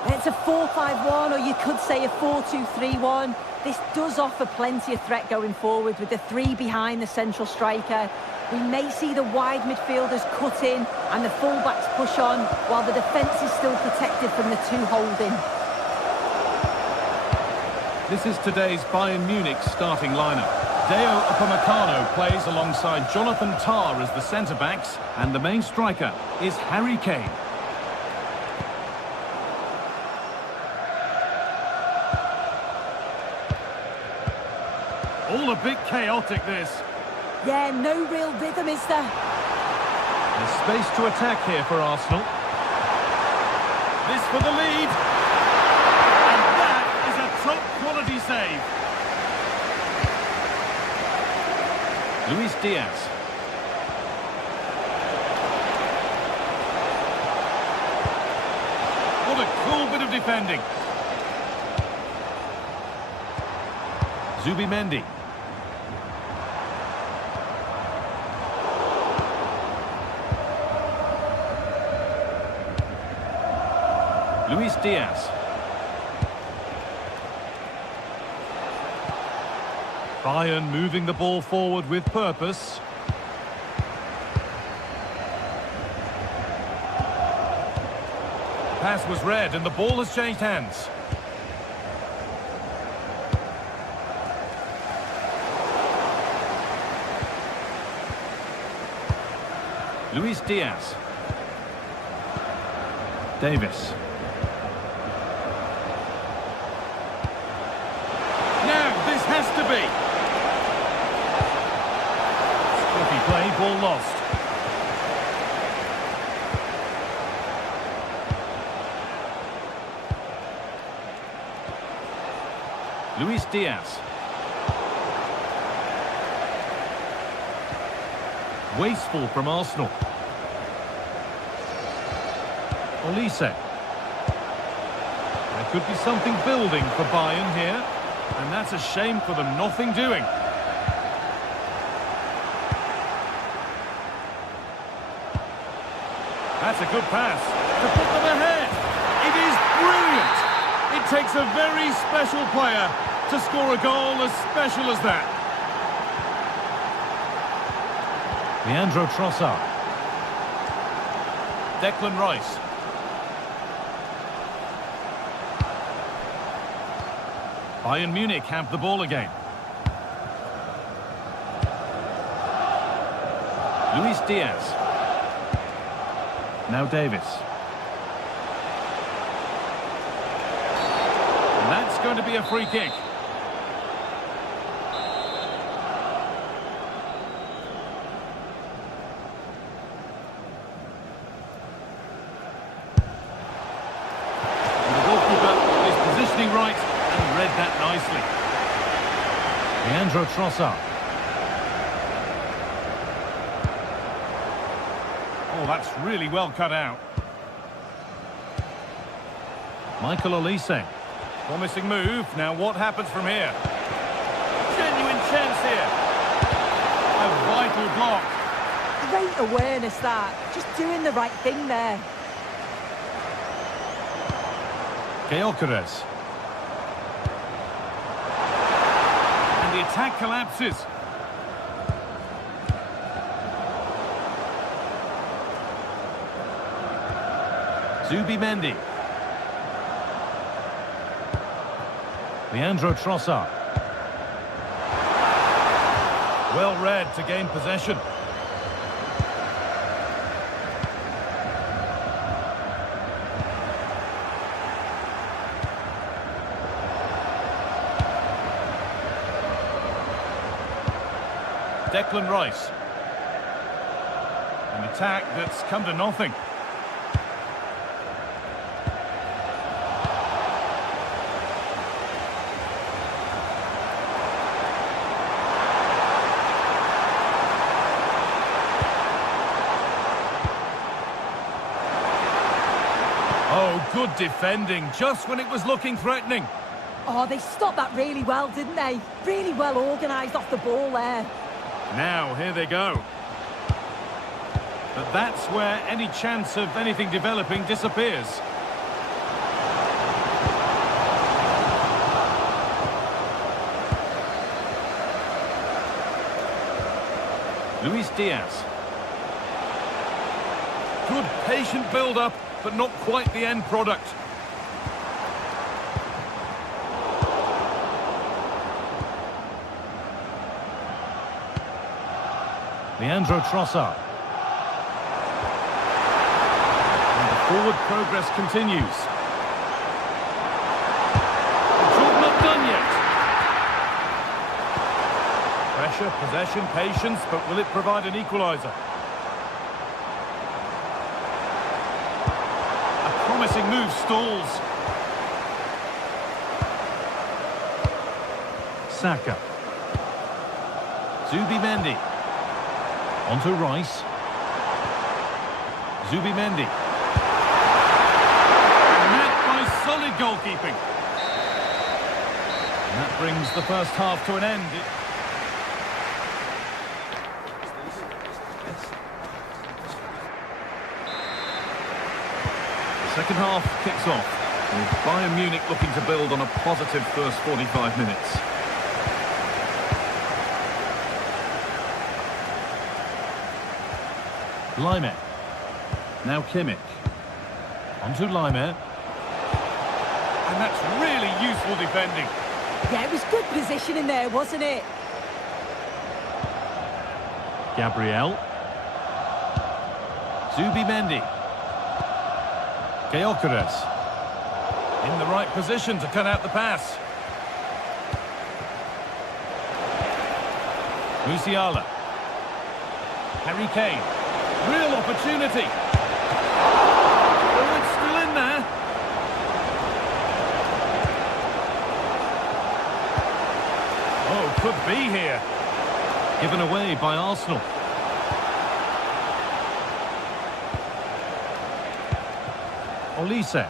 It's a 4-5-1, or you could say a 4-2-3-1. This does offer plenty of threat going forward with the three behind the central striker. We may see the wide midfielders cut in and the fullbacks push on, while the defence is still protected from the two holding. This is today's Bayern Munich starting lineup. Deo Upamecano plays alongside Jonathan Tah as the centre-backs, and the main striker is Harry Kane. All a bit chaotic, this. Yeah, no real rhythm, is there? There's space to attack here for Arsenal. This for the lead. And that is a top-quality save. Luis Diaz. What a cool bit of defending. Zubimendi. Luis Diaz. Bayern moving the ball forward with purpose. Pass was read and the ball has changed hands. Luis Diaz. Davis. Has to be. Scruffy play, ball lost. Luis Diaz. Wasteful from Arsenal. Olise. There could be something building for Bayern here. And that's a shame for them, nothing doing. That's a good pass to put them ahead. It is brilliant. It takes a very special player to score a goal as special as that. Leandro Trossard. Declan Rice. Bayern Munich have the ball again. Luis Diaz. Now Davis. And that's going to be a free kick. And the goalkeeper is positioning right. Read that nicely. Leandro Trossard. Oh, that's really well cut out. Michael Olise. Promising move. Now what happens from here? Genuine chance here. A vital block. Great awareness, that. Just doing the right thing there. Gyökeres. The attack collapses. Zubimendi. Leandro Trossard. Well read to gain possession. Declan Rice. An attack that's come to nothing. Oh, Good defending, just when it was looking threatening. Oh, they stopped that really well, didn't they? Really well organised off the ball there. Now, here they go. But that's where any chance of anything developing disappears. Luis Diaz. Good patient build-up, but not quite the end product. Leandro Trossard. And the forward progress continues. The job not done yet. Pressure, possession, patience, but will it provide an equaliser? A promising move stalls. Saka. Zubimendi. Onto Rice. Zubimendi. Met by solid goalkeeping. And that brings the first half to an end. The second half kicks off, with Bayern Munich looking to build on a positive first 45 minutes. Climax. Now Kimmich. Onto Climax. And that's really useful defending. Yeah, it was good positioning there, wasn't it? Gabriel. Zubimendi. Gyökeres. In the right position to cut out the pass. Musiala. Harry Kane. Real opportunity. Oh, it's still in there. Oh, could be here. Given away by Arsenal. Olise.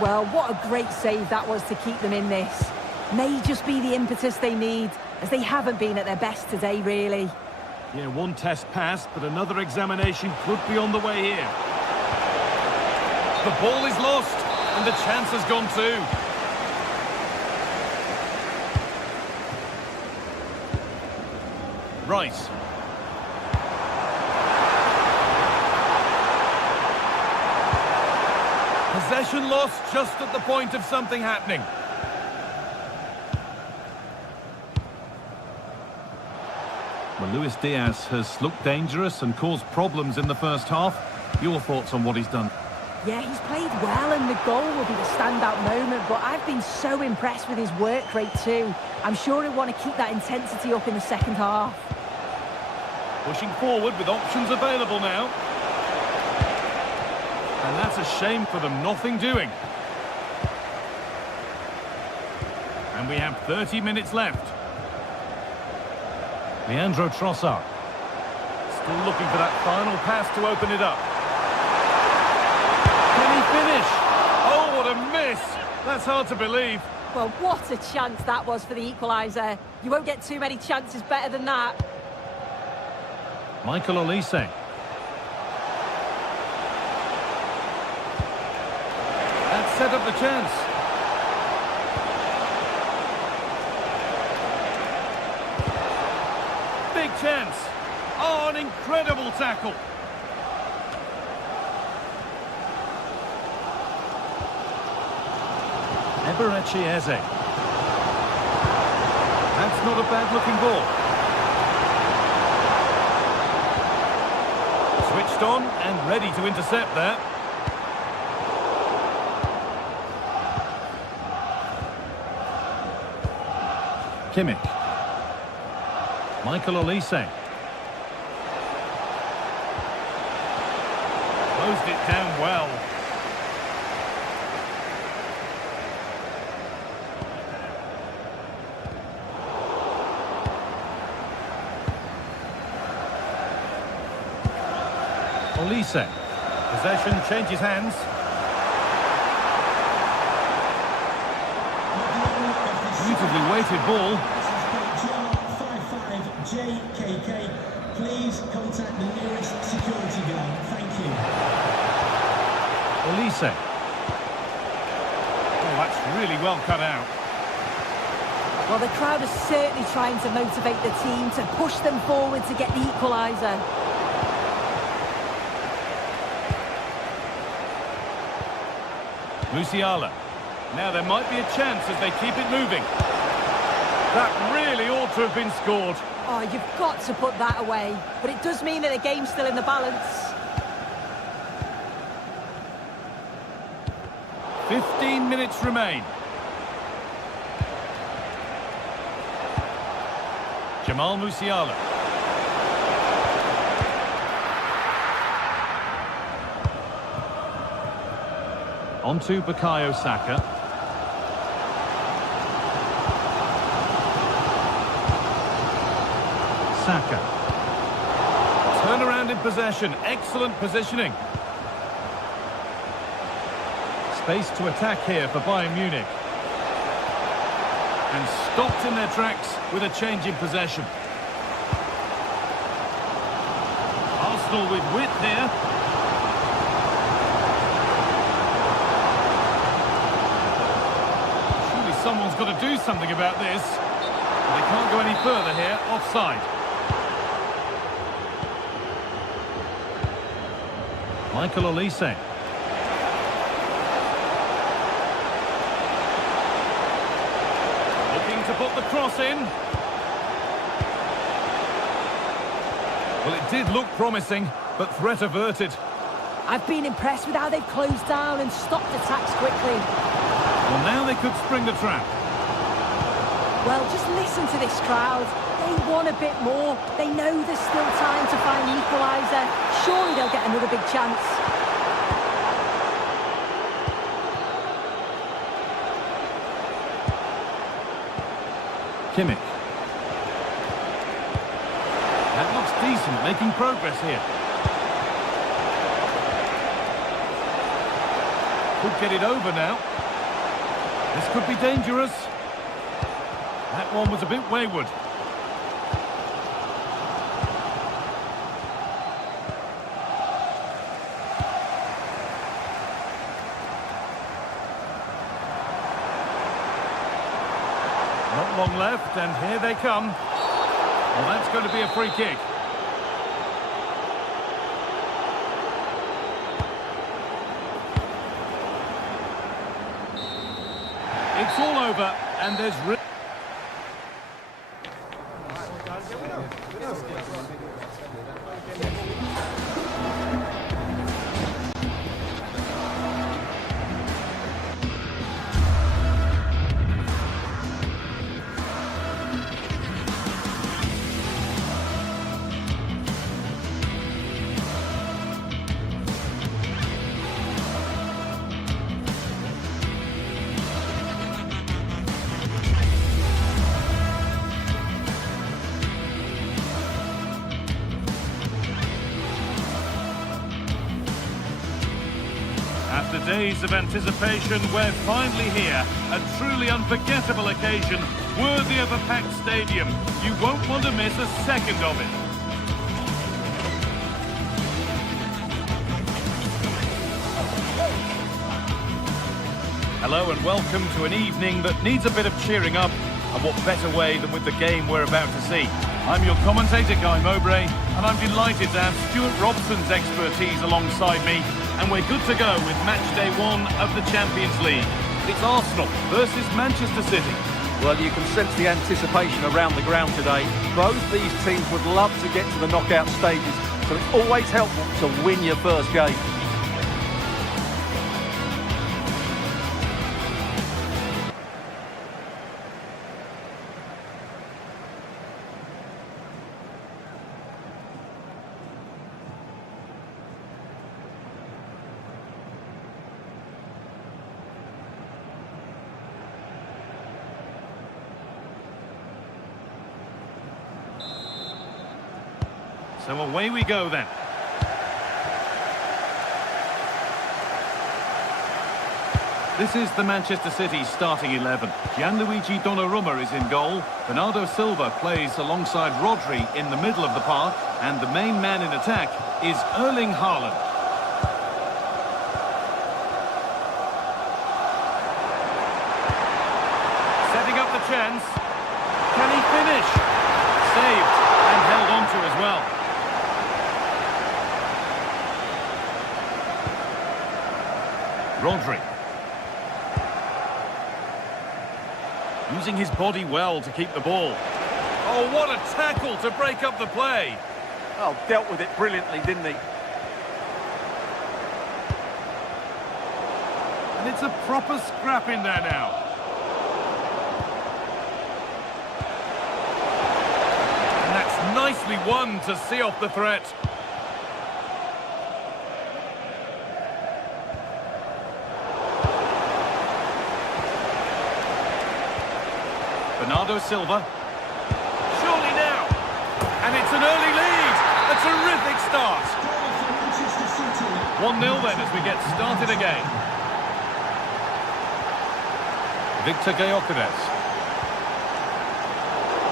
Well, what a great save that was to keep them in this. May just be the impetus they need, as they haven't been at their best today, really. Yeah, one test passed, but another examination could be on the way here. The ball is lost, and the chance has gone too. Rice. Possession lost just at the point of something happening. Well, Luis Diaz has looked dangerous and caused problems in the first half. Your thoughts on what he's done? Yeah, he's played well and the goal will be the standout moment, but I've been so impressed with his work rate too. I'm sure he'll want to keep that intensity up in the second half. Pushing forward with options available now. And that's a shame for them, nothing doing. And we have 30 minutes left. Leandro Trossard. Still looking for that final pass to open it up. Can he finish? Oh, what a miss! That's hard to believe. Well, what a chance that was for the equaliser. You won't get too many chances better than that. Michael Olise. That set up the chance. Big chance. Oh, an incredible tackle. Eberechi Eze. That's not a bad-looking ball. Switched on and ready to intercept there. Kimmich. Michael Olise. Closed it down well. Olise. Possession changes hands. contested ball. JKK, please contact the nearest security guard. Thank you. Olise. Oh, that's really well cut out. Well, the crowd is certainly trying to motivate the team to push them forward to get the equaliser. Musiala. Now there might be a chance as they keep it moving. That really ought to have been scored. Oh, you've got to put that away. But it does mean that the game's still in the balance. 15 minutes remain. Jamal Musiala. On to Bukayo Saka. Saka. Turn around in possession. Excellent positioning. Space to attack here for Bayern Munich. And stopped in their tracks with a change in possession. Arsenal with width here. Surely someone's got to do something about this. They can't go any further here. Offside. Michael Olise. Looking to put the cross in. Well, it did look promising, but threat averted. I've been impressed with how they've closed down and stopped attacks quickly. Well, now they could spring the trap. Well, just listen to this crowd. They want a bit more. They know there's still time to find the equaliser. Surely they'll get another big chance. Kimmich. That looks decent, making progress here. Could get it over now. This could be dangerous. That one was a bit wayward. Not long left, and here they come. Well, that's going to be a free kick. It's all over, and there's... After days of anticipation, we're finally here. A truly unforgettable occasion, worthy of a packed stadium. You won't want to miss a second of it. Hello and welcome to an evening that needs a bit of cheering up, and what better way than with the game we're about to see. I'm your commentator, Guy Mowbray, and I'm delighted to have Stuart Robson's expertise alongside me, and we're good to go with match day 1 of the Champions League. It's Arsenal versus Manchester City. Well, you can sense the anticipation around the ground today. Both these teams would love to get to the knockout stages, so it's always helpful to win your first game. So away we go then. This is the Manchester City starting 11. Gianluigi Donnarumma is in goal. Bernardo Silva plays alongside Rodri in the middle of the park. And the main man in attack is Erling Haaland. Setting up the chance. Can he finish? Saved and held on to as well. Rodri. Using his body well to keep the ball. Oh, what a tackle to break up the play. Oh, dealt with it brilliantly, didn't he? And it's a proper scrap in there now. And that's nicely won to see off the threat. Bernardo Silva. Surely now. And it's an early lead. A terrific start. 1-0 then as we get started again. Victor Gyökeres.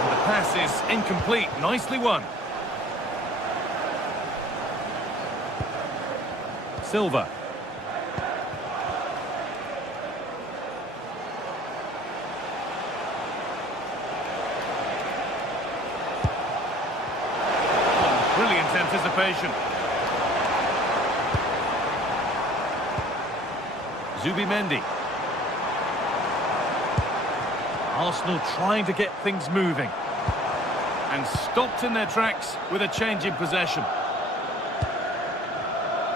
And the pass is incomplete. Nicely won. Silva. Brilliant anticipation. Zubimendi. Arsenal trying to get things moving. And stopped in their tracks with a change in possession.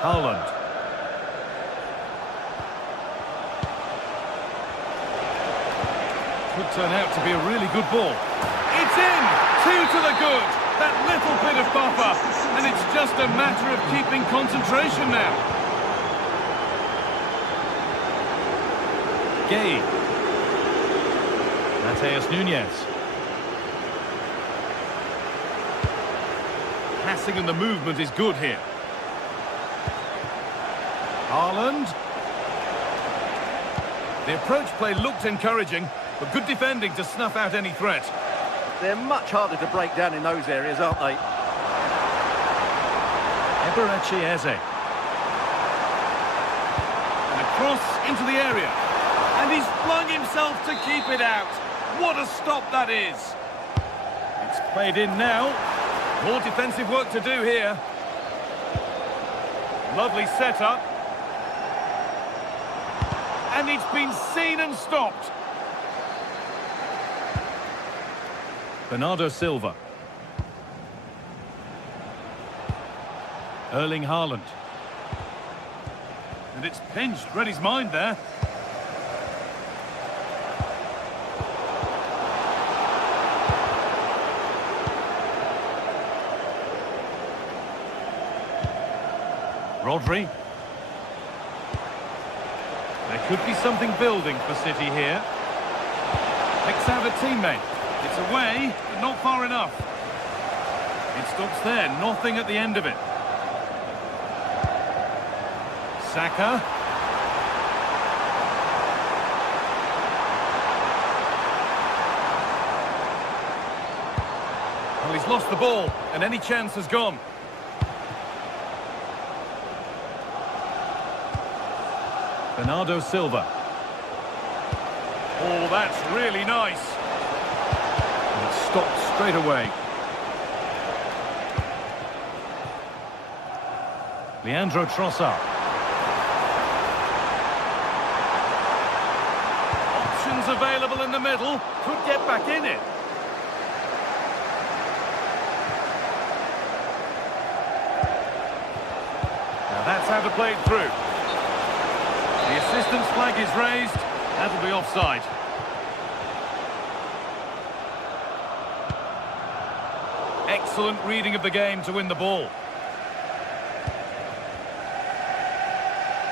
Haaland. Could turn out to be a really good ball. It's in! 2 to the good! That little bit of buffer, and it's just a matter of keeping concentration now. Gay. Mateus Nunes. Passing and the movement is good here. Haaland. The approach play looked encouraging, but good defending to snuff out any threat. They're much harder to break down in those areas, aren't they? Eberechi Eze. And across into the area. And he's flung himself to keep it out. What a stop that is. It's played in now. More defensive work to do here. Lovely setup. And it's been seen and stopped. Bernardo Silva. Erling Haaland. And it's pinched, read his mind there. Rodri. There could be something building for City here. Picks out a teammate. It's away, but not far enough. It stops there, nothing at the end of it. Saka. Well, he's lost the ball, and any chance has gone. Bernardo Silva. Oh, that's really nice. Stopped straight away. Leandro Trossard. Options available in the middle. Could get back in it. Now that's how to play it through. The assistant's flag is raised. That'll be offside. Excellent reading of the game to win the ball.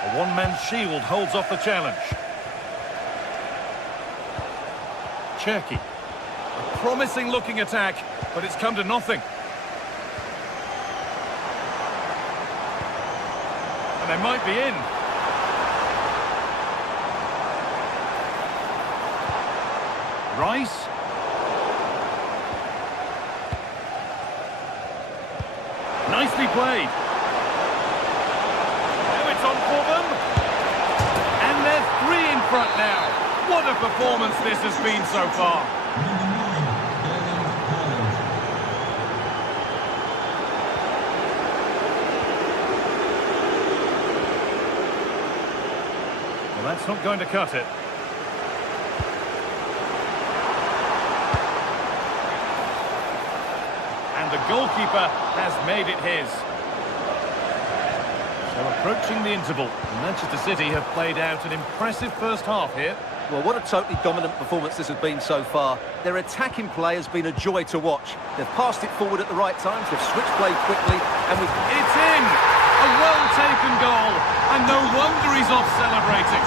A one-man shield holds off the challenge. Cherki. A promising-looking attack, but it's come to nothing. And they might be in. Rice. Nicely played. Now it's on for them. And they're 3 in front now. What a performance this has been so far. Well, that's not going to cut it. And the goalkeeper has made it his. So approaching the interval, Manchester City have played out an impressive first half here. Well, what a totally dominant performance this has been so far. Their attacking play has been a joy to watch. They've passed it forward at the right times, they've switched play quickly, and It's in! A well-taken goal, and no wonder he's off celebrating.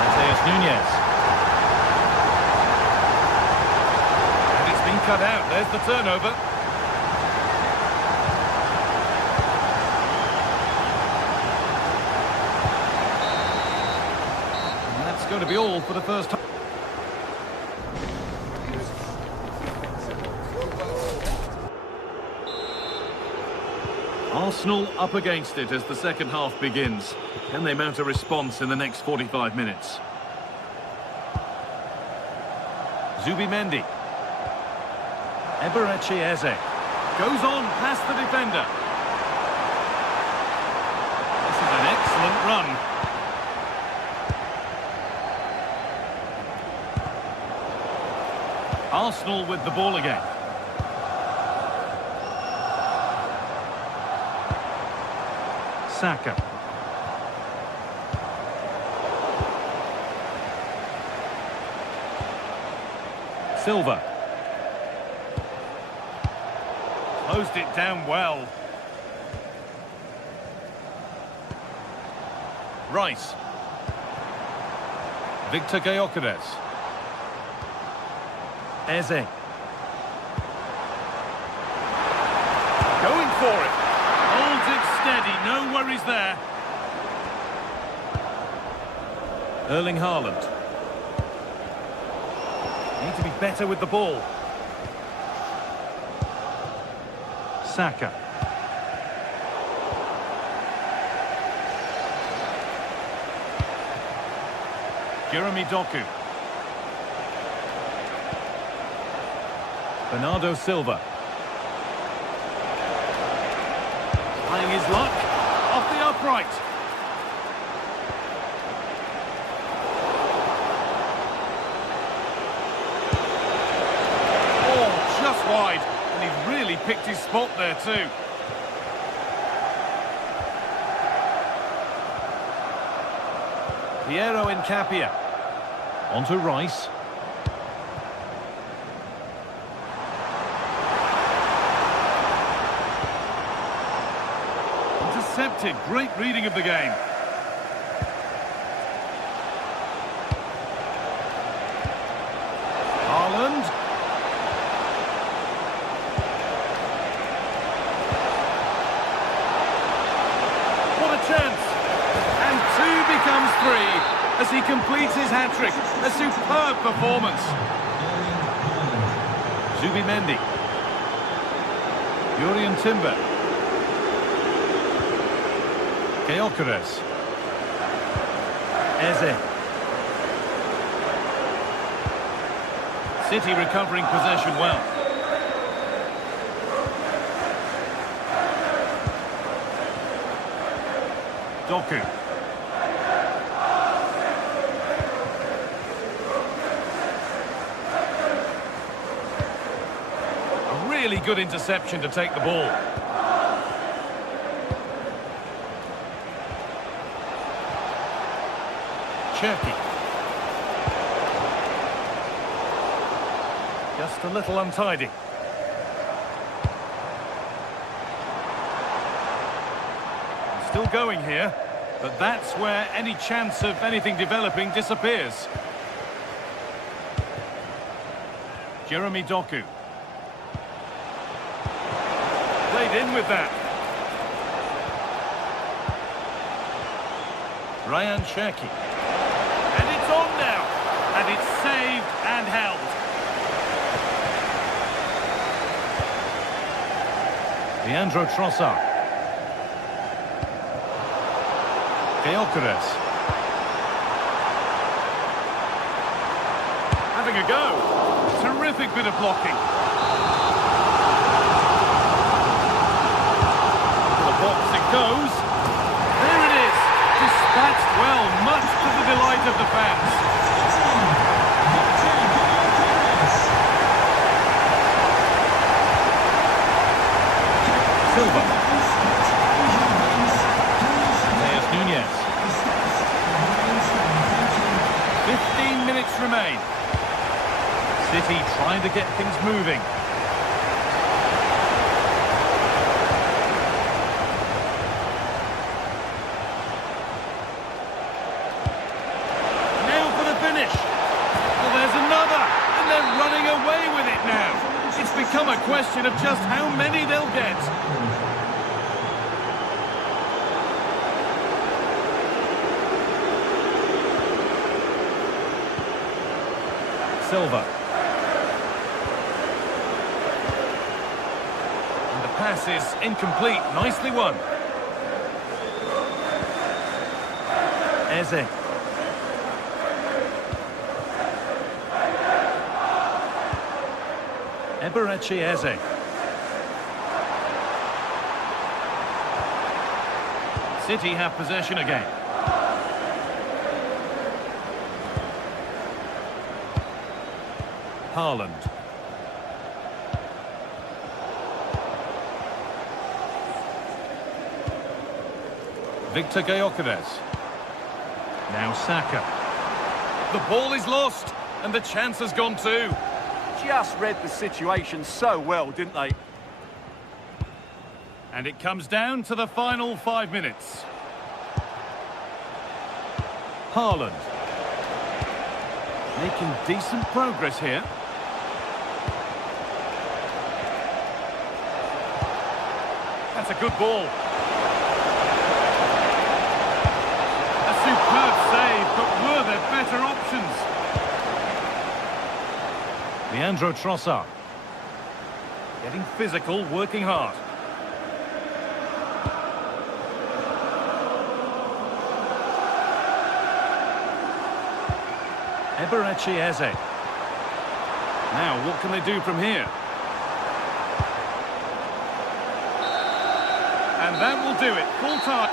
Mateus Nunes. And it's been cut out, there's the turnover. Going to be all for the first time. Arsenal up against it as the second half begins. Can they mount a response in the next 45 minutes? Zubimendi. Eberechi Eze. Goes on past the defender. This is an excellent run. Arsenal with the ball again. Saka. Silva. Closed it down well. Rice. Victor Gyökeres. Eze. Going for it. Holds it steady, no worries there. Erling Haaland. Need to be better with the ball. Saka. Jeremy Doku. Bernardo Silva. Trying his luck. Off the upright. Oh, just wide. And he's really picked his spot there too. Piero Incapia. On to Rice. Intercepted. Great reading of the game. Haaland. What a chance. And 2 becomes 3 as he completes his hat-trick. A superb performance. Zubimendi. Jurrien Timber. Gyökeres. Eze. City recovering possession well. Doku. A really good interception to take the ball. Cherki. Just a little untidy. Still going here, but that's where any chance of anything developing disappears. Jeremy Doku. Played in with that. Ryan Cherki. It's on now. And it's saved and held. Leandro Trossard. Gyökeres. Having a go. Terrific bit of blocking. To the box it goes. There it is. Dispatched well, much to the delight of the fans. Silva. There's Nunez. 15 minutes remain. City trying to get things moving. Now for the finish. Well, there's another, and they're running away with it now. It's become a question of just how many they'll get. Silva. And the pass is incomplete. Nicely won. Eze. Eberechi Eze. City have possession again. Haaland. Victor Gyökeres. Now Saka. The ball is lost, and the chance has gone too. Just read the situation so well, didn't they? And it comes down to the final 5 minutes. Haaland. Making decent progress here. That's a good ball. A superb save, but were there better options? Leandro Trossard. Getting physical, working hard. Eberechi Eze. Now, what can they do from here? And that will do it. Full time.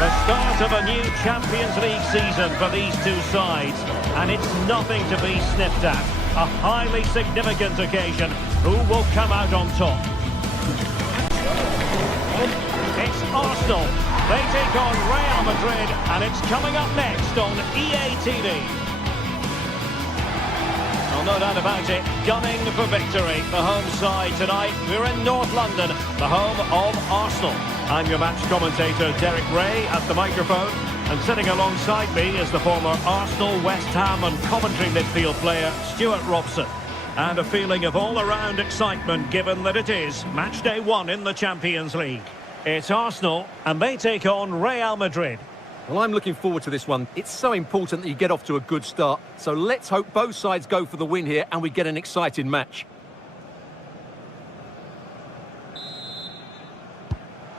The start of a new Champions League season for these two sides, and it's nothing to be sniffed at. A highly significant occasion. Who will come out on top? It's Arsenal. They take on Real Madrid, and it's coming up next on EA TV. Well, no doubt about it, gunning for victory. The home side tonight. We're in North London, the home of Arsenal. I'm your match commentator, Derek Ray, at the microphone. And sitting alongside me is the former Arsenal, West Ham and Coventry midfield player, Stuart Robson. And a feeling of all-around excitement, given that it is match day 1 in the Champions League. It's Arsenal, and they take on Real Madrid. Well, I'm looking forward to this one. It's so important that you get off to a good start. So let's hope both sides go for the win here and we get an exciting match.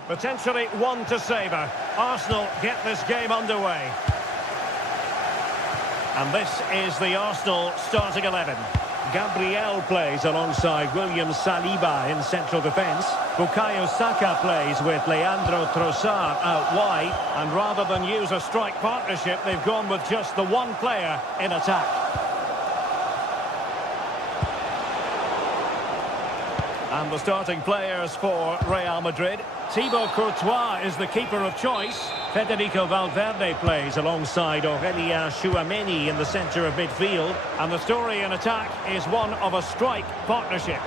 Potentially one to savour. Arsenal get this game underway. And this is the Arsenal starting 11. Gabriel plays alongside William Saliba in central defence. Bukayo Saka plays with Leandro Trossard out wide. And rather than use a strike partnership, they've gone with just the one player in attack. And the starting players for Real Madrid. Thibaut Courtois is the keeper of choice. Federico Valverde plays alongside Aurélien Tchouameni in the centre of midfield. And the story in attack is one of a strike partnership.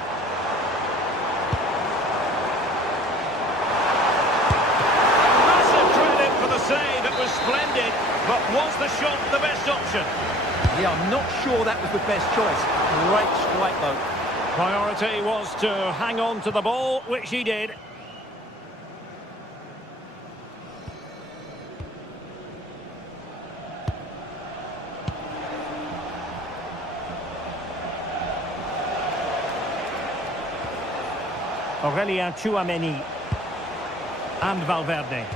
Massive credit for the save, it was splendid. But was the shot the best option? Yeah, I'm not sure that was the best choice. Great strike though. Priority was to hang on to the ball, which he did. Aurélien Tchouameni and Valverde.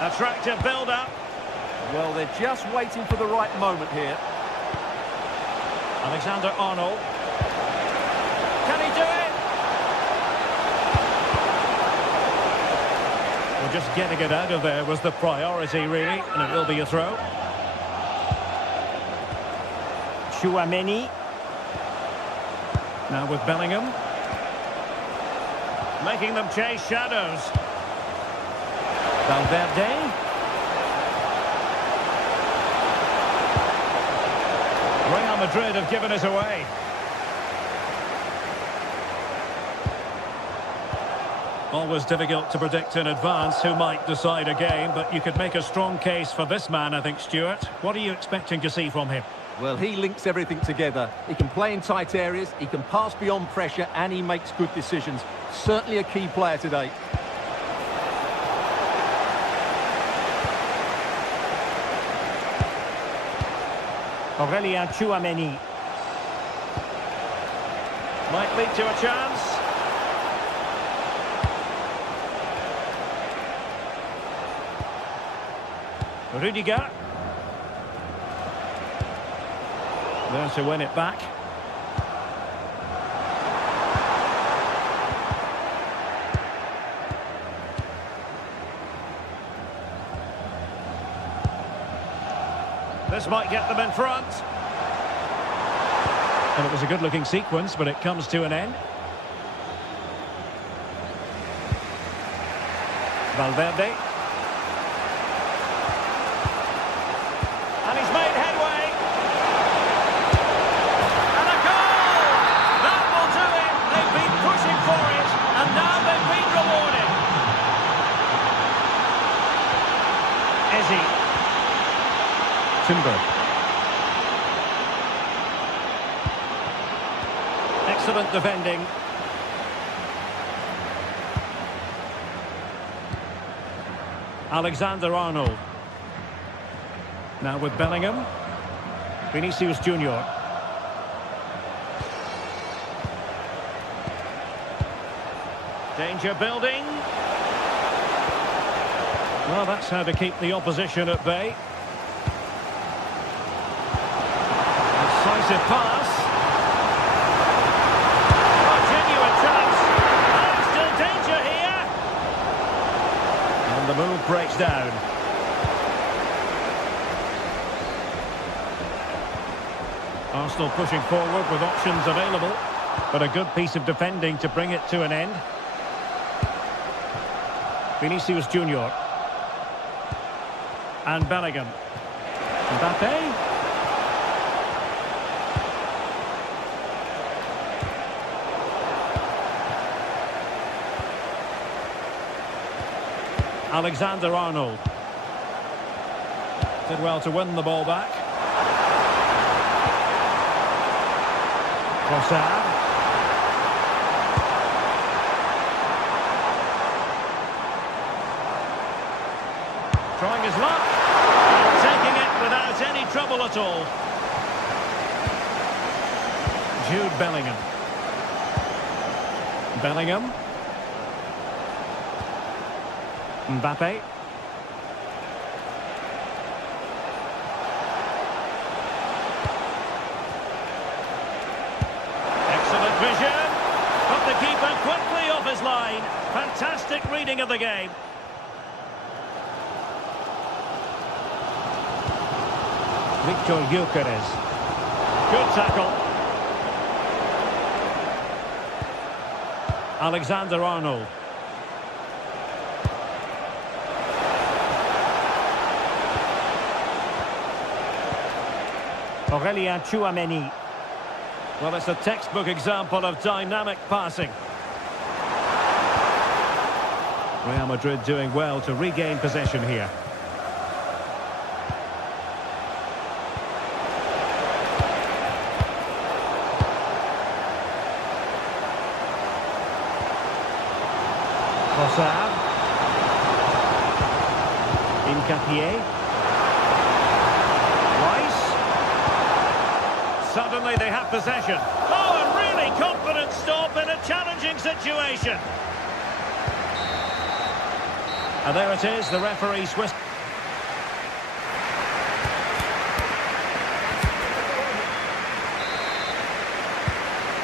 Attractive build-up. Well, they're just waiting for the right moment here. Alexander-Arnold. Can he do it? Well, just getting it out of there was the priority, really, and it will be a throw. Tchouameni. Now with Bellingham. Making them chase shadows. Valverde. Real Madrid have given it away. Always difficult to predict in advance who might decide a game, but you could make a strong case for this man, I think, Stuart. What are you expecting to see from him? Well, he links everything together. He can play in tight areas, he can pass beyond pressure, and he makes good decisions. Certainly a key player today. Aurélien Tchouameni. Might lead to a chance. Rudiger. There to win it back. This might get them in front. And it was a good-looking sequence, but it comes to an end. Valverde. And he's made headway. And a goal! That will do it. They've been pushing for it, and now they've been rewarded. Izzy. Timber. Excellent defending. Alexander-Arnold. Now with Bellingham. Vinicius Junior. Danger building. Well, that's how to keep the opposition at bay. Decisive pass. A genuine chance. Oh, still danger here. And the move breaks down. Arsenal pushing forward with options available, but a good piece of defending to bring it to an end. Vinicius Junior. And Bellingham. Mbappe. Alexander-Arnold. Did well to win the ball back. Trossard. Trying his luck. And taking it without any trouble at all. Jude Bellingham. Bellingham. Mbappe. But quickly off his line. Fantastic reading of the game. Victor Gyökeres. Good tackle. Alexander-Arnold. Aurélien Tchouaméni. Well, it's a textbook example of dynamic passing. Real Madrid doing well to regain possession here. Trossard. Incapié. Rice. Suddenly they have possession. Oh, a really confident stop in a challenging situation. And there it is, the referee Swiss.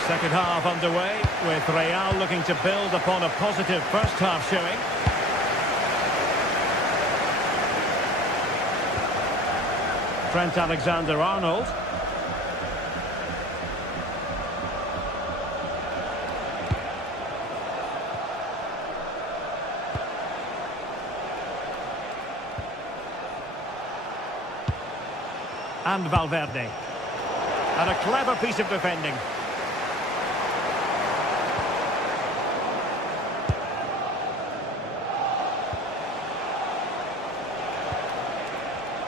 Second half underway, with Real looking to build upon a positive first half showing. Trent Alexander-Arnold. And Valverde. And a clever piece of defending.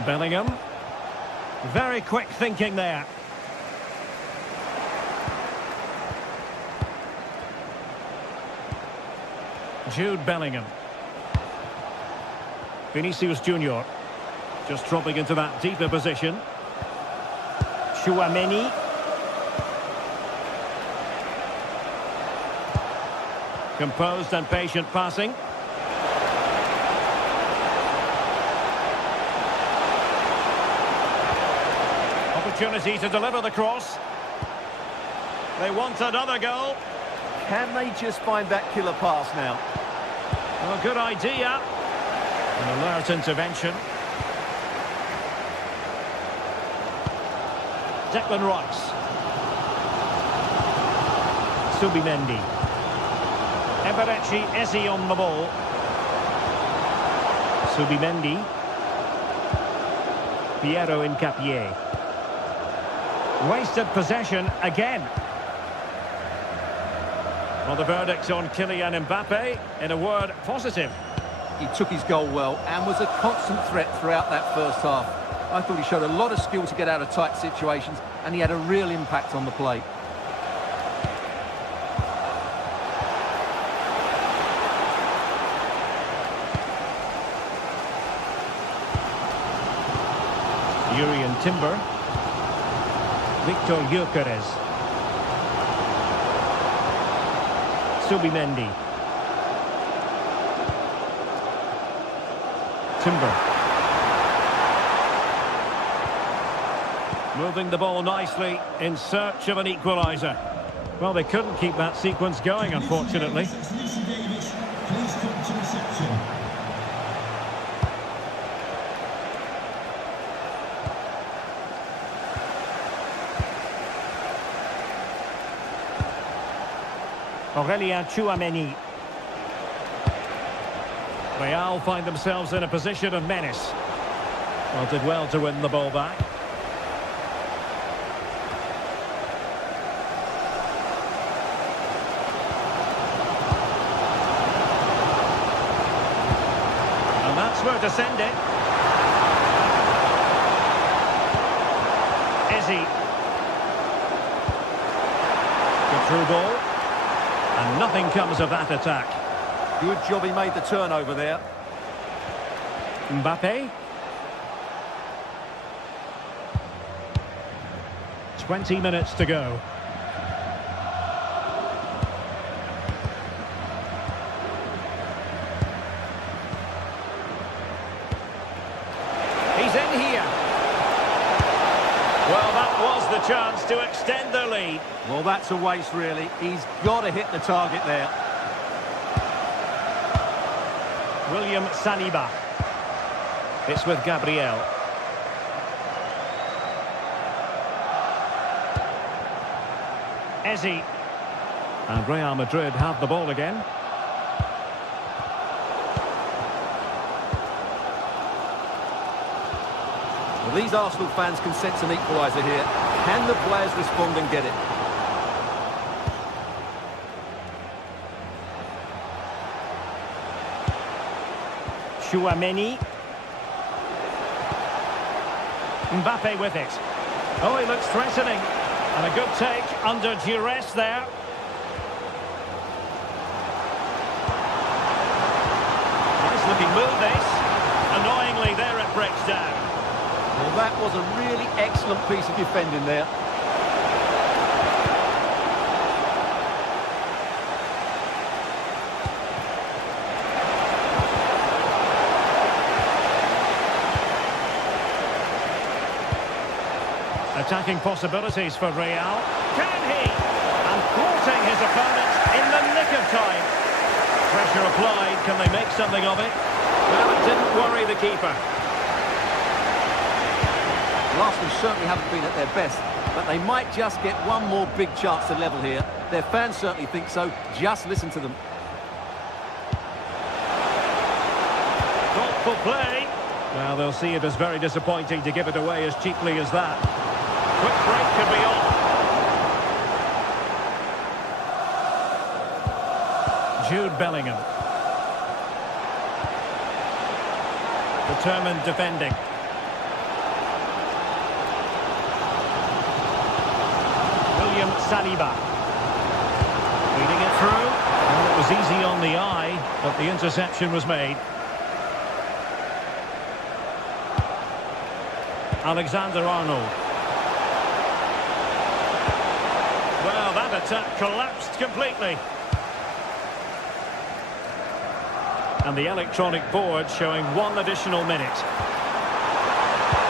Bellingham. Very quick thinking there. Jude Bellingham. Vinicius Junior. Just dropping into that deeper position. Tchouaméni. Composed and patient passing. Opportunity to deliver the cross. They want another goal. Can they just find that killer pass now? Well, good idea. An alert intervention. Declan Rice. Subimendi. Eberechi Eze on the ball. Subimendi. Piero Incapié. Wasted possession again. Well, the verdict on Kylian Mbappe, in a word, positive. He took his goal well and was a constant threat throughout that first half. I thought he showed a lot of skill to get out of tight situations, and he had a real impact on the play. Jurriën Timber. Victor Gyökeres. Subimendi. Timber. Moving the ball nicely in search of an equaliser. Well, they couldn't keep that sequence going, unfortunately. Please come to reception. Aurélien Tchouaméni. Real find themselves in a position of menace. Well, did well to win the ball back. And that's where to send it. Eze. Good through ball. And nothing comes of that attack. Good job he made the turnover there. Mbappe. 20 minutes to go. He's in here. Well, Well, that was the chance to extend their lead. Well, that's a waste, really. He's got to hit the target there. William Saliba. It's with Gabriel. Ezzy. And Real Madrid have the ball again. Well, these Arsenal fans can sense an equaliser here. Can the players respond and get it? Chouameni. Mbappe with it. Oh, he looks threatening. And a good take under duress there. Nice looking move, this. Annoyingly, there it breaks down. Well, that was a really excellent piece of defending there. Attacking possibilities for Real. Can he? And thwarting his opponent in the nick of time. Pressure applied. Can they make something of it? Well, it didn't worry the keeper. Arsenal certainly haven't been at their best, but they might just get one more big chance to level here. Their fans certainly think so. Just listen to them. Thoughtful play. Well, they'll see it as very disappointing to give it away as cheaply as that. Quick break could be on. Jude Bellingham. Determined defending. William Saliba. Feeding it through. Well, it was easy on the eye, but the interception was made. Alexander-Arnold. Well, that attack collapsed completely. And the electronic board showing 1 additional minute.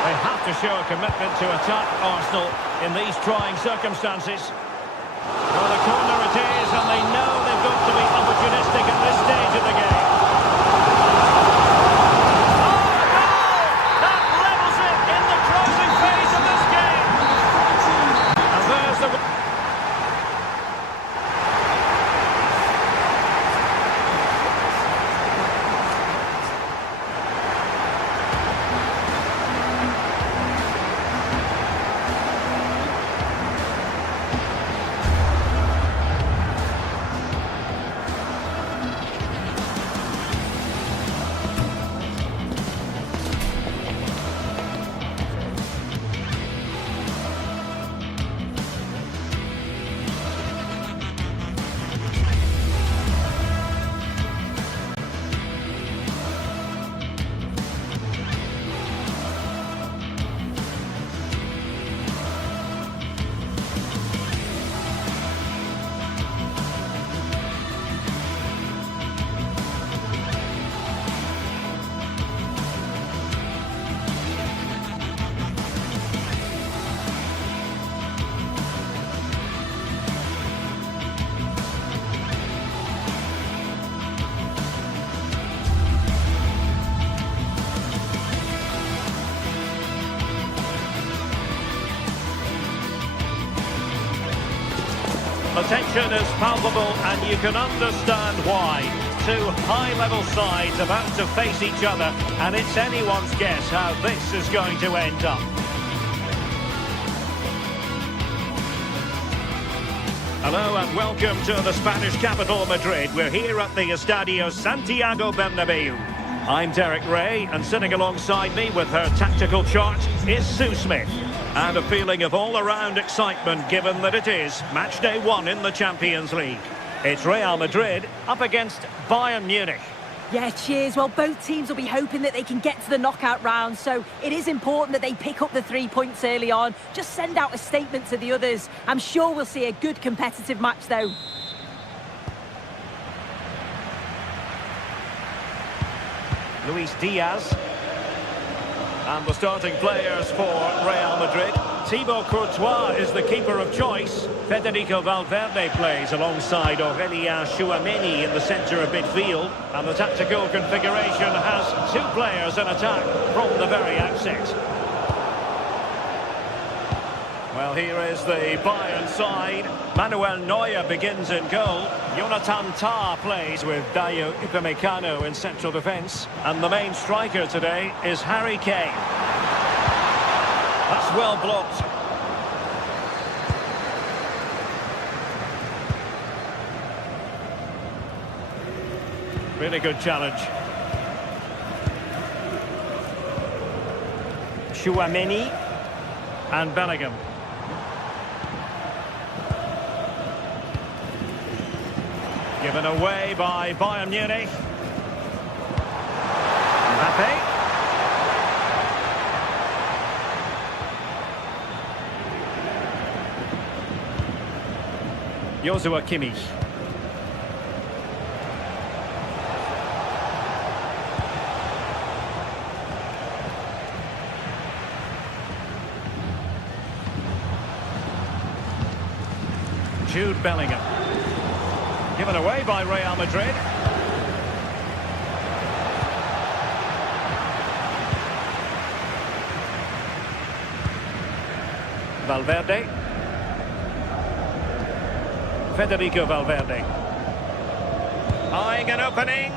They have to show a commitment to attack Arsenal in these trying circumstances. Well, the corner it is, and they know they've got to be opportunistic at this stage of the game. The tension is palpable, and you can understand why. Two high-level sides about to face each other, and it's anyone's guess how this is going to end up. Hello and welcome to the Spanish capital, Madrid. We're here at the Estadio Santiago Bernabeu. I'm Derek Ray, and sitting alongside me with her tactical chart is Sue Smith. And a feeling of all-around excitement given that it is match day 1 in the Champions League. It's Real Madrid up against Bayern Munich. Yeah, cheers. Well, both teams will be hoping that they can get to the knockout round, so it is important that they pick up the 3 points early on. Just send out a statement to the others. I'm sure we'll see a good competitive match, though. Luis Diaz. And the starting players for Real Madrid. Thibaut Courtois is the keeper of choice. Federico Valverde plays alongside Aurélien Tchouaméni in the centre of midfield. And the tactical configuration has two players in attack from the very outset. Well, here is the Bayern side. Manuel Neuer begins in goal. Jonathan Tah plays with Dayo Upamecano in central defence. And the main striker today is Harry Kane. That's well blocked. Really good challenge. Tchouaméni and Bellingham. Given away by Bayern Munich. Mbappe. Joshua Kimmich. Jude Bellingham. Given away by Real Madrid. Valverde. Federico Valverde. Eyeing an opening.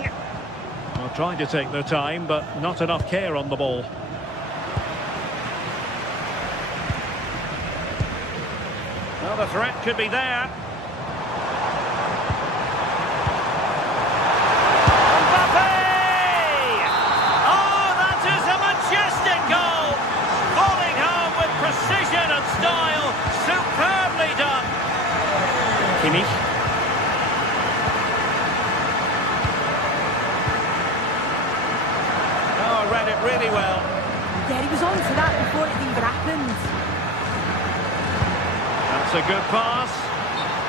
Well, trying to take their time, but not enough care on the ball. Well, the threat could be there. Mbappe! Oh, that is a majestic goal! Falling home with precision and style. Superbly done. Kimmich. Oh, read it really well. Yeah, he was on to that before it even happened. That's a good pass.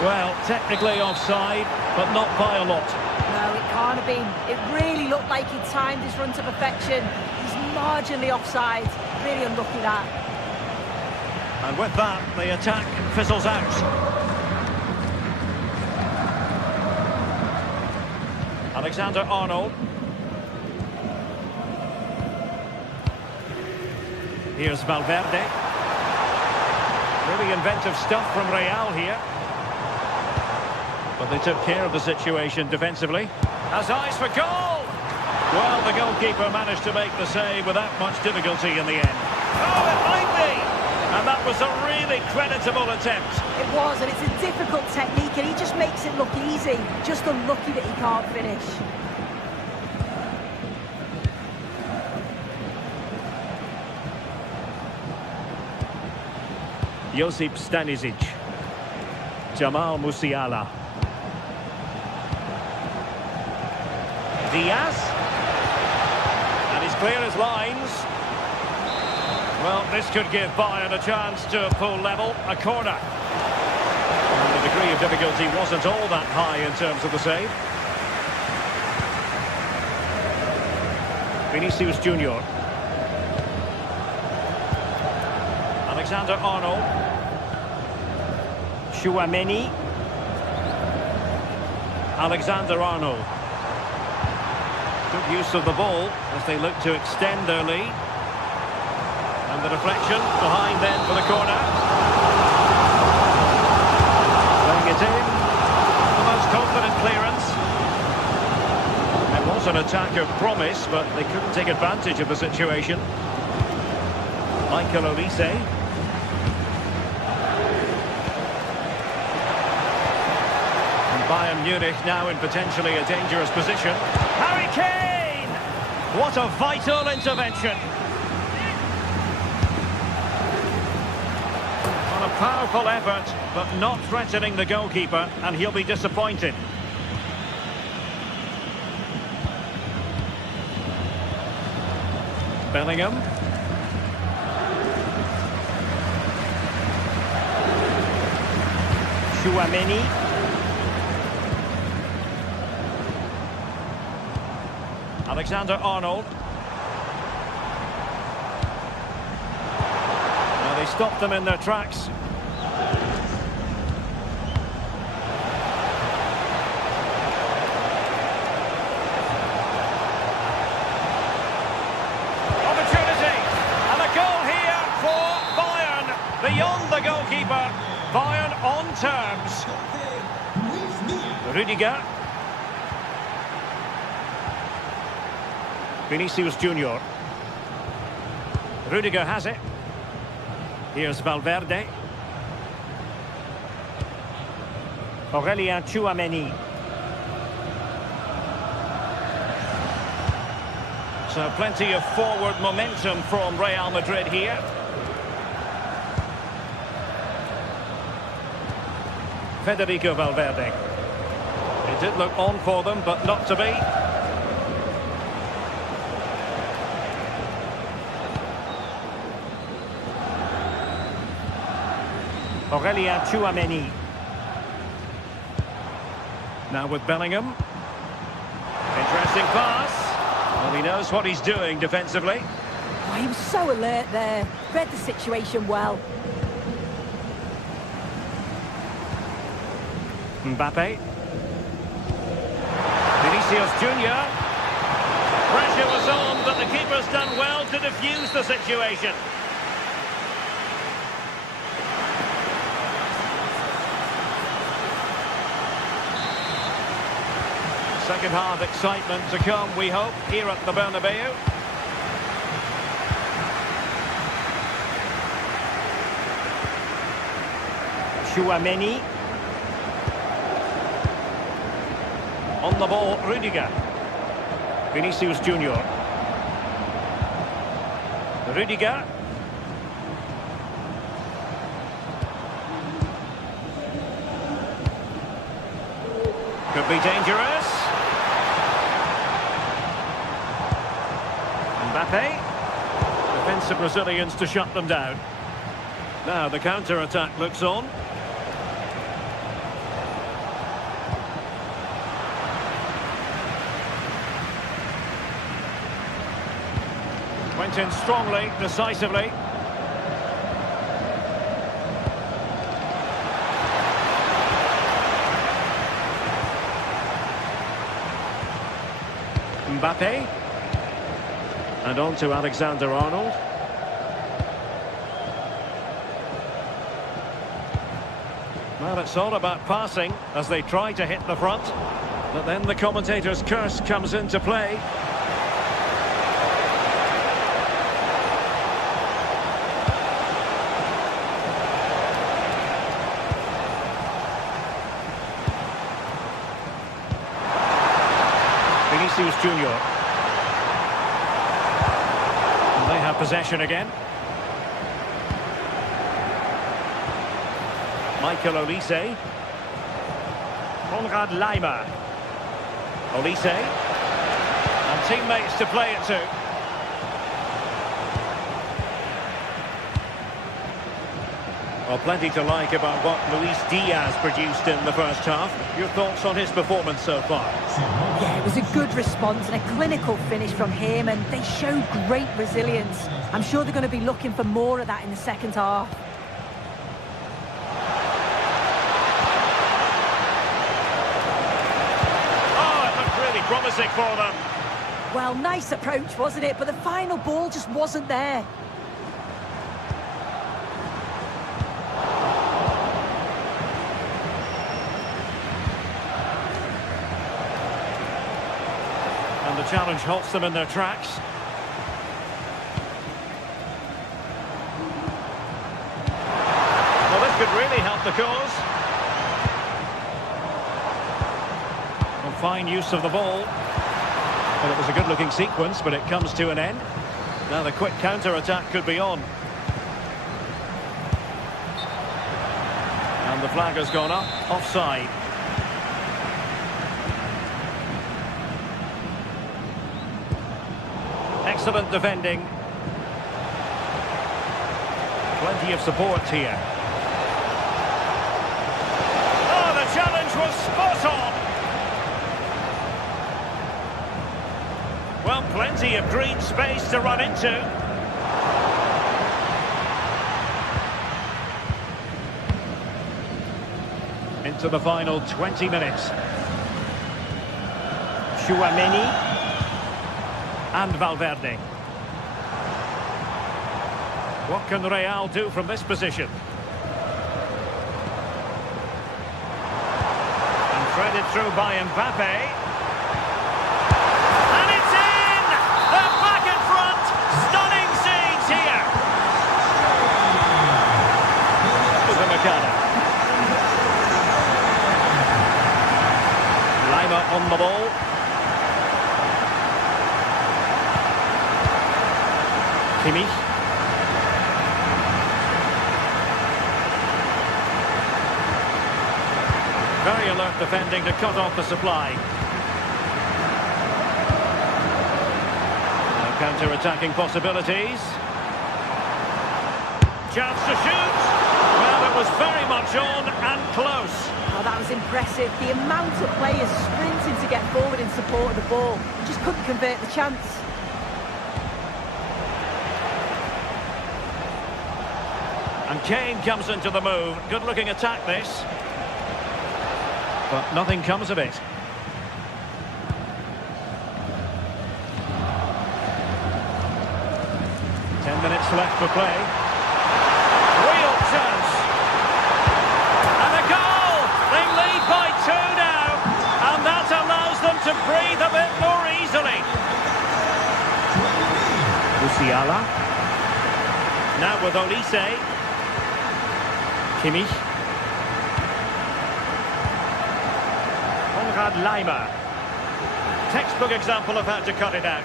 Well, technically offside, but not by a lot. No, it can't have been. It really looked like he timed his run to perfection. He's marginally offside. Really unlucky that. And with that, the attack fizzles out. Alexander-Arnold. Here's Valverde. Really inventive stuff from Real here. But they took care of the situation defensively. Has eyes for goal! Well, the goalkeeper managed to make the save without much difficulty in the end. Oh, it might be! And that was a really creditable attempt. It was, and it's a difficult technique, and he just makes it look easy. Just unlucky that he can't finish. Josip Stanisic. Jamal Musiala. Diaz. And he's clear as lines. Well, this could give Bayern a chance to pull level. A corner. And the degree of difficulty wasn't all that high in terms of the save. Vinicius Junior. Alexander-Arnold. Tchouaméni. Alexander-Arnold. Good use of the ball as they look to extend their lead. And the deflection behind then for the corner. Playing it in. The most confident clearance. It was an attack of promise, but they couldn't take advantage of the situation. Michael Olise. And Bayern Munich now in potentially a dangerous position. Harry Kane! What a vital intervention. On a powerful effort, but not threatening the goalkeeper, and he'll be disappointed. Bellingham. Tchouaméni. Alexander-Arnold. Now they stopped them in their tracks. Opportunity. And a goal here for Bayern. Beyond the goalkeeper. Bayern on terms. Rudiger. Vinicius Junior. Rudiger has it. Here's Valverde. Aurelien Tchouameni. So plenty of forward momentum from Real Madrid here. Federico Valverde. It did look on for them, but not to be. Aurelien Tchouameni. Now with Bellingham. Interesting pass. Well, he knows what he's doing defensively. Oh, he was so alert there. Read the situation well. Mbappe. Vinicius Junior. Pressure was on, but the keeper's done well to defuse the situation. Second half excitement to come, we hope, here at the Bernabeu. Tchouameni. On the ball, Rudiger. Vinicius Junior. Rudiger. Could be dangerous. Mbappe. Defensive Brazilians to shut them down. Now the counter-attack looks on. Went in strongly, decisively. Mbappe. And on to Alexander-Arnold. Well, it's all about passing as they try to hit the front. But then the commentator's curse comes into play. Vinicius Junior. And they have possession again. Michael Olise. Konrad Laimer. Olise. And teammates to play it to. Well, plenty to like about what Luis Diaz produced in the first half. Your thoughts on his performance so far? Yeah, it was a good response and a clinical finish from him, and they showed great resilience. I'm sure they're going to be looking for more of that in the second half. Oh, it looked really promising for them. Well, nice approach, wasn't it? But the final ball just wasn't there. And the challenge halts them in their tracks. Well, this could really help the cause. And fine use of the ball. Well, it was a good-looking sequence, but it comes to an end. Now the quick counter-attack could be on. And the flag has gone up, offside. Excellent defending. Plenty of support here. Oh, the challenge was spot on. Well, plenty of green space to run into. Into the final 20 minutes. Chouameni and Valverde. What can Real do from this position? And threaded through by Mbappe. And it's in! They're back in front! Stunning scenes here! To the Makana. Lima on the ball. Kimmich. Very alert defending to cut off the supply. No counter-attacking possibilities. Chance to shoot. Well, it was very much on and close. Oh, that was impressive. The amount of players sprinting to get forward in support of the ball. Just couldn't convert the chance. And Kane comes into the move. Good-looking attack, this. But nothing comes of it. 10 minutes left for play. Real chance. And a goal! They lead by 2 now. And that allows them to breathe a bit more easily. Musiala. Now with Olise. Kimmich. Lima. Textbook example of how to cut it out.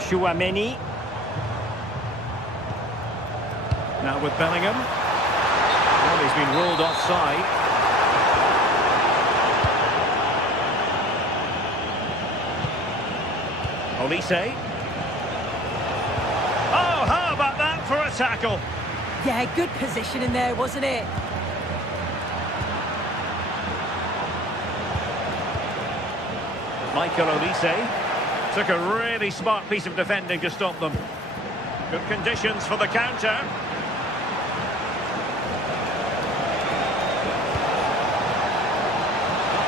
Chouameni. Now with Bellingham. Well, he's been ruled offside. Olise. Oh, how about that for a tackle? Yeah, good position in there, wasn't it? Michael Olise took a really smart piece of defending to stop them. Good conditions for the counter.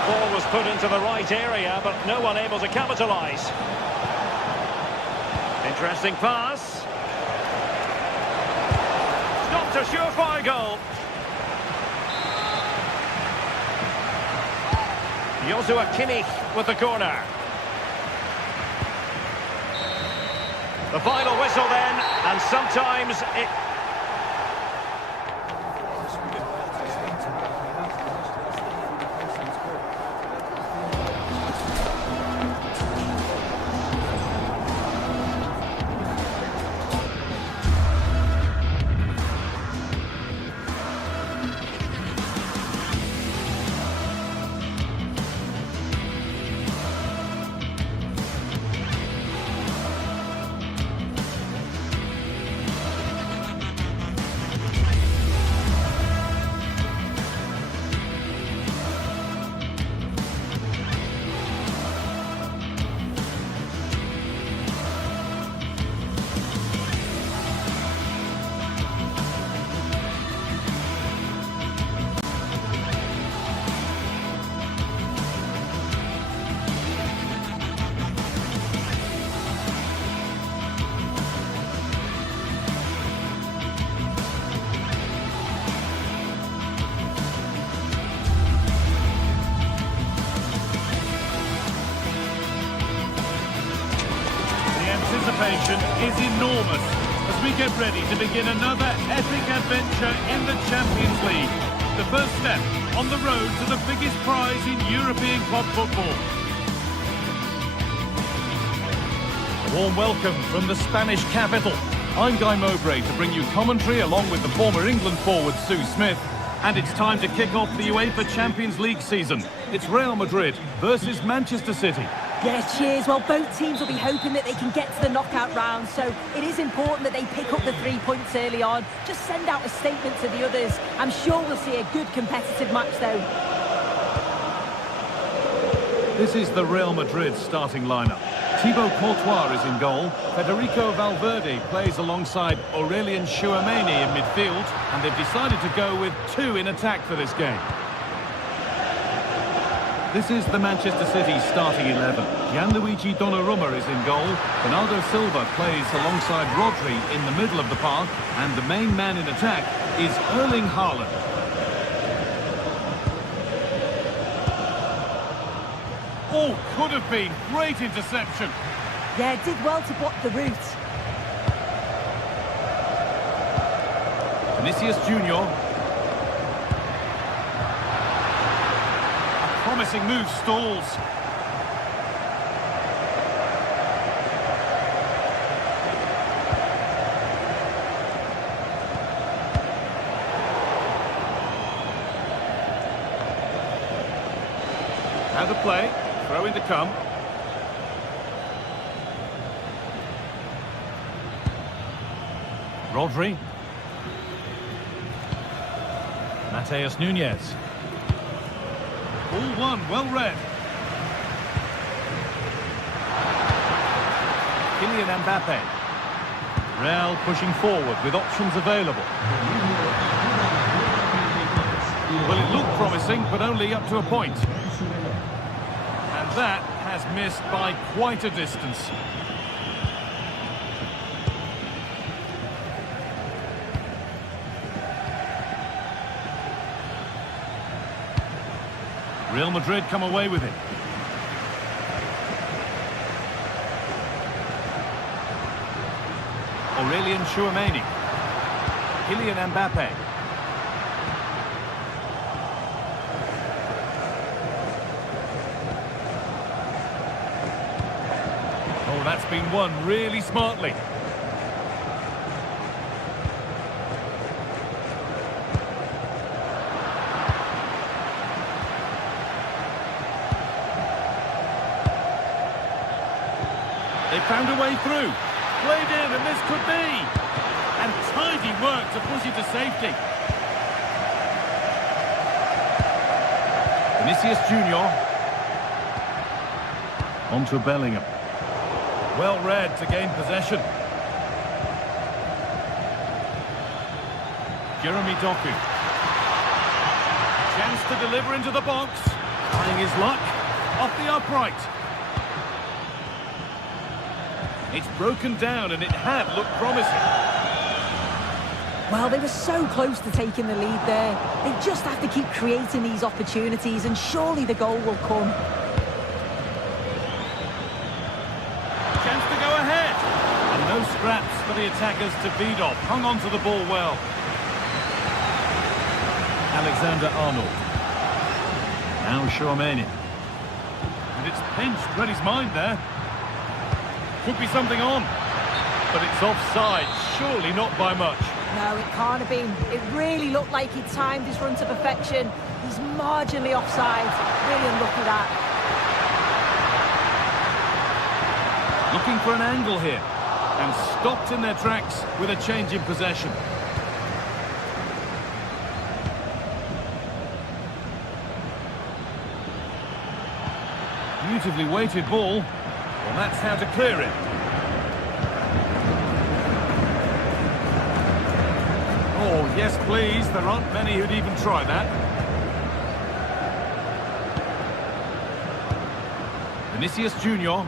Ball was put into the right area, but no one able to capitalise. Interesting pass. Stopped a surefire goal. Joshua Kimmich with the corner. The final whistle then, and sometimes it... Anticipation is enormous as we get ready to begin another epic adventure in the Champions League. The first step on the road to the biggest prize in European club football. A warm welcome from the Spanish capital. I'm Guy Mowbray to bring you commentary along with the former England forward Sue Smith. And it's time to kick off the UEFA Champions League season. It's Real Madrid versus Manchester City. Yeah, cheers. Well, both teams will be hoping that they can get to the knockout round, so it is important that they pick up the 3 points early on. Just send out a statement to the others. I'm sure we'll see a good competitive match, though. This is the Real Madrid starting lineup. Thibaut Courtois is in goal. Federico Valverde plays alongside Aurelien Tchouameni in midfield. And they've decided to go with 2 in attack for this game. This is the Manchester City starting 11. Gianluigi Donnarumma is in goal. Bernardo Silva plays alongside Rodri in the middle of the park. And the main man in attack is Erling Haaland. Oh, could have been. Great interception. Yeah, did well to block the route. Vinicius Junior. A promising move stalls. Now the play. Throw in to come. Rodri. Mateus Nunes. Ball one, well read. Kylian Mbappe. Real pushing forward with options available. Well, it looked promising, but only up to a point. And that has missed by quite a distance. Real Madrid come away with it. Aurelien Tchouameni. Kylian Mbappe. Oh, that's been won really smartly. They found a way through. Played in, and this could be. And tidy work to push it to safety. Vinicius Junior. On to Bellingham. Well read to gain possession. Jeremy Doku. Chance to deliver into the box. Trying his luck. Off the upright. It's broken down, and it had looked promising. Well, they were so close to taking the lead there. They just have to keep creating these opportunities, and surely the goal will come. Chance to go ahead. And no scraps for the attackers to beat off. Hung on to the ball well. Alexander-Arnold. Now Tchouameni. And it's pinched, read his mind there. Could be something on, but it's offside, surely not by much. No, it can't have been. It really looked like he timed his run to perfection. He's marginally offside. Really unlucky that. Looking for an angle here, and stopped in their tracks with a change in possession. Beautifully weighted ball. Well, that's how to clear it. Oh, yes, please. There aren't many who'd even try that. Vinicius Junior.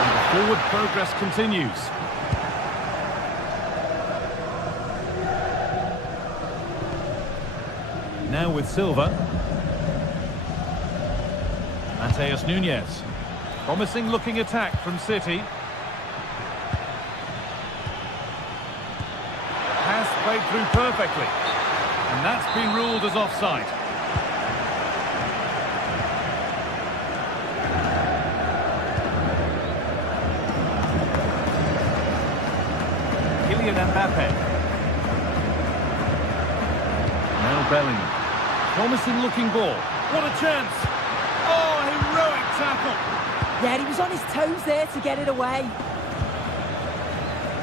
And the forward progress continues. Now with Silva. Mateus Nunes. Promising looking attack from City. Pass played through perfectly. And that's been ruled as offside. Kylian Mbappe. Now Bellingham. Promising looking ball. What a chance! Oh, heroic tackle! Yeah, he was on his toes there to get it away.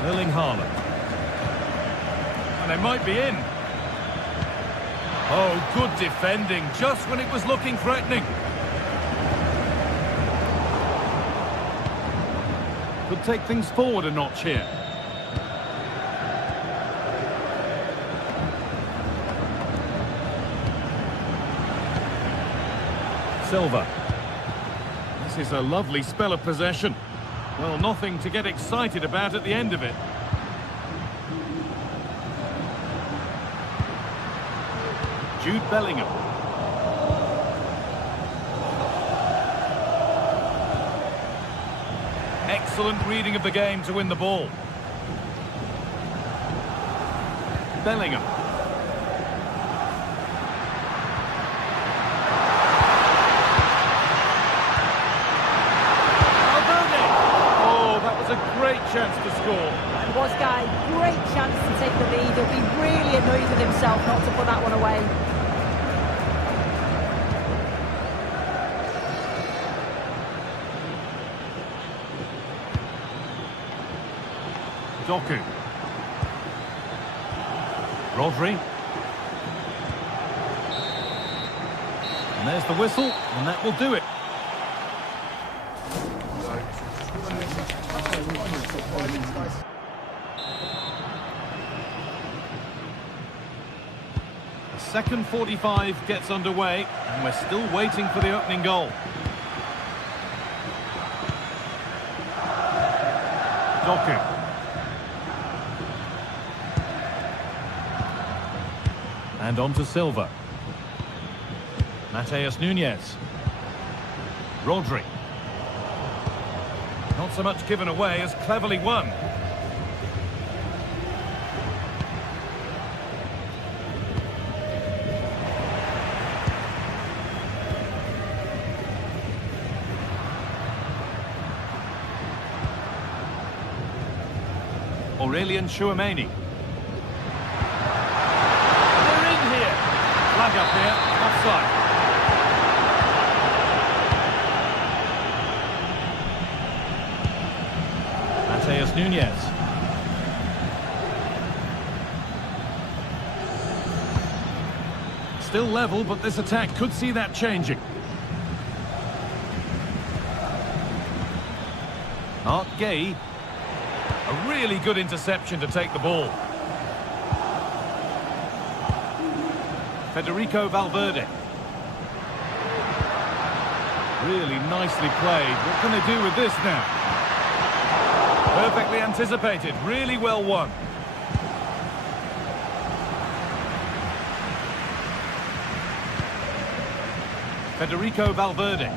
Erling Haaland. And they might be in. Oh, good defending, just when it was looking threatening. could take things forward a notch here. Silva. This is a lovely spell of possession. Well, nothing to get excited about at the end of it. Jude Bellingham. Excellent reading of the game to win the ball. Bellingham. A great chance to score. It was, Guy. Great chance to take the lead. He'll be really annoyed with himself not to put that one away. Doku. Rodri. And there's the whistle, and that will do it. The second 45 gets underway, and we're still waiting for the opening goal. Doku. And on to Silva. Mateus Nunes. Rodri. Not so much given away as cleverly won. Aurelian Chouameni. They're in here. Flag up here, offside. Mateus Nunes. Still level, but this attack could see that changing. Art Gay. A really good interception to take the ball. Federico Valverde. Really nicely played. What can they do with this now? Perfectly anticipated. Really well won. Federico Valverde.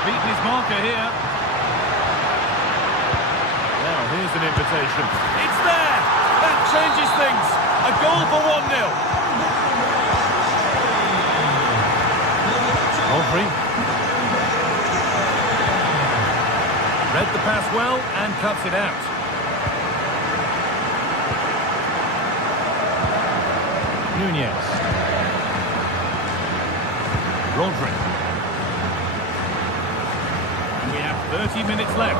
Beaten his marker here. Now here's an invitation. It's there! That changes things. A goal for 1-0. Rodri. Read the pass well and cuts it out. Nunes. Rodri. 30 minutes left.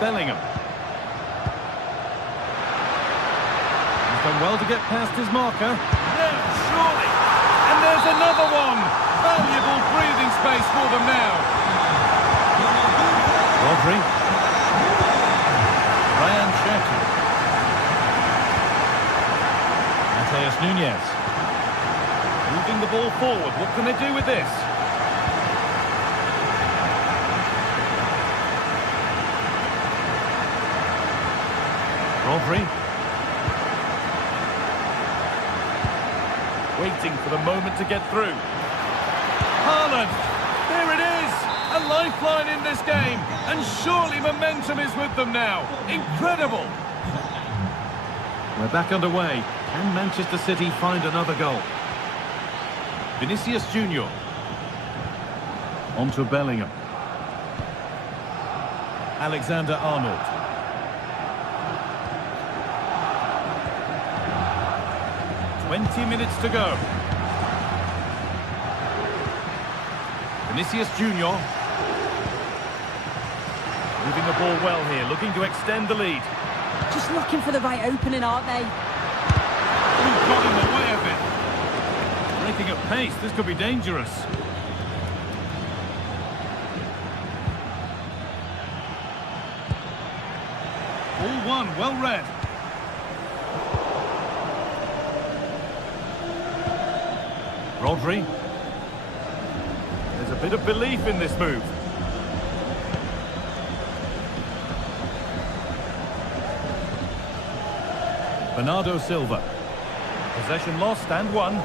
Bellingham. He's done well to get past his marker. No, surely. And there's another one. Valuable breathing space for them now. Rodri. Ryan Cherki. Mateus Nunes. Moving the ball forward. What can they do with this? Rodri. Waiting for the moment to get through. Haaland, there it is, a lifeline in this game, and surely momentum is with them now. Incredible. We're back underway. Can Manchester City find another goal? Vinicius Junior. On to Bellingham. Alexander-Arnold. 20 minutes to go. Vinicius Junior. Moving the ball well here, looking to extend the lead. Just looking for the right opening, aren't they? Ooh, got him away a bit. Breaking at pace, this could be dangerous. All one, well read. Rodri. There's a bit of belief in this move. Bernardo Silva. Possession lost and won.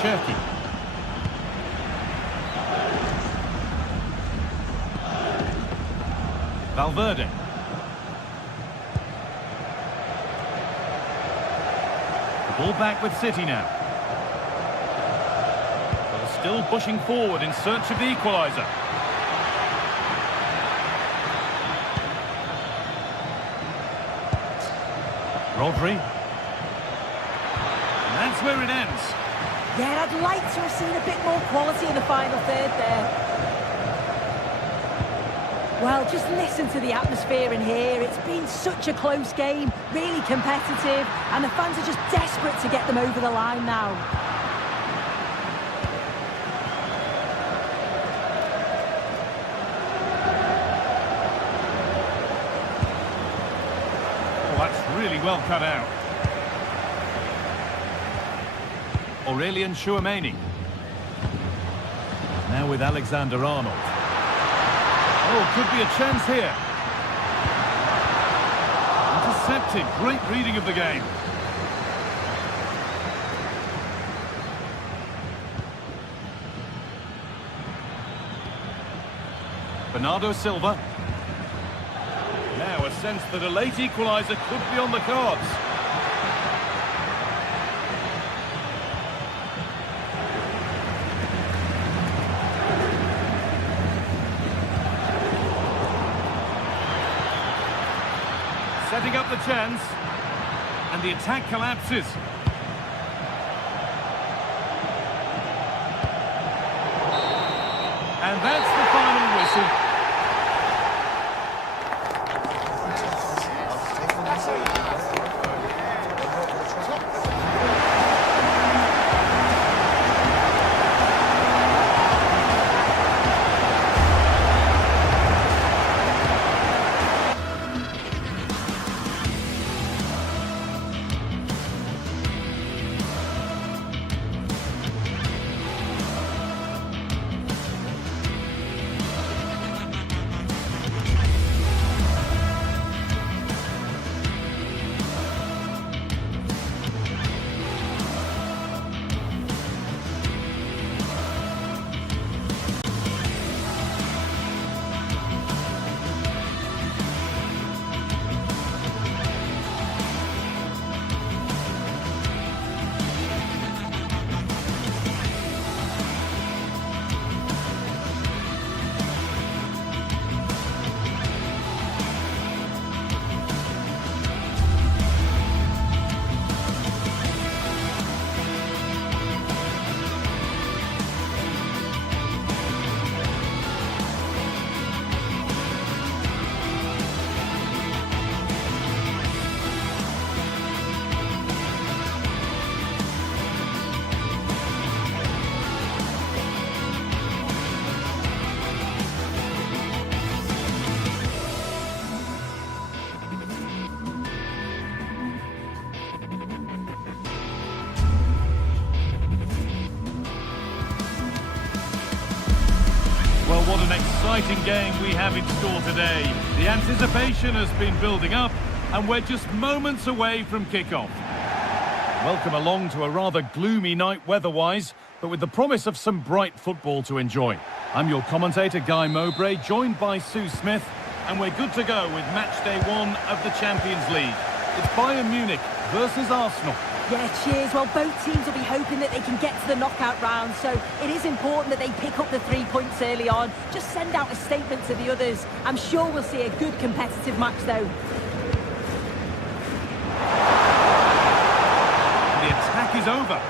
Cherky. Valverde. The ball back with City now. They're still pushing forward in search of the equaliser. Rodri. And that's where it ends. Yeah, I'd like to have seen a bit more quality in the final third there. Well, just listen to the atmosphere in here. It's been such a close game, really competitive, and the fans are just desperate to get them over the line now. Oh, that's really well cut out. Aurelian Chouameni. Now with Alexander-Arnold. Oh, could be a chance here. Intercepted. Great reading of the game. Bernardo Silva. Now a sense that a late equaliser could be on the cards. Setting up the chance, and the attack collapses. And that's the final whistle. Well, what an exciting game we have in store today. The anticipation has been building up, and we're just moments away from kickoff. Welcome along to a rather gloomy night weather-wise, but with the promise of some bright football to enjoy. I'm your commentator, Guy Mowbray, joined by Sue Smith, and we're good to go with match day 1 of the Champions League. It's Bayern Munich versus Arsenal. Yeah, cheers. Well, both teams will be hoping that they can get to the knockout round, so it is important that they pick up the 3 points early on. Just send out a statement to the others. I'm sure we'll see a good competitive match, though. The attack is over.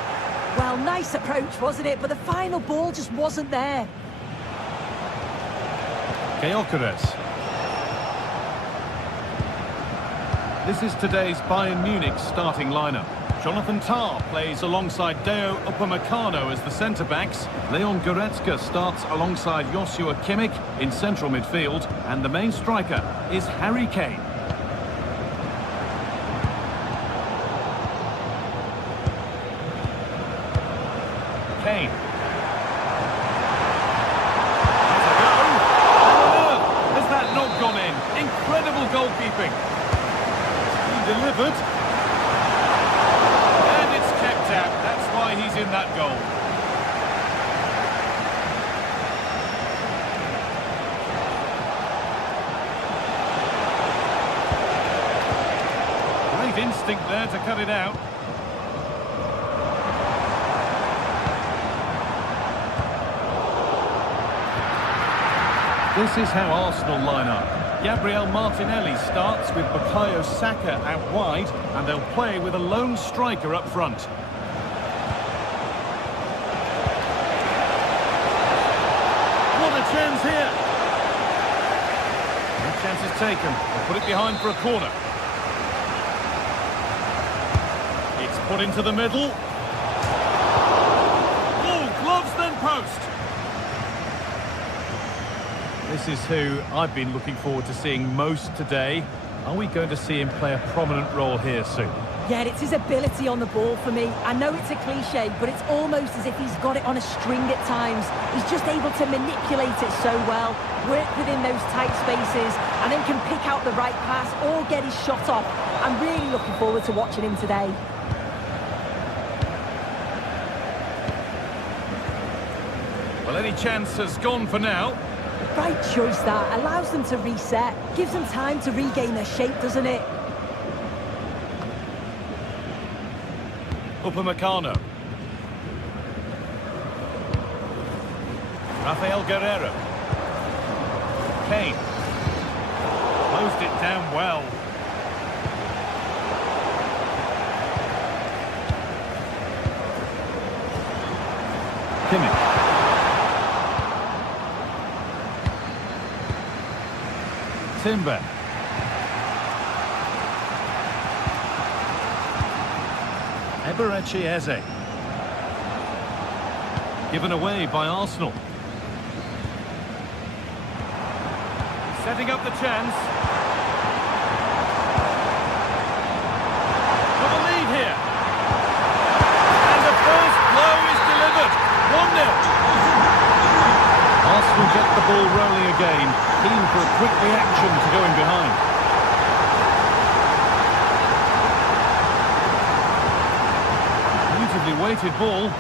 Well, nice approach, wasn't it? But the final ball just wasn't there. Gyökeres. This is today's Bayern Munich starting lineup. Jonathan Tah plays alongside Deo Upamecano as the centre-backs. Leon Goretzka starts alongside Joshua Kimmich in central midfield. And the main striker is Harry Kane. Kane. Has a go. How on earth has that not gone in? Incredible goalkeeping. He delivered. And it's kept out. That's why he's in that goal. Great instinct there to cut it out. This is how Arsenal line up. Gabriel Martinelli starts with Bukayo Saka out wide, and they'll play with a lone striker up front. What a chance here! No chance is taken. They'll put it behind for a corner. It's put into the middle. Oh, gloves then post. This is who I've been looking forward to seeing most today. Are we going to see him play a prominent role here soon? Yeah, it's his ability on the ball for me. I know it's a cliche, but it's almost as if he's got it on a string at times. He's just able to manipulate it so well, work within those tight spaces, and then can pick out the right pass or get his shot off. I'm really looking forward to watching him today. Well, any chance has gone for now. Right choice that. Allows them to reset. Gives them time to regain their shape, doesn't it? Upamecano. Rafael Guerreiro. Kane. Closed it down well. Kimmich. Timber. Eberechi Eze. Given away by Arsenal. Setting up the chance. For the lead here. And the first blow is delivered. 1-0. Arsenal get the ball rolling again. Keen for a quick reaction to going behind. Beautifully weighted ball.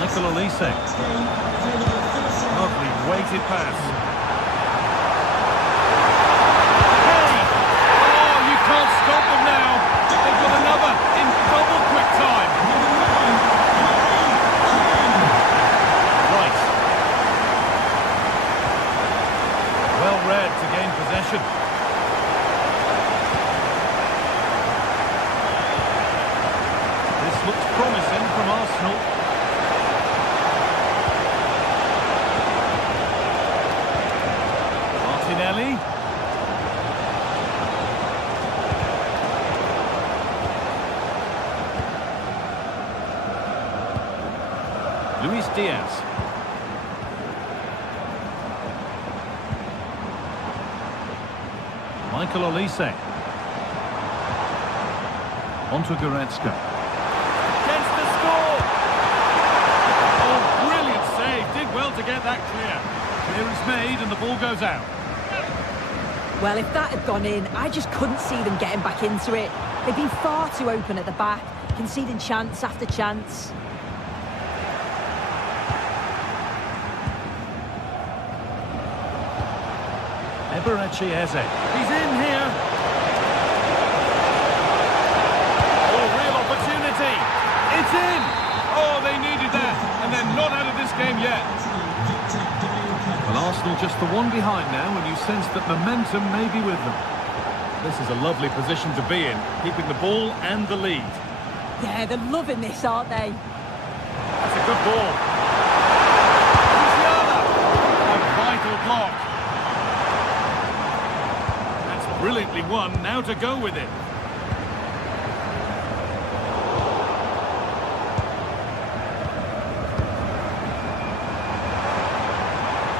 Michael Olise. Lovely weighted pass. Hey! Oh, you can't stop them now. They've got another in double quick time. Right. Well read to gain possession. This looks promising from Arsenal. Martinelli. Luis Diaz. Michael Olise. Onto Goretzka. Chance to score! Oh, brilliant save. Did well to get that clear. Clearance made and the ball goes out. Well, if that had gone in, I just couldn't see them getting back into it. They've been far too open at the back, conceding chance after chance. Eberechi Eze. He's in They're just the one behind now, and you sense that momentum may be with them. This is a lovely position to be in, keeping the ball and the lead. Yeah, they're loving this, aren't they? That's a good ball. Musiala! A vital block. That's brilliantly won, now to go with it.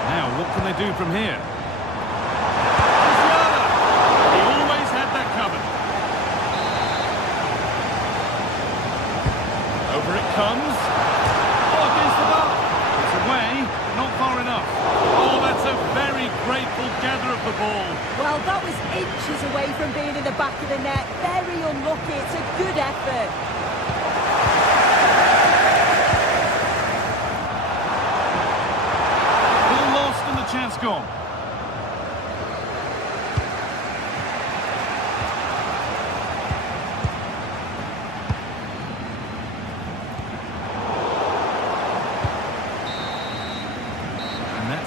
Now, what can they do from here? Musiala! He always had that covered. Over it comes. Oh, against the bar. It's away, not far enough. Oh, that's a very grateful gather of the ball. Well, that was inches away from being in the back of the net. Very unlucky. It's a good effort. Ball lost and the chance gone.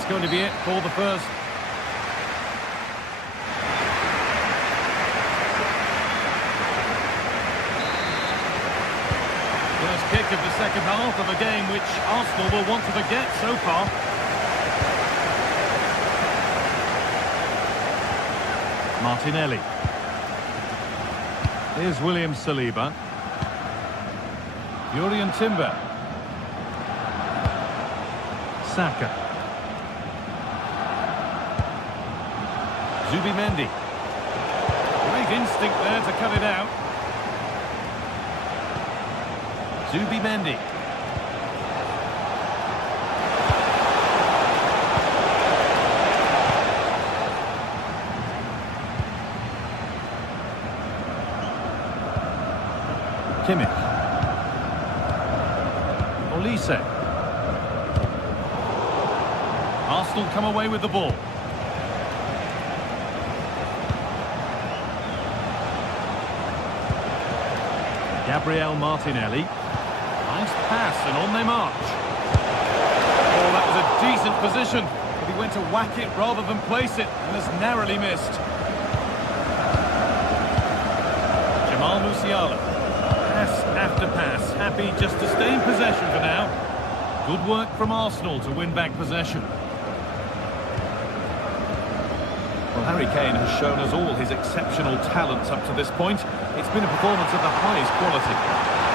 Going to be it for the first. First kick of the second half of a game which Arsenal will want to forget so far. Martinelli. Here's William Saliba. Jurrien Timber. Saka. Zubimendi. Great instinct there to cut it out. Zubimendi. Kimmich. Olise. Arsenal come away with the ball. Gabriel Martinelli. Nice pass, and on they march. Oh, that was a decent position, but he went to whack it rather than place it, and has narrowly missed. Jamal Musiala. Pass after pass, happy just to stay in possession for now. Good work from Arsenal to win back possession. Well, Harry Kane has shown us all his exceptional talents up to this point. It's been a performance of the highest quality.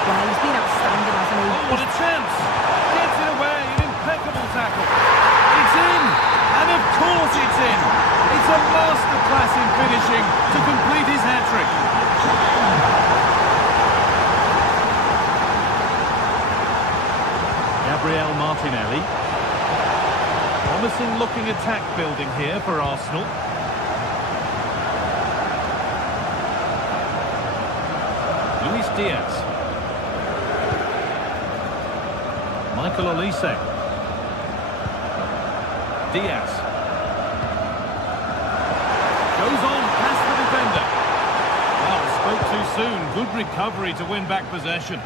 Well, he's been outstanding, hasn't he? Oh, what a chance! Gets it away, an impeccable tackle. It's in! And of course it's in! It's a masterclass in finishing to complete his hat-trick. Gabriel Martinelli. Promising looking attack building here for Arsenal. Luis Diaz. Michael Olise. Diaz. Goes on past the defender. Well, spoke too soon. Good recovery to win back possession.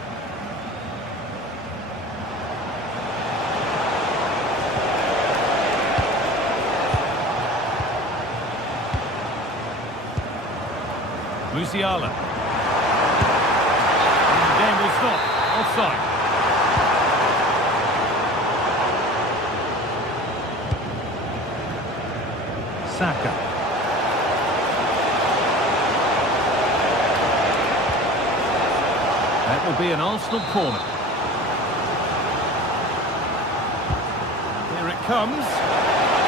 Musiala. Game will stop. Offside. Saka. That will be an Arsenal corner. Here it comes.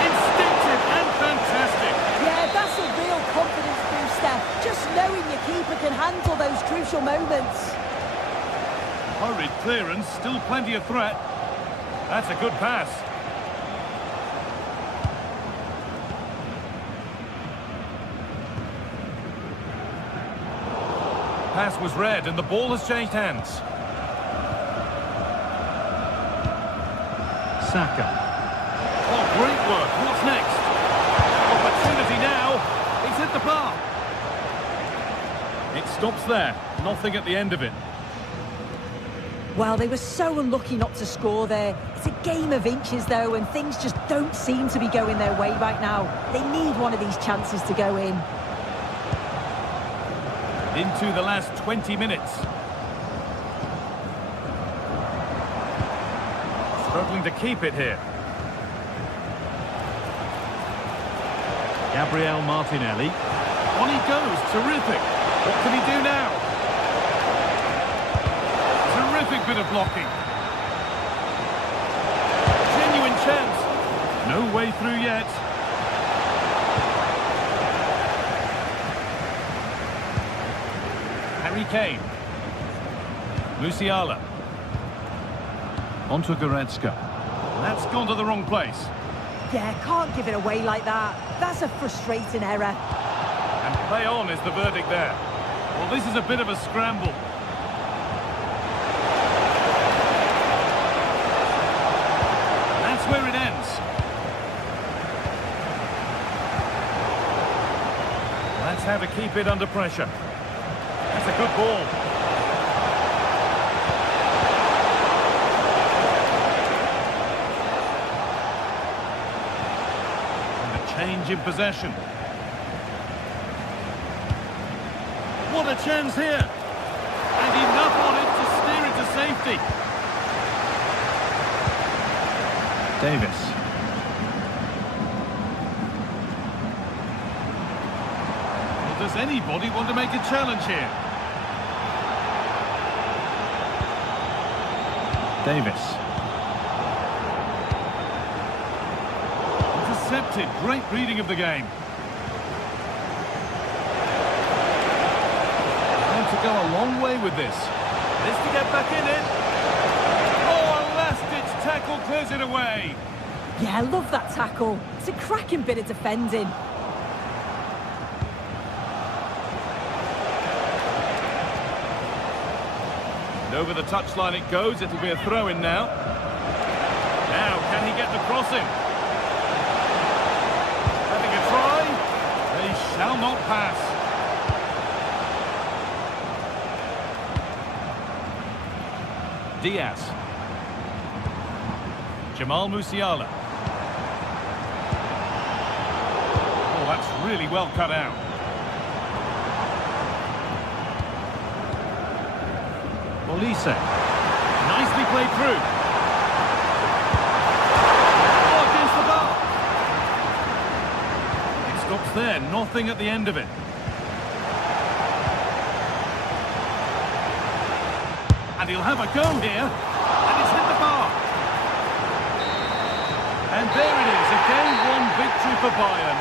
Instinctive and fantastic. Yeah, that's a real confidence booster. Just knowing your keeper can handle those crucial moments. Hurried clearance, still plenty of threat. That's a good pass. Pass was read and the ball has changed hands. Saka. Oh, great work. What's next? Opportunity now. It's hit the bar. It stops there. Nothing at the end of it. Well, they were so unlucky not to score there. It's a game of inches, though, and things just don't seem to be going their way right now. They need one of these chances to go in. Into the last 20 minutes. Struggling to keep it here. Gabriel Martinelli. On he goes, terrific. What can he do now? Terrific bit of blocking. Genuine chance. No way through yet. Harry Kane. Musiala. On to Goretzka. That's gone to the wrong place. Yeah, can't give it away like that. That's a frustrating error. And play on is the verdict there. Well, this is a bit of a scramble. That's where it ends. That's how to keep it under pressure. That's a good ball. And a change in possession. What a chance here. And enough on it to steer it to safety. Davis. Well, does anybody want to make a challenge here? Davis. Intercepted. Great reading of the game. To go a long way with this. This to get back in it. Oh, a last-ditch tackle clears it away. Yeah, I love that tackle. It's a cracking bit of defending. And over the touchline it goes. It'll be a throw-in now. Now, can he get the crossing? Having a try. They shall not pass. Diaz. Jamal Musiala. Oh, that's really well cut out. Olise. Nicely played through. Oh, against the bar. It stops there, nothing at the end of it. And he'll have a go here, and it's hit the bar. And there it is, a game 1 victory for Bayern.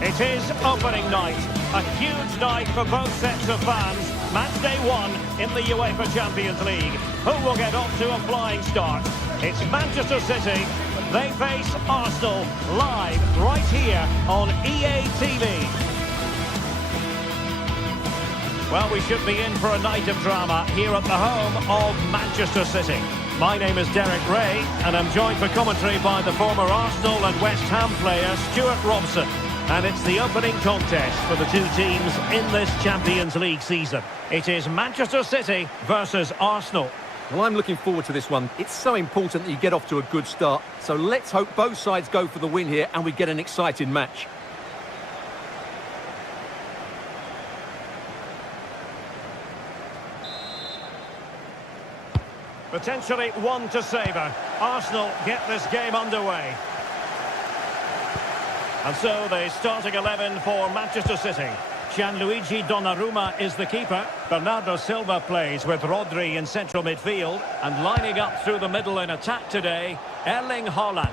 It is opening night, a huge night for both sets of fans. Match day 1 in the UEFA Champions League. Who will get off to a flying start? It's Manchester City. They face Arsenal live right here on EA TV. Well, we should be in for a night of drama here at the home of Manchester City. My name is Derek Ray, and I'm joined for commentary by the former Arsenal and West Ham player Stuart Robson. And it's the opening contest for the two teams in this Champions League season. It is Manchester City versus Arsenal. Well, I'm looking forward to this one. It's so important that you get off to a good start. So let's hope both sides go for the win here and we get an exciting match. Potentially one to savour. Arsenal get this game underway. And so the starting 11 for Manchester City. Gianluigi Donnarumma is the keeper. Bernardo Silva plays with Rodri in central midfield. And lining up through the middle in attack today, Erling Haaland.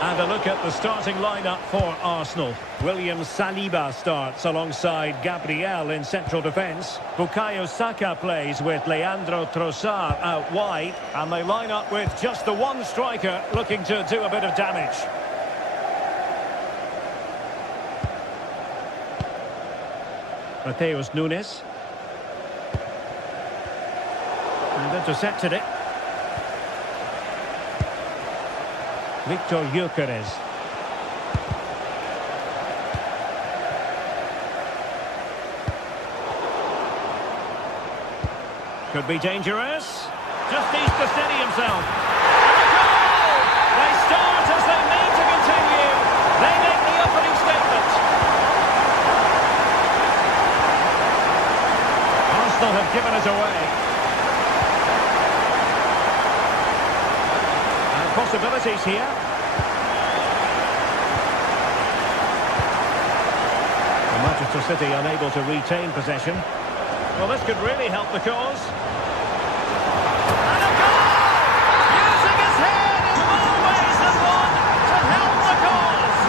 And a look at the starting lineup for Arsenal. William Saliba starts alongside Gabriel in central defence. Bukayo Saka plays with Leandro Trossard out wide. And they line up with just the one striker looking to do a bit of damage. Matheus Nunes. And intercepted it. Victor Gyökeres. Could be dangerous. Just needs to steady himself. And a goal! They start as they mean to continue. They make the opening statement. Arsenal have given it away. And possibilities here. Manchester City unable to retain possession. Well, this could really help the cause. And a goal! Using his head in more ways than one to help the cause.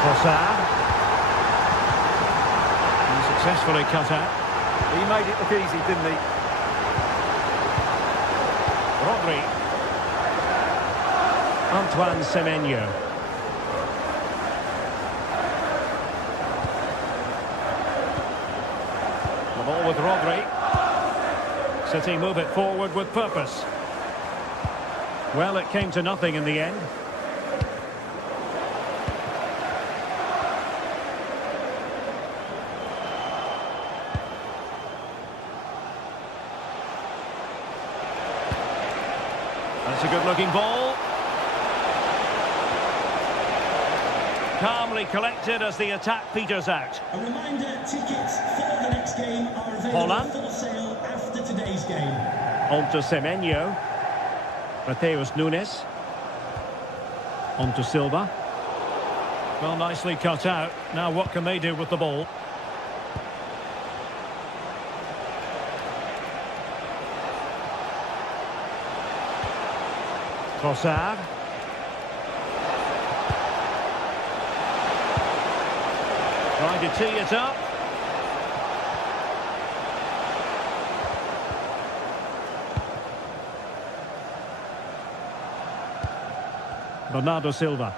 Trossard. He successfully cut out. He made it look easy, didn't he? Rodri. Antoine Semenyo. The ball with Rodri. City move it forward with purpose. Well, it came to nothing in the end. That's a good-looking ball. Calmly collected as the attack peters out. A reminder, tickets for the next game are available Haaland. for sale after today's game. On to Semenyo. Matheus Nunes. On to Silva. Well, nicely cut out. Now what can they do with the ball? Trossard. Trying to tee it up. Bernardo Silva.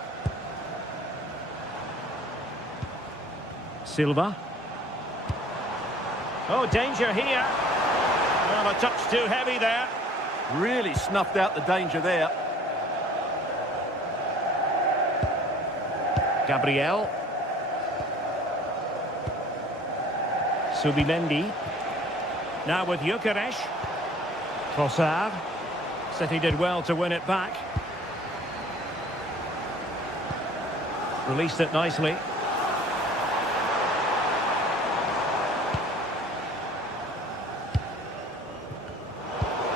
Silva. Oh, danger here. Well, a touch too heavy there. Really snuffed out the danger there. Gabriel. Subimendi. Now with Gyökeres. Trossard. City did well to win it back. Released it nicely.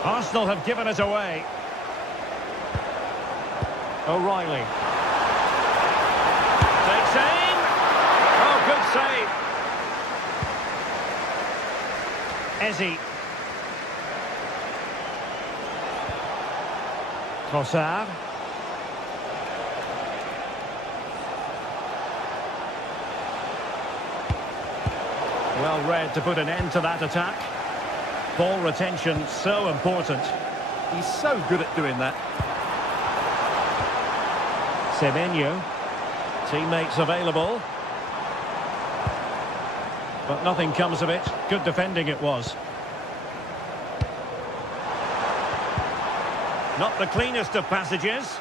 Arsenal have given it away. O'Reilly. Takes aim. Oh, good save. Eze. Trossard. Well read to put an end to that attack. Ball retention so important. He's so good at doing that. Semenyo. Teammates available. But nothing comes of it. Good defending it was. Not the cleanest of passages.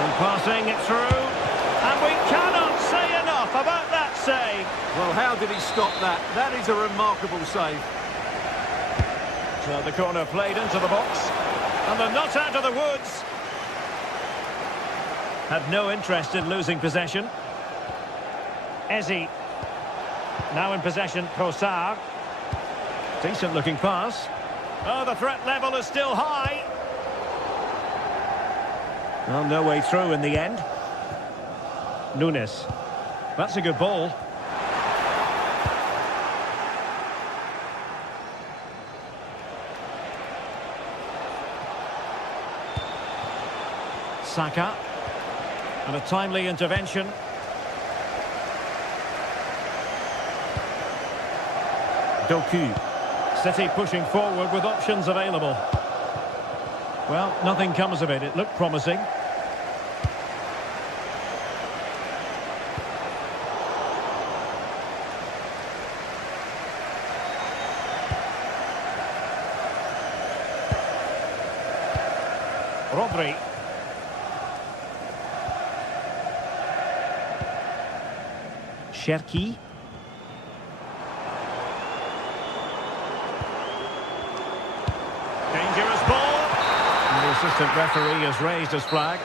And passing it through. And we cannot say enough about that save. Well, how did he stop that? That is a remarkable save. So the corner played into the box. And they're not out of the woods. Had no interest in losing possession. Eze. Now in possession, Trossard. Decent looking pass. Oh, the threat level is still high. Well, no way through in the end. Nunes. That's a good ball. Saka. And a timely intervention. Doku. City pushing forward with options available. Well, nothing comes of it. It looked promising. Rodri. Cherki. Dangerous ball. And the assistant referee has raised his flag.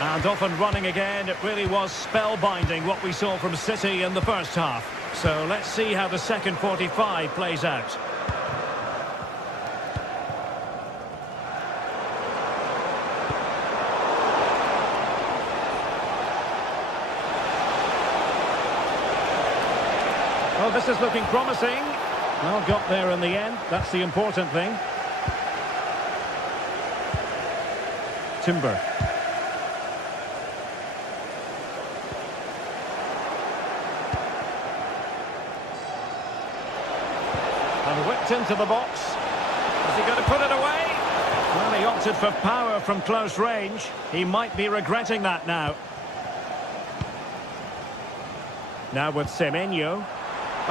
And off and running again. It really was spellbinding what we saw from City in the first half. So let's see how the second 45 plays out. Well, this is looking promising. Well, got there in the end. That's the important thing. Timber. And whipped into the box. Is he going to put it away? Well, he opted for power from close range. He might be regretting that now. Now with Semenyo.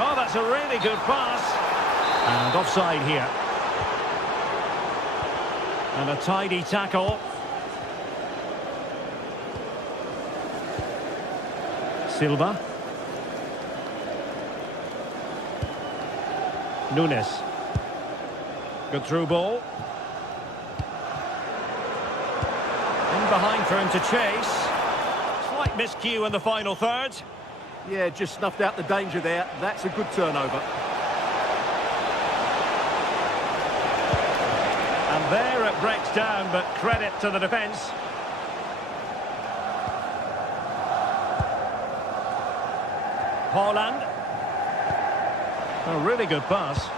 Oh, that's a really good pass. And offside here. And a tidy tackle. Silva. Nunes. Good through ball. In behind for him to chase. Slight miscue in the final third. Yeah, just snuffed out the danger there. That's a good turnover. And there it breaks down, but credit to the defence. Haaland. A really good pass.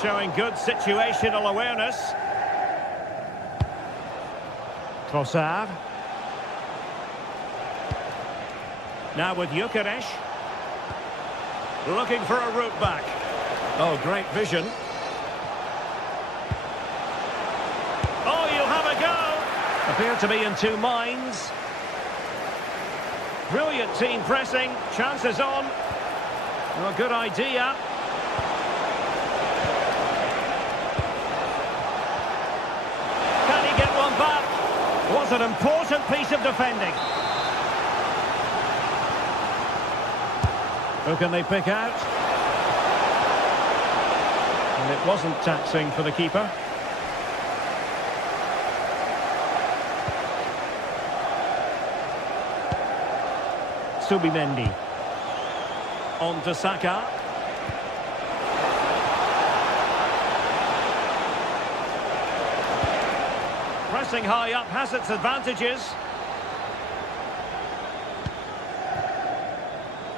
Showing good situational awareness. Trossard. Now with Gyökeres. Looking for a route back. Oh, great vision. Oh, you'll have a go. Appear to be in two minds. Brilliant team pressing. Chances on. Well, good idea. Can he get one back? Was an important piece of defending. Who can they pick out? And it wasn't taxing for the keeper. Subimendi. On to Saka. Pressing high up has its advantages.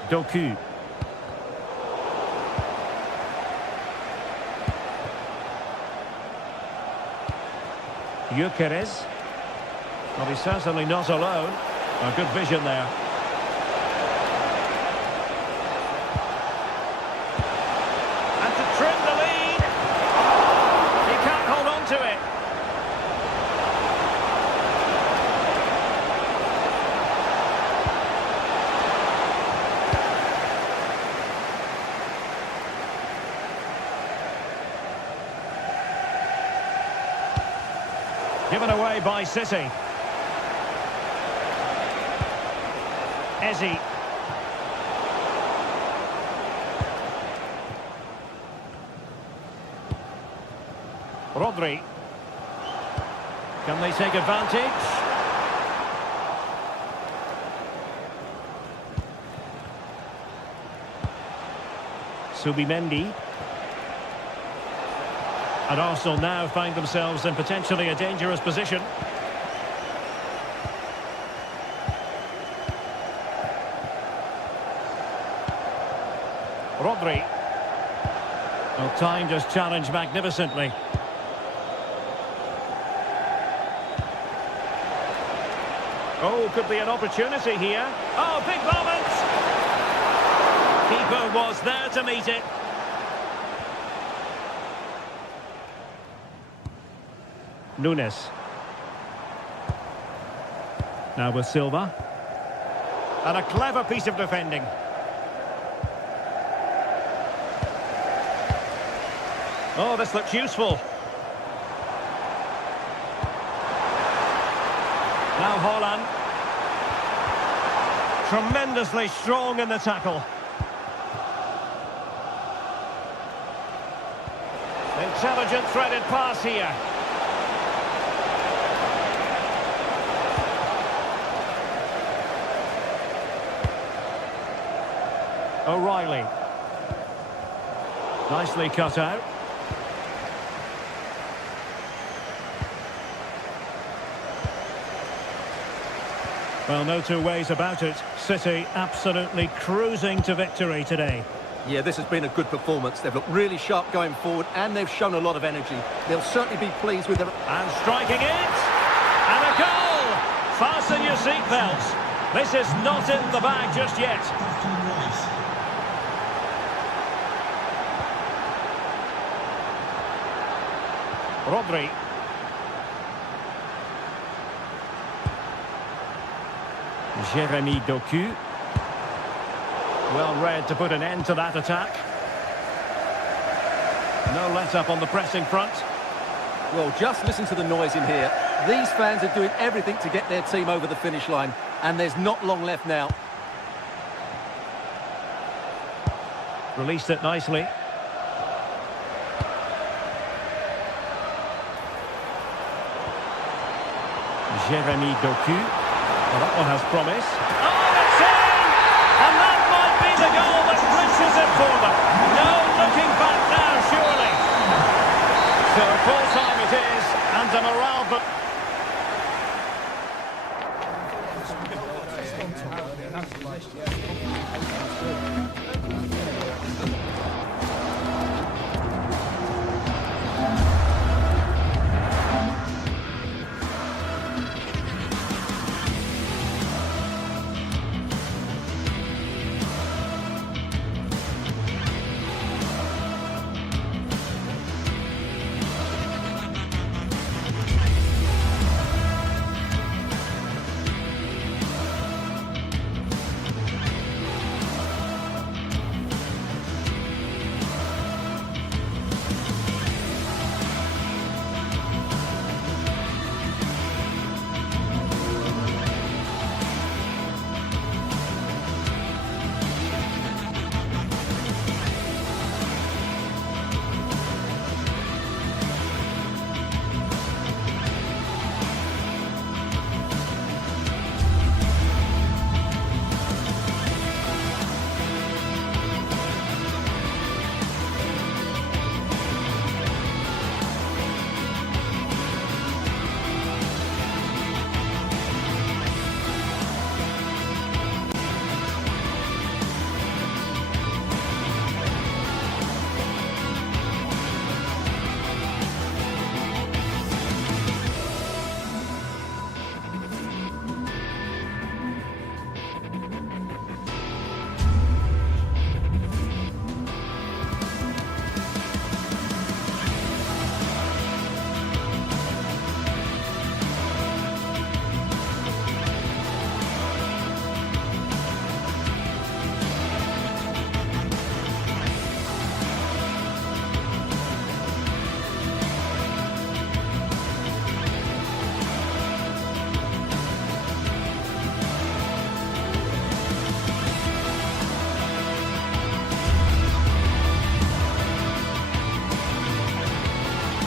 Doku. Gyökeres. Well, he's certainly not alone. A good vision there. And to trim the lead. He can't hold on to it. Given away by City. Eze. Rodri. Can they take advantage? Subimendi. And Arsenal now find themselves in potentially a dangerous position. Rodri. Well, timed his challenge magnificently. Oh, could be an opportunity here. Oh, big moment! Keeper was there to meet it. Nunes. Now with Silva. And a clever piece of defending. Oh, this looks useful. Now Haaland. Tremendously strong in the tackle. Intelligent threaded pass here. O'Reilly. Nicely cut out. Well, no two ways about it. City absolutely cruising to victory today. Yeah, this has been a good performance. They've looked really sharp going forward and they've shown a lot of energy. They'll certainly be pleased with their... And striking it! And a goal! Fasten your seatbelts. This is not in the bag just yet. Rodri. Jeremy Doku. Well read to put an end to that attack. No let-up on the pressing front. Well, just listen to the noise in here. These fans are doing everything to get their team over the finish line, and there's not long left now. Released it nicely. Jeremy Doku. Well, that one has promise. Oh, it's in! And that might be the goal that clinches it for them. No looking back now, surely. So full time it is, and a morale...